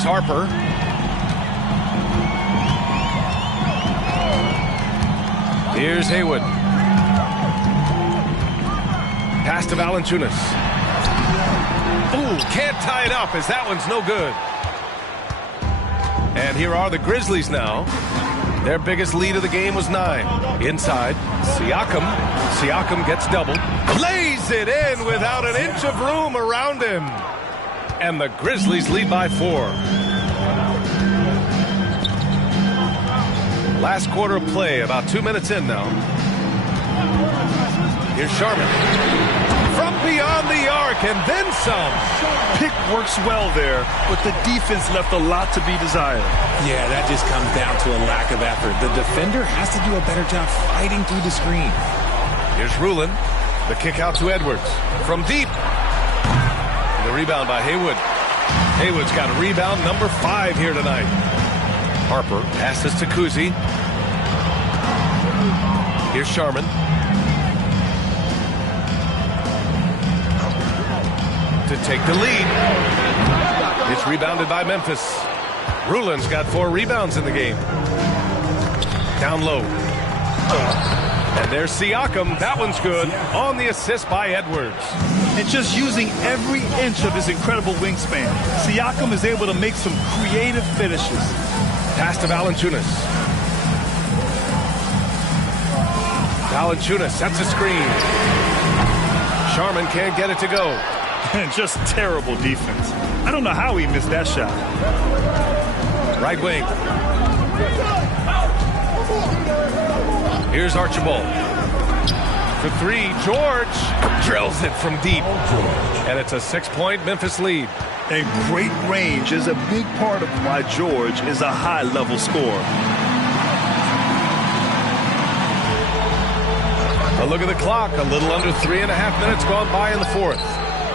Here's Harper. Here's Haywood. Pass to Valanciunas. Ooh, can't tie it up as that one's no good. And here are the Grizzlies now. Their biggest lead of the game was 9. Inside, Siakam. Siakam gets doubled. Lays it in without an inch of room around him. And the Grizzlies lead by 4. Last quarter of play, about 2 minutes in now. Here's Sharman. From beyond the arc and then some. Pick works well there, but the defense left a lot to be desired. Yeah, that just comes down to a lack of effort. The defender has to do a better job fighting through the screen. Here's Rulin. The kick out to Edwards. From deep. The rebound by Haywood. Haywood's got rebound number 5 here tonight. Harper passes to Kuzi. Here's Sharman. To take the lead. It's rebounded by Memphis. Rulin's got 4 rebounds in the game. Down low. And there's Siakam. That one's good. On the assist by Edwards. And just using every inch of his incredible wingspan, Siakam is able to make some creative finishes. Pass to Valanciunas. Valanciunas sets a screen. Sharman can't get it to go. And just terrible defense. I don't know how he missed that shot. Right wing. Here's Archibald. For 3, George drills it from deep. And it's a 6-point Memphis lead. And great range is a big part of why George is a high-level scorer. A look at the clock. A little under 3.5 minutes gone by in the 4th.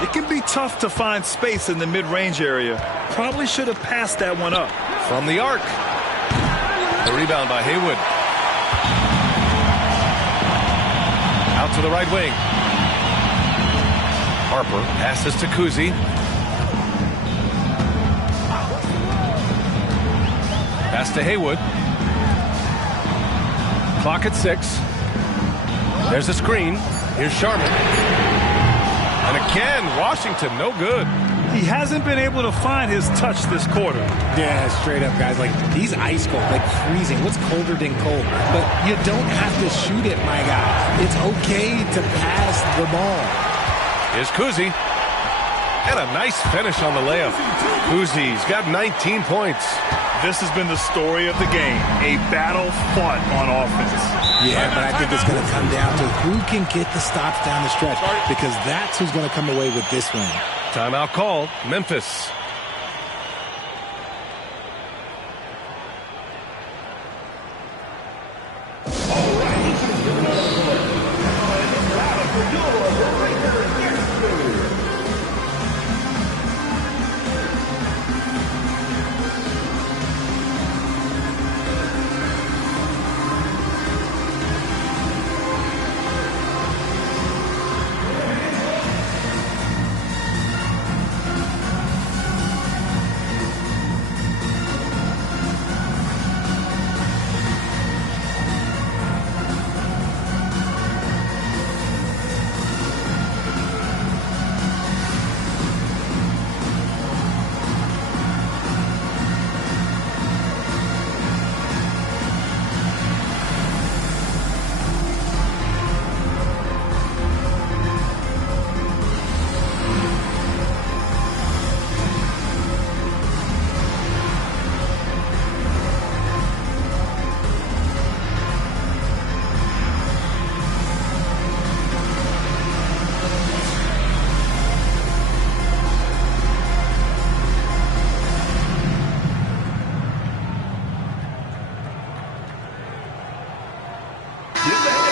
It can be tough to find space in the mid-range area. Probably should have passed that one up. From the arc. The rebound by Haywood. Out to the right wing. Harper passes to Kuzi. Pass to Haywood. Clock at 6. There's a screen. Here's Sharman. And again, Washington, no good. He hasn't been able to find his touch this quarter. Yeah, straight up, guys. Like, he's ice cold, like freezing. What's colder than cold? But you don't have to shoot it, my guy. It's okay to pass the ball. Here's Kuzi. And a nice finish on the layup. Kuzi's got 19 points. This has been the story of the game. A battle fought on offense. Yeah, but I think it's going to come down to who can get the stops down the stretch, because that's who's going to come away with this one. Timeout called. Memphis.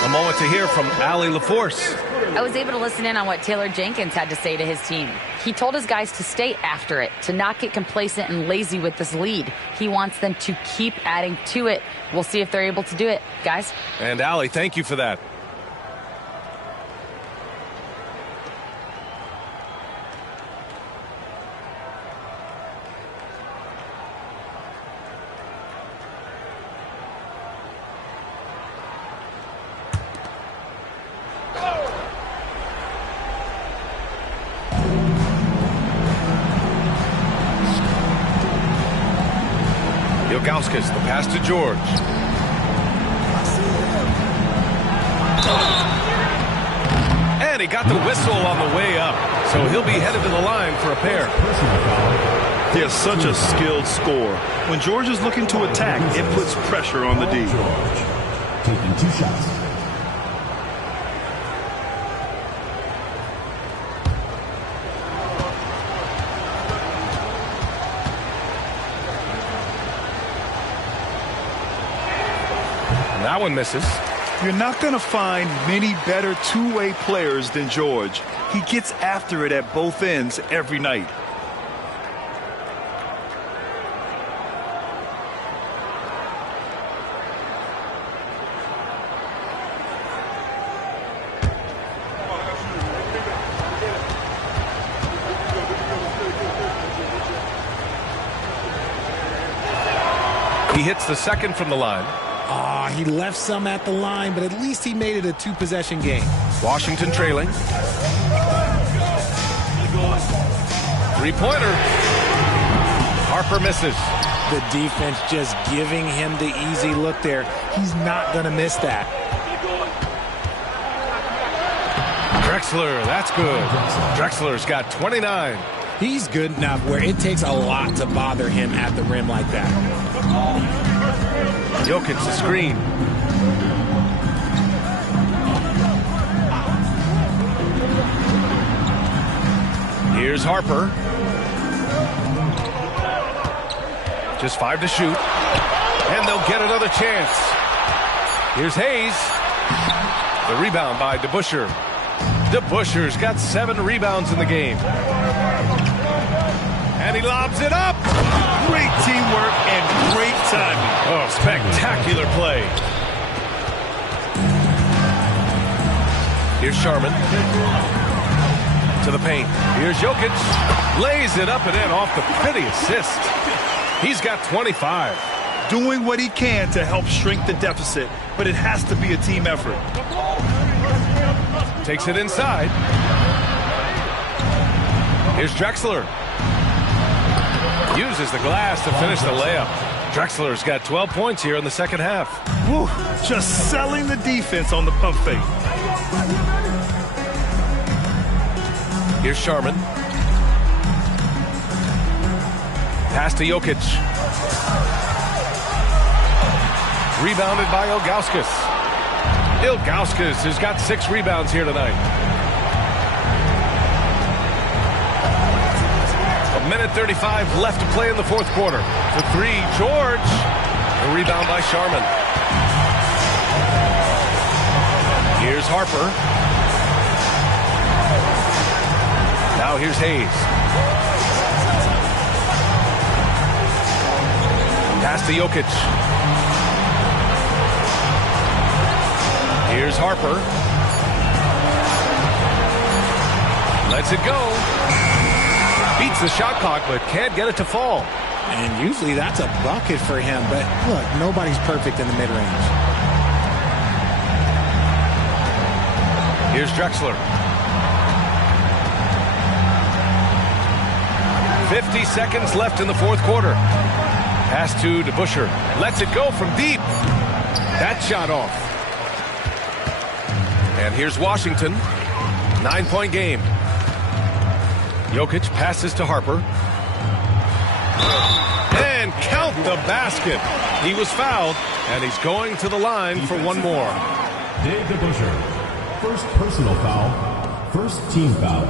A moment to hear from Allie LaForce. I was able to listen in on what Taylor Jenkins had to say to his team. He told his guys to stay after it, to not get complacent and lazy with this lead. He wants them to keep adding to it. We'll see if they're able to do it, guys. And Allie, thank you for that. Ilgauskas, the pass to George. And he got the whistle on the way up, so he'll be headed to the line for a pair. He has such a skilled scorer. When George is looking to attack, it puts pressure on the D. Taking 2 shots. That one misses. You're not going to find many better two-way players than George. He gets after it at both ends every night. He hits the second from the line. He left some at the line, but at least he made it a 2-possession game. Washington trailing. 3-pointer. Harper misses. The defense just giving him the easy look there. He's not going to miss that. Drexler, that's good. Drexler's got 29. He's good enough where it takes a lot to bother him at the rim like that. Jokic the screen. Here's Harper. Just 5 to shoot. And they'll get another chance. Here's Hayes. The rebound by DeBusschere. DeBusschere's got 7 rebounds in the game. And he lobs it up. Great teamwork and great timing. Oh, spectacular play. Here's Sharman. To the paint. Here's Jokic. Lays it up and in off the pretty assist. He's got 25. Doing what he can to help shrink the deficit, but it has to be a team effort. Takes it inside. Here's Drexler. Uses the glass to finish the layup. Drexler's got 12 points here in the second half. Whew, just selling the defense on the pump fake. Here's Sharman. Pass to Jokic. Rebounded by Ilgauskas. Ilgauskas has got 6 rebounds here tonight. 1:35 left to play in the fourth quarter. For 3, George. A rebound by Sharman. Here's Harper. Now here's Hayes. Pass to Jokic. Here's Harper. Lets it go. Beats the shot clock, but can't get it to fall. And usually that's a bucket for him, but look, nobody's perfect in the mid-range. Here's Drexler. 50 seconds left in the fourth quarter. Pass to DeBusschere. Lets it go from deep. That shot off. And here's Washington. 9-point game. Jokic passes to Harper. And count the basket. He was fouled, and he's going to the line for one more. Dave DeBusschere. First personal foul. First team foul.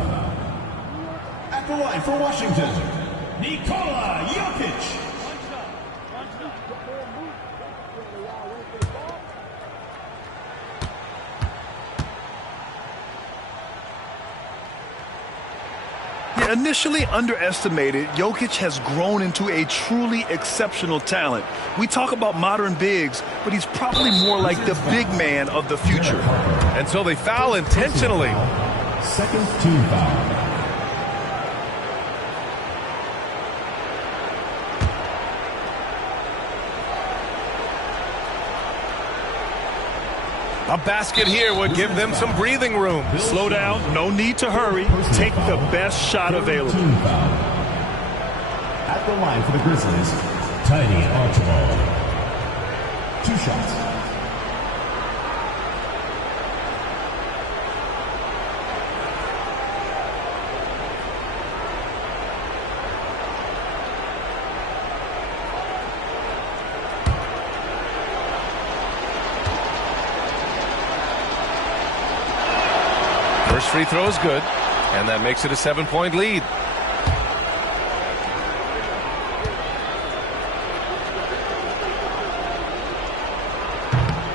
At the line for Washington, Nikola Jokic. Initially underestimated, Jokic has grown into a truly exceptional talent. We talk about modern bigs, but he's probably more like the big man of the future. And so they foul intentionally. Second team foul. A basket here would give them some breathing room. Slow down, no need to hurry. Take the best shot available. At the line for the Grizzlies, Tiny Archibald. 2 shots. First free throw is good, and that makes it a 7-point lead.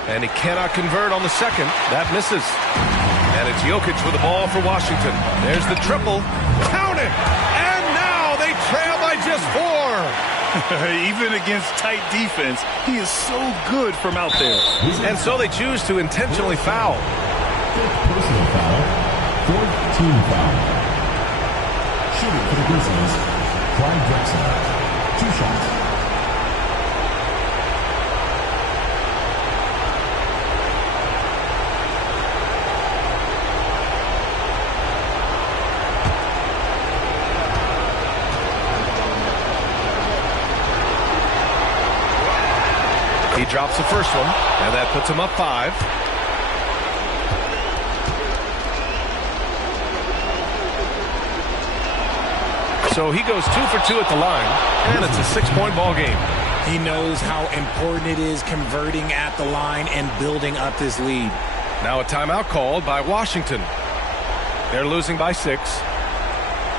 And he cannot convert on the second. That misses. And it's Jokic with the ball for Washington. There's the triple. Count it! And now they trail by just 4. Even against tight defense, he is so good from out there. And so they choose to intentionally foul. Personal foul. 4th team foul. Shooting for the Grizzlies, Clyde Drexler. 2 shots. He drops the first one, and that puts him up 5. So he goes 2 for 2 at the line, and it's a 6-point ball game. He knows how important it is converting at the line and building up this lead. Now a timeout called by Washington. They're losing by 6.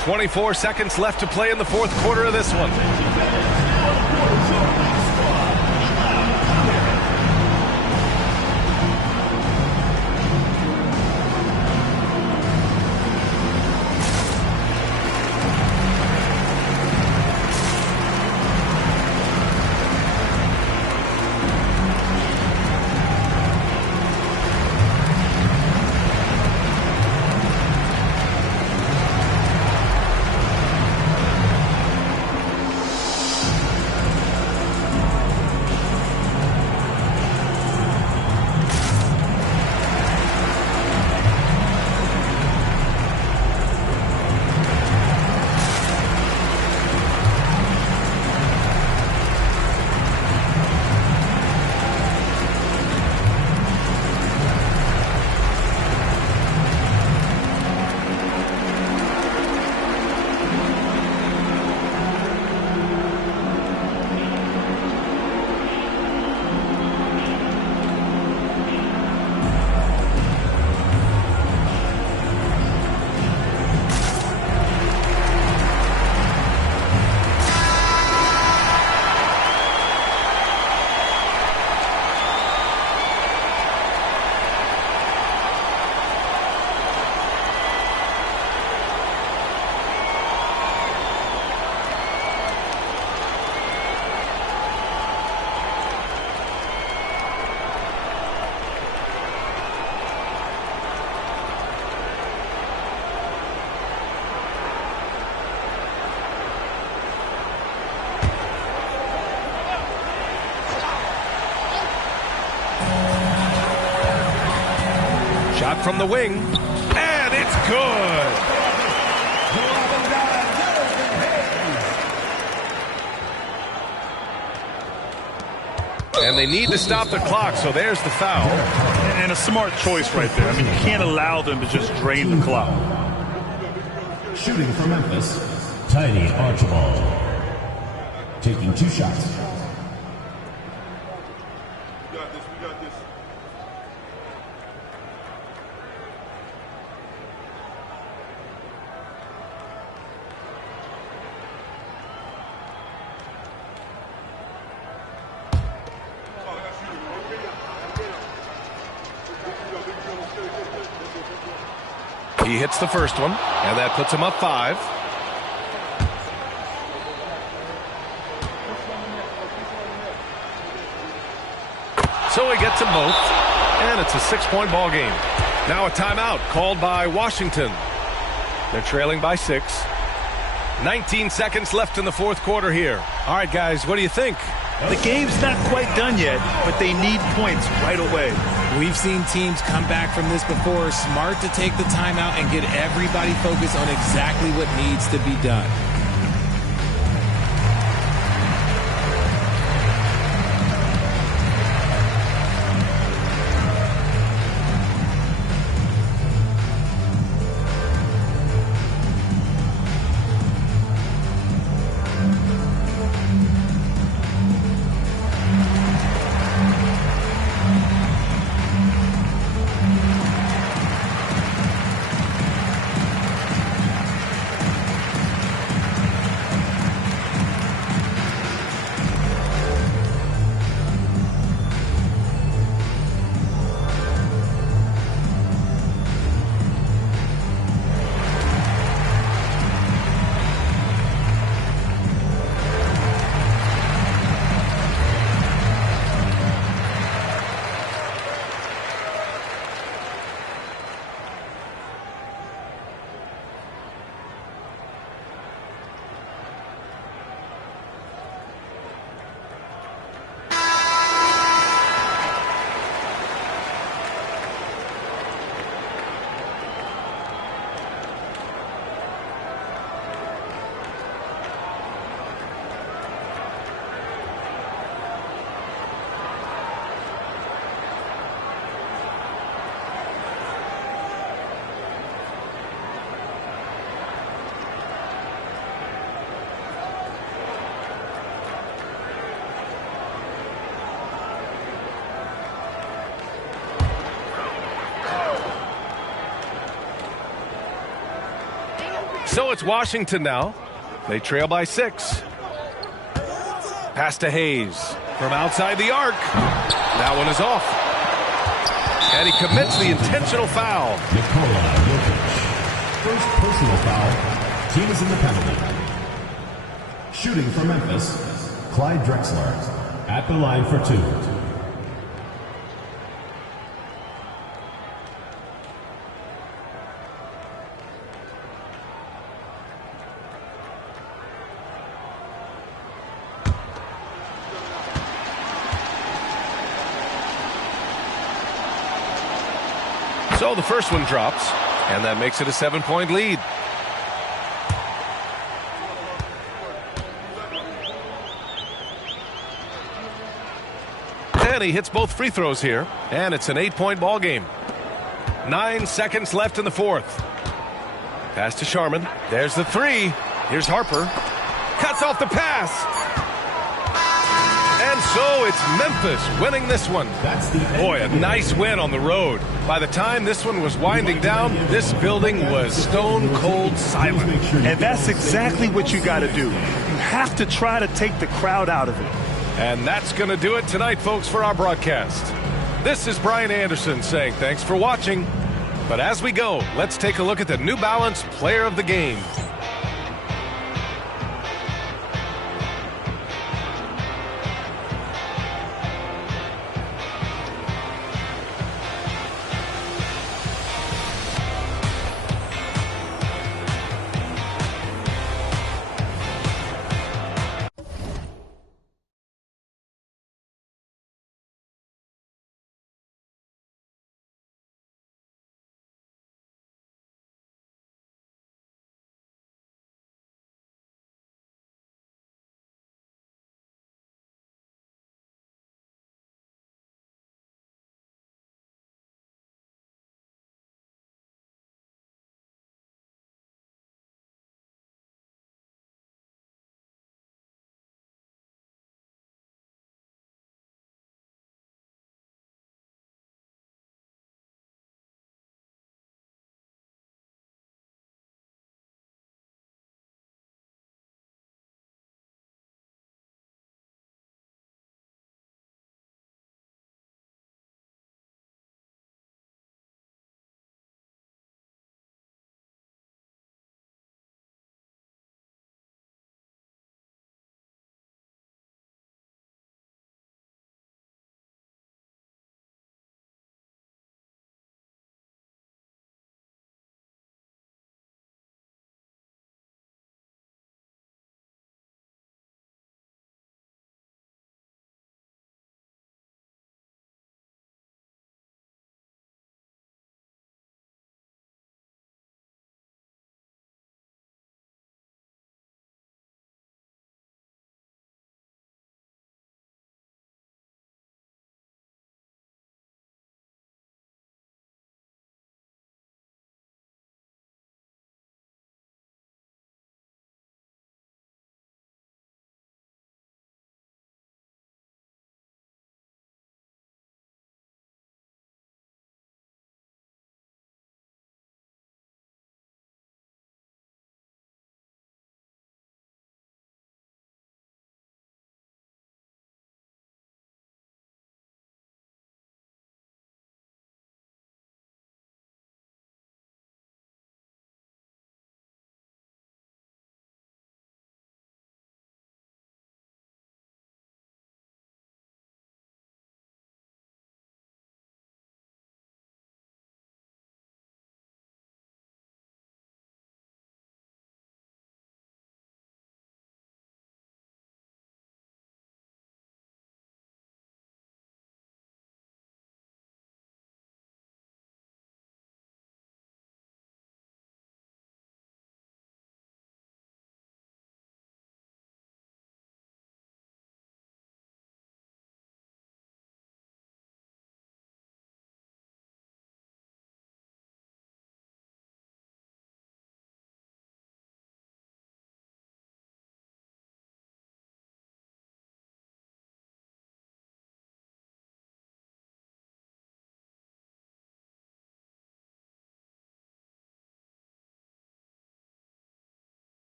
24 seconds left to play in the 4th quarter of this one. Shot from the wing, and it's good. And they need to stop the clock, so there's the foul. And a smart choice right there. I mean, you can't allow them to just drain the clock. Shooting for Memphis, Tiny Archibald. Taking 2 shots. He hits the first one, and that puts him up 5. So he gets them both, and it's a 6-point ball game. Now a timeout called by Washington. They're trailing by 6. 19 seconds left in the 4th quarter here. All right, guys, what do you think? The game's not quite done yet, but they need points right away. We've seen teams come back from this before. Smart to take the timeout and get everybody focused on exactly what needs to be done. So it's Washington now. They trail by 6. Pass to Hayes from outside the arc. That one is off. And he commits the intentional foul. First personal foul. Team is in the penalty. Shooting for Memphis, Clyde Drexler at the line for 2. So the first one drops, and that makes it a 7-point lead. And he hits both free throws here, and it's an 8-point ball game. 9 seconds left in the fourth. Pass to Sharman. There's the 3. Here's Harper. Cuts off the pass. And so it's Memphis winning this one. Boy, a nice win on the road. By the time this one was winding down, this building was stone cold silent. And that's exactly what you got to do. You have to try to take the crowd out of it. And that's going to do it tonight, folks, for our broadcast. This is Brian Anderson saying thanks for watching. But as we go, let's take a look at the New Balance Player of the Game.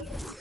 it.